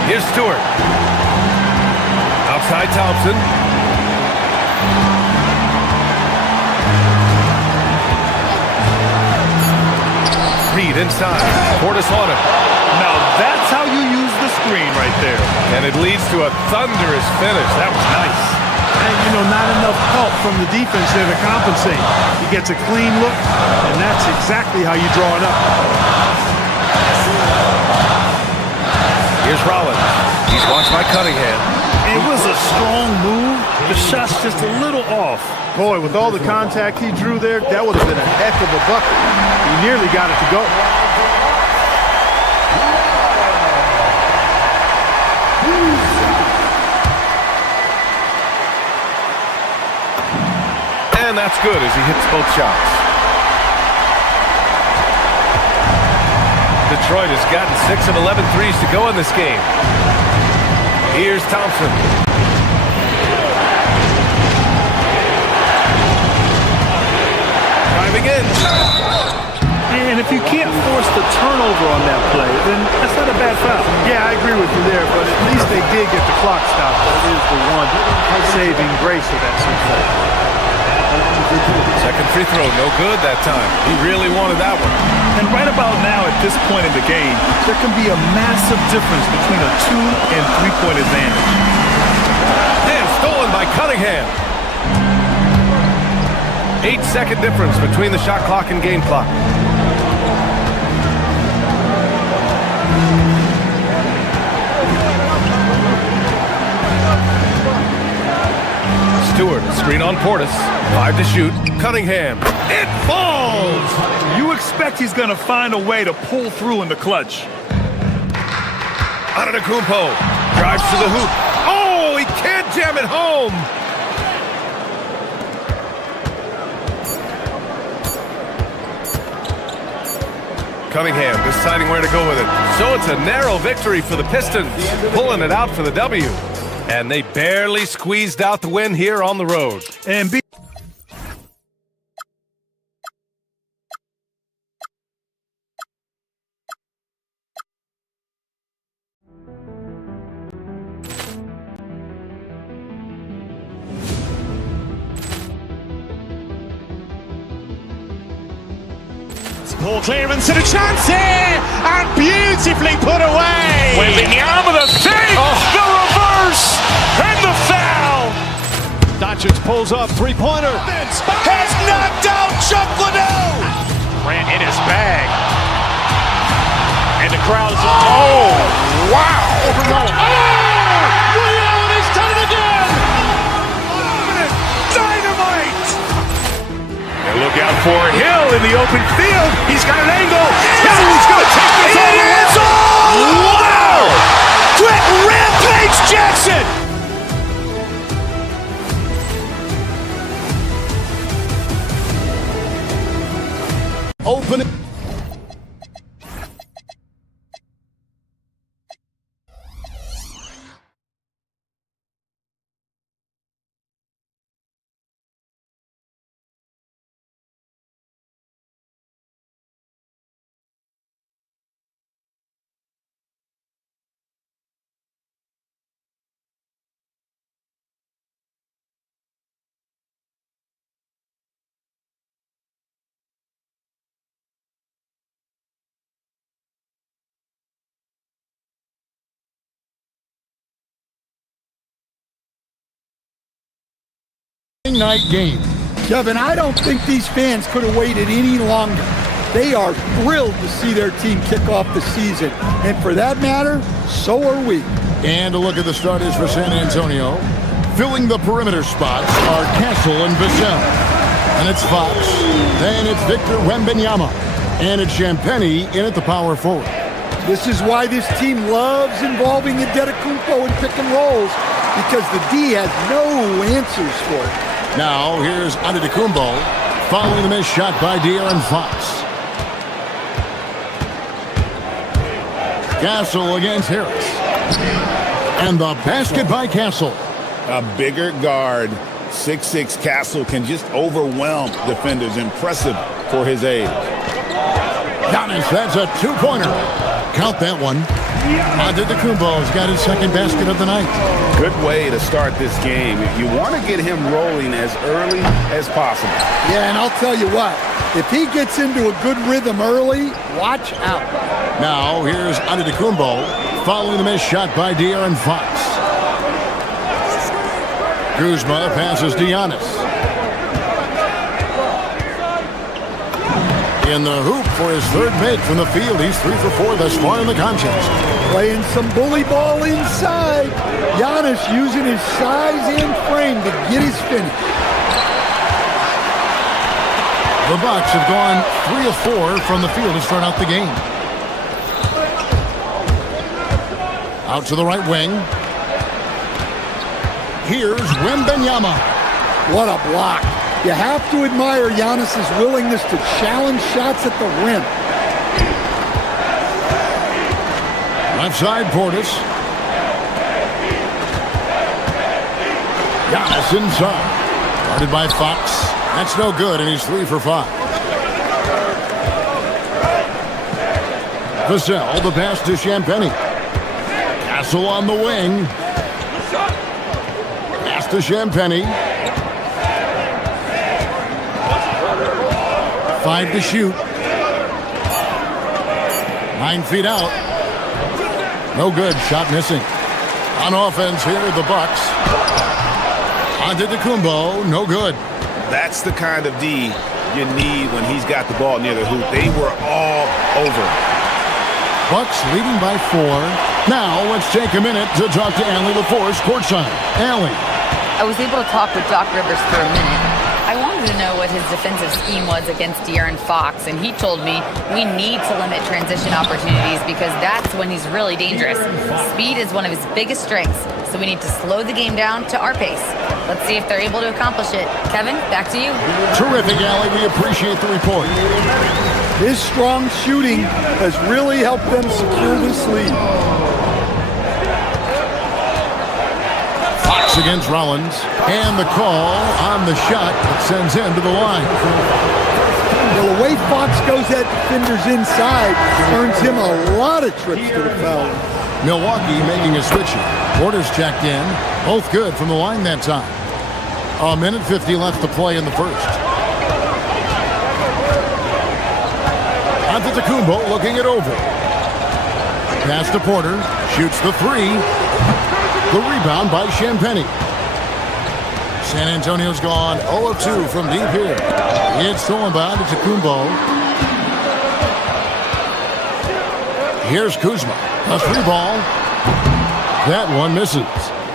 Here's Stewart. Outside Thompson. Reed inside. Portis on it. Now that's how you use the screen right there. And it leads to a thunderous finish. That was nice. And, you know, not enough help from the defense there to compensate. He gets a clean look, and that's exactly how you draw it up. Here's Rollins. He's watched by Cunningham. It was a strong move. The shot's just a little off. Boy, with all the contact he drew there, that would have been a heck of a bucket. He nearly got it to go. And that's good as he hits both shots. Detroit has gotten 6 of 11 threes to go in this game. Here's Thompson. Driving in. And if you can't force the turnover on that play, then that's not a bad foul. Yeah, I agree with you there, but at least they did get the clock stopped. That is the one saving grace of that situation. Second free throw, no good that time. He really wanted that one. And right about now, at this point in the game, there can be a massive difference between a 2- and 3-point advantage. And stolen by Cunningham. 8-second difference between the shot clock and game clock. Stewart, screen on Portis. 5 to shoot. Cunningham. It falls! You expect he's going to find a way to pull through in the clutch. Antetokounmpo drives to the hoop. Oh, he can't jam it home! Cunningham deciding where to go with it. So it's a narrow victory for the Pistons, pulling it out for the W. And they barely squeezed out the win here on the road. And Poor clearance and a chance here, and beautifully put away. Wembanyama the fake, the reverse, and the foul. Doncic pulls up, three-pointer. Has knocked out Chuck Liddell. Ran in his bag. And the crowd is... Oh, wow. Liddell has done it again. Dynamite. And look out for Hill in the open field. He's got an angle. He's going to take this all the way. It's all wow! Quick Rampage Jackson. Open it. Night game. Kevin, I don't think these fans could have waited any longer. They are thrilled to see their team kick off the season. And for that matter, so are we. And a look at the starters for San Antonio. Filling the perimeter spots are Castle and Vassell. And it's Fox. Then it's Victor Wembanyama. And it's Champagnie in at the power forward. This is why this team loves involving the Antetokounmpo in pick and rolls, because the D has no answers for it. Now, here's Antetokounmpo following the missed shot by De'Aaron Fox. Castle against Harris. And the basket by Castle. A bigger guard, 6'6" Castle, can just overwhelm defenders. Impressive for his age. Giannis, that's a two-pointer. Count that one. Antetokounmpo's got his second basket of the night. Good way to start this game. You want to get him rolling as early as possible. Yeah, and I'll tell you what, if he gets into a good rhythm early, watch out. Now, here's Antetokounmpo following the missed shot by De'Aaron Fox. Kuzma passes to Giannis. In the hoop for his third make from the field. He's 3 for 4 thus far in the contest. Playing some bully ball inside. Giannis using his size and frame to get his finish. The Bucks have gone 3 of 4 from the field to start out the game. Out to the right wing. Here's Wembanyama. What a block. You have to admire Giannis's willingness to challenge shots at the rim. Left side, Portis. Giannis inside. Guarded by Fox. That's no good, and he's 3 for 5. Vassell, the pass to Champagnie. Castle on the wing. Pass to Champagnie. 5 to shoot. 9 feet out. No good. Shot missing. On offense here, the Bucks. Antetokounmpo, no good. That's the kind of D you need when he's got the ball near the hoop. They were all over. Bucks leading by 4. Now let's take a minute to talk to Allie LaForce courtside. Allie. I was able to talk with Doc Rivers for a minute. I wanted to know what his defensive scheme was against De'Aaron Fox, and he told me we need to limit transition opportunities because that's when he's really dangerous. Speed is one of his biggest strengths, so we need to slow the game down to our pace. Let's see if they're able to accomplish it. Kevin, back to you. Terrific, Allie. We appreciate the report. His strong shooting has really helped them secure this lead. Fox against Rollins, and the call on the shot that sends him to the line. Well, the way Fox goes at defenders inside earns him a lot of trips to the foul. Milwaukee making a switch. Porter's checked in. Both good from the line that time. A minute 50 left to play in the first. Antetokounmpo looking it over. Pass to Porter. Shoots the 3. The rebound by Champagnie. San Antonio's gone 0 of 2 from deep here. It's stolen by Antetokounmpo. Here's Kuzma. A 3-ball. That one misses.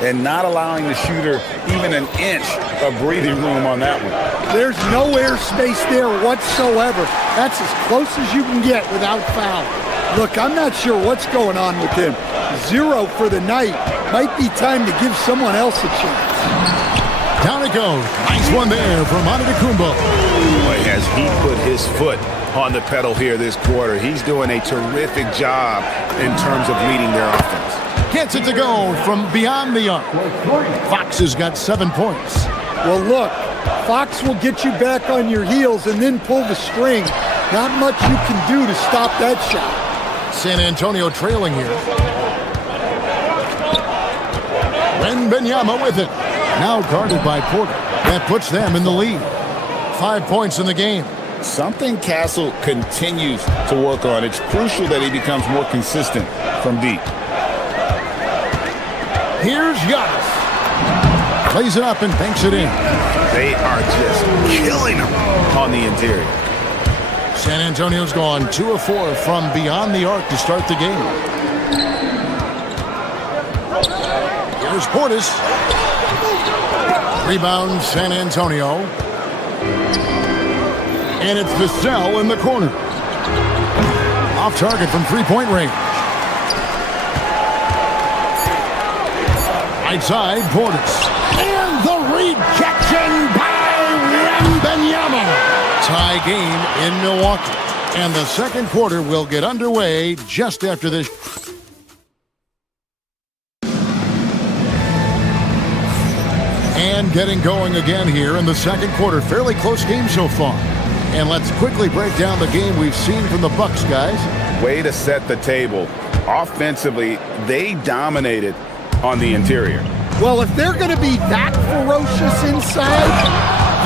And not allowing the shooter even an inch of breathing room on that one. There's no air space there whatsoever. That's as close as you can get without foul. Look, I'm not sure what's going on with him. 0 for the night. Might be time to give someone else a chance. Down it goes. Nice one there from Antetokounmpo. Boy, has he put his foot on the pedal here this quarter. He's doing a terrific job in terms of leading their offense. Gets it to go from beyond the arc. Fox has got 7 points. Well, look, Fox will get you back on your heels and then pull the string. Not much you can do to stop that shot. San Antonio trailing here. Wembanyama with it. Now guarded by Porter. That puts them in the lead. 5 points in the game. Something Castle continues to work on. It's crucial that he becomes more consistent from deep. Here's Giannis. Plays it up and banks it in. They are just killing him on the interior. San Antonio's gone 2 of 4 from beyond the arc to start the game. Here's Portis. Rebound San Antonio. And it's Vassell in the corner. Off target from 3-point range. Right side, Portis. And the rejection by Wembanyama. Tie game in Milwaukee. And the second quarter will get underway just after this. And getting going again here in the second quarter. Fairly close game so far. And let's quickly break down the game we've seen from the Bucks, guys. Way to set the table. Offensively, they dominated on the interior. Well, if they're going to be that ferocious inside,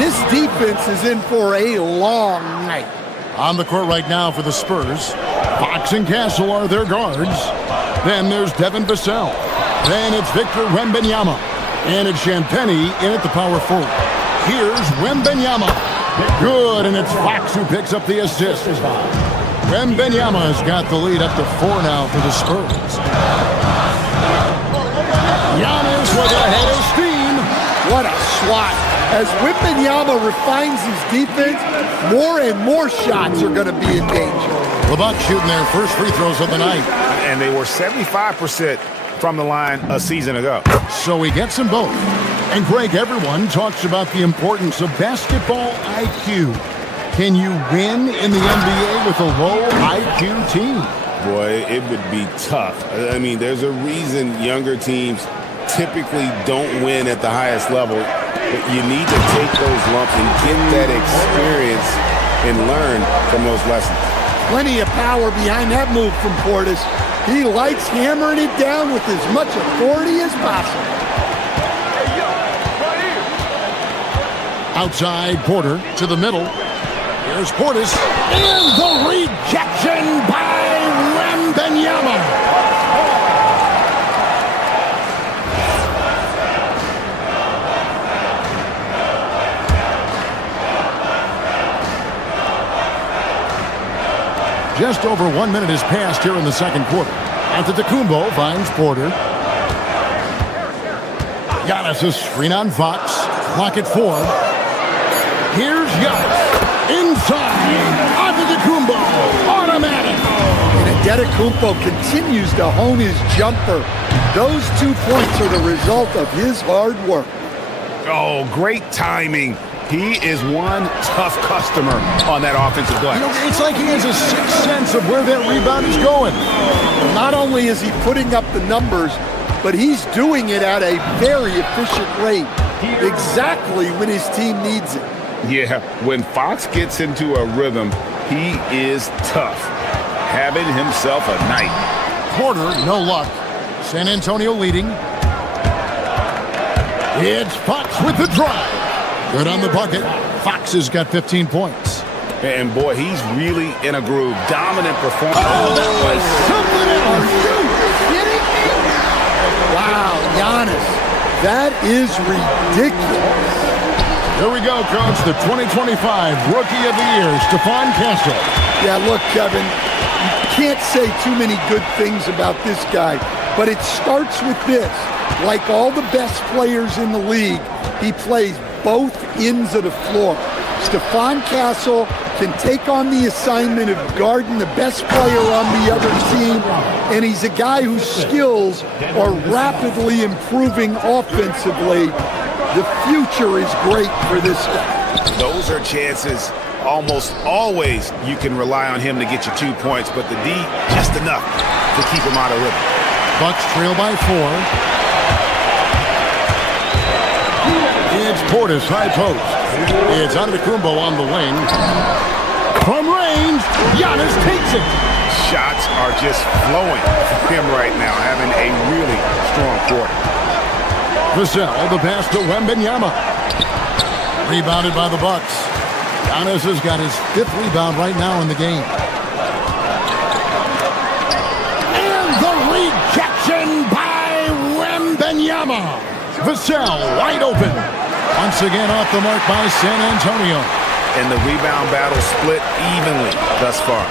this defense is in for a long night. On the court right now for the Spurs, Fox and Castle are their guards. Then there's Devin Vassell. Then it's Victor Wembanyama. And it's Champagnie in at the power forward. Here's Wembanyama. Good, and it's Fox who picks up the assist. Wembanyama has got the lead up to 4 now for the Spurs. Giannis with a head of steam. What a swat. As Wembanyama refines his defense, more and more shots are going to be in danger. The Bucks shooting their first free throws of the night. And they were 75% from the line a season ago. So he gets them both. And Greg, everyone talks about the importance of basketball IQ. Can you win in the NBA with a low IQ team? Boy, it would be tough. I mean, there's a reason younger teams typically don't win at the highest level. But you need to take those lumps and get that experience and learn from those lessons. Plenty of power behind that move from Portis. He likes hammering it down with as much authority as possible. Outside Porter to the middle. Here's Portis. And the rejection by Wembanyama. Just over 1 minute has passed here in the second quarter. Antetokounmpo finds Porter. Giannis is screen on Fox. Clock at 4. Here's Giannis. Inside. Antetokounmpo. Automatic. And Antetokounmpo continues to hone his jumper. Those 2 points are the result of his hard work. Oh, great timing. He is one tough customer on that offensive glass. You know, it's like he has a sixth sense of where that rebound is going. Not only is he putting up the numbers, but he's doing it at a very efficient rate. Exactly when his team needs it. Yeah, when Fox gets into a rhythm, he is tough. Having himself a night. Porter, no luck. San Antonio leading. It's Fox with the drive. Good on the bucket. Fox has got 15 points. And boy, he's really in a groove. Dominant performance. Oh, that was something else. Are you kidding me? Wow, Giannis. That is ridiculous. Here we go, Coach. The 2025 Rookie of the Year, Stephon Castle. Yeah, look, Kevin, you can't say too many good things about this guy, but it starts with this. Like all the best players in the league, he plays both ends of the floor. Stephon Castle can take on the assignment of guarding the best player on the other team, and he's a guy whose skills are rapidly improving offensively. The future is great for this guy. Those are chances. Almost always you can rely on him to get you 2 points, but the D, just enough to keep him out of rhythm. Bucks trail by 4. It's Portis, high post. It's Antetokounmpo on the wing. From range, Giannis takes it. Shots are just flowing for him right now, having a really strong quarter. Vassell, the pass to Wembanyama. Rebounded by the Bucks. Giannis has got his 5th rebound right now in the game. And the rejection by Wembanyama. Vassell wide open. Once again off the mark by San Antonio. And the rebound battle split evenly thus far.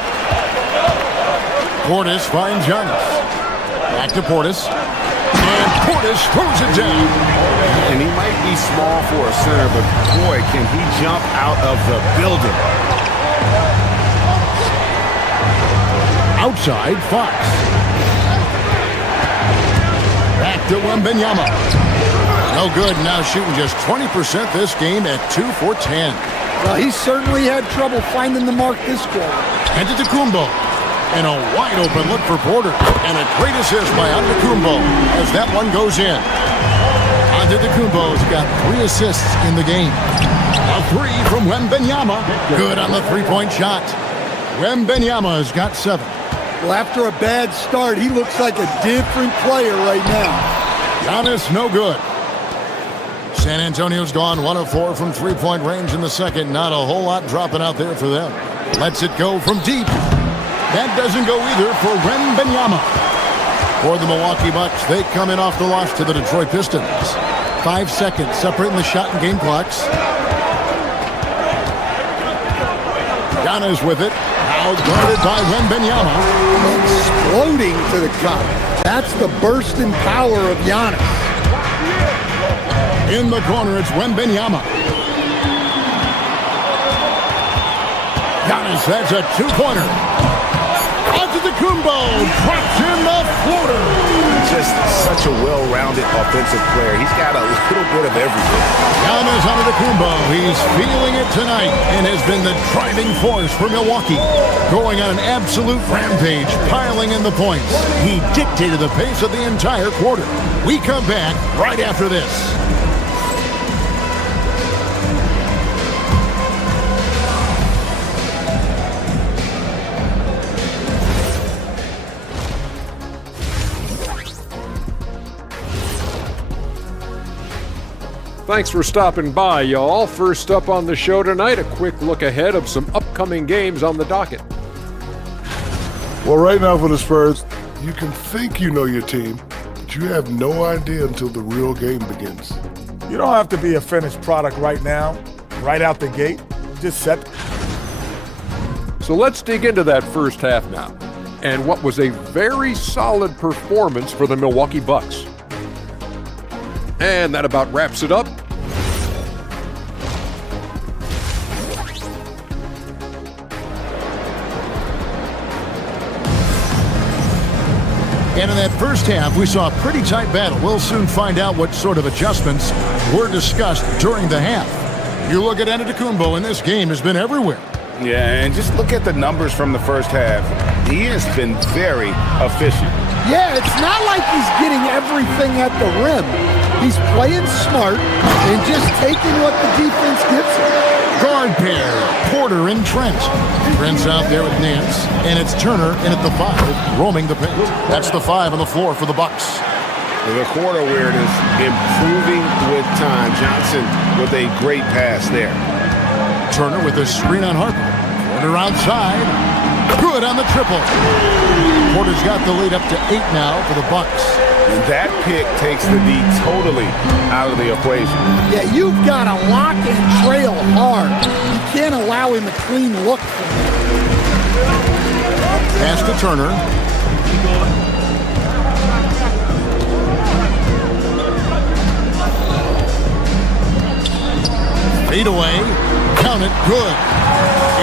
Portis finds Giannis. Back to Portis. And Portis throws it down. And he might be small for a center, but boy, can he jump out of the building. Outside, Fox. Back to Wembanyama. No good. Now shooting just 20% this game at 2 for 10. Well, he certainly had trouble finding the mark this quarter. Antetokounmpo. And a wide open look for Porter. And a great assist by Antetokounmpo as that one goes in. Antetokounmpo's got 3 assists in the game. A 3 from Wembanyama. Good on the three-point shot. Wembanyama has got 7. Well, after a bad start, he looks like a different player right now. Giannis, no good. San Antonio's gone 1 of 4 from three-point range in the second. Not a whole lot dropping out there for them. Lets it go from deep. That doesn't go either for Wembanyama. For the Milwaukee Bucks, they come in off the loss to the Detroit Pistons. 5 seconds separating the shot and game clocks. Giannis with it. Now guarded by Wembanyama. Exploding to the cup. That's the burst in power of Giannis. In the corner, it's Wembanyama. Giannis, that's a 2-pointer. Antetokounmpo drops in the floater. Just such a well-rounded offensive player. He's got a little bit of everything. Giannis Antetokounmpo, he's feeling it tonight and has been the driving force for Milwaukee. Going on an absolute rampage, piling in the points. He dictated the pace of the entire quarter. We come back right after this. Thanks for stopping by, y'all. First up on the show tonight, a quick look ahead of some upcoming games on the docket. Well, right now for the Spurs, you can think you know your team, but you have no idea until the real game begins. You don't have to be a finished product right now, right out the gate. Just set. So let's dig into that first half now, and what was a very solid performance for the Milwaukee Bucks. And that about wraps it up. And in that first half, we saw a pretty tight battle. We'll soon find out what sort of adjustments were discussed during the half. You look at Antetokounmpo, and this game has been everywhere. Yeah, and just look at the numbers from the first half. He has been very efficient. Yeah, it's not like he's getting everything at the rim. He's playing smart and just taking what the defense gives him. Guard pair, Porter and Trent. Trent's out there with Nance, and it's Turner in at the 5, roaming the paint. That's the 5 on the floor for the Bucks. The court awareness improving with time. Johnson with a great pass there. Turner with a screen on Harper. Porter outside. Good on the triple. Porter's got the lead up to 8 now for the Bucks. And that pick takes the D totally out of the equation. Yeah, you've got to lock and trail hard. You can't allow him a clean look. Pass to Turner. Fade away. Count it. Good.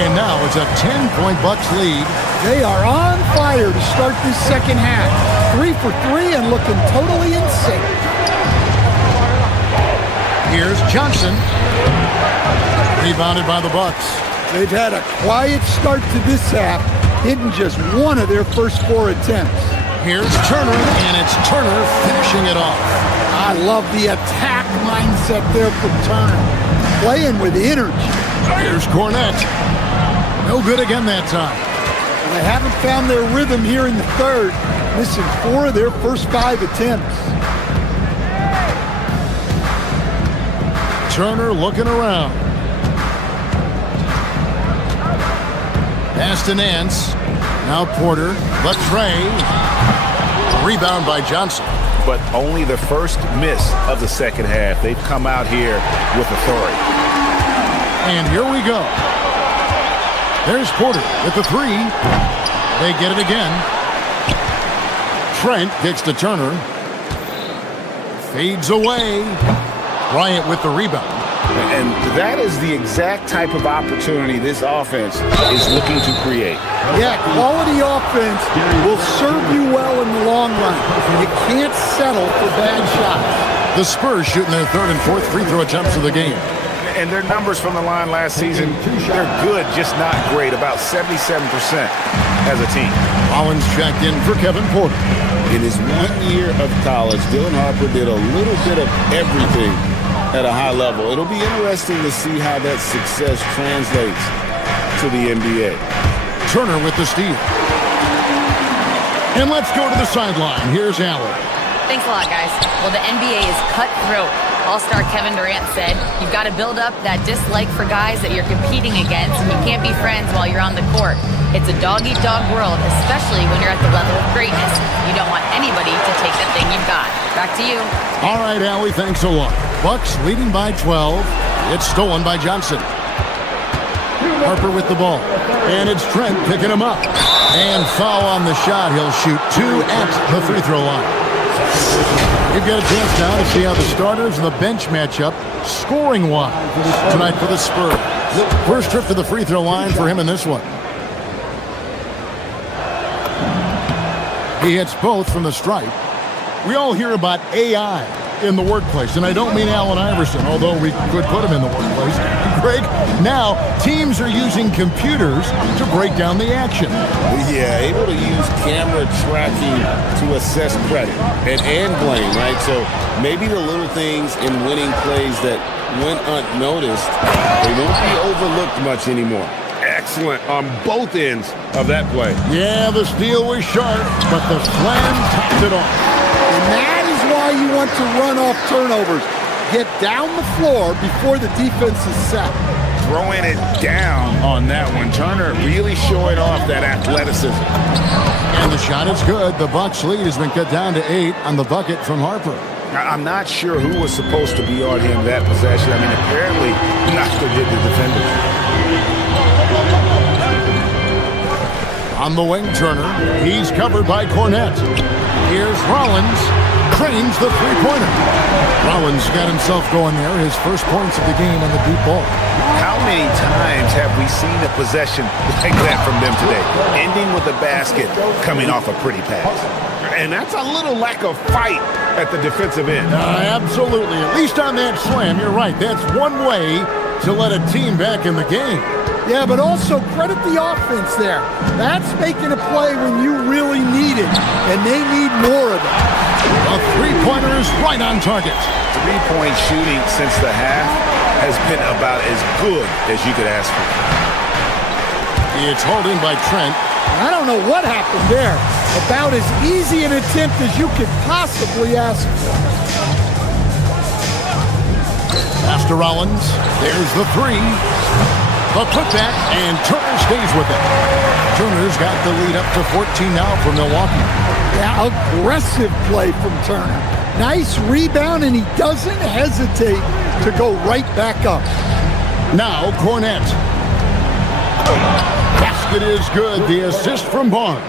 And now it's a 10-point Bucks lead. They are on fire to start this second half. 3 for 3 and looking totally in sync. Here's Johnson. Rebounded by the Bucks. They've had a quiet start to this half, hitting just one of their first 4 attempts. Here's Turner, and it's Turner finishing it off. I love the attack mindset there from Turner. Playing with energy. Here's Cornette. No good again that time. They haven't found their rhythm here in the third, missing 4 of their first 5 attempts. Turner looking around. Pass to Nance. Now Porter. Latrey. Rebound by Johnson. But only the first miss of the second half. They've come out here with authority. And here we go. There's Porter with the 3. They get it again. Trent kicks to Turner. Fades away. Bryant with the rebound. And that is the exact type of opportunity this offense is looking to create. Yeah, quality offense will serve you well in the long run. You can't settle for bad shots. The Spurs shooting their 3rd and 4th free throw attempts of the game. And their numbers from the line last season, they're good, just not great, about 77% as a team. Collins checked in for Kevin Porter. In his 1 year of college, Dylan Harper did a little bit of everything at a high level. It'll be interesting to see how that success translates to the NBA. Turner with the steal. And let's go to the sideline. Here's Allen. Thanks a lot, guys. Well, the NBA is cutthroat. All-star Kevin Durant said, you've got to build up that dislike for guys that you're competing against, and you can't be friends while you're on the court. It's a dog-eat-dog world, especially when you're at the level of greatness. You don't want anybody to take the thing you've got. Back to you. All right, Allie, thanks a lot. Bucks leading by 12. It's stolen by Johnson. Harper with the ball. And it's Trent picking him up. And foul on the shot. He'll shoot 2 at the free throw line. You've got a chance now to see how the starters and the bench match up scoring-wise tonight for the Spurs. First trip to the free throw line for him in this one. He hits both from the stripe. We all hear about AI in the workplace, and I don't mean Allen Iverson, although we could put him in the workplace. Greg, now teams are using computers to break down the action. Yeah, able to use camera tracking to assess credit and blame, right? So maybe the little things in winning plays that went unnoticed, they won't be overlooked much anymore. Excellent on both ends of that play. Yeah, the steal was sharp, but the slam topped it off. And that is why you want to run off turnovers. Get down the floor before the defense is set. Throwing it down on that one. Turner really showing off that athleticism. And the shot is good. The Bucks lead has been cut down to 8 on the bucket from Harper. I'm not sure who was supposed to be on him that possession. I mean, apparently, neither did the defenders. On the wing, Turner. He's covered by Cornette. Here's Rollins. Cranes the three-pointer. Rollins got himself going there. His first points of the game on the deep ball. How many times have we seen a possession like that from them today? Ending with a basket, coming off a pretty pass. And that's a little lack of fight at the defensive end. Absolutely. At least on that slam, you're right. That's one way to let a team back in the game. Yeah, but also credit the offense there. That's making a play when you really need it, and they need more of it. A three-pointer is right on target. Three-point shooting since the half has been about as good as you could ask for. It's holding by Trent. I don't know what happened there. About as easy an attempt as you could possibly ask for. Pass to Rollins. There's the three. The putback, and Turner stays with it. Turner's got the lead up to 14 now for Milwaukee. Yeah, aggressive play from Turner. Nice rebound, and he doesn't hesitate to go right back up. Now Cornette. Basket is good. The assist from Barnes.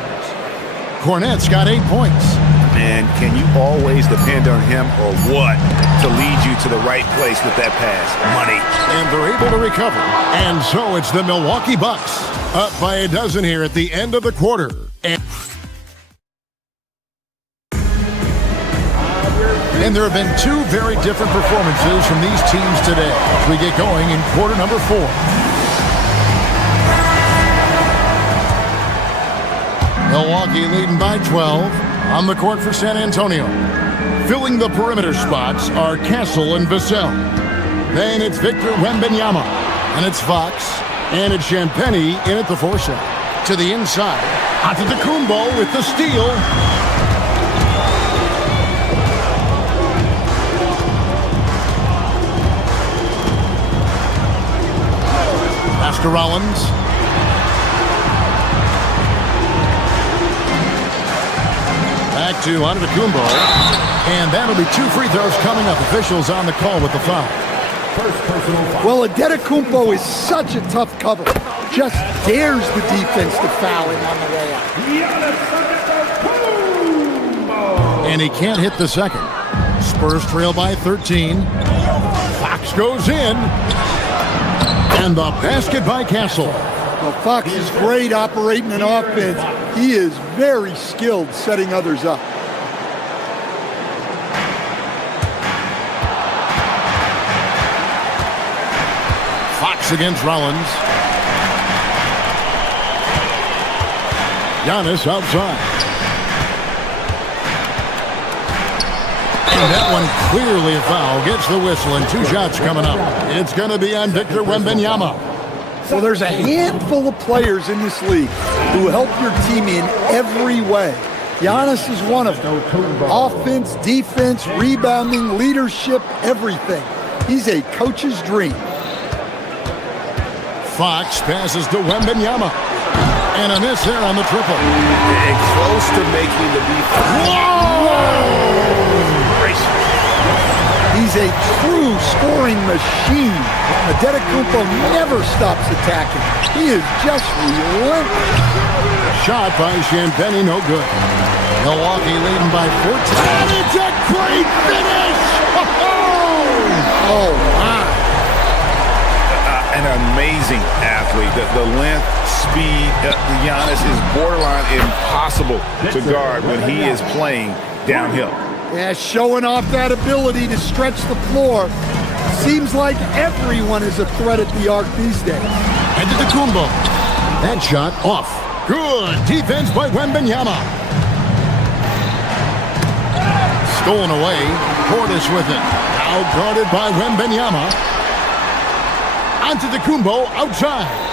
Cornette's got 8 points. Man, can you always depend on him or what to lead you to the right place with that pass? Money. And they're able to recover. And so it's the Milwaukee Bucks up by a dozen here at the end of the quarter. And there have been 2 very different performances from these teams today as we get going in quarter number 4. Milwaukee leading by 12 on the court for San Antonio. Filling the perimeter spots are Castle and Vassell. Then it's Victor Wembanyama. And it's Fox. And it's Champagnie in at the 4 slot. To the inside. Antetokounmpo with the steal. Pass to Rollins. Back to Antetokounmpo. And that'll be 2 free throws coming up. Officials on the call with the foul. Well, Antetokounmpo is such a tough cover. Just dares the defense to foul him on the way out. And he can't hit the second. Spurs trail by 13. Fox goes in. And the basket by Castle. Well, Fox is great operating an offense. He is very skilled setting others up. Fox against Rollins. Giannis outside. And that one clearly a foul. Gets the whistle and 2 shots coming up. It's going to be on Victor Wembanyama. Well, there's a handful of players in this league who help your team in every way. Giannis is one of them. Offense, defense, rebounding, leadership, everything. He's a coach's dream. Fox passes to Wembanyama. And a miss there on the triple. And close to making the defense. Whoa! He's a true scoring machine. Antetokounmpo never stops attacking. He is just relentless. Shot by Champagnie, no good. Milwaukee leading by 14. And it's a great finish! Oh, my. an amazing athlete. The length, speed, Giannis is borderline impossible to guard when he is playing downhill. Yeah, showing off that ability to stretch the floor. Seems like everyone is a threat at the arc these days. Antetokounmpo. That shot off. Good defense by Wembanyama. Stolen away. Portis with it. Now guarded by Wembanyama. Antetokounmpo outside.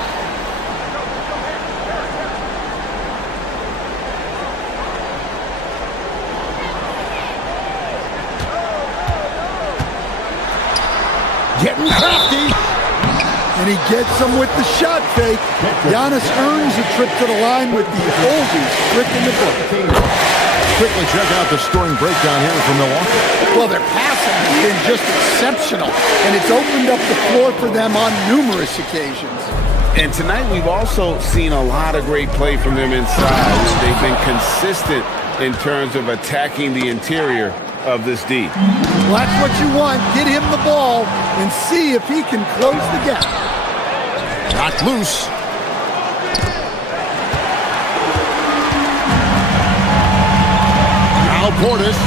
Getting crafty. And he gets them with the shot fake. Giannis earns a trip to the line with the oldest trick in the book. Quickly check out the scoring breakdown here from Milwaukee. Well, their passing has been just exceptional, and it's opened up the floor for them on numerous occasions. And tonight we've also seen a lot of great play from them inside. They've been consistent in terms of attacking the interior of this D. Well, that's what you want. Get him the ball and see if he can close the gap. Knocked loose. Now Portis.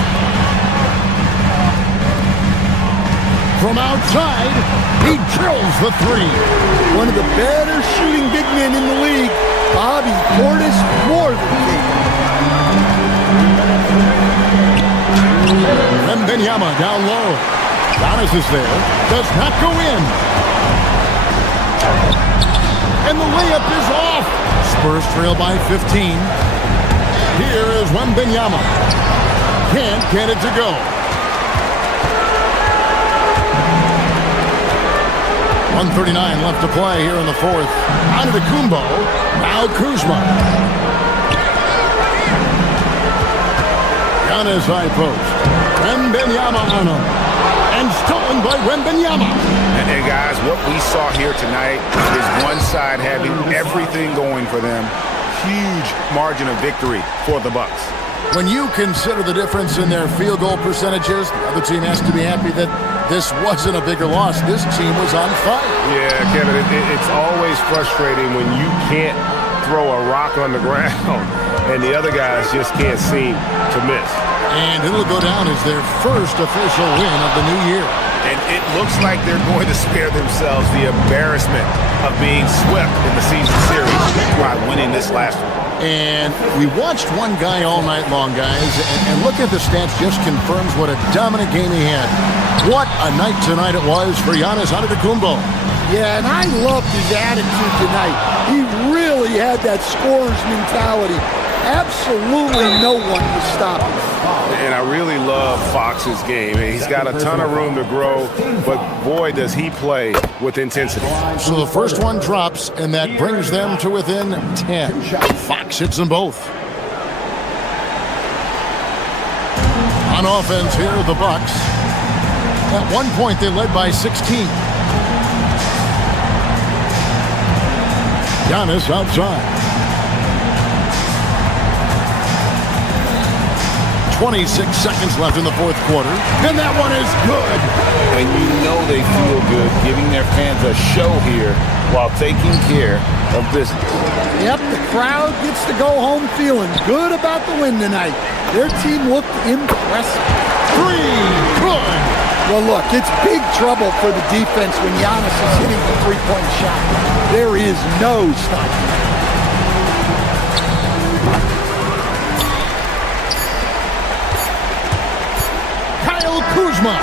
From outside, he drills the three. One of the better shooting big men in the league, Bobby Portis, more than capable. Wembanyama down low. Giannis is there. Does not go in. And the layup is off. Spurs trail by 15. Here is Wembanyama. Can't get it to go. .139 left to play here in the fourth. Antetokounmpo. Now Kuzma. Giannis high post. Wembanyama on him. And stolen by Wembanyama. And guys, what we saw here tonight is one side having everything going for them. Huge margin of victory for the Bucks. When you consider the difference in their field goal percentages, the other team has to be happy that this wasn't a bigger loss. This team was on fire. Yeah, Kevin, it's always frustrating when you can't throw a rock on the ground and the other guys just can't seem to miss. And it'll go down as their first official win of the new year. And it looks like they're going to spare themselves the embarrassment of being swept in the season series by winning this last one. And we watched one guy all night long, guys, and look at the stats just confirms what a dominant game he had. What a night tonight it was for Giannis Antetokounmpo. Yeah, and I loved his attitude tonight. He really had that scorer's mentality. Absolutely no one was stopping him. And I really love Fox's game. He's got a ton of room to grow, but boy, does he play with intensity. So the first one drops, and that brings them to within 10. Fox hits them both. On offense here are the Bucks. At one point, they led by 16. Giannis outside. 26 seconds left in the fourth quarter, and that one is good. And you know they feel good giving their fans a show here while taking care of business. Yep, the crowd gets to go home feeling good about the win tonight. Their team looked impressive. Three, good. Well, look, it's big trouble for the defense when Giannis is hitting the three-point shot. There is no stopping. Kuzma.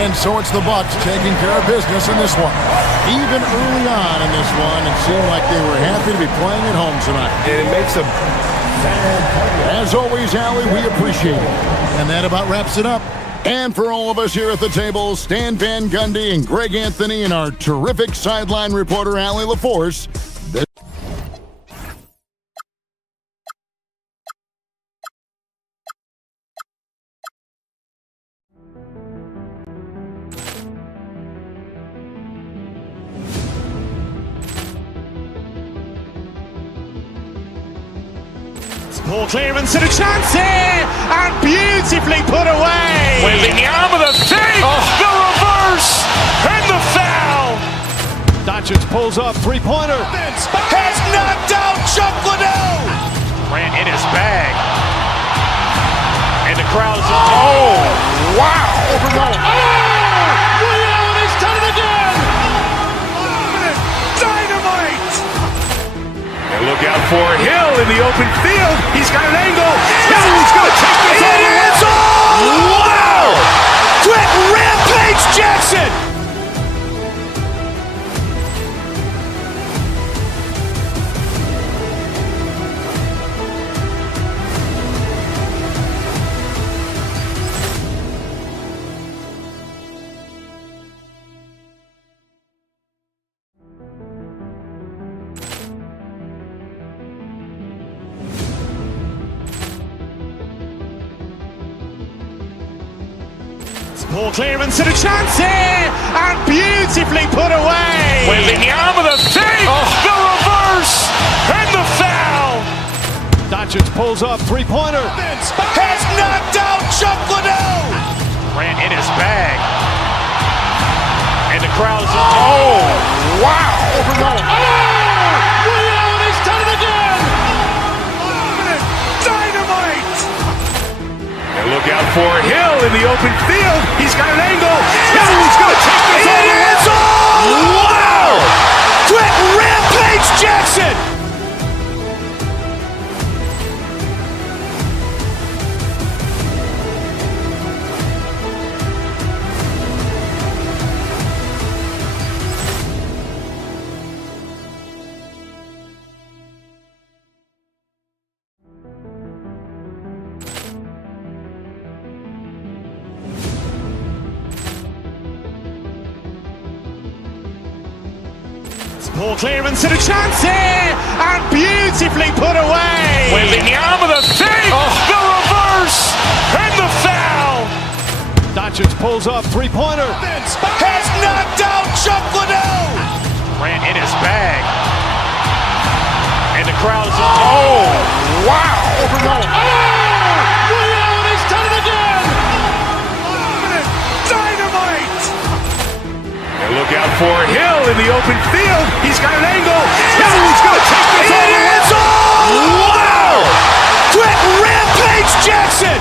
And so it's the Bucks taking care of business in this one. Even early on in this one, it seemed like they were happy to be playing at home tonight. And it makes a... As always, Allie, we appreciate it. And that about wraps it up. And for all of us here at the table, Stan Van Gundy and Greg Anthony and our terrific sideline reporter, Allie LaForce, Ball clearance and a chance here, and beautifully put away. Wembanyama the three, the reverse, and the foul. Doncic pulls up, three-pointer. Vince has knocked out Chuck Liddell. Grant in his bag. And the crowd is... Oh, wow. Liddell has done it again. Dynamite. And look out for Hill in the open field. He's got an angle. Hill's going to take this all the way. Wow. Quick Rampage Jackson. Ball clearance and a chance here, and beautifully put away. Wembanyama the save, the reverse, and the foul. Doncic pulls up, three-pointer. Vince has knocked out Chuck Liddell. Grant in his bag, and the crowd is... Oh, wow. Liddell has done it again. Dynamite. And look out for Hill in the open field. He's got an angle. Hill's going to take this all the way. Wow! Quick Rampage Jackson. Ball clearance and a chance here, and beautifully put away. Wembanyama the save, the reverse, and the foul. Doncic pulls up, three-pointer. Vince has knocked out Chuck Liddell. Grant in his bag, and the crowd is... Oh, wow. Liddell has done it again. Dynamite. And look out for Hill in the open field. He's got an angle. Hill's going to take this all the way. Wow! Quick Rampage Jackson.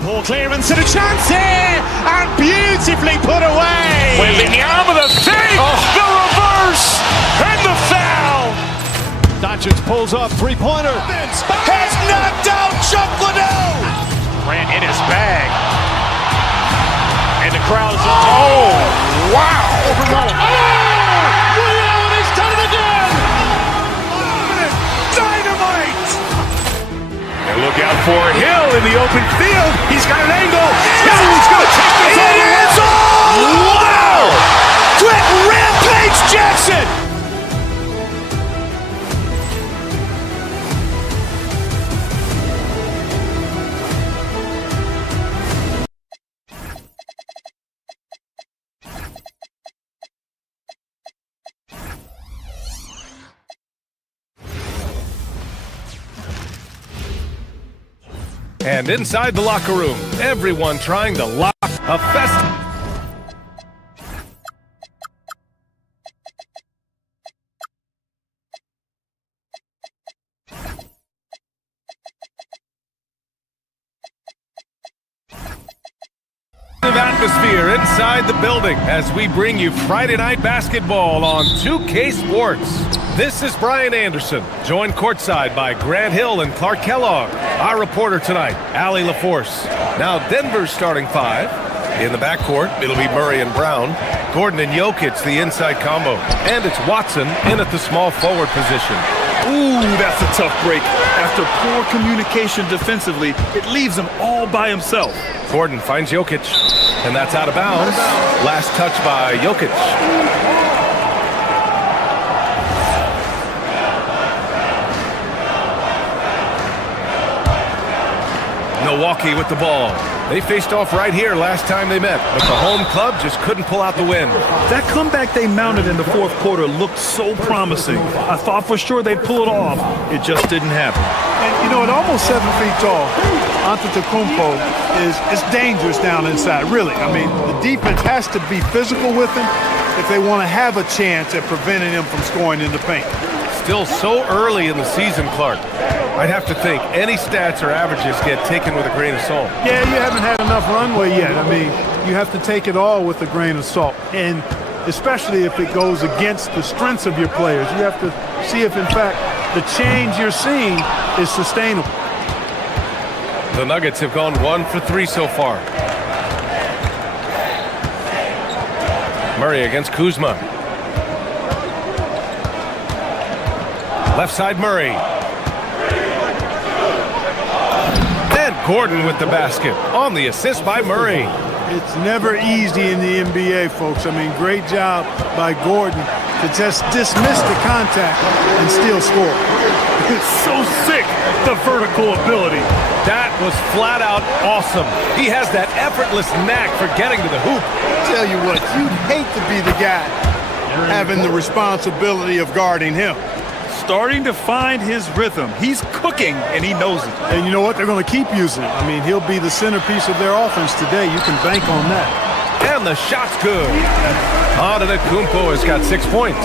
Ball clearance and a chance here, and beautifully put away. Wembanyama the save, the reverse, and the foul. Doncic pulls up, three-pointer. Vince has knocked out Chuck Liddell. Grant in his bag, and the crowd is... Oh, wow. Liddell has done it again. Dynamite. And look out for Hill in the open field. He's got an angle. Hill's going to take this all the way. Wow! Quick Rampage Jackson. And inside the locker room, everyone trying to lock a fest. Atmosphere inside the building as we bring you Friday Night Basketball on 2K Sports. This is Brian Anderson, joined courtside by Grant Hill and Clark Kellogg. Our reporter tonight, Allie LaForce. Now Denver's starting five. In the backcourt, it'll be Murray and Brown. Gordon and Jokic, the inside combo. And it's Watson in at the small forward position. Ooh, that's a tough break. After poor communication defensively, it leaves him all by himself. Gordon finds Jokic, and that's out of bounds. Last touch by Jokic. Milwaukee with the ball. They faced off right here last time they met, but the home club just couldn't pull out the win. That comeback they mounted in the fourth quarter looked so promising. I thought for sure they'd pull it off. It just didn't happen. And, you know, at almost 7 feet tall, Antetokounmpo is dangerous down inside, really. I mean, the defense has to be physical with him if they want to have a chance at preventing him from scoring in the paint. Still so early in the season, Clark. I'd have to think any stats or averages get taken with a grain of salt. Yeah, you haven't had enough runway yet. I mean, you have to take it all with a grain of salt. And especially if it goes against the strengths of your players. You have to see if, in fact, the change you're seeing is sustainable. The Nuggets have gone 1 for 3 so far. Murray against Kuzma. Left side Murray. And Gordon with the basket on the assist by Murray. It's never easy in the NBA, folks. I mean, great job by Gordon to just dismiss the contact and still score. It's so sick, the vertical ability. That was flat out awesome. He has that effortless knack for getting to the hoop. Tell you what, you'd hate to be the guy having the responsibility of guarding him. Starting to find his rhythm. He's cooking, and he knows it. And you know what? They're going to keep using it. I mean, he'll be the centerpiece of their offense today. You can bank on that. And the shot's good. Antetokounmpo has got 6 points.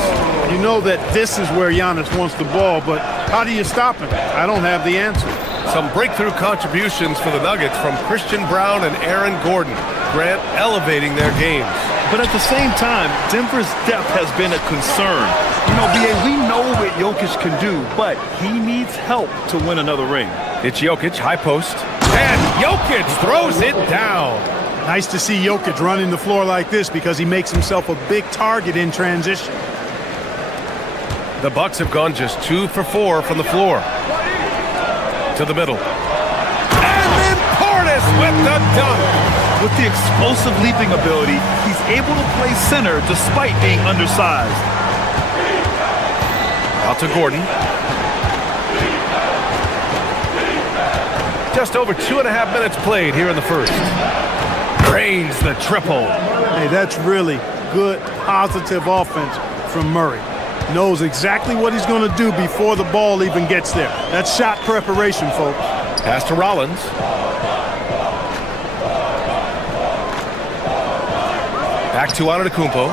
You know that this is where Giannis wants the ball, but how do you stop him? I don't have the answer. Some breakthrough contributions for the Nuggets from Christian Brown and Aaron Gordon. Grant elevating their games. But at the same time, Denver's depth has been a concern. You know, B.A., we know what Jokic can do, but he needs help to win another ring. It's Jokic, high post. And Jokic throws it down. Nice to see Jokic running the floor like this because he makes himself a big target in transition. The Bucks have gone just 2 for 4 from the floor. To the middle. And then Portis with the dunk. With the explosive leaping ability, he's able to play center despite being undersized. Out to Gordon. Just over 2.5 minutes played here in the first. Drains the triple. Hey, that's really good, positive offense from Murray. Knows exactly what he's going to do before the ball even gets there. That's shot preparation, folks. Pass to Rollins. Back to Antetokounmpo.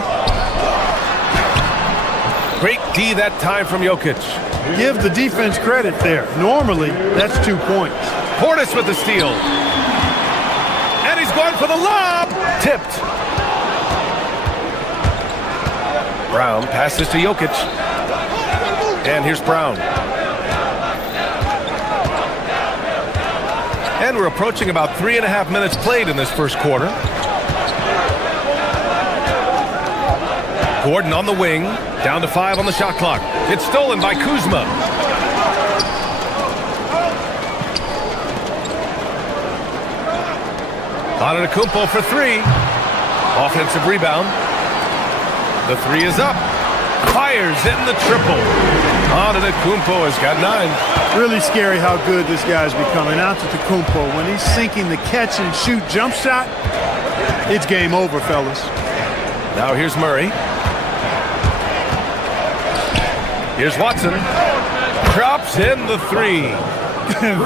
Great D that time from Jokic. Give the defense credit there. Normally, that's 2 points. Portis with the steal. And he's going for the lob. Tipped. Brown passes to Jokic. And here's Brown. And we're approaching about 3.5 minutes played in this first quarter. Gordon on the wing, down to 5 on the shot clock. It's stolen by Kuzma. Antetokounmpo for 3. Offensive rebound. The 3 is up. Fires in the triple. Antetokounmpo has got 9. Really scary how good this guy's becoming. Antetokounmpo, when he's sinking the catch and shoot jump shot, it's game over, fellas. Now here's Murray. Here's Watson. Drops in the 3.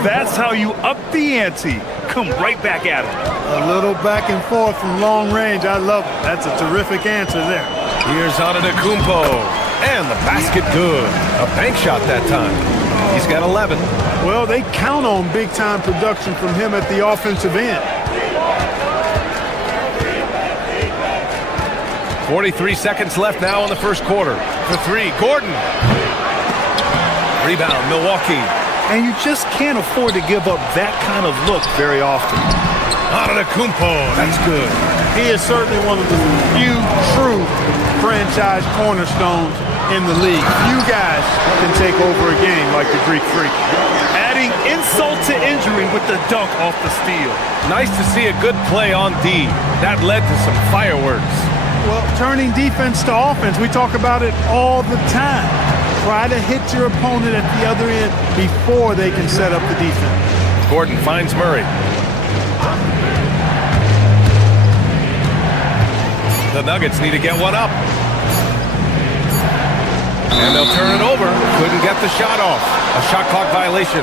That's how you up the ante. Come right back at him. A little back and forth from long range. I love it. That's a terrific answer there. Here's Antetokounmpo. And the basket good. A bank shot that time. He's got 11. Well, they count on big-time production from him at the offensive end. 43 seconds left now in the first quarter. For 3, Gordon. Rebound, Milwaukee. And you just can't afford to give up that kind of look very often. Antetokounmpo, that's good. He is certainly one of the few true franchise cornerstones in the league. Few guys can take over a game like the Greek Freak. Adding insult to injury with the dunk off the steal. Nice to see a good play on D. That led to some fireworks. Well, turning defense to offense, we talk about it all the time. Try to hit your opponent at the other end before they can set up the defense. Gordon finds Murray. The Nuggets need to get one up. And they'll turn it over. Couldn't get the shot off. A shot clock violation.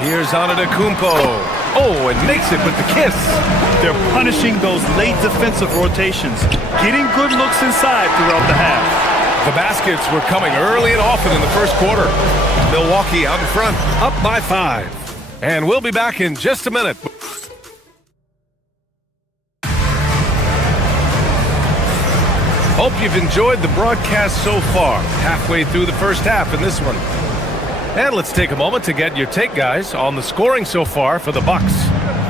Here's Antetokounmpo. Oh, and makes it with the kiss. They're punishing those late defensive rotations, getting good looks inside throughout the half. The baskets were coming early and often in the first quarter. Milwaukee out in front, up by 5. And we'll be back in just a minute. Hope you've enjoyed the broadcast so far. Halfway through the first half in this one. And let's take a moment to get your take, guys, on the scoring so far for the Bucks.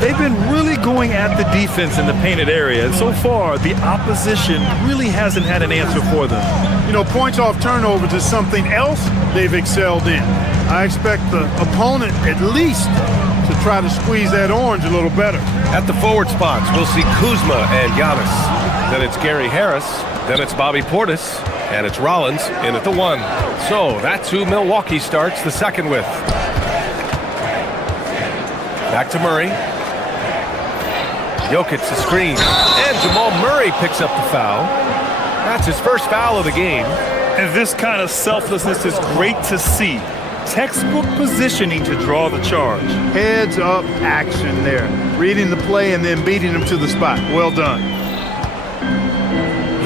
They've been really going at the defense in the painted area, and so far the opposition really hasn't had an answer for them. You know, points off turnovers is something else they've excelled in. I expect the opponent at least to try to squeeze that orange a little better. At the forward spots, we'll see Kuzma and Giannis. Then it's Gary Harris. Then it's Bobby Portis. And it's Rollins in at the 1. So that's who Milwaukee starts the second with. Back to Murray. Jokic the screen. And Jamal Murray picks up the foul. That's his first foul of the game. And this kind of selflessness is great to see. Textbook positioning to draw the charge. Heads up action there. Reading the play and then beating them to the spot. Well done.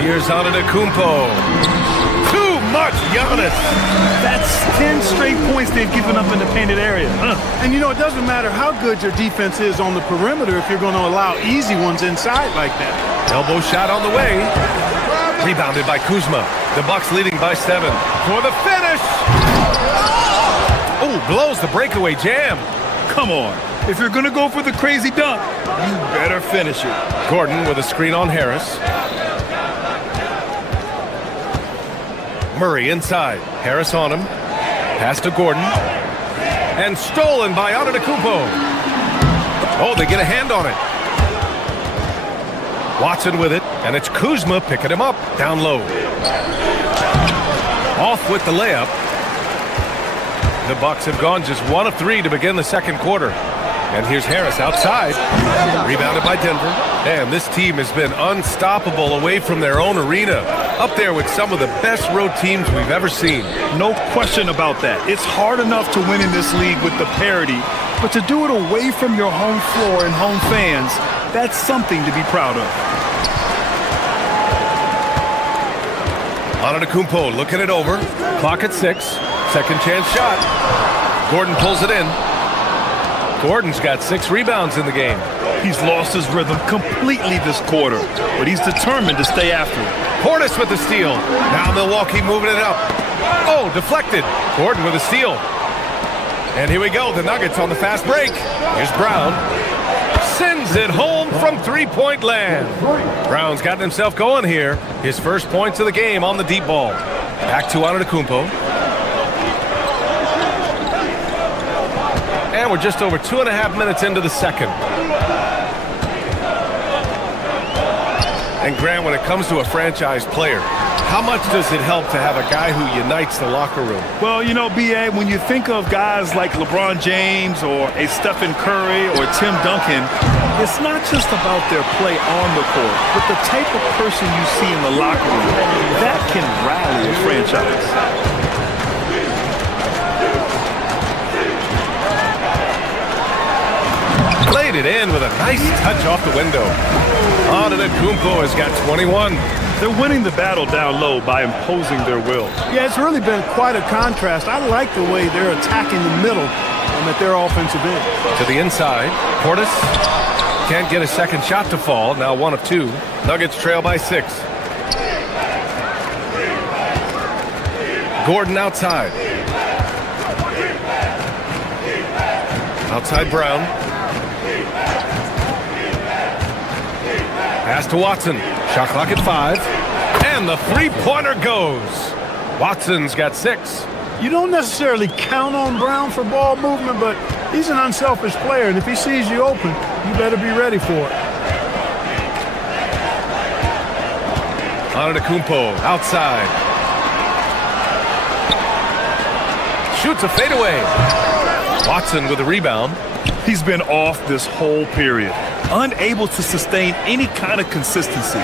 Here's Antetokounmpo. Too much, Giannis. That's 10 straight points they've given up in the painted area. And you know, it doesn't matter how good your defense is on the perimeter if you're going to allow easy ones inside like that. Elbow shot on the way. Rebounded by Kuzma. The Bucks leading by 7. For the finish. Oh, blows the breakaway jam. Come on. If you're going to go for the crazy dunk, you better finish it. Gordon with a screen on Harris. Murray inside. Harris on him. Pass to Gordon. And stolen by Antetokounmpo. Oh, they get a hand on it. Watson with it. And it's Kuzma picking him up. Down low. Off with the layup. The Bucks have gone just 1 of 3 to begin the second quarter. And here's Harris outside. Rebounded by Denver. And this team has been unstoppable away from their own arena. Up there with some of the best road teams we've ever seen. No question about that. It's hard enough to win in this league with the parity, but to do it away from your home floor and home fans, that's something to be proud of. Antetokounmpo looking it over. Clock at 6. Second chance shot. Gordon pulls it in. Gordon's got 6 rebounds in the game. He's lost his rhythm completely this quarter, but he's determined to stay after it. Portis with the steal. Now Milwaukee moving it up. Oh, deflected. Gordon with a steal. And here we go. The Nuggets on the fast break. Here's Brown. Sends it home from three-point land. Brown's gotten himself going here. His first points of the game on the deep ball. Back to Antetokounmpo. And we're just over 2.5 minutes into the second. And Grant, when it comes to a franchise player, how much does it help to have a guy who unites the locker room? Well, you know, B.A., when you think of guys like LeBron James or a Stephen Curry or Tim Duncan, it's not just about their play on the court, but the type of person you see in the locker room. That can rally a franchise. Played it in with a nice touch off the window. Antetokounmpo has got 21. They're winning the battle down low by imposing their will. Yeah, it's really been quite a contrast. I like the way they're attacking the middle and at their offensive end. To the inside, Portis can't get a second shot to fall. Now 1 of 2. Nuggets trail by 6. Gordon outside. Outside Brown. Pass to Watson. Shot clock at 5. And the three-pointer goes. Watson's got 6. You don't necessarily count on Brown for ball movement, but he's an unselfish player, and if he sees you open, you better be ready for it. Antetokounmpo outside. Shoots a fadeaway. Watson with a rebound. He's been off this whole period, unable to sustain any kind of consistency.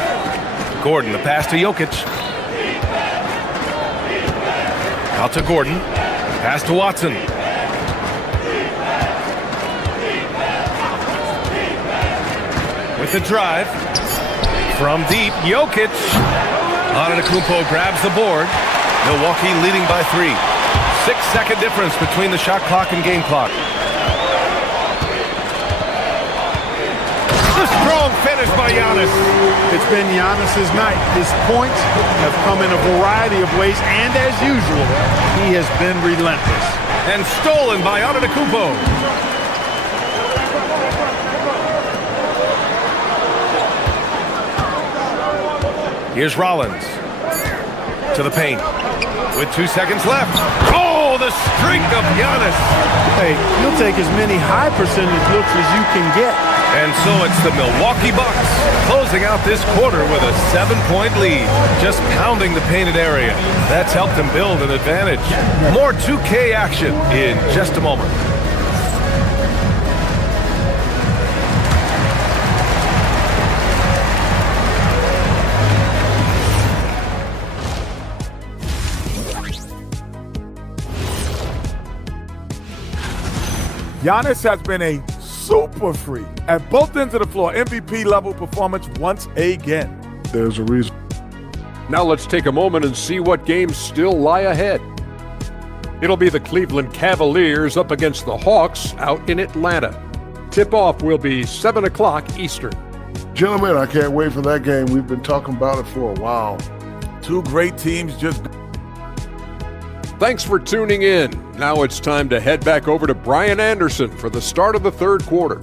Gordon, the pass to Jokic. Out to Gordon. Pass to Watson. With the drive. From deep, Jokic. Antetokounmpo grabs the board. Milwaukee leading by 3. 6-second difference between the shot clock and game clock. A strong finish by Giannis. It's been Giannis's night. His points have come in a variety of ways, and as usual, he has been relentless. And stolen by Antetokounmpo. Here's Rollins to the paint with 2 seconds left. Oh, the streak of Giannis. Hey, you'll take as many high percentage looks as you can get. And so it's the Milwaukee Bucks closing out this quarter with a 7-point lead, just pounding the painted area. That's helped them build an advantage. More 2K action in just a moment. Giannis has been a super freak at both ends of the floor. MVP level performance once again. There's a reason. Now let's take a moment and see what games still lie ahead. It'll be the Cleveland Cavaliers up against the Hawks out in Atlanta. Tip-off will be 7 o'clock Eastern. Gentlemen, I can't wait for that game. We've been talking about it for a while. Two great teams just... Thanks for tuning in. Now it's time to head back over to Brian Anderson for the start of the third quarter.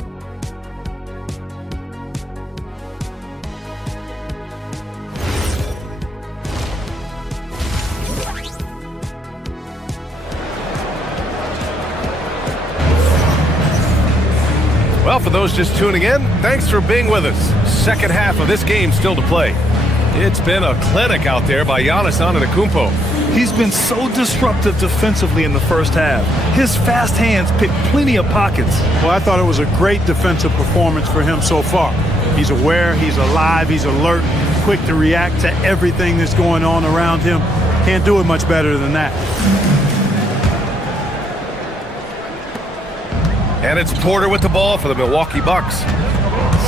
Well, for those just tuning in, thanks for being with us. Second half of this game still to play. It's been a clinic out there by Giannis Antetokounmpo. He's been so disruptive defensively in the first half. His fast hands pick plenty of pockets. Well, I thought it was a great defensive performance for him so far. He's aware, he's alive, he's alert, quick to react to everything that's going on around him. Can't do it much better than that. And it's Porter with the ball for the Milwaukee Bucks.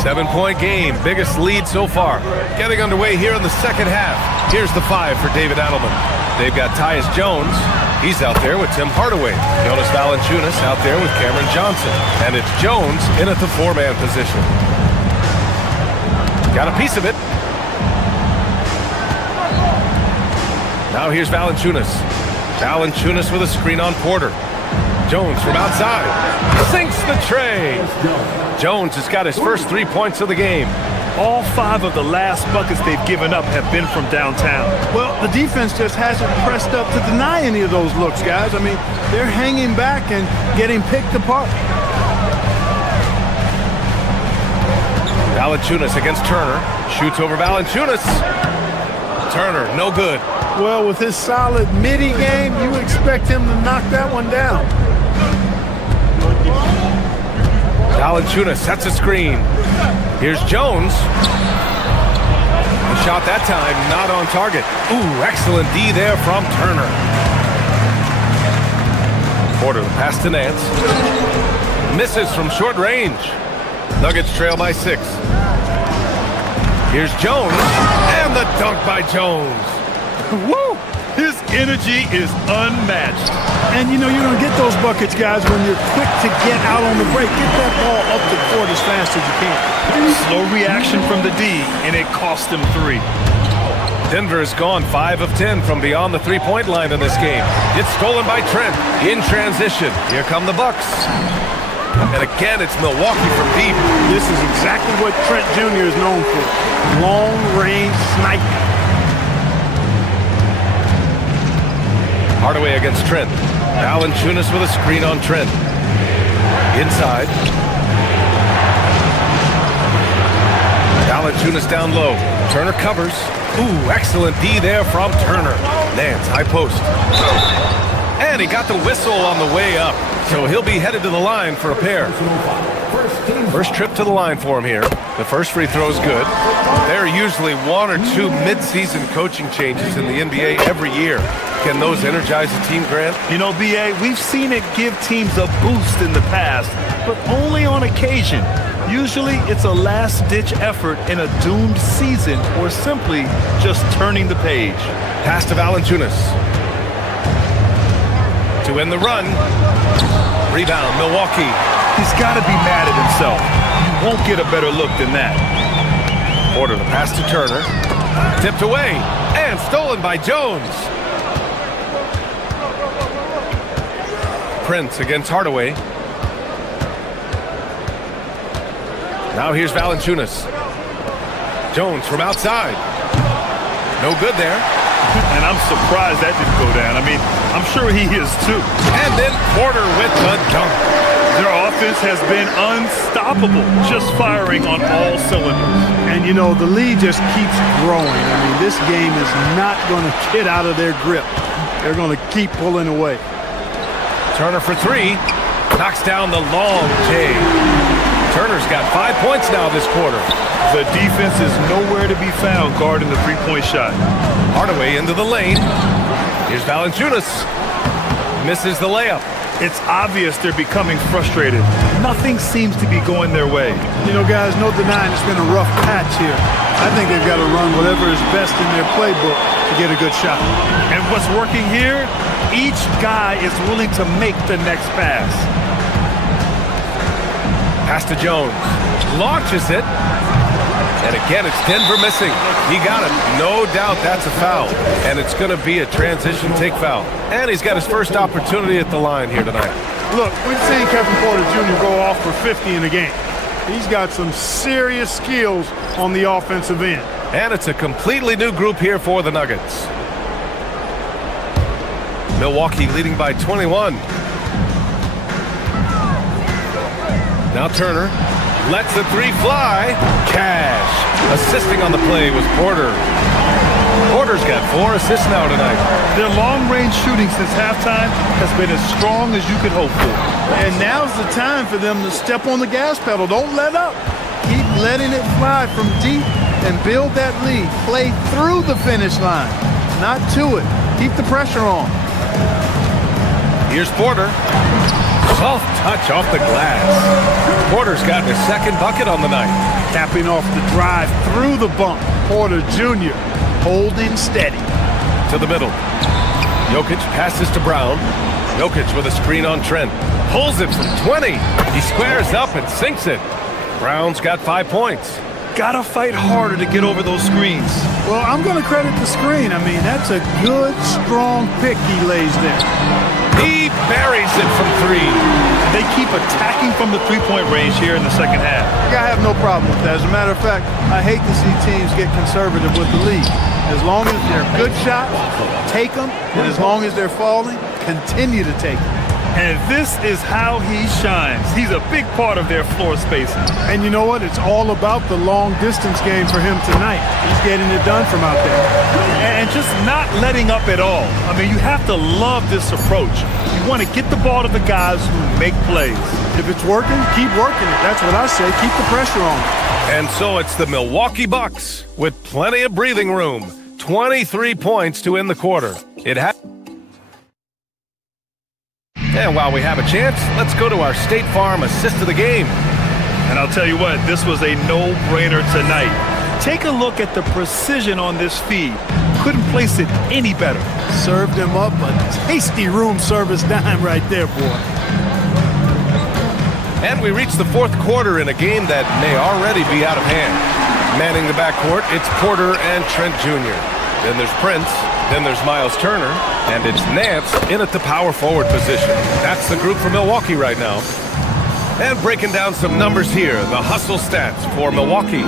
7-point game, biggest lead so far. Getting underway here in the second half. Here's the 5 for David Adelman. They've got Tyus Jones. He's out there with Tim Hardaway. Jonas Valanciunas out there with Cameron Johnson. And it's Jones in at the 4-man position. Got a piece of it. Now here's Valanciunas. Valanciunas with a screen on Porter. Jones from outside. Sinks the tray. Jones has got his first 3 points of the game. All 5 of the last buckets they've given up have been from downtown. Well, the defense just hasn't pressed up to deny any of those looks, guys. I mean, they're hanging back and getting picked apart. Valanciunas against Turner. Shoots over Valanciunas. Turner, no good. Well, with his solid midi game, you expect him to knock that one down. Valanciunas sets a screen. Here's Jones. The shot that time not on target. Ooh, excellent D there from Turner. Porter, the pass to Nance. Misses from short range. Nuggets trail by 6. Here's Jones. And the dunk by Jones. Woo! His energy is unmatched. And you know, you're going to get those buckets, guys, when you're quick to get out on the break. Get that ball up the court as fast as you can. Slow reaction from the D, and it cost him 3. Denver has gone 5 of 10 from beyond the 3-point line in this game. It's stolen by Trent in transition. Here come the Bucks. And again, it's Milwaukee from deep. This is exactly what Trent Jr. is known for. Long-range sniping. Hardaway against Trent. Valanciunas with a screen on Trent. Inside. Valanciunas down low. Turner covers. Ooh, excellent D there from Turner. Nance, high post. And he got the whistle on the way up. So he'll be headed to the line for a pair. First trip to the line for him here. The first free throw is good. There are usually one or two mid-season coaching changes in the NBA every year. Can those energize a team, Grant? You know, B.A., we've seen it give teams a boost in the past, but only on occasion. Usually it's a last-ditch effort in a doomed season or simply just turning the page. Pass to Valanciunas. To win the run. Rebound, Milwaukee. He's got to be mad at himself. You won't get a better look than that. Porter, the pass to Turner. Tipped away and stolen by Jones. Prince against Hardaway. Now here's Valanciunas. Jones from outside. No good there. And I'm surprised that didn't go down. I mean, I'm sure he is too. And then Porter with the dunk. Their offense has been unstoppable, just firing on all cylinders. And, you know, the lead just keeps growing. I mean, this game is not going to get out of their grip. They're going to keep pulling away. Turner for three. Knocks down the long J. Turner's got 5 points now this quarter. The defense is nowhere to be found guarding the three-point shot. Hardaway into the lane. Here's Valanciunas. Misses the layup. It's obvious they're becoming frustrated. Nothing seems to be going their way. You know, guys, no denying it's been a rough patch here. I think they've got to run whatever is best in their playbook to get a good shot. And what's working here? Each guy is willing to make the next pass. Pass to Jones. Launches it. And again, it's Denver missing. He got it. No doubt that's a foul. And it's going to be a transition take foul. And he's got his first opportunity at the line here tonight. Look, we've seen Kevin Porter Jr. go off for 50 in a game. He's got some serious skills on the offensive end. And it's a completely new group here for the Nuggets. Milwaukee leading by 21. Now Turner lets the three fly. Cash. Assisting on the play was Porter. Porter's got 4 assists now tonight. Their long-range shooting since halftime has been as strong as you could hope for. And now's the time for them to step on the gas pedal. Don't let up. Keep letting it fly from deep and build that lead. Play through the finish line, not to it. Keep the pressure on. Here's Porter. Soft touch off the glass. Porter's gotten his second bucket on the night. Capping off the drive through the bump. Porter Jr. holding steady. To the middle. Jokic passes to Brown. Jokic with a screen on Trent. Pulls it from 20. He squares up and sinks it. Brown's got 5 points. Gotta fight harder to get over those screens. Well, I'm going to credit the screen. I mean, that's a good, strong pick he lays there. He buries it from 3. They keep attacking from the three-point range here in the second half. I have no problem with that. As a matter of fact, I hate to see teams get conservative with the lead. As long as they're good shots, take them. And as long as they're falling, continue to take them. And this is how he shines. He's a big part of their floor spacing. And you know what? It's all about the long-distance game for him tonight. He's getting it done from out there. And just not letting up at all. I mean, you have to love this approach. You want to get the ball to the guys who make plays. If it's working, keep working it. That's what I say. Keep the pressure on. And so it's the Milwaukee Bucks with plenty of breathing room. 23 points to end the quarter. And while we have a chance, let's go to our State Farm assist of the game. And I'll tell you what, this was a no-brainer tonight. Take a look at the precision on this feed. Couldn't place it any better. Served him up a tasty room service dime right there, boy. And we reach the fourth quarter in a game that may already be out of hand. Manning the backcourt, it's Porter and Trent Jr. Then there's Prince. Then there's Miles Turner, and it's Nance in at the power forward position. That's the group for Milwaukee right now. And breaking down some numbers here, the hustle stats for Milwaukee.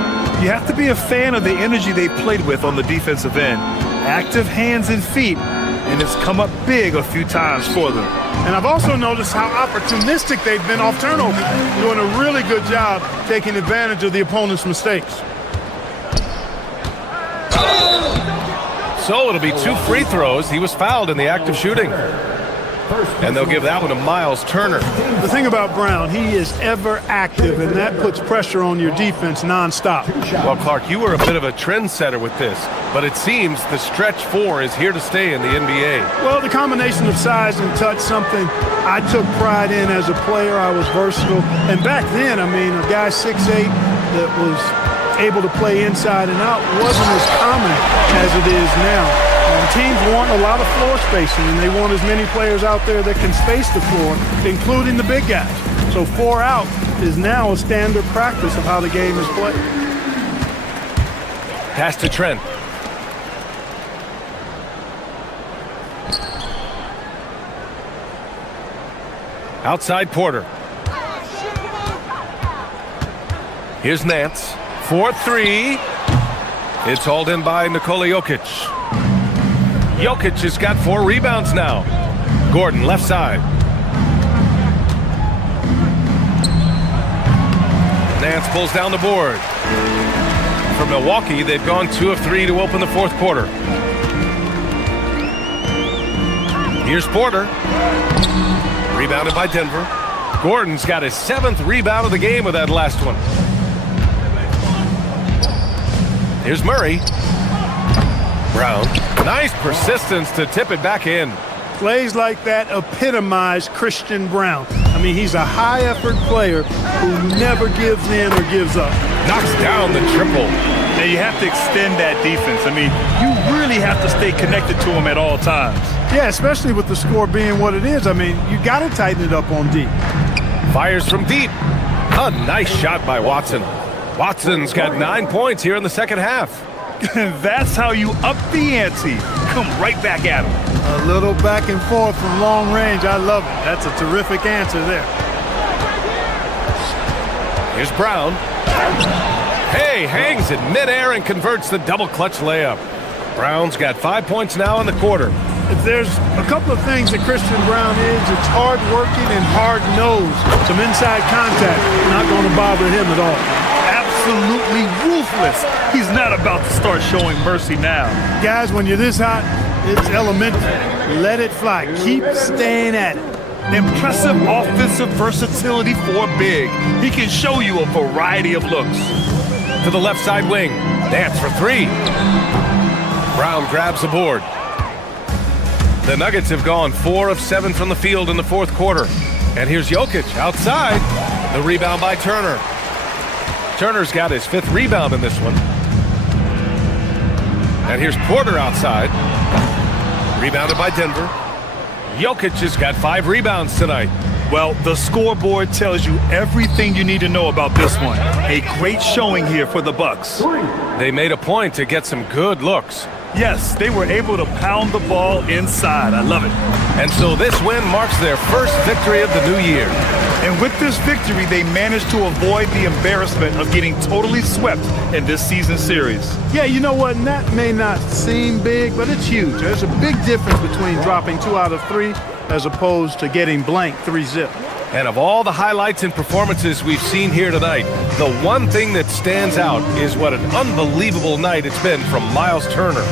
You have to be a fan of the energy they played with on the defensive end. Active hands and feet, and it's come up big a few times for them. And I've also noticed how opportunistic they've been off turnover, doing a really good job taking advantage of the opponent's mistakes. So it'll be 2 free throws. He was fouled in the act of shooting. And they'll give that one to Miles Turner. The thing about Brown, he is ever active, and that puts pressure on your defense nonstop. Well, Clark, you were a bit of a trendsetter with this, but it seems the stretch 4 is here to stay in the NBA. Well, the combination of size and touch, something I took pride in as a player. I was versatile. And back then, I mean, a guy 6'8" that was able to play inside and out wasn't as common as it is now. Teams want a lot of floor spacing, and they want as many players out there that can space the floor, including the big guys. So 4 out is now a standard practice of how the game is played. Pass to Trent. Outside Porter. Here's Nance. 4-3. It's hauled in by Nikola Jokic. Jokic has got 4 rebounds now. Gordon, left side. Nance pulls down the board. For Milwaukee, they've gone 2 of 3 to open the 4th quarter. Here's Porter. Rebounded by Denver. Gordon's got his 7th rebound of the game with that last one. Here's Murray. Brown. Nice persistence to tip it back in. Plays like that epitomize Christian Brown. I mean, he's a high-effort player who never gives in or gives up. Knocks down the triple. Now, you have to extend that defense. I mean, you really have to stay connected to him at all times. Yeah, especially with the score being what it is. I mean, you got to tighten it up on deep. Fires from deep. A nice shot by Watson. Watson's got 9 points here in the second half. That's how you up the ante. Come right back at him. A little back and forth from long range. I love it. That's a terrific answer there. Here's Brown. Hey, hangs in midair and converts the double clutch layup. Brown's got 5 points now in the quarter. If there's a couple of things that Christian Brown is, it's hard-working and hard-nosed. Some inside contact, not going to bother him at all. Absolutely ruthless. He's not about to start showing mercy now. Guys, when you're this hot, it's elementary. Let it fly. Keep staying at it. Impressive offensive versatility for a big. He can show you a variety of looks. To the left side wing. Nance for 3. Brown grabs the board. The Nuggets have gone 4 of 7 from the field in the 4th quarter. And here's Jokic outside. The rebound by Turner. Turner's got his 5th rebound in this one. And here's Porter outside. Rebounded by Denver. Jokic has got 5 rebounds tonight. Well, the scoreboard tells you everything you need to know about this one. A great showing here for the Bucks. They made a point to get some good looks. Yes, they were able to pound the ball inside. I love it. And so this win marks their first victory of the new year. And with this victory, they managed to avoid the embarrassment of getting totally swept in this season series. Yeah, you know what? And that may not seem big, but it's huge. There's a big difference between dropping 2 out of 3 as opposed to getting blank 3-zip. And of all the highlights and performances we've seen here tonight, the one thing that stands out is what an unbelievable night it's been from Miles Turner.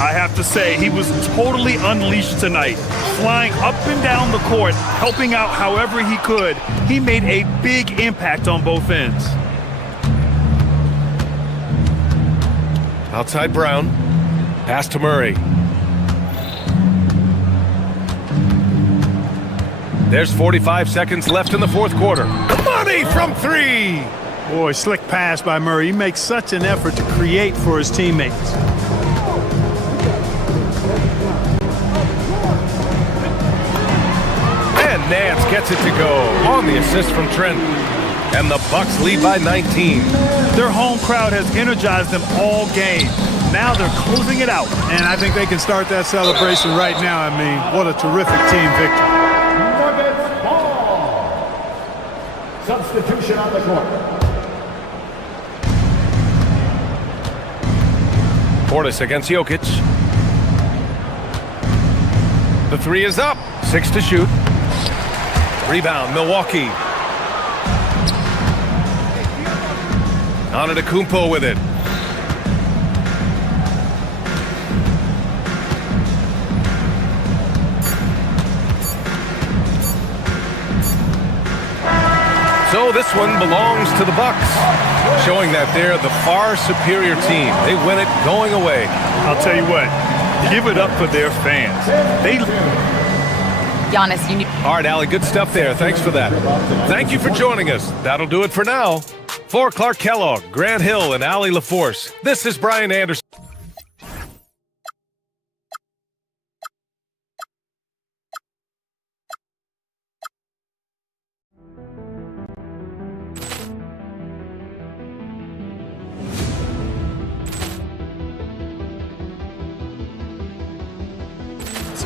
I have to say, he was totally unleashed tonight. Flying up and down the court, helping out however he could. He made a big impact on both ends. Outside Brown. Pass to Murray. There's 45 seconds left in the 4th quarter. Money from 3! Boy, slick pass by Murray. He makes such an effort to create for his teammates. And Nance gets it to go on the assist from Trent. And the Bucks lead by 19. Their home crowd has energized them all game. Now they're closing it out. And I think they can start that celebration right now. I mean, what a terrific team victory. Substitution on the court. Portis against Jokic. The 3 is up. 6 to shoot. Rebound, Milwaukee. Antetokounmpo with it. So this one belongs to the Bucks, showing that they're the far superior team. They win it going away. I'll tell you what, give it up for their fans. Giannis, you need... All right, Allie, good stuff there. Thanks for that. Thank you for joining us. That'll do it for now. For Clark Kellogg, Grant Hill, and Allie LaForce, this is Brian Anderson.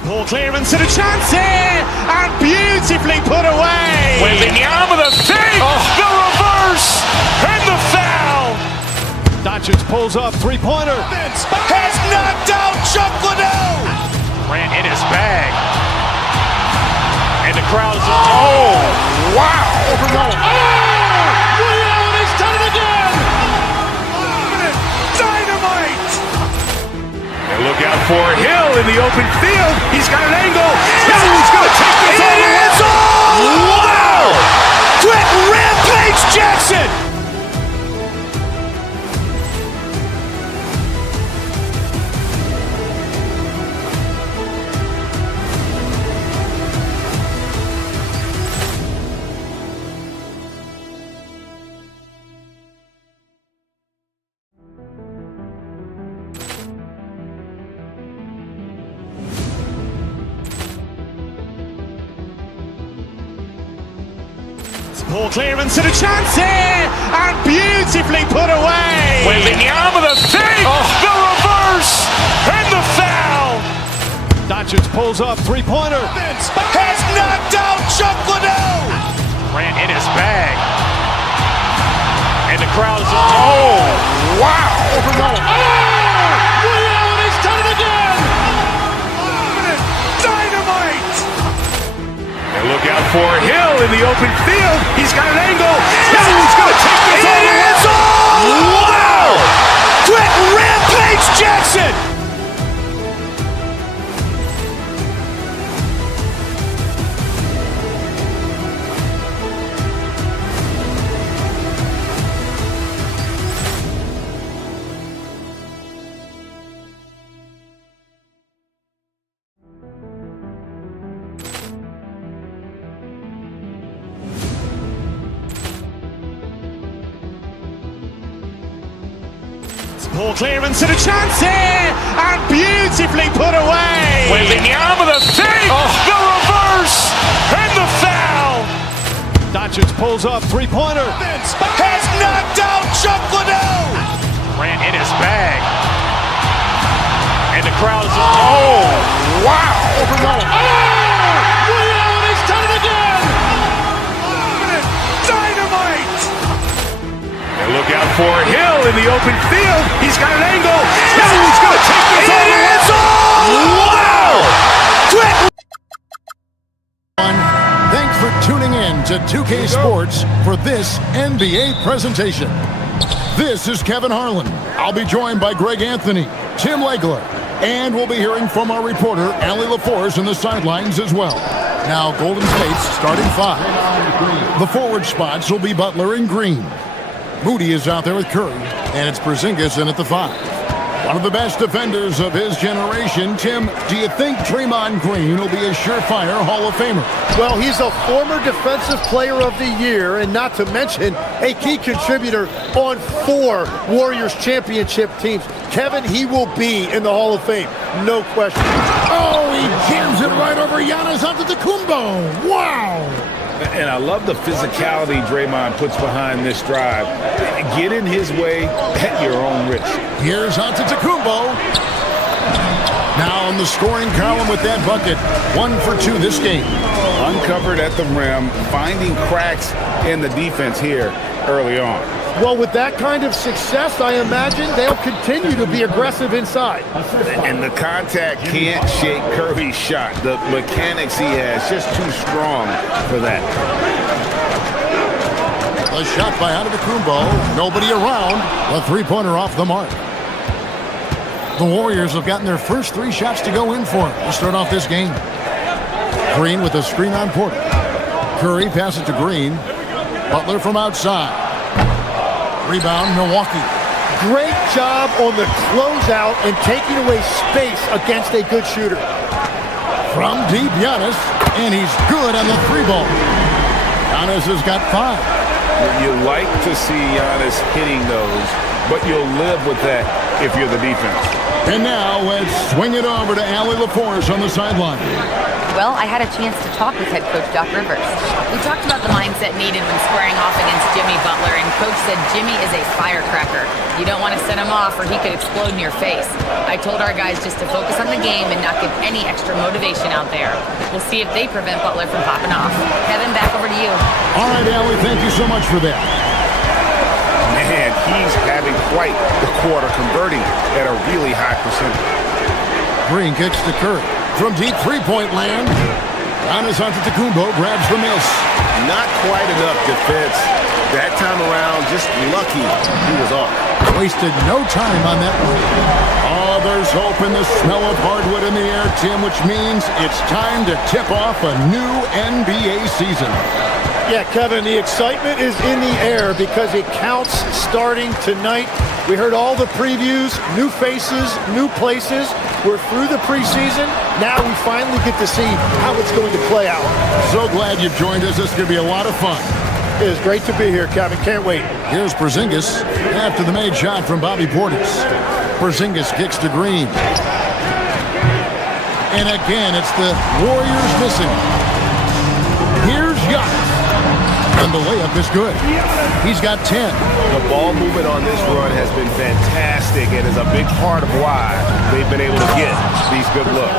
Ball clearance and a chance here, and beautifully put away. Wembanyama the save, the reverse, and the foul. Doncic pulls up, three-pointer. Has knocked out Chuck Liddell. Ran in his bag. And the crowd is... Oh, wow. Liddell, and he's done it again. Dynamite. And look out for Hill in the open field. He's got an angle. He's going to take this all the way. Wow! Quick Rampage Jackson. Ball clearance and a chance here, and beautifully put away. Wembanyama the save, the reverse, and the foul. Doncic pulls up, three-pointer. Has knocked out Chuck Liddell. Ran in his bag. And the crowd is... Oh, wow. Liddell, and he's done it again. Dynamite. And look out for Hill in the open field. He's got an angle. He's going to take this all the way. Wow! Quick Rampage Jackson. Ball clearance and a chance here, and beautifully put away. Wembanyama the save, the reverse, and the foul. Doncic pulls up, three-pointer. Has knocked out Chuck Liddell. Ran in his bag. And the crowd is... Oh, wow. Liddell, and he's done it again. Dynamite. And look out for Hill in the open field. He's got an angle. He's going to take this all the way. Wow! Quick. Thanks for tuning in to 2K Sports for this NBA presentation. This is Kevin Harlan. I'll be joined by Greg Anthony, Tim Legler, and we'll be hearing from our reporter, Allie LaForce, in the sidelines as well. Now, Golden State's starting five. The forward spots will be Butler and Green. Moody is out there with Curry, and it's Porzingis in at the 5. One of the best defenders of his generation. Tim, do you think Draymond Green will be a surefire Hall of Famer? Well, he's a former Defensive Player of the Year, and not to mention a key contributor on 4 Warriors championship teams. Kevin, he will be in the Hall of Fame, no question. Oh, he jams it right over Giannis Antetokounmpo. Wow! And I love the physicality Draymond puts behind this drive. Get in his way at your own risk. Here's Antetokounmpo. Now on the scoring column with that bucket. 1 for 2 this game. Uncovered at the rim, finding cracks in the defense here early on. Well, with that kind of success, I imagine they'll continue to be aggressive inside. And the contact can't shake Curry's shot. The mechanics he has just too strong for that. A shot by Antetokounmpo. Nobody around. A three-pointer off the mark. The Warriors have gotten their first 3 shots to go in for to start off this game. Green with a screen on Porter. Curry passes to Green. Butler from outside. Rebound, Milwaukee. Great job on the closeout and taking away space against a good shooter. From deep, Giannis, and he's good on the three ball. Giannis has got 5. You like to see Giannis hitting those, but you'll live with that if you're the defense. And now let's swing it over to Allie LaForce on the sideline. Well, I had a chance to talk with head coach Doc Rivers. We talked about the mindset needed when squaring off against Jimmy Butler, and coach said Jimmy is a firecracker. You don't want to set him off or he could explode in your face. I told our guys just to focus on the game and not give any extra motivation out there. We'll see if they prevent Butler from popping off. Kevin, back over to you. All right, Allie, thank you so much for that. Man, he's having quite the quarter, converting at a really high percentage. Green kicks to Curry. From deep three-point land, Giannis Antetokounmpo grabs the miss. Not quite enough defense. That time around, just lucky he was off. Wasted no time on that one. Oh, there's hope in the smell of hardwood in the air, Tim, which means it's time to tip off a new NBA season. Yeah, Kevin, the excitement is in the air because it counts starting tonight. We heard all the previews, new faces, new places. We're through the preseason. Now we finally get to see how it's going to play out. So glad you've joined us. This is going to be a lot of fun. It is great to be here, Kevin. Can't wait. Here's Porzingis after the made shot from Bobby Portis. Porzingis kicks to Green. And again, it's the Warriors missing. Here's Giannis. And the layup is good. He's got 10. The ball movement on this run has been fantastic and is a big part of why they've been able to get these good looks.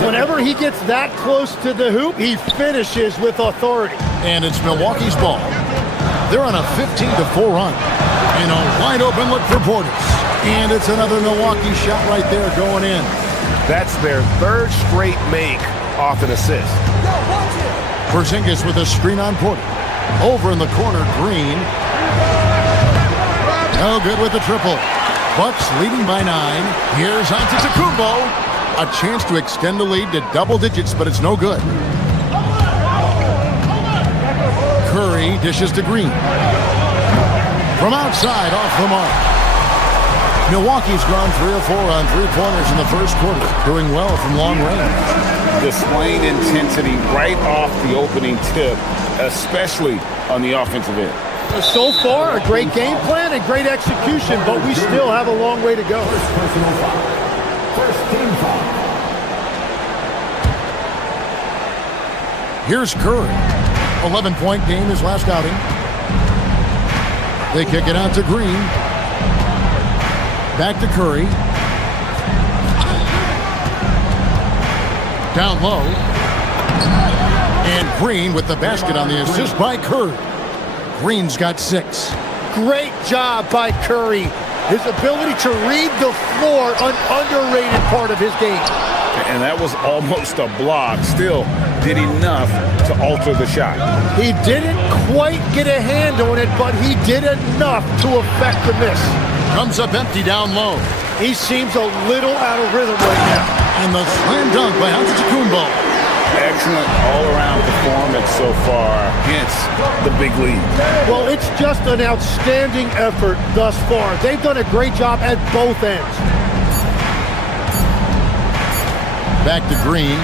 Whenever he gets that close to the hoop, he finishes with authority. And it's Milwaukee's ball. They're on a 15-4 run. And a wide open look for Portis. And it's another Milwaukee shot right there going in. That's their third straight make off an assist. Porzingis with a screen on Portis. Over in the corner, Green. No good with the triple. Bucks leading by 9. Here's Antetokounmpo. A chance to extend the lead to double digits, but it's no good. Curry dishes to Green. From outside, off the mark. Milwaukee's gone 3 or 4 on three-pointers in the first quarter, doing well from long range. Displaying intensity right off the opening tip, especially on the offensive end. So far, a great game plan and great execution, but we still have a long way to go. First team foul. Here's Curry. 11-point game his last outing. They kick it out to Green. Back to Curry. Down low. And Green with the basket on the assist by Curry. Green's got 6. Great job by Curry. His ability to read the floor, an underrated part of his game. And that was almost a block. Still did enough to alter the shot. He didn't quite get a hand on it, but he did enough to affect the miss. Comes up empty down low. He seems a little out of rhythm right now. And the slam dunk by Antetokounmpo. Excellent all-around performance so far against the big league. Well, it's just an outstanding effort thus far. They've done a great job at both ends. Back to Green.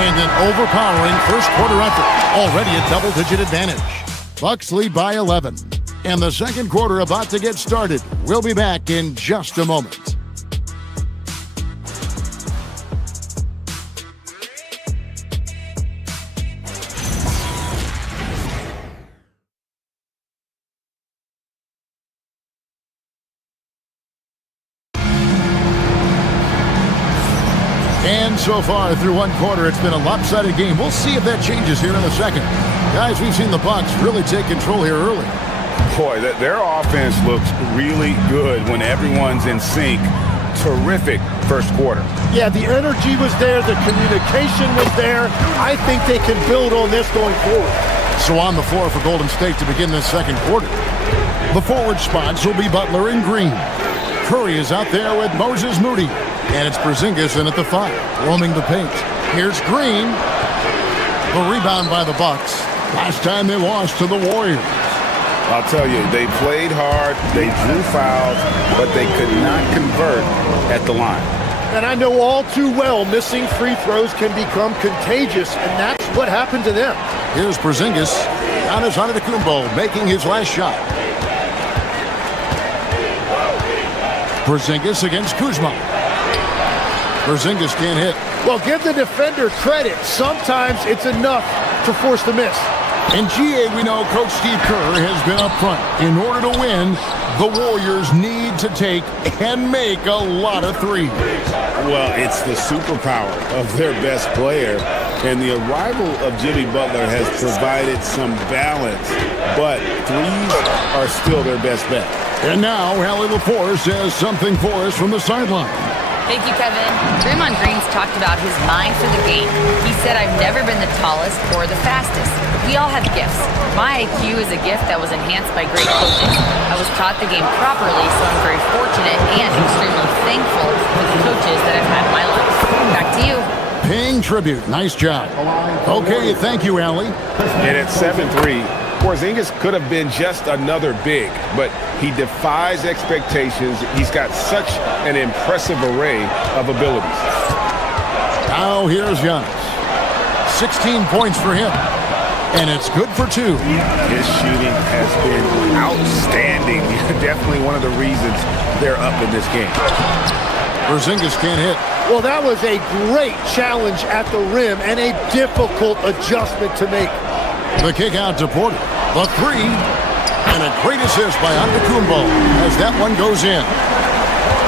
And an overpowering first quarter effort. Already a double-digit advantage. Bucks lead by 11. And the second quarter about to get started. We'll be back in just a moment. And so far through one quarter, it's been a lopsided game. We'll see if that changes here in the second. Guys, we've seen the Bucks really take control here early. Boy, their offense looks really good when everyone's in sync. Terrific first quarter. Yeah, the energy was there. The communication was there. I think they can build on this going forward. So on the floor for Golden State to begin this second quarter. The forward spots will be Butler and Green. Curry is out there with Moses Moody. And it's Porzingis in at the 5, roaming the paint. Here's Green. The rebound by the Bucks. Last time they lost to the Warriors. I'll tell you, they played hard, they drew fouls, but they could not convert at the line. And I know all too well missing free throws can become contagious, and that's what happened to them. Here's Porzingis. Giannis Antetokounmpo making his last shot. Porzingis against Kuzma. Porzingis can't hit. Well, give the defender credit. Sometimes it's enough to force the miss. In GA, we know Coach Steve Kerr has been up front. In order to win, the Warriors need to take and make a lot of threes. Well, it's the superpower of their best player, and the arrival of Jimmy Butler has provided some balance, but threes are still their best bet. And now, Hallie LaForce has something for us from the sideline. Thank you, Kevin. Draymond Green's talked about his mind for the game. He said, I've never been the tallest or the fastest. We all have gifts. My IQ is a gift that was enhanced by great coaches. I was taught the game properly, so I'm very fortunate and extremely thankful for the coaches that I've had in my life. Back to you. Paying tribute. Nice job. Okay, thank you, Allie. And at 7-3, Porzingis could have been just another big, but he defies expectations. He's got such an impressive array of abilities. Now here's Giannis. 16 points for him, and it's good for 2. His shooting has been outstanding. Definitely one of the reasons they're up in this game. Porzingis can't hit. Well, that was a great challenge at the rim and a difficult adjustment to make. The kick out to Porter. The 3. And a great assist by Antetokounmpo as that one goes in.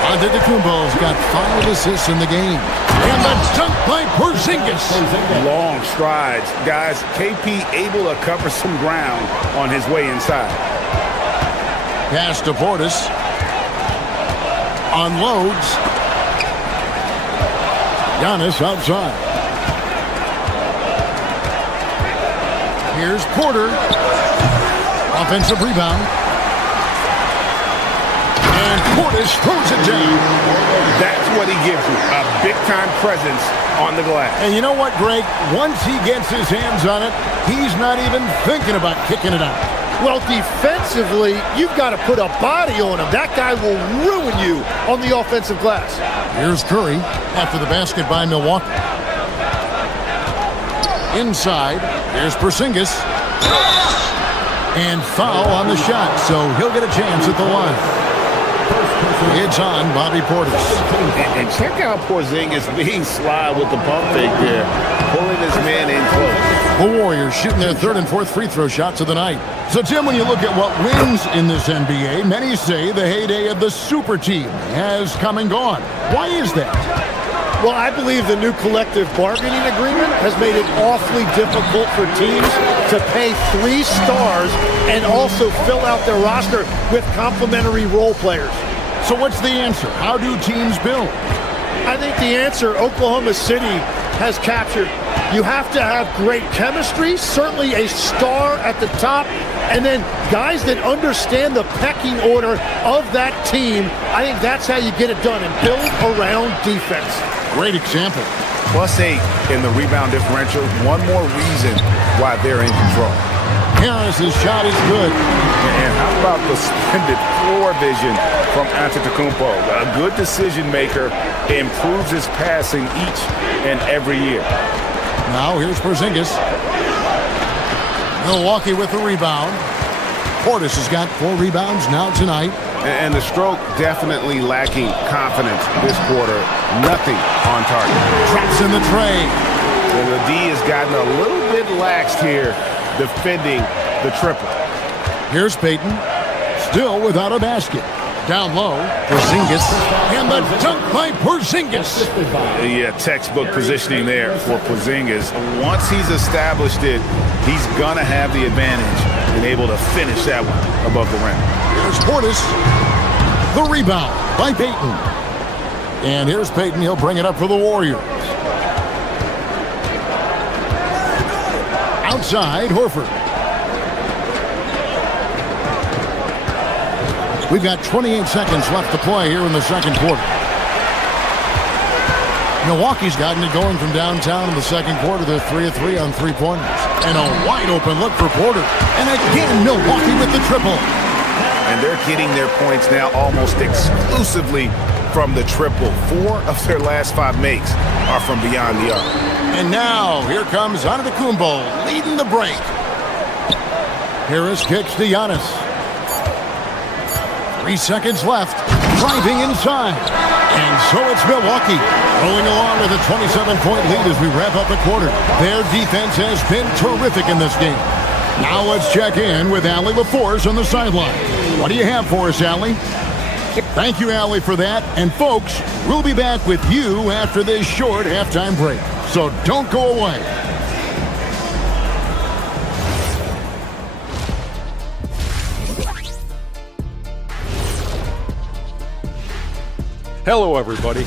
Antetokounmpo's got 5 assists in the game. And the dunk by Porzingis. Long strides. Guys, KP able to cover some ground on his way inside. Pass to Portis. Unloads. Giannis outside. Here's Porter. Offensive rebound. And Portis throws it down. That's what he gives you, a big-time presence on the glass. And you know what, Greg? Once he gets his hands on it, he's not even thinking about kicking it out. Well, defensively, you've got to put a body on him. That guy will ruin you on the offensive glass. Here's Curry after the basket by Milwaukee. Inside, here's Porzingis. And foul on the shot, so he'll get a chance at the line. It's on Bobby Portis. And check out Porzingis being sly with the pump fake there, pulling his man in close. The Warriors shooting their 3rd and 4th free throw shots of the night. So, Tim, when you look at what wins in this NBA, many say the heyday of the super team has come and gone. Why is that? Well, I believe the new collective bargaining agreement has made it awfully difficult for teams to pay 3 stars and also fill out their roster with complementary role players. So what's the answer? How do teams build? I think the answer Oklahoma City has captured. You have to have great chemistry, certainly a star at the top, and then guys that understand the pecking order of that team. I think that's how you get it done and build around defense. Great example. +8 in the rebound differential. One more reason why they're in control. Harris's shot is good. And how about the splendid floor vision from Antetokounmpo? A good decision maker, improves his passing each and every year. Now here's Porzingis. Milwaukee with the rebound. Portis has got 4 rebounds now tonight. And the stroke definitely lacking confidence this quarter. Nothing on target. Traps in the tray. And the D has gotten a little bit laxed here defending the triple. Here's Payton. Still without a basket. Down low, Porzingis. And the dunk by Porzingis. Yeah, textbook positioning there for Porzingis. Once he's established it, he's going to have the advantage and able to finish that one above the rim. Here's Portis. The rebound by Payton. And here's Payton. He'll bring it up for the Warriors. Outside, Horford. We've got 28 seconds left to play here in the second quarter. Milwaukee's gotten it going from downtown in the second quarter. They're 3 of 3 on three-pointers. And a wide-open look for Porter. And again, Milwaukee with the triple. And they're getting their points now almost exclusively from the triple. 4 of their last 5 makes are from beyond the arc. And now, here comes Antetokounmpo leading the break. Here is kicks to Giannis. 3 seconds left. Driving inside. And so it's Milwaukee rolling along with a 27-point lead as we wrap up the quarter. Their defense has been terrific in this game. Now let's check in with Allie LaForce on the sideline. What do you have for us, Allie? Thank you, Allie, for that. And folks, we'll be back with you after this short halftime break. So don't go away. Hello, everybody.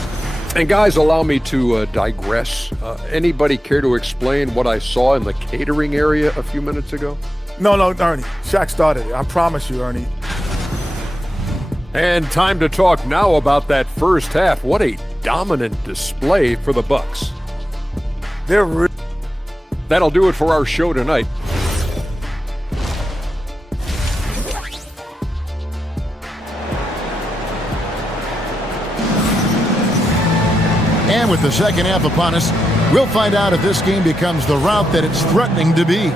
And guys, allow me to digress. Anybody care to explain what I saw in the catering area a few minutes ago? No, Ernie. Shaq started it. I promise you, Ernie. And time to talk now about that first half. What a dominant display for the Bucks. That'll do it for our show tonight. And with the second half upon us, we'll find out if this game becomes the route that it's threatening to be.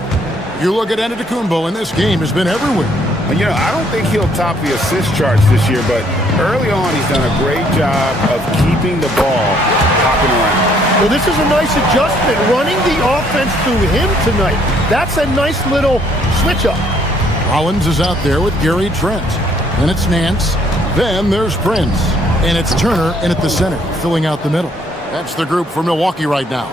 You look at Antetokounmpo, and this game has been everywhere. You know, I don't think he'll top the assist charts this year, but early on he's done a great job of keeping the ball hopping around. Well, this is a nice adjustment, running the offense through him tonight. That's a nice little switch-up. Rollins is out there with Gary Trent. Then it's Nance. Then there's Prince. And it's Turner in at the center, filling out the middle. That's the group for Milwaukee right now.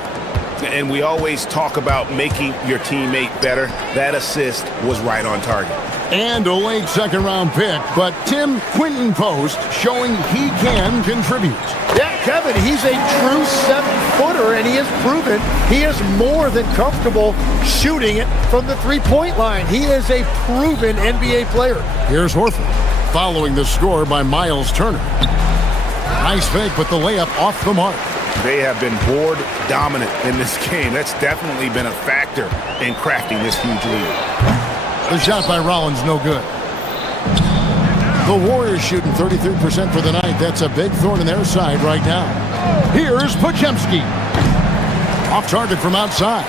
And we always talk about making your teammate better. That assist was right on target. And a late second-round pick, but Tim Quinton Post showing he can contribute. Yeah, Kevin, he's a true 7-footer, and he has proven he is more than comfortable shooting it from the three-point line. He is a proven NBA player. Here's Horford, following the score by Miles Turner. Nice fake, but the layup off the mark. They have been board dominant in this game. That's definitely been a factor in crafting this huge lead. The shot by Rollins, no good. The Warriors shooting 33% for the night. That's a big thorn in their side right now. Here's Podziemski. Off target from outside.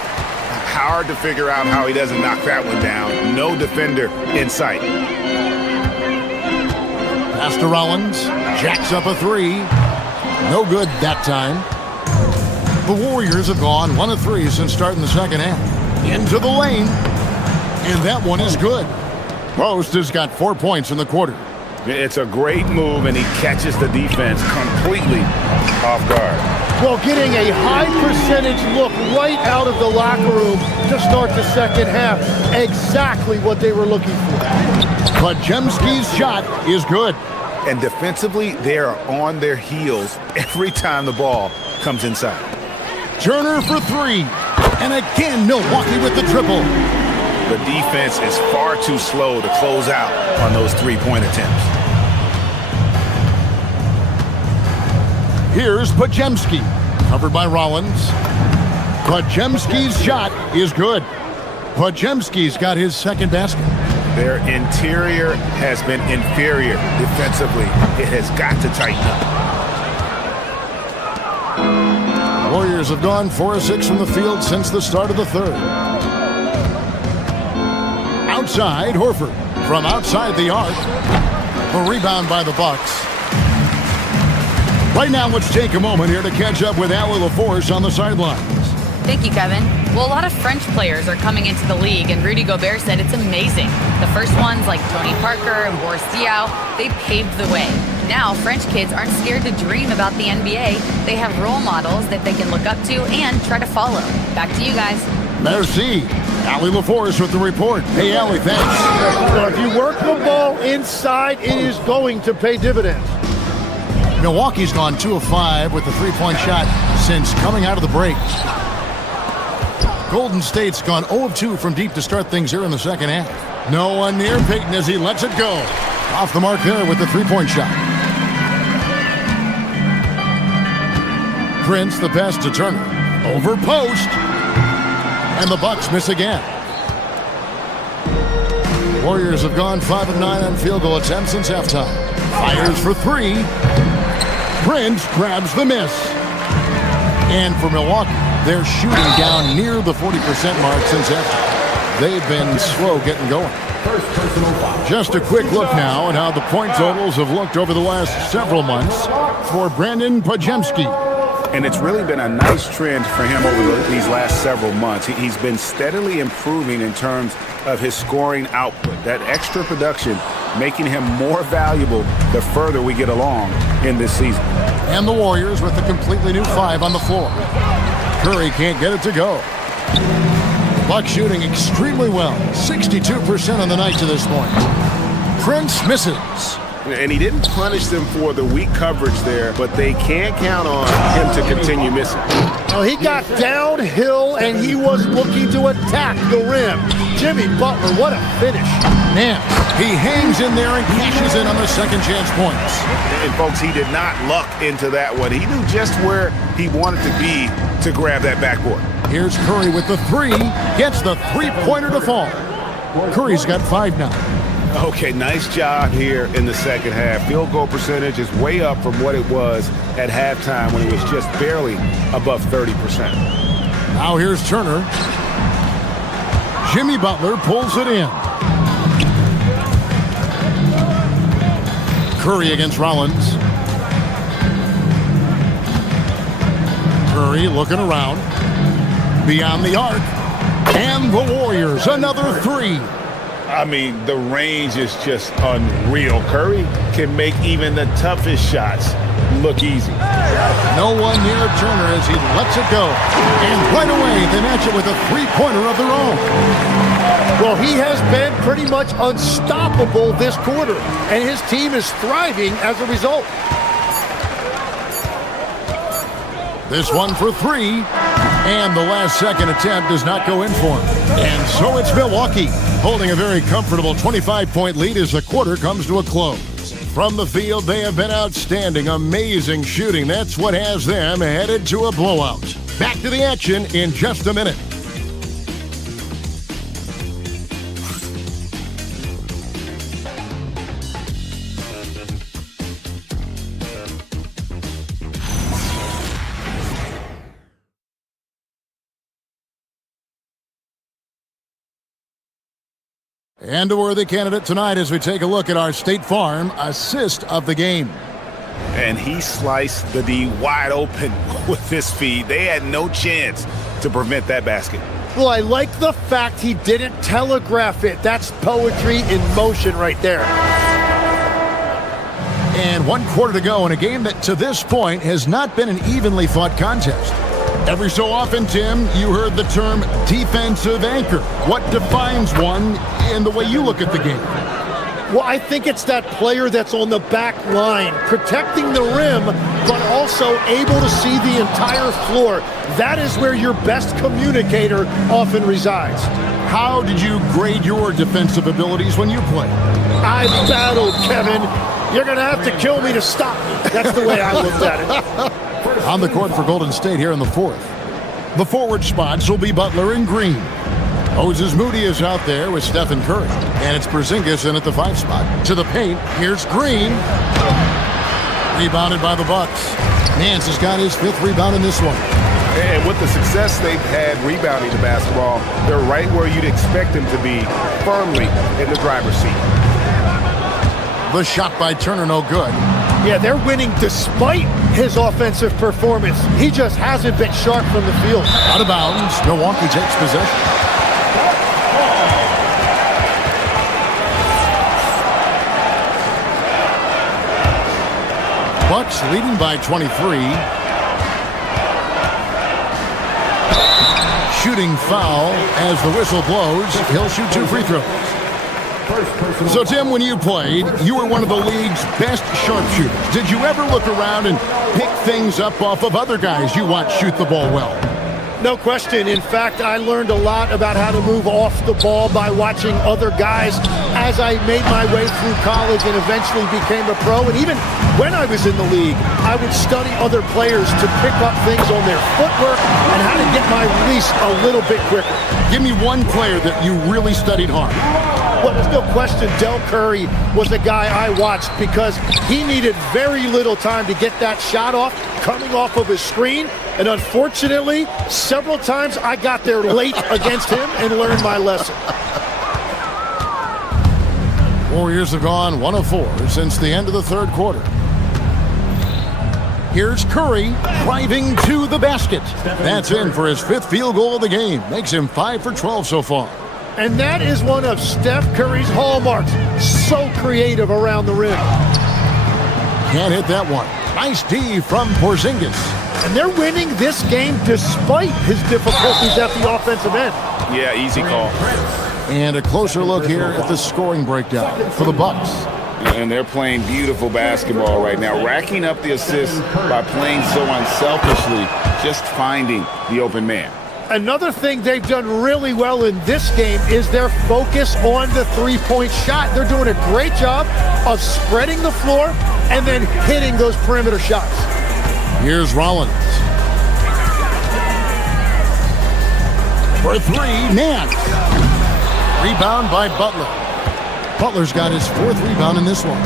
Hard to figure out how he doesn't knock that one down. No defender in sight. Pass to Rollins. Jacks up a three. No good that time. The Warriors have gone 1 of 3 since starting the second half. Into the lane. And that one is good. Post has got 4 points in the quarter. It's a great move, and he catches the defense completely off guard. Well, getting a high percentage look right out of the locker room to start the second half. Exactly what they were looking for. Podziemski's shot is good. And defensively, they are on their heels every time the ball comes inside. Turner for 3. And again, Milwaukee with the triple. The defense is far too slow to close out on those three-point attempts. Here's Podziemski, covered by Rollins. Podziemski's shot is good. Podziemski's got his second basket. Their interior has been inferior defensively. It has got to tighten up. Warriors have gone 4 of 6 from the field since the start of the third. Outside, Horford from outside the arc. A rebound by the Bucks. Right now, let's take a moment here to catch up with Allie LaForce on the sidelines. Thank you, Kevin. Well, a lot of French players are coming into the league, and Rudy Gobert said it's amazing. The first ones, like Tony Parker and Boris Diaw, they paved the way. Now, French kids aren't scared to dream about the NBA. They have role models that they can look up to and try to follow. Back to you guys. Merci. Allie LaForce with the report. Hey, Allie, thanks. Well, if you work the ball inside, it is going to pay dividends. Milwaukee's gone 2 of 5 with the three-point shot since coming out of the break. Golden State's gone 0 of 2 from deep to start things here in the second half. No one near Payton as he lets it go. Off the mark there with the three-point shot. Prince the pass to Turner. Over post. And the Bucks miss again. Warriors have gone 5 of 9 on field goal attempts since halftime. Fires for 3. Prince grabs the miss. And for Milwaukee, they're shooting down near the 40% mark since halftime. They've been slow getting going. Just a quick look now at how the point totals have looked over the last several months for Brandon Podziemski. And it's really been a nice trend for him over these last several months. He's been steadily improving in terms of his scoring output. That extra production making him more valuable the further we get along in this season. And the Warriors with a completely new 5 on the floor. Curry can't get it to go. Bucks shooting extremely well. 62% on the night to this point. Prince misses. And he didn't punish them for the weak coverage there, but they can't count on him to continue missing. Well, he got downhill and he was looking to attack the rim. Jimmy Butler, what a finish. Man, he hangs in there and cashes in on the second chance points. And folks, he did not luck into that one. He knew just where he wanted to be to grab that backboard. Here's Curry with the 3, gets the three-pointer to fall. Curry's got 5 now. Okay, nice job here in the second half. Field goal percentage is way up from what it was at halftime when it was just barely above 30%. Now here's Turner. Jimmy Butler pulls it in. Curry against Rollins. Curry looking around. Beyond the arc. And the Warriors, another 3. I mean, the range is just unreal. Curry can make even the toughest shots look easy. No one near Turner as he lets it go. And right away, they match it with a three-pointer of their own. Well, he has been pretty much unstoppable this quarter, and his team is thriving as a result. This one for 3. And the last second attempt does not go in for him. And so it's Milwaukee holding a very comfortable 25-point lead as the quarter comes to a close. From the field, they have been outstanding, amazing shooting. That's what has them headed to a blowout. Back to the action in just a minute. And a worthy candidate tonight as we take a look at our State Farm assist of the game. And he sliced the D wide open with his feed. They had no chance to prevent that basket. Well, I like the fact he didn't telegraph it. That's poetry in motion right there. And 1 quarter to go in a game that to this point has not been an evenly fought contest. Every so often, Tim, you heard the term defensive anchor. What defines one in the way you look at the game? Well, I think it's that player that's on the back line, protecting the rim, but also able to see the entire floor. That is where your best communicator often resides. How did you grade your defensive abilities when you played? I battled, Kevin. You're going to have to kill me to stop me. That's the way I looked at it. On the court for Golden State here in the 4th. The forward spots will be Butler and Green. Moses Moody is out there with Stephen Curry. And it's Porzingis in at the 5 spot. To the paint, here's Green. Rebounded by the Bucks. Nance has got his 5th rebound in this one. And with the success they've had rebounding the basketball, they're right where you'd expect them to be, firmly in the driver's seat. The shot by Turner, no good. Yeah, they're winning despite his offensive performance. He just hasn't been sharp from the field. Out of bounds, Milwaukee takes possession. Bucks leading by 23. Shooting foul as the whistle blows. He'll shoot 2 free throws. So, Tim, when you played, you were one of the league's best sharpshooters. Did you ever look around and pick things up off of other guys you watch shoot the ball well? No question. In fact, I learned a lot about how to move off the ball by watching other guys as I made my way through college and eventually became a pro. And even when I was in the league, I would study other players to pick up things on their footwork and how to get my release a little bit quicker. Give me one player that you really studied hard. Well, there's no question Del Curry was the guy I watched because he needed very little time to get that shot off coming off of his screen. And unfortunately, several times I got there late against him and learned my lesson. Warriors have gone 1 of 4 since the end of the third quarter. Here's Curry driving to the basket. That's in for his 5th field goal of the game. Makes him 5 for 12 so far. And that is one of Steph Curry's hallmarks. So creative around the rim. Can't hit that one. Nice D from Porzingis. And they're winning this game despite his difficulties at the offensive end. Yeah, easy call. And a closer look here at the scoring breakdown for the Bucks. And they're playing beautiful basketball right now, racking up the assists by playing so unselfishly, just finding the open man. Another thing they've done really well in this game is their focus on the three-point shot. They're doing a great job of spreading the floor and then hitting those perimeter shots. Here's Rollins. For 3, Nance. Rebound by Butler. Butler's got his 4th rebound in this one.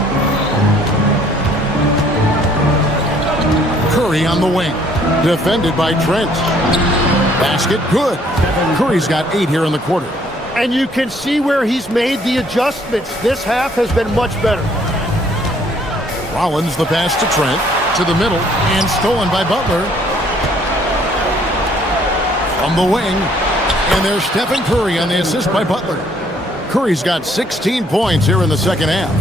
Curry on the wing. Defended by Trent. Basket good. Curry's got 8 here in the quarter. And you can see where he's made the adjustments. This half has been much better. Rollins the pass to Trent. To the middle. And stolen by Butler. From the wing. And there's Stephen Curry on the assist by Butler. Curry's got 16 points here in the second half.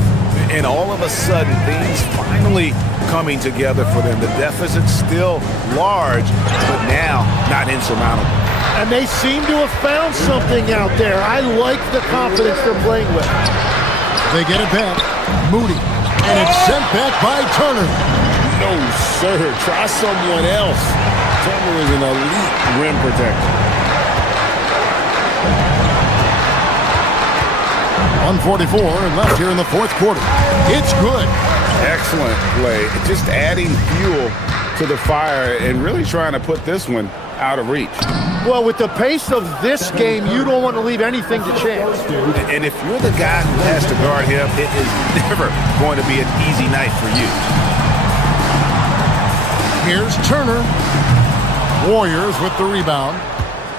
And all of a sudden, things finally coming together for them. The deficit's still large, but now not insurmountable. And they seem to have found something out there. I like the confidence they're playing with. They get it back. Moody. And it's sent back by Turner. No, sir. Try someone else. Turner is an elite rim protector. 1:44 left here in the fourth quarter. It's good. Excellent play. Just adding fuel to the fire and really trying to put this one out of reach. Well, with the pace of this game, you don't want to leave anything to chance. And if you're the guy who has to guard him, it is never going to be an easy night for you. Here's Turner. Warriors with the rebound.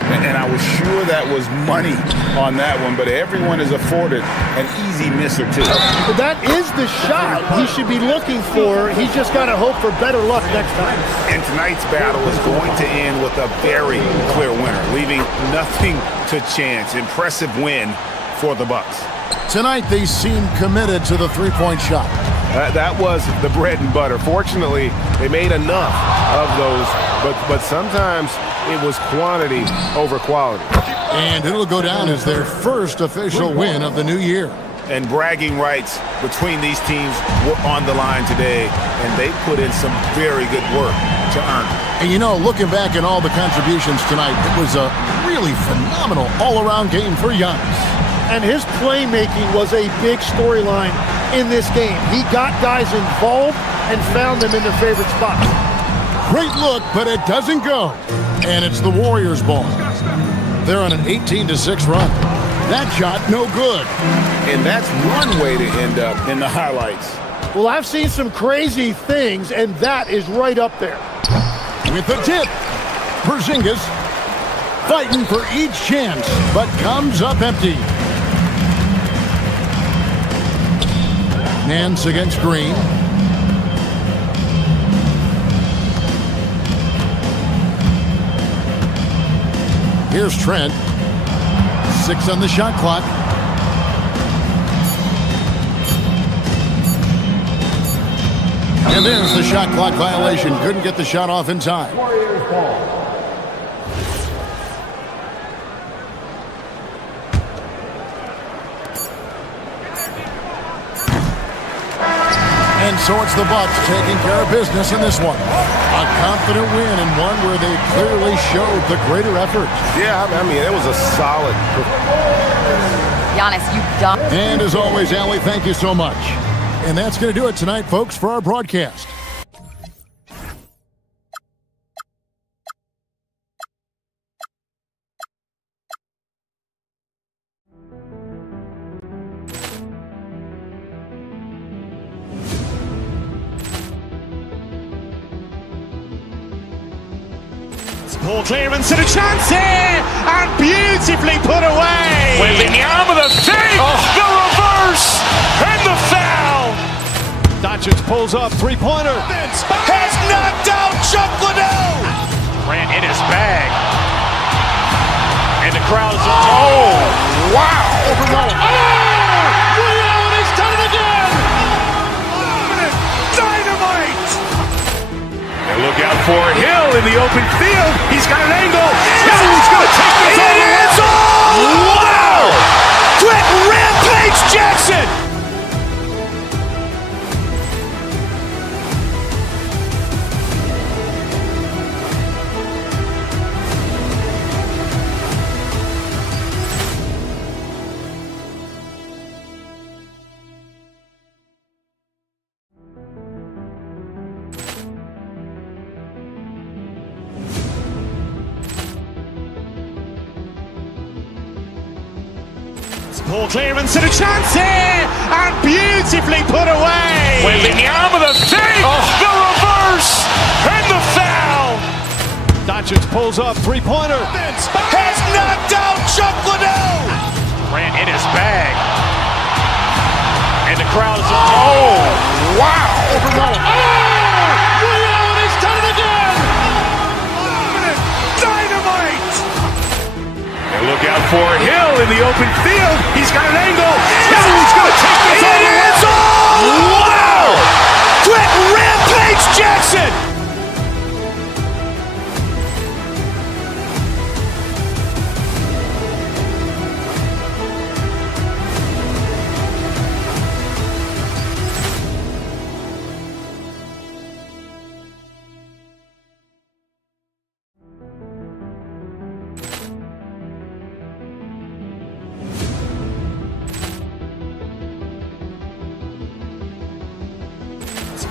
And I was sure that was money on that one, but everyone is afforded an easy miss or two. But that is the shot he should be looking for. He's just got to hope for better luck next time. And tonight's battle is going to end with a very clear winner, leaving nothing to chance. Impressive win for the Bucks. Tonight they seem committed to the three-point shot. That was the bread and butter. Fortunately, they made enough of those, but sometimes it was quantity over quality. And it'll go down as their first official win of the new year. And bragging rights between these teams were on the line today, and they put in some very good work to earn it. And you know, looking back at all the contributions tonight, it was a really phenomenal all-around game for Giannis. And his playmaking was a big storyline in this game. He got guys involved and found them in their favorite spots. Great look, but it doesn't go. And it's the Warriors' ball. They're on an 18-6 run. That shot, no good. And that's one way to end up in the highlights. Well, I've seen some crazy things, and that is right up there. With the tip, Porzingis fighting for each chance, but comes up empty. Nance against Green. Here's Trent. 6 on the shot clock. And there's the shot clock violation. Couldn't get the shot off in time. And so it's the Bucks taking care of business in this one. A confident win and one where they clearly showed the greater effort. Yeah, I mean, it was a solid Giannis, you dumb. And as always, Allie, thank you so much. And that's going to do it tonight, folks, for our broadcast. Ball clearance and a chance here, and beautifully put away. Wembanyama the save, the reverse, and the foul. Doncic pulls up, three-pointer. Has knocked out Chuck Liddell. Grant in his bag. And the crowd is... Oh, wow. Leon has done it again. Dynamite. And look out for Hill in the open field. He's got an angle. He's going to take this all the way. Wow. Quick Rampage Jackson. Ball clearance and a chance here, and beautifully put away. Wembanyama the save, the reverse, and the foul. Doncic pulls up, three-pointer. Has knocked out Chuck Liddell. Grant in his bag. And the crowd is... Oh, wow. Leon has done it again. Dynamite. And look out for Hill in the open field. He's got an angle. He's going to take this all the way. Wow. Quick Rampage Jackson.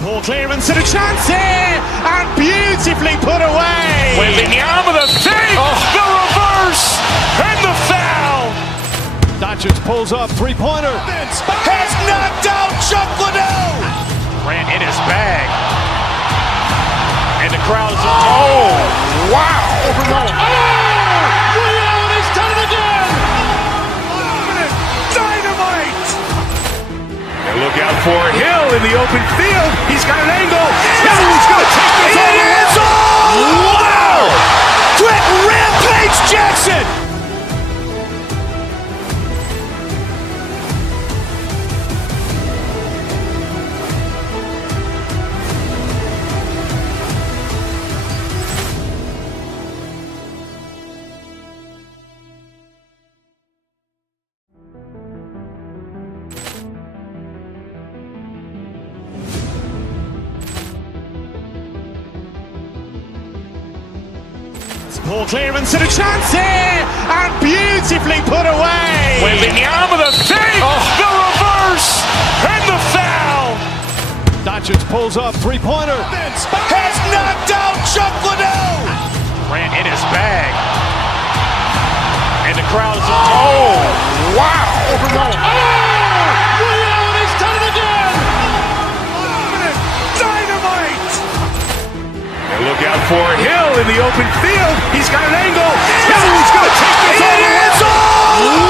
Ball clearance and a chance here, and beautifully put away. Wembanyama the save, the reverse, and the foul. Doncic pulls up, three-pointer. Has knocked out Chuck Liddell. Grant in his bag. And the crowd is... Oh, wow. Leon has done it again. Dynamite. And look out for Hill in the open field. He's got an angle. He's going to take this all the way. Wow. Quick Rampage Jackson. Ball clearance and a chance here, and beautifully put away. Wembanyama the save, the reverse, and the foul. Doncic pulls up, three-pointer. Has knocked out Chuck Liddell. Grant in his bag. And the crowd is... Oh, wow. Leon has done it again. Dynamite. And look out for Hill in the open field. He's got an angle. He's going to take this all the way.